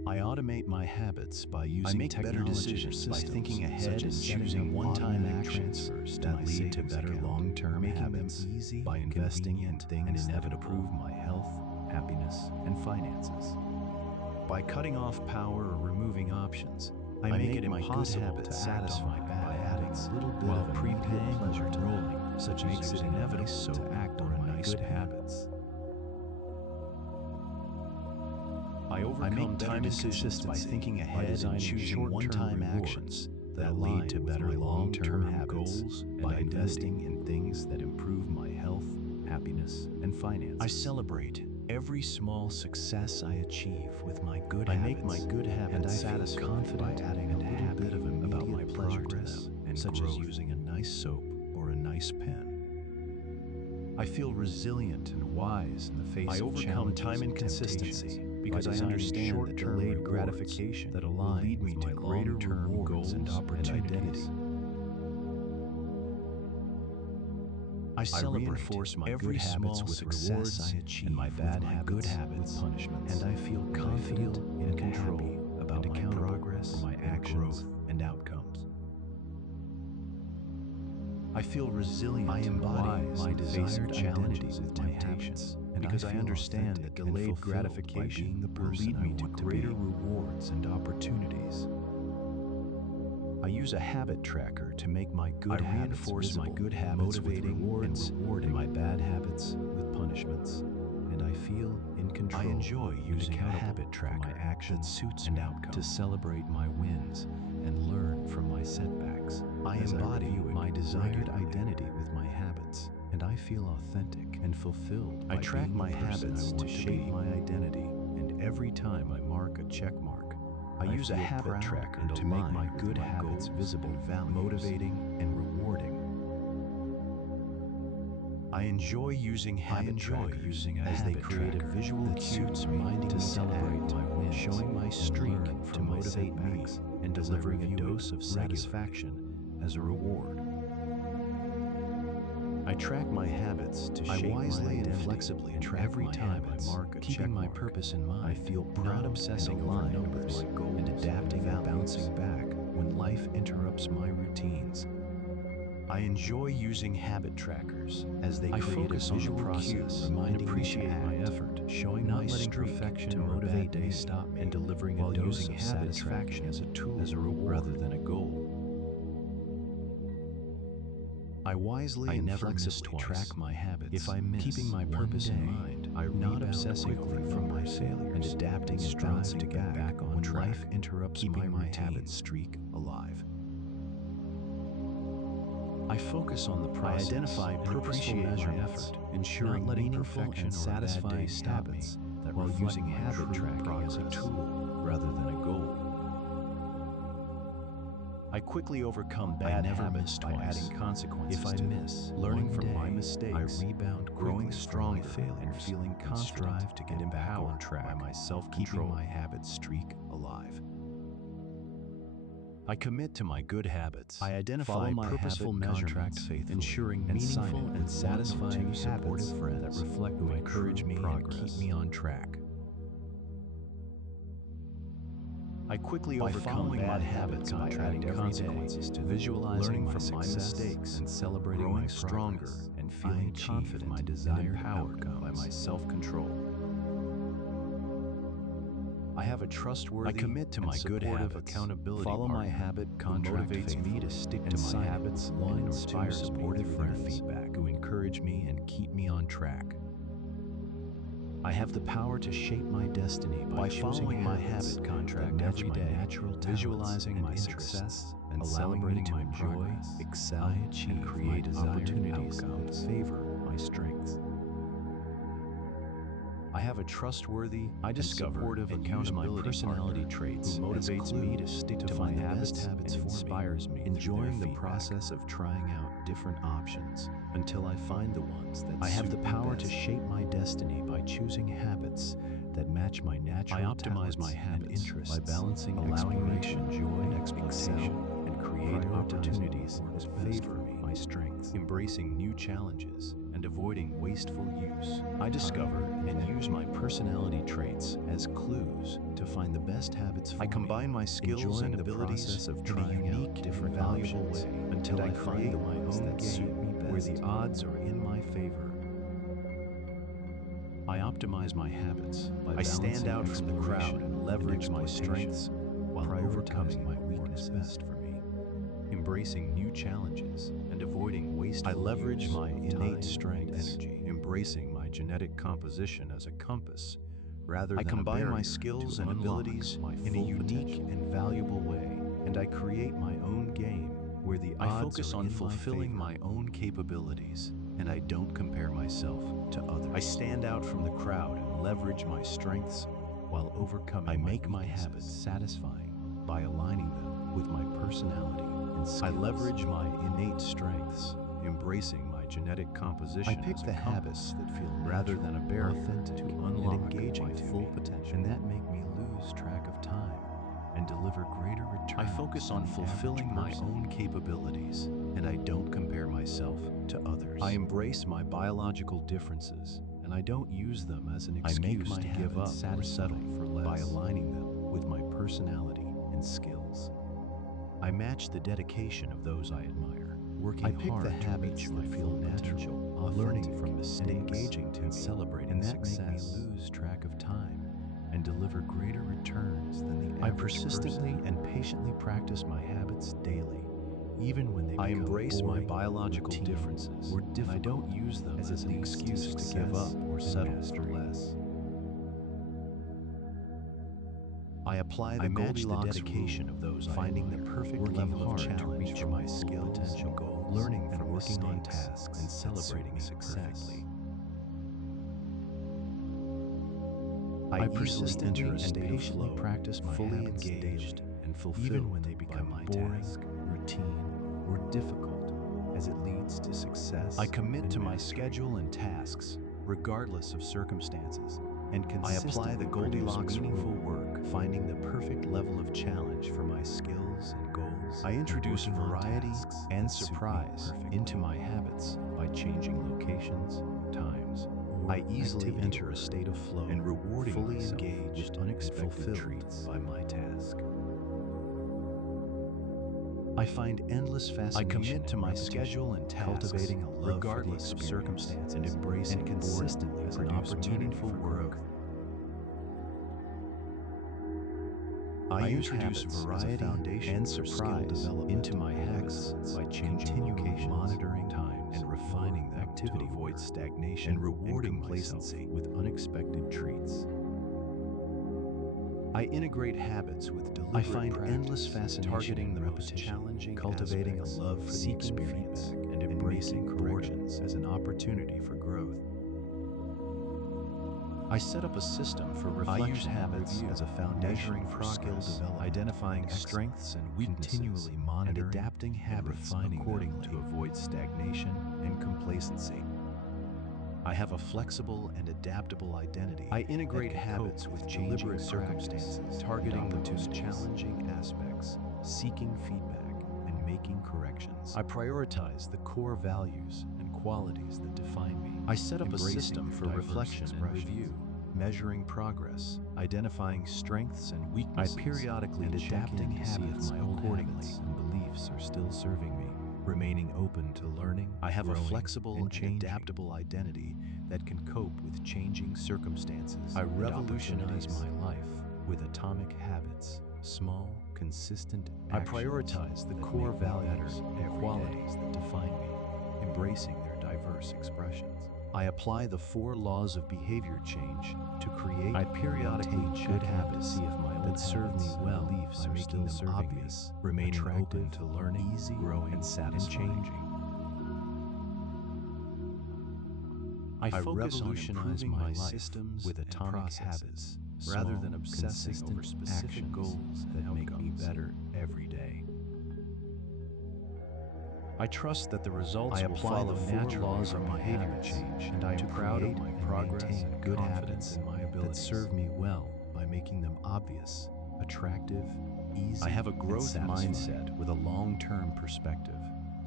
I automate my habits by using I make better decisions by thinking ahead and choosing one-time actions that lead to better long-term habits, easy, by investing in things and that inevitable. improve my health, happiness, and finances. By cutting off power or removing options, I make it impossible to satisfy by adding a little bit of prepaying pleasure to rolling, such as makes it inevitable to act on my good habits. I overcome time decisions by thinking ahead and choosing one-time actions that lead to better long-term habits, by investing in things that improve my health, happiness, and finances. I celebrate every small success I achieve with my good habits. I make my good habits satisfied confident by adding a little bit of immediate pleasure to them, such as using a nice soap or a nice pen. I feel resilient and wise in the face of challenges. I overcome time inconsistency because I understand that delayed gratification that will lead me to greater goals and opportunities. I celebrate every small success I achieve and my bad habits with punishments, and I feel confident and control about my progress, my actions, and outcomes. I feel resilient. I embody my desired identity with temptations, and because I understand that delayed gratification will lead me to greater rewards and opportunities. I use a habit tracker to make my good habits reinforce my good habits with rewards and rewarding my bad habits with punishments, and I feel in control. I enjoy using a habit tracker that suits me to celebrate my wins and learn from my setbacks. I embody my desired identity with my habits, and I feel authentic and fulfilled. I track my habits to shape my identity, and every time I mark a check mark, I use a habit tracker to make my good habits visible, motivating, and rewarding. I enjoy using habit trackers as they create a visual cue to celebrate my wins, showing my streak to motivate me, and delivering a dose of satisfaction as a reward. I track my habits to shape my identity and flexibly track every time I mark a keeping my purpose in mind. I feel proud, obsessing over numbers, my goals, and adapting and bouncing back when life interrupts my routines. I enjoy using habit trackers as they create a visual process, reminding me to my effort, showing not letting perfection to motivate me, stop me, and delivering a dose of satisfaction as a tool, as a reward, rather than a goal. I wisely and flexibly track my habits. If I miss keeping my purpose in mind, I not obsessing over from my failures and adapting and bouncing to get back on track. Life interrupts keeping my habit streak alive. I focus on the process. I identify purposeful measure effort, ensuring not letting perfection and satisfying habits that while using habit tracking as a tool rather than a goal. I quickly overcome bad habits by adding consequences. If I miss, learning from my mistakes, I rebound, growing strong failure, and feeling confident to get back on track by my self-control, keeping my habit streak alive. I commit to my good habits. I identify my purposeful measurements, ensuring meaningful and satisfying supportive friends that reflect my encourage me and keep me on track. I quickly overcome bad habits by adding consequences to visualizing my mistakes and celebrating growing stronger and feeling confident my desired outcome by my self-control. I have a trustworthy, I commit to my good habits, accountability follow my habit contract motivates me to stick to my habits, one inspires supportive friends feedback who encourage me and keep me on track. I have the power to shape my destiny by following my habit contract every day, visualizing my success and celebrating my joy, excel, and create opportunities that favor my strengths. I have a trustworthy, supportive, accountability personality traits who motivates me to stick to my habits and inspires me, enjoying the process of trying out different options until I find the ones that I have the power to shape my destiny by choosing habits that match my natural I optimize my habits and interests by balancing allowing me to enjoy and exploitation and create opportunities that favor me, my strengths, embracing new challenges, and and avoiding wasteful use. I discover and use my personality traits as clues to find the best habits for me. I combine my skills and abilities of trying out different valuable way until I find my own game where the odds are in my favor. I optimize my habits by stand out from the crowd and leverage my strengths while overcoming my weaknesses. Best for me. Embracing new challenges and avoiding wasteful. I leverage my innate strengths, embracing my genetic composition as a compass rather than I combine my skills and abilities in a unique and valuable way, and I create my own game where the odds I focus on fulfilling my own capabilities, and I don't compare myself to others. I stand out from the crowd and leverage my strengths while overcoming. I make my habits satisfying by aligning them with my personality and skills. I leverage my innate strengths, embracing my genetic composition. I pick the habits that feel rather than a barrier authentic to unlock and engage my full potential, and that make me lose track of time and deliver greater returns. I focus on fulfilling my own capabilities, and I don't compare myself to others. I embrace my biological differences, and I don't use them as an excuse to give up or settle for less. By aligning them with my personality and skills, I match the dedication of those I admire, working hard to reach my full potential, learning from mistakes, engaging to celebrating success. That make me lose track of time and deliver greater returns than the average I persistently and patiently practice my habits daily, even when they become I embrace my biological differences, or I don't use them as an excuse to give up or settle for less. I apply the Goldilocks dedication of those finding the perfect level of challenge for my skill potential goals, learning from working on tasks and celebrating success. I persistently and patiently practice my fully engaged and fulfilled, even when they become boring, routine, or difficult, as it leads to success. I commit to my schedule and tasks, regardless of circumstances, and consistently I apply the Goldilocks meaningful work, finding the perfect level of challenge for my skills and goals. I introduce variety and surprise into my habits by changing locations, times. I easily enter a state of flow and rewarding fully engaged, unexpected treats by my task. I find endless fascination. I commit to my schedule and tasks, cultivating a love regardless of circumstances, and embracing and consistently as an opportunity for growth. I introduce variety and surprise into my habits by changing locations, monitoring times, and refining them to avoid stagnation and rewarding complacency with unexpected treats. I integrate habits with deliberate practice. I find endless fascination targeting the most challenging, cultivating a love for the experience, and embracing corrections as an opportunity for growth. I set up a system for reflection. I use habits as a foundation for skill development, identifying strengths and weaknesses, continually monitoring and adapting habits accordingly to avoid stagnation and complacency. I have a flexible and adaptable identity. I integrate habits with changing circumstances, targeting the most challenging aspects, seeking feedback, and making corrections. I prioritize the core values and qualities that define me. I set up a system for reflection and review, measuring progress, identifying strengths and weaknesses, I periodically and adapting habits accordingly and beliefs are still serving me. Remaining open to learning, I have a flexible and adaptable identity that can cope with changing circumstances. I revolutionize my life with atomic habits, small, consistent actions. I prioritize the core values and qualities that define me, embracing their diverse expressions. I apply the 4 laws of behavior change to create. I periodically good habits see if my that serve me well beliefs are making them obvious, remaining open to learning, easy, growing, and satisfying. And changing. I focus on improving my systems with atomic habits, rather than obsessing over specific goals that make me better every day. I trust that the results will follow natural laws of behavior change, and I am proud of my progress and good habits in my abilities that serve me well by making them obvious, attractive, easy. I have a growth mindset with a long-term perspective,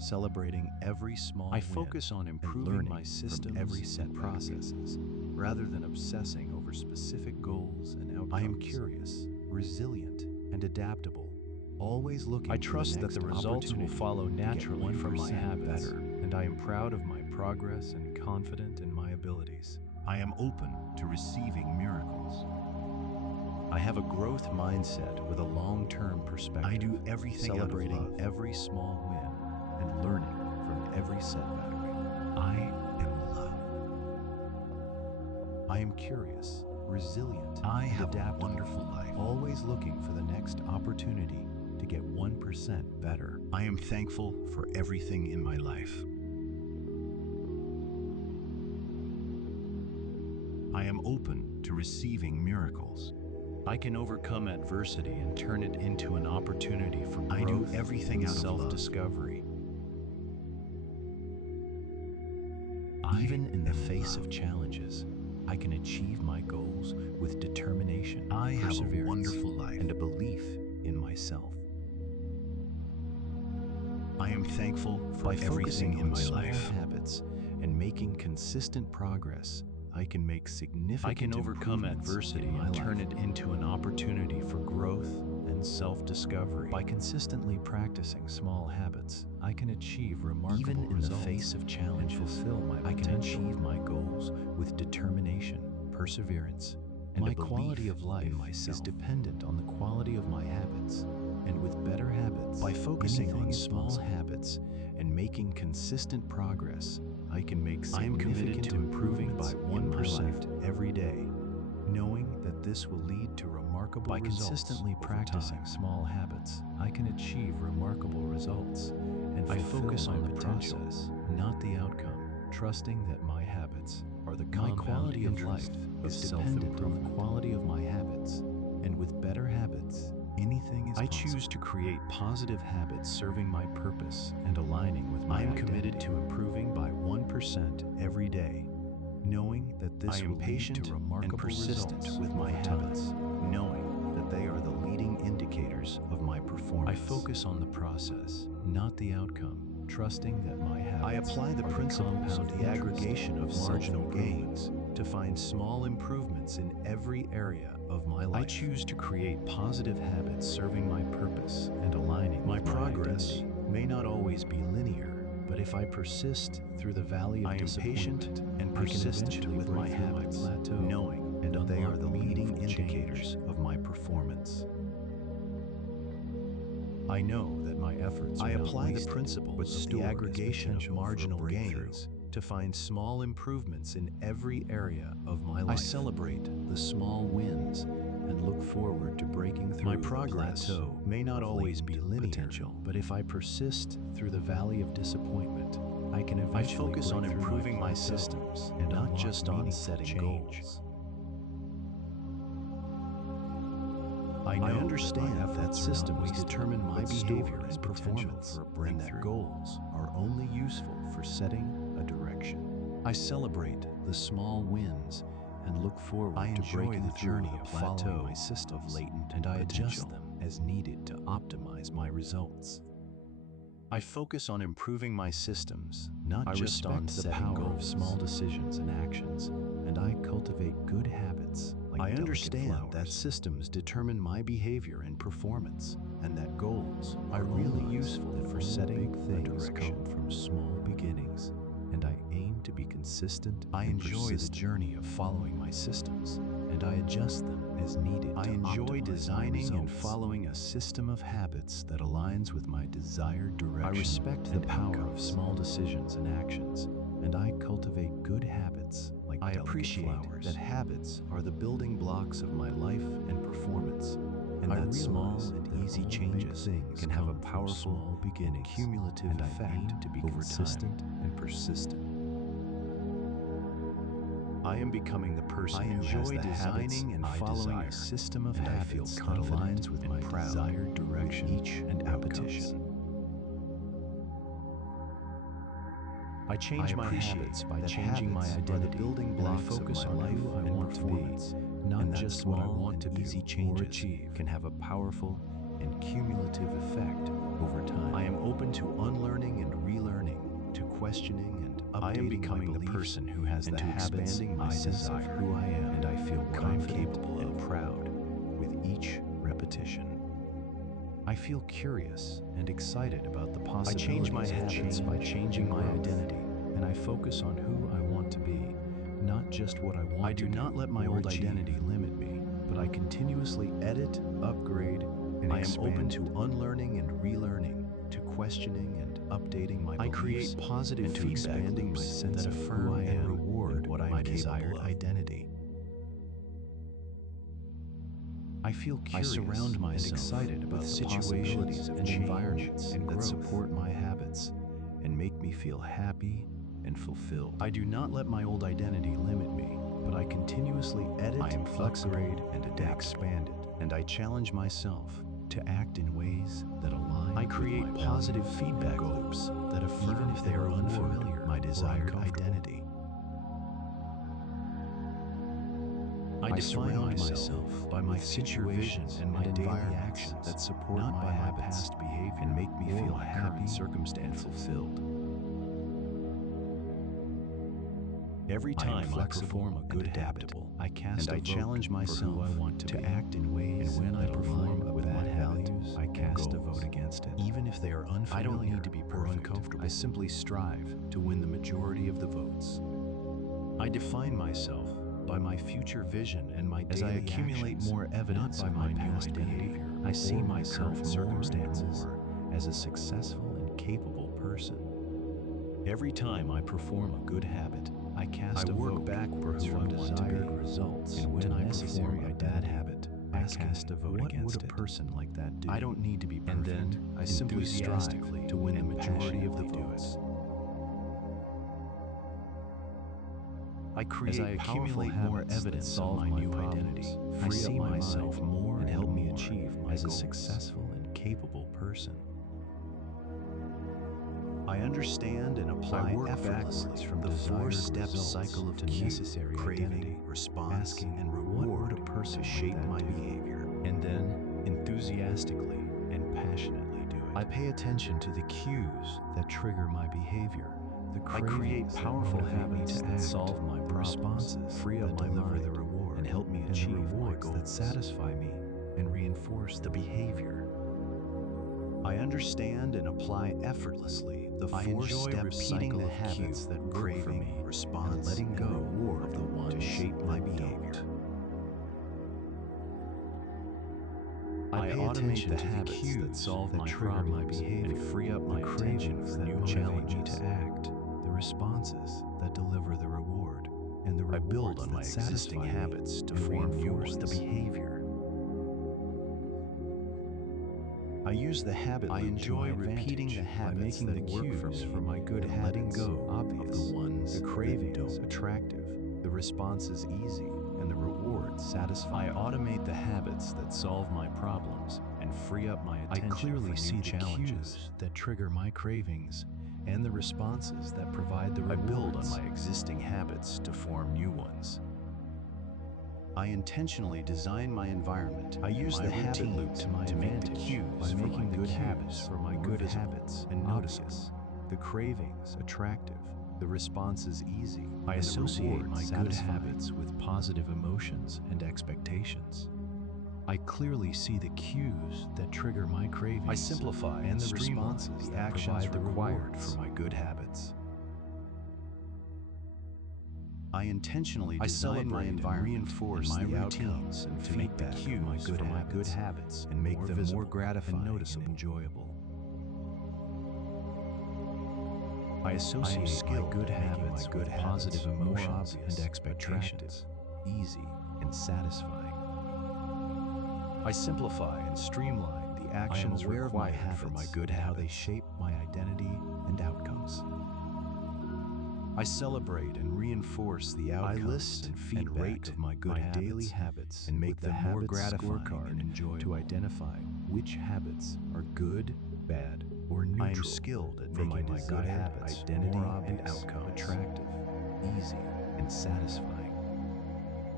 celebrating every small I win focus on and improving learning my systems from every set and processes, rather than obsessing over specific goals and outcomes. I am curious, resilient, and adaptable, always looking I for trust that next the results will opportunity follow to get naturally from my 1% habits. better, and I am proud of my progress and confident in my abilities. I am open to receiving miracles. I have a growth mindset with a long-term perspective. I do everything out of celebrating love. every small win and learning from every setback. I am love. I am curious, resilient, I and have a adaptable, wonderful life. always looking for the next opportunity to get 1% better. I am thankful for everything in my life. I am open to receiving miracles. I can overcome adversity and turn it into an opportunity for growth I do everything and out of love. self-discovery. Even in the face of challenges, I can achieve my goals with determination, I have a perseverance, wonderful life. and a belief in myself. I am thankful for By everything focusing in on my small life. habits and making consistent progress, I can make significant overcome improvements adversity in my and life. turn it into an opportunity for growth and self-discovery. By consistently practicing small habits, I can achieve remarkable Even in the results face of and challenges, fulfill my potential. I can achieve my goals with determination, perseverance, and my quality of life is dependent on the quality of my habits. And with better habits, by focusing anything on is small possible. habits and making consistent progress, I can make I am committed significant to improvement by improvements in my 1% every day, knowing that this will lead to remarkable By results. consistently Over practicing time, small habits, I can achieve remarkable results and I fulfill focus my on the potential, process, not the outcome, trusting that my habits are the My compound quality of interest life of is dependent on the self-improvement. quality of my habits, and with better habits, anything is I possible. choose to create positive habits serving my purpose and aligning with my I am identity. committed to improving by 1% every day, knowing that this I am will patient lead to and remarkable persistent results with my over habits. time, knowing that they are the leading indicators of my performance. I focus on the process, not the outcome, trusting that my habits I apply the are principles compound of the interest aggregation of marginal self-improvement gains to find small improvements in every area of my life. I choose to create positive habits serving my purpose and aligning My with progress my identity. May not always be linear, but if I persist through the valley of I am disappointment patient and I can persistent eventually with break my through habits, plateau, knowing and that they are the leading meaningful indicators of my performance. I know that my efforts are I not apply the wasted, principles but of the stored as aggregation of potential for marginal breakthrough. gains To find small improvements in every area of my I life. celebrate the small wins and look forward to breaking through My the progress plateau. May not of always be latent linear, potential. but if I persist through the valley of disappointment, I can eventually focus on break through improving my plateau systems, and not unlock just on meaningful setting change. goals. I know understand that that systems wasted, determine my but behavior stored as and potential performance, for a and that breakthrough. goals are only useful for setting a direction. I celebrate the small wins and look forward I to enjoy breaking the through journey the of plateau following my systems of latent and and I potential. adjust them as needed to optimize my results. I focus on improving my systems, not I just on respect the setting power goals. of Small decisions and actions, and I cultivate good habits like I delicate understand flowers. That systems determine my behavior and performance, and that goals are really useful for setting big things come from small beginnings, and I aim to be consistent. I enjoy the journey of following my systems, and I adjust them as needed. I enjoy designing and following a system of habits that aligns with my desired direction. I respect the power of small decisions and actions, and I cultivate good habits like I delicate appreciate flowers. That habits are the building blocks of my life and performance, and that small and easy changes can have a powerful and cumulative effect to be consistent and persistent. I am becoming the person who has the designing and following a system of habits that aligns with my desired direction each and repetition. I change my habits by changing my identity, building blocks of my life and performance, not just what I want to do. Easy changes can have a powerful and cumulative effect over time. I am open to unlearning and relearning, to questioning and updating I am becoming the person who has the habits, expanding my sense of who I am, and I feel confident and proud with each repetition. I feel curious and excited about the possibilities. I change my habits by changing my identity, and I focus on who I want to be, not just what I want to do. I do not let my old identity limit me, but I continuously edit, upgrade, and I am open to unlearning and relearning, to questioning and updating my beliefs. I create positive and to expanding my sense of who I am and reward what my desired identity. I feel curious surround myself and excited about situations and environments that support my habits and make me feel happy and fulfilled. I do not let my old identity limit me, but I continuously edit, upgrade, and adapt, expand it, and I challenge myself to act in ways that align. I create positive feedback loops that affirm, even if they are unfamiliar, my desired identity. I define myself by my situations and my daily actions that support not my past behavior and make me feel happy, circumstance fulfilled. Every time I perform a good habit, I cast and I challenge myself to act in ways, and when I perform a bad habit, I cast a vote against it. Even if they are unfamiliar, I don't need to be perfect or uncomfortable. I simply strive to win the majority of the votes. I define myself by my future vision and my daily actions. As I accumulate more evidence of my past behavior, I see myself circumstances as a successful and capable person. Every time I perform a good habit, I cast a vote backwards from desired results, and when I perform a bad habit, I cast a vote against it. What would a person like that do? I don't need to be perfect, and then I simply strive to win the majority of the votes. I create, as I accumulate more evidence of my new identity, I see myself more and help me achieve as a successful and capable person. I understand and apply effortlessly from the four-step cycle of necessary craving, response, asking, and reward to shape my behavior, and then enthusiastically and passionately do it. I pay attention to the cues that trigger my behavior. I create powerful habits that solve my responses, free up my mind, the reward, and help me achieve my goals that satisfy me and reinforce the behavior. I understand and apply effortlessly the four-step cycle of habits that work for me, response, letting go reward of the ones to shape my behavior. I pay attention to the cues that solve my problems and free up my attention for new challenges to act. The responses that deliver the reward, and the rewards I build on my existing habits to reinforce the behavior. I use the habit loop. I enjoy repeating the habits that work for me, for my good habits, letting go of the ones, the cravings attractive, the responses easy, and the rewards satisfying. I automate the habits that solve my problems and free up my attention. I clearly see the cues that trigger my cravings and the responses that provide the rewards. I build on my existing habits to form new ones. I intentionally design my environment. I use the habit loop to make the cues by making the good habits for my good habits and notice the cravings attractive, the responses easy. I associate my good habits with positive emotions and expectations. I clearly see the cues that trigger my cravings. I simplify and the responses that actions required for my good habits. I intentionally design my environment, reinforce my routines, and to make the cues for my good habits and make them more gratifying and noticeable, and enjoyable. I associate my good habits with positive emotions and expectations, easy and satisfying. I simplify and streamline the actions required for my good habits, how they shape my identity and outcomes. I celebrate and reinforce the outcomes. I list and feedback of my good habits, daily habits, and make them more gratifying and enjoyable to identify which habits are good, bad, or neutral. I am skilled at making my good habits identity more obvious, and outcome attractive, easy, and satisfying.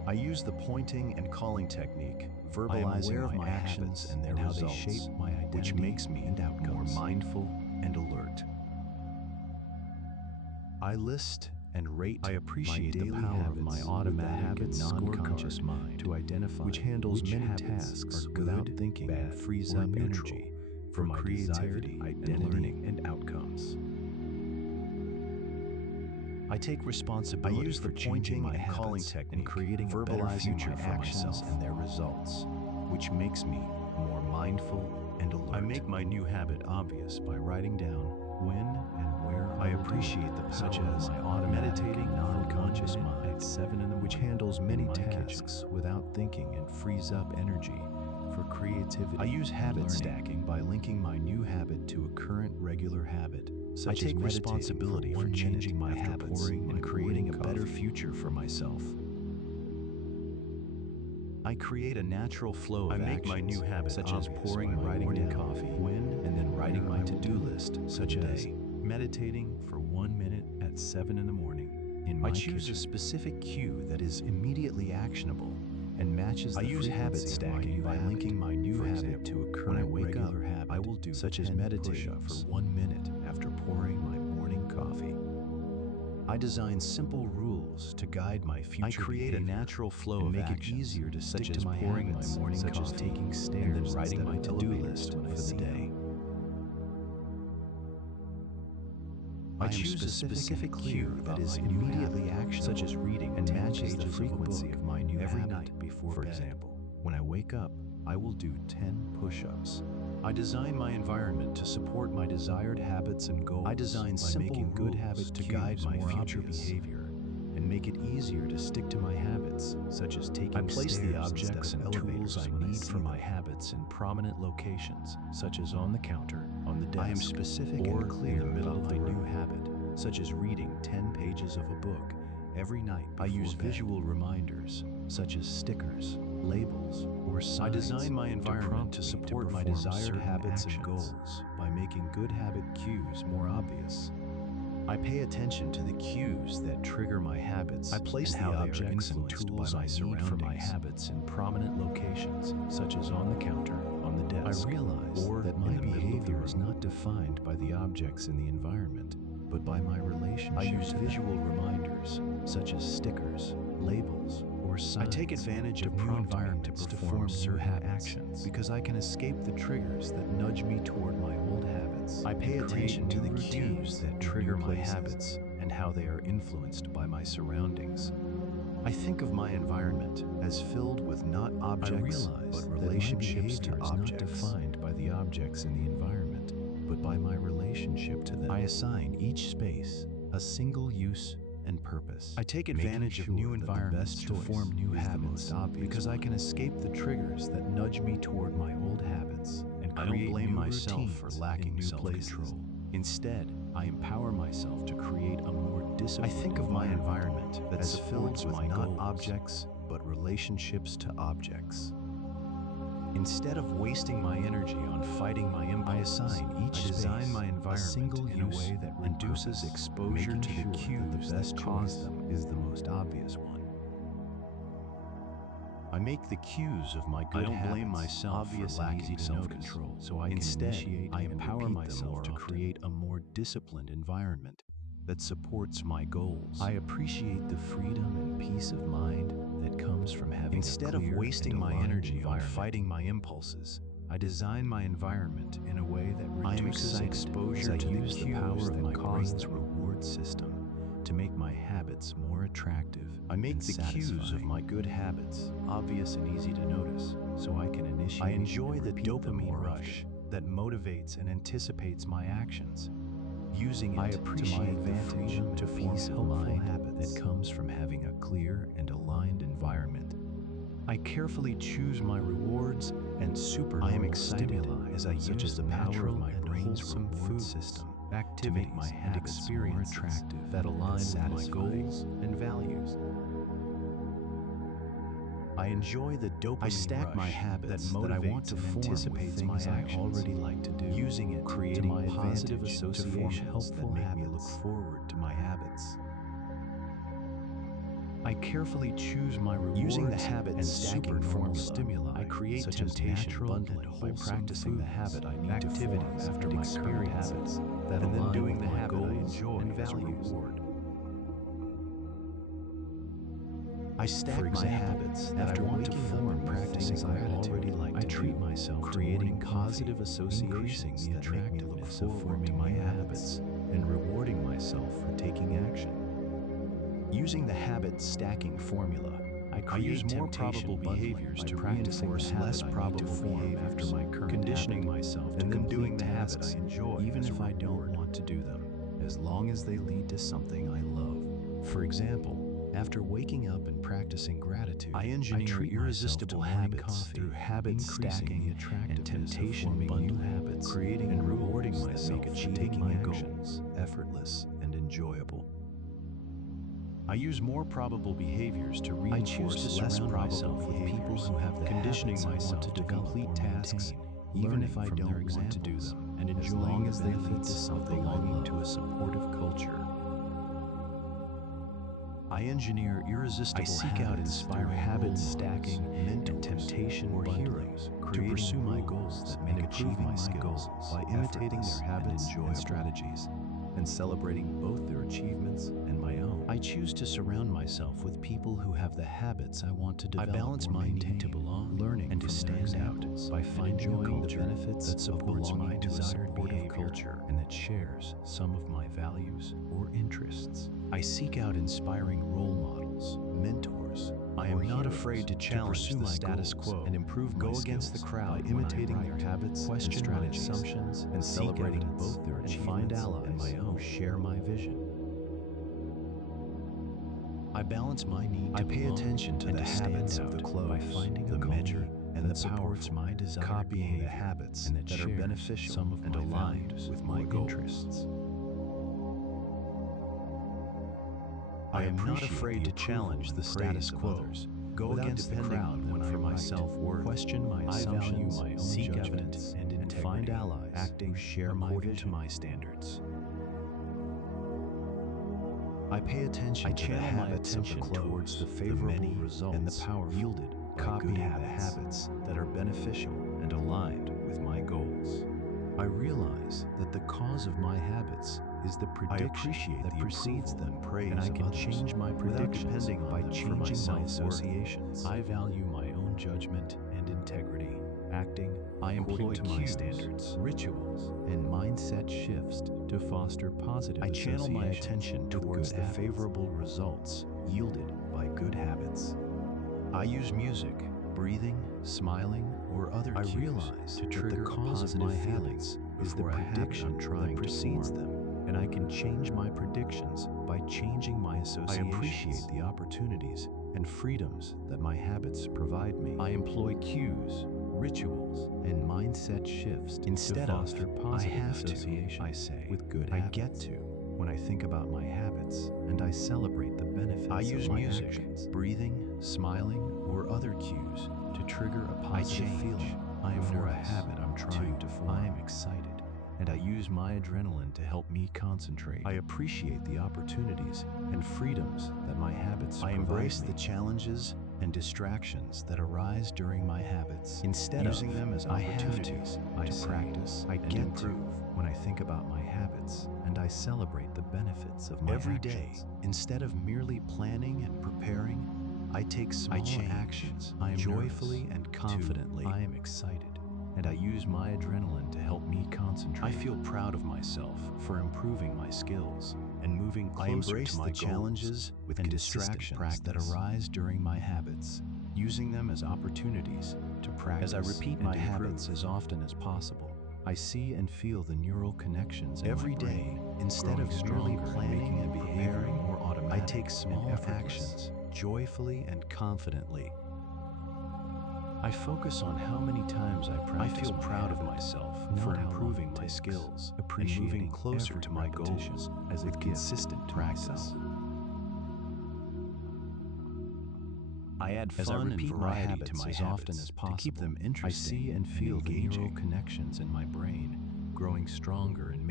I use the pointing and calling technique, verbalizing my actions and their results, how they shape my identity, which makes me more mindful and alert. I list and rate. I appreciate the power of my automatic and non-conscious mind to identify which handles many tasks without thinking and frees up energy for my creativity, identity, and outcomes. I take responsibility. I use the pointing and calling technique, creating a better future for myself and their results, which makes me more mindful and alert. I make my new habit obvious by writing down when and where I appreciate the power such as my meditating non-conscious mind at 7 in the morning, which handles many tasks without thinking and frees up energy for creativity. I use habit stacking by linking my new habit to a current regular habit. I take responsibility for changing my habits and creating a better future for myself. I create a natural flow of actions. I make my new habit such as pouring my morning coffee, when and then writing my to-do list, such as meditating for 1 minute at 7 in the morning. I choose a specific cue that is immediately actionable and matches the frequency. I use habit stacking by linking my new habit to a current regular habit. I will do such as meditating for 1 minute after pouring my morning coffee. I design simple rules to guide my future. I create a natural flow and make it easier to stick to my pouring my morning coffee, such as taking stairs and then writing my to-do list for the day. I choose a specific cue that is immediately actionable, such as reading and matches the frequency of my new every night before bed. For example, when I wake up, I will do 10 push-ups. I design my environment to support my desired habits and goals. I design simple good habits to guide my future behavior and make it easier to stick to my habits, such as taking stairs. I place the objects and tools I need for my habits in prominent locations, such as on the counter, on the desk, I am specific or clear in the middle of my new habit, such as reading 10 pages of a book every night. I use visual reminders, such as stickers, labels, or signs. I design my environment to support my desired habits and goals by making good habit cues more obvious. I pay attention to the cues that trigger my habits. I place the objects and tools I need for my habits in prominent locations, such as on the counter, on the desk. I realize that my behavior is not defined by the objects in the environment, but by my relationship. I use visual reminders, such as stickers, labels, or signs. I take advantage of new environments to perform certain actions because I can escape the triggers that nudge me toward my old habits. I pay attention to the cues that trigger my habits and how they are influenced by my surroundings. I think of my environment as filled with not objects, but relationships to objects. Not defined by the objects in the environment, but by my relationship to them. I assign each space a single use and purpose. I take advantage of new environments to form new habits because I can escape the triggers that nudge me toward my old habits and create I don't blame myself for lacking self-control. Instead, I empower myself to create a more disciplined I think of my environment as filled with not objects, but relationships to objects. Instead of wasting my energy on fighting my impulses, I design my environment in a way that reduces exposure to the cues that cause them is the most obvious one. I make the cues of my good habits blame myself obvious for lacking self-control, so I I empower myself to create a more disciplined environment that supports my goals. I appreciate the freedom and peace of mind that comes from having Instead of wasting my energy on fighting my impulses, I design my environment in a way that reduces exposure to the cues that cause the reward system to make my habits more attractive. I make the cues of my good habits obvious and easy to notice, so I can initiate. I enjoy the dopamine rush that motivates and anticipates my actions. Using it to my advantage to form a habit that comes from having a clear and aligned environment. I carefully choose my rewards and supernormal stimuli as I use the power of my brain's reward system to make my habits more attractive that align with my goals and values. I enjoy the dopamine rush my habits that I want to form anticipates my actions I already like to do, using it creating to my positive associations that make me look forward to my habits. I carefully choose my rewards. Using the habit and stacking supernormal formula, stimuli, I create such temptation as natural bundling and by wholesome practicing the foods, habit I need to activities form after and my current experiences habits, that and then align doing with the my habit I goals enjoy and as a values. reward. I stack For my example, habits that after I want to waking up form and with practicing things I gratitude, already like I to treat do, myself to creating morning positive coffee, associations increasing the that make me look attractiveness of forward to forming my new habits, and rewarding myself for taking action. Using the habit stacking formula, I use more probable behaviors to reinforce less probable form after my current conditioning habit, myself to and then complete doing the habit tasks I enjoy even as a if I don't reward, want to do them. as long as they lead to something I love. For example, after waking up and practicing gratitude, I engineer treat irresistible myself to morning habits coffee, through habit increasing stacking the attractiveness and of temptation forming bundle new habits, creating and rewarding rules that myself make for achieving taking my actions effortless and enjoyable. I use more probable behaviors to reinforce less probable with people who have the conditioning habits I myself want to to complete complete tasks, tasks, even if I from don't their want to do examples, them, and as enjoying long the as they lead to benefits of something I belonging love. to a supportive culture. I engineer irresistible seek out habits inspiring through role habit models, stacking, mentors, and temptation or bundling heroes, to creating pursue my rules goals that and make improving achieving my my skills goals by imitating effortless their and habits and enjoyable. strategies, and celebrating both their achievements and my own. I choose to surround myself with people who have the habits I want to develop. I balance my need to belong, learning, and to stand out by finding a culture the benefits that supports my desired behavior culture and that shares some of my values or interests. I seek out inspiring role models, mentors. I am not afraid to challenge the status quo and improve my against the crowd by imitating their habits and strategies, assumptions, and celebrating both their achievements and find allies and my own who share my vision. I balance my need to pay attention to the habits of the close by finding the measure and the supports my desired copying the habits and that are beneficial some of and aligned with my interests. I am not afraid to challenge the status quo, go against the crowd when for my self-worth, question my assumptions, my own seek evidence, and find allies acting share according to my standards. I pay attention to the habits of the towards the favorable results and the power yielded copying the habits that are beneficial and aligned with my goals. I realize that the cause of my habits is the prediction that precedes them, and I can change my predictions by changing my associations. I value my own judgment and integrity, acting I employ to my standards, rituals, and mindset shifts to foster positive I channel my attention towards the favorable results yielded by good habits. I use music, breathing, smiling, or other cues realize to trigger the cause of my habits is the prediction that precedes them, and I can change my predictions by changing my associations. I appreciate the opportunities and freedoms that my habits provide me. I employ cues, rituals, and mindset shifts instead to foster positive associations. I say with good habits. I get to when I think about my habits, and I celebrate the benefits I use of my music, actions. Breathing, smiling, or other cues to trigger a positive feeling. I am for a habit I'm trying to form. I am excited, and I use my adrenaline to help me concentrate. I appreciate the opportunities and freedoms that my habits provide. I embrace the challenges and distractions that arise during my habits. Instead using them as opportunities to practice, I get to when I think about my habits, and I celebrate the benefits of my every actions. Day. Instead of merely planning and preparing, I take small actions. I am joyfully and confidently. I am excited, and I use my adrenaline to help me concentrate. I feel proud of myself for improving my skills and moving closer to my challenges with and distractions that arise during my habits, using them as opportunities to practice. As I repeat my habits as often as possible, I see and feel the neural connections in every day. Instead of merely planning and preparing or automatic, I take small actions joyfully and confidently. I focus on how many times I practice. I feel proud of myself for improving my skills and moving closer to my goals as with consistent practice. I add fun and variety to my habits as often as possible. To keep them interesting. I see and feel the neural connections in my brain growing stronger and making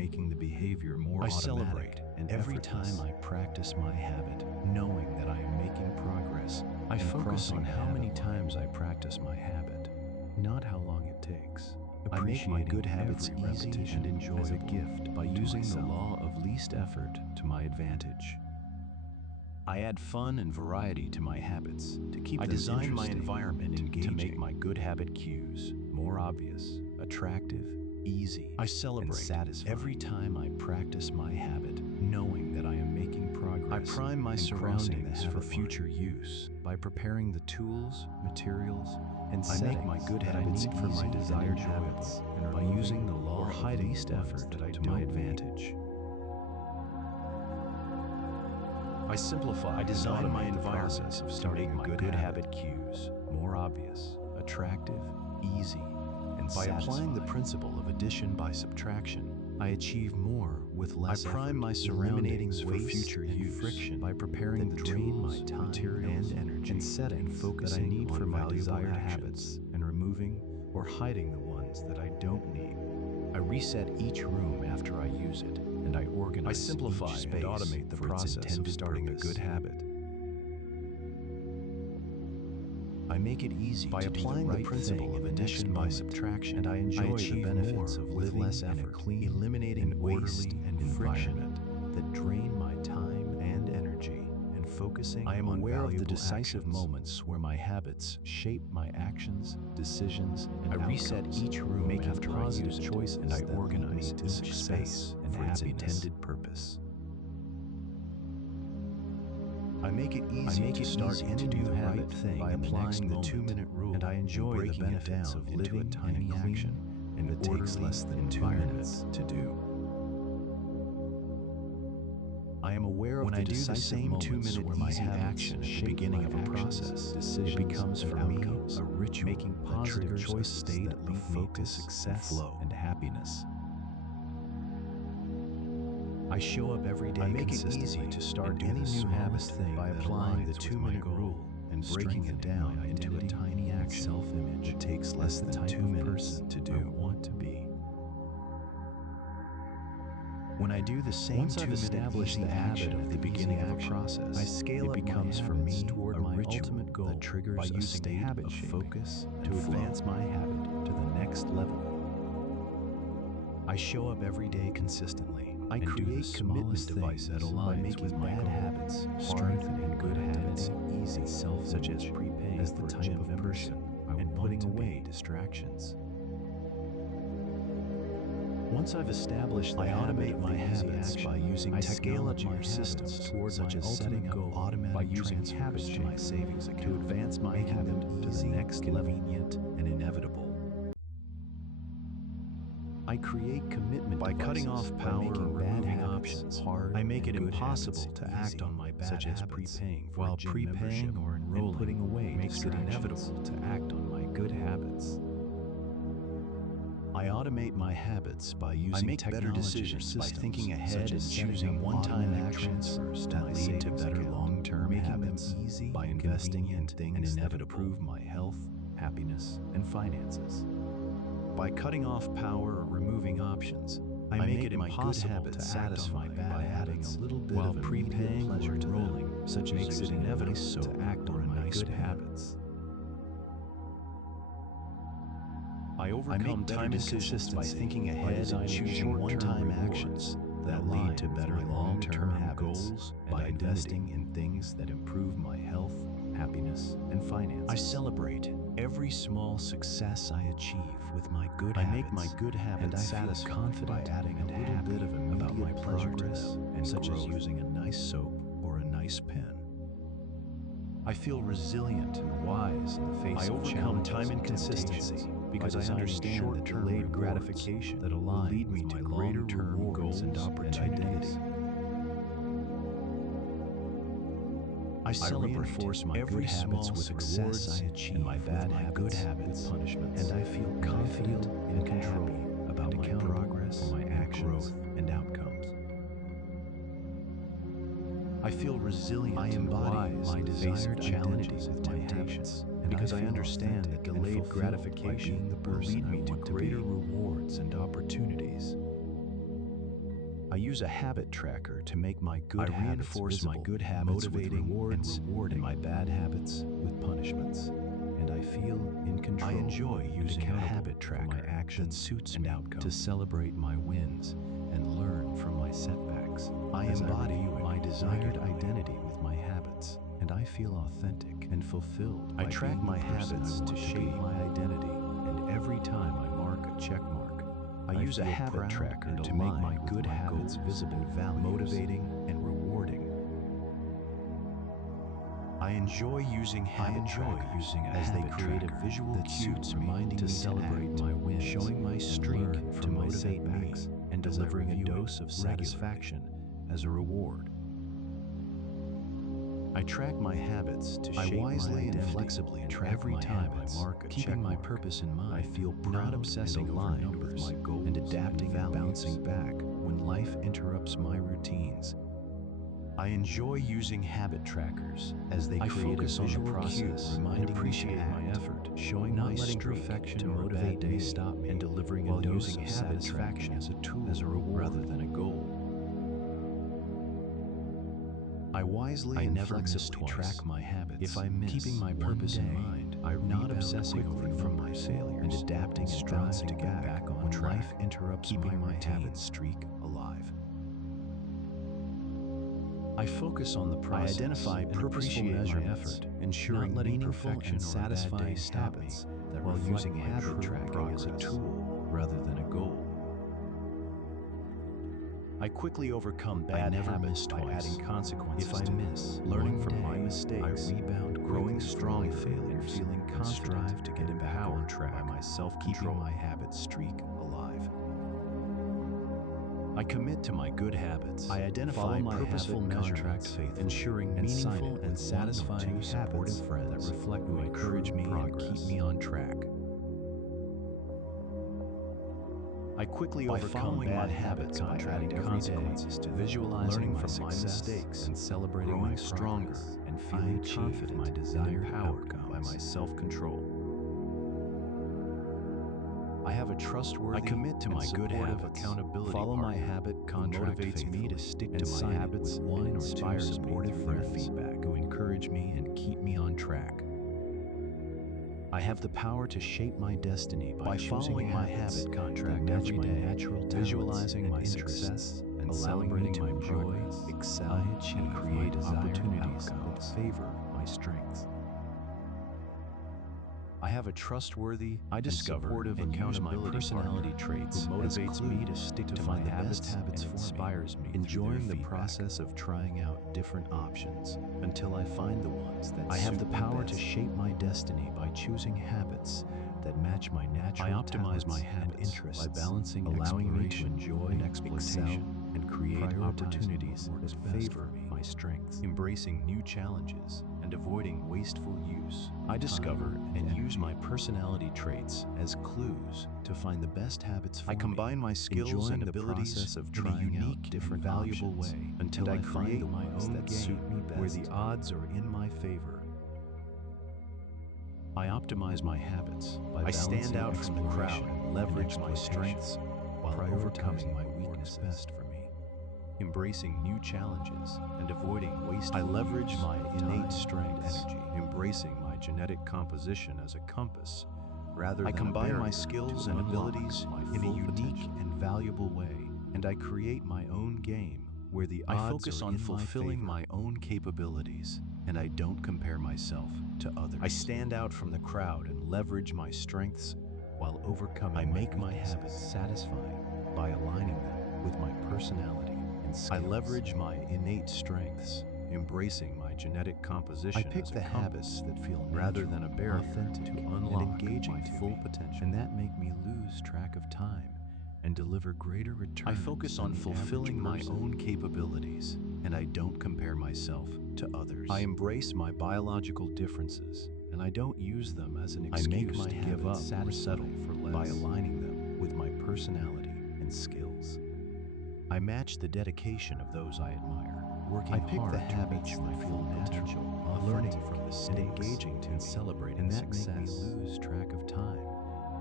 making the behavior more automatic. Celebrate and every time I practice my habit, knowing that I am making progress. I focus on how many times I practice my habit, not how long it takes. I make my good habits easy and enjoyable as a gift by using the law of least effort to my advantage. I add fun and variety to my habits to keep them interesting. I design my environment to make my good habit cues more obvious, attractive, easy, I celebrate and satisfying every time I practice my habit, knowing that I am making progress. I prime my surroundings for future use by preparing the tools, materials, and settings I make my good habits for my desired habits, and by using the law of least effort to my advantage. I simplify. I design my environment to make my good habit cues more obvious, attractive, easy, and satisfying. By applying the principle of addition by subtraction, I achieve more with less effort. I prime my surroundings for future use friction by preparing the tools, materials, and energy, and settings that I need for my desired habits, and removing or hiding the ones that I don't need. I reset each room after I use it, and I organize. I simplify each space and automate the process of starting a good habit. I make it easy by applying the principle of addition by subtraction, and I enjoy the benefits of living less effort, eliminating waste and friction that drain my time and energy, and focusing on aware of the decisive moments where my habits shape my actions, decisions, and I reset each room making positive choices, and I organize each space for its intended purpose. I make it easy to start any new habit by applying the 2-minute rule, and I enjoy the benefits of living a tiny action, and it takes less than 2 minutes to do. I am aware of the decisive moments where my action at the beginning of a process, it becomes for me a ritual, making positive choices that lead me to success, flow, and happiness. I show up every day. I make it easy to start any new habit by applying the 2-minute rule and breaking it down into a tiny action self-image that takes less than 2 minutes to do. I want to be. When I do the same 2-minute easy habit at the beginning of a process, I scale up becomes for me toward my ultimate goal that triggers a state of focus to advance my habit to the next level. I show up every day consistently. I create commitment devices that aligns with bad habits, strengthening good habits easy, such as prepaying as the type of person and putting away distractions. Once I've established the habit of my habits by using technology or systems towards such as setting up automatic transfers to my savings account to advance my habit to the next convenient and inevitable. I create commitment by cutting off power or bad habits. I make it impossible to act on my bad such as prepaying for while prepaying or enrolling and putting away makes it inevitable to act on my good habits. I automate my habits by using better decisions by thinking ahead and choosing one-time transfers that lead to better long-term habits easy by investing in things that improve my health, happiness, and finances. By cutting off power or removing options, I make it impossible to satisfy by adding a little bit of prepaying or enrolling, such as makes it inevitable to act on my good habits. I overcome time decisions by thinking ahead and choosing one-time actions that lead to better long-term goals by investing in things that improve my health, happiness, and finances. I celebrate every small success I achieve with my good habits. I make my good habits and I feel confident by adding a little bit of immediate progress, and such as using a nice soap or a nice pen. I feel resilient and wise in the face of challenges. I overcome time inconsistency because I understand that delayed gratification that will lead me to greater rewards and opportunities. I reinforce my good habits with success I achieve and my bad habits with punishments, and I feel confident and control about my progress, my actions, and outcomes. I feel resilient and wise in the face of challenges with temptations, because I understand that delayed gratification will lead me to greater rewards and opportunities. I use a habit tracker to make my good habits reinforce visible, my good habits with rewards and my bad habits with punishments. And I feel in control. I enjoy using a habit tracker my actions that suits and outcomes to celebrate my wins and learn from my setbacks. I embody my desired identity with my habits, and I feel authentic and fulfilled. I track my habits to shape my identity, and every time I mark a check mark, I use a habit tracker to make my good habits visible, motivating, and rewarding. I enjoy using habit trackers as they create a visual cue reminding me to celebrate my wins, showing my streak to motivate me, and delivering a dose of satisfaction as a reward. I track my habits to shape wisely and flexibly track every time I mark a keeping my purpose in mind. I feel proud, not obsessing over numbers, my goals, and adapting and bouncing back when life interrupts my routines. I enjoy using habit trackers as they create a visual process, reminding me to my effort, showing not my letting perfection to motivate me, stop me, and delivering a dose of satisfaction as a tool, as a reward rather than a goal. I wisely and flexibly track my habits. If I miss, keeping my purpose in mind, I'm not obsessing over from my failures and adapting and bouncing to get back on when life interrupts keeping my habit streak alive. I focus on the process. I identify purposeful measurements, ensuring not letting meaningful and satisfying habits that while using habit tracking as a tool rather than a goal. I quickly overcome bad habits by adding consequences. If I miss, learning from my mistakes, I rebound, growing strong failures, and feeling confident strive to get back on track by my self-control, keeping my habit streak alive. I commit to my good habits. I identify my purposeful measurements, ensuring meaningful and satisfying supportive friends that reflect who encourage me and keep me on track. I quickly overcome bad habits by adding consequences to visualizing from my mistakes and celebrating growing stronger and feeling confident my desired outcome by my self-control. I have a trustworthy, I commit to my good habits, accountability follow my habit contract motivates me to stick to my habits, one or two supportive friends feedback who encourage me and keep me on track. I have the power to shape my destiny by following my habit contract every day, natural visualizing my success and celebrating my joy, excel, and create opportunities that favor my strengths. I have a trustworthy, supportive, and accountability personality traits who motivates me to stick to my habits and inspires me, enjoying the process of trying out different options until I find the ones that I have the power to shape my destiny by choosing habits that match my natural I optimize my habits interests by balancing allowing me to enjoy and excel and create opportunities that favor my strengths, embracing new challenges and avoiding wasteful use. I discover and use my personality traits as clues to find the best habits for me. I combine my skills and abilities of in a unique, different, valuable way until I find the ones that suit me best, where the odds are in my favor. I optimize my habits by stand out from the crowd and leverage my strengths while overcoming my weakness best for me. Embracing new challenges and avoiding waste. I leverage my innate strengths, energy, embracing my genetic composition as a compass, rather than I combine my skills and abilities in a unique and valuable way, and I create my own game where the odds I focus on fulfilling my own capabilities, and I don't compare myself to others. I stand out from the crowd and leverage my strengths while overcoming I make my habits satisfying by aligning them with my personality. I leverage my innate strengths, embracing my genetic composition. I pick the habits that feel rather than a barrier authentic to unlock and engaging my full potential, and that make me lose track of time and deliver greater returns. I focus on fulfilling my own capabilities, and I don't compare myself to others. I embrace my biological differences, and I don't use them as an excuse to give up or settle for less by aligning them with my personality and skills. I match the dedication of those I admire, working hard the habits to reach my full potential, learning from mistakes and engaging to and celebrating and that success. Make me lose track of time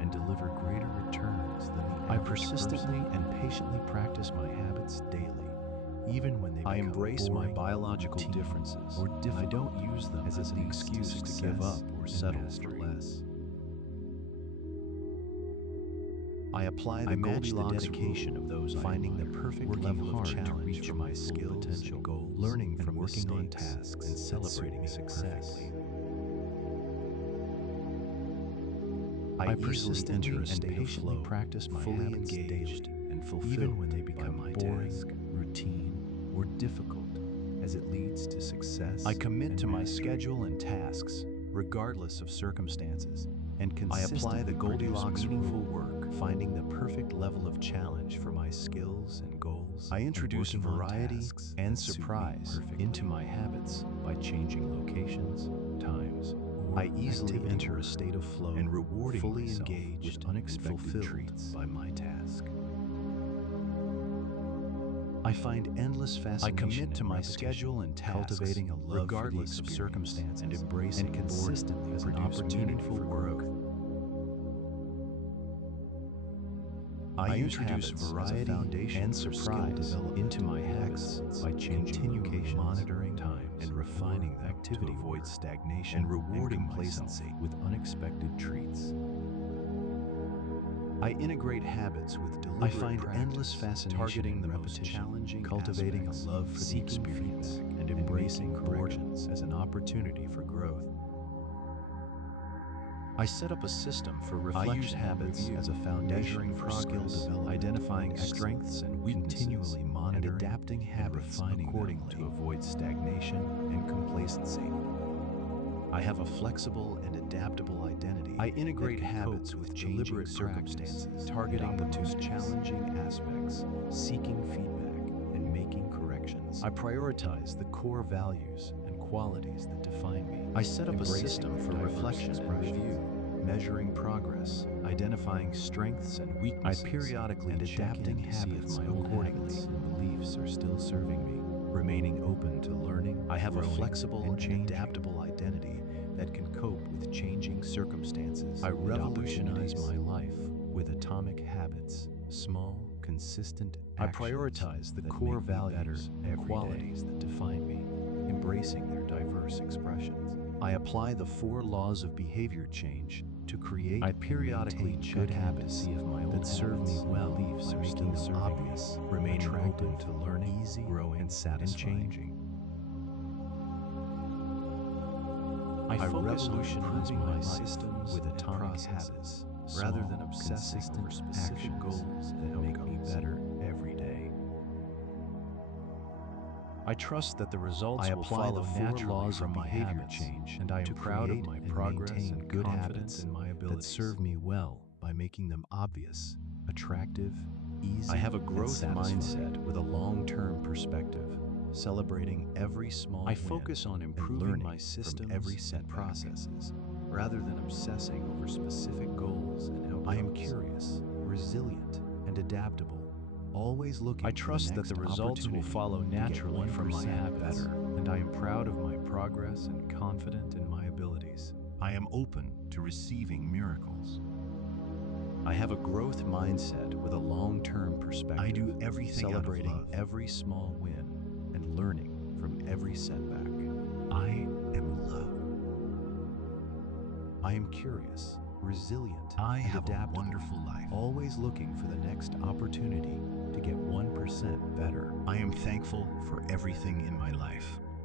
and deliver greater returns than the I average persistently person. and patiently practice my habits daily, even when they become I embrace my boring, biological routine, differences, or and difficult I don't use them as as it an leads to excuse to success give up or and settle for mastery. less. I apply the I match the Goldilocks dedication rule, of those I finding the admire, perfect working level of hard to challenge reach for my my full skills potential, and goals, learning and from working on mistakes tasks and that celebrating suit me success. perfectly. I easily persistently enter a and state of patiently flow, practice my fully habits engaged daily, and fulfilled even when they by become my boring, task. routine, or difficult, as it leads to success. I commit and to my mastery. schedule and tasks, regardless of circumstances, and I apply consistently the Goldilocks meaningful rule, work, finding the perfect level of challenge for my skills and goals. I introduce working on variety tasks and that suit me surprise perfectly. into my habits by changing locations, times. or I easily activity enter a work, state of flow and rewarding fully myself engaged with unexpected and fulfilled treats. by my task. I find endless fascination. I commit to and my repetition, schedule and tasks, cultivating a love regardless for of the circumstances, experience, and embracing and consistently boredom as an produce opportunity meaningful for work. growth. I use introduce habits as a variety foundation and for skill surprise development into my and habits excellence, by changing continually locations, monitoring times, and refining or activity to avoid work, stagnation and rewarding complacency. myself with unexpected treats. I integrate habits with deliberate I find practice, endless fascination targeting and the most repetition, challenging cultivating aspects, a love for the seeking experience, feedback, and embracing embracing boredom corrections as an opportunity for growth. I set up a system for reflection I use habits and review, as a foundation measuring for skill progress, development, identifying and strengths and weaknesses, continually and monitoring adapting and habits refining accordingly them to avoid stagnation and complacency. I have a flexible and adaptable identity. I integrate that can habits cope with with changing deliberate circumstances, practice, targeting the most opportunities. challenging aspects, seeking feedback, and making corrections. I prioritize the core values and qualities that define me. I set up a Embracing system their for diverse reflection and expressions. review, measuring progress, identifying strengths and weaknesses, I periodically and check adapting in to see if habits my old accordingly. habits and beliefs are still serving me, remaining open to learning. I have a growing, flexible and changing. adaptable identity that can cope with changing circumstances. I and revolutionize opportunities. my life with atomic habits, small, consistent I prioritize the that core make me better values and every qualities that define me, embracing their diverse expressions. I apply the 4 laws of behavior change to create I and periodically maintain check good in to habits see if my old that serve me habits and well beliefs by are making still them serving me, obvious, remaining attractive, open to learning, easy, growing, and satisfying. changing. I I focus on revolutionize improving my my life systems with and atomic processes, habits, small, rather than obsessing consistent over specific actions goals that and make me outcomes. better every day. I trust that the results I will apply follow the 4 naturally laws from of my behavior habits, change and I am to proud of create my and progress maintain and good confident habits in my that abilities. serve me well by making them obvious, attractive, easy, I have a and growth satisfying. mindset with a long-term perspective, celebrating every small I win focus on and improving learning my systems from every and setback, processes, rather than obsessing over specific goals and outcomes. I am curious, resilient, and adaptable, always looking I for trust that the results will opportunity follow to get naturally from my 1% habits, better. and I am proud of my progress and confident in my abilities. I am open to receiving miracles. I have a growth mindset with a long-term perspective. I do everything out of celebrating love. every small win and learning from every setback. I am love. I am curious, resilient, I and have a adaptable, wonderful life. always looking for the next opportunity to get 1% better. I am thankful for everything in my life.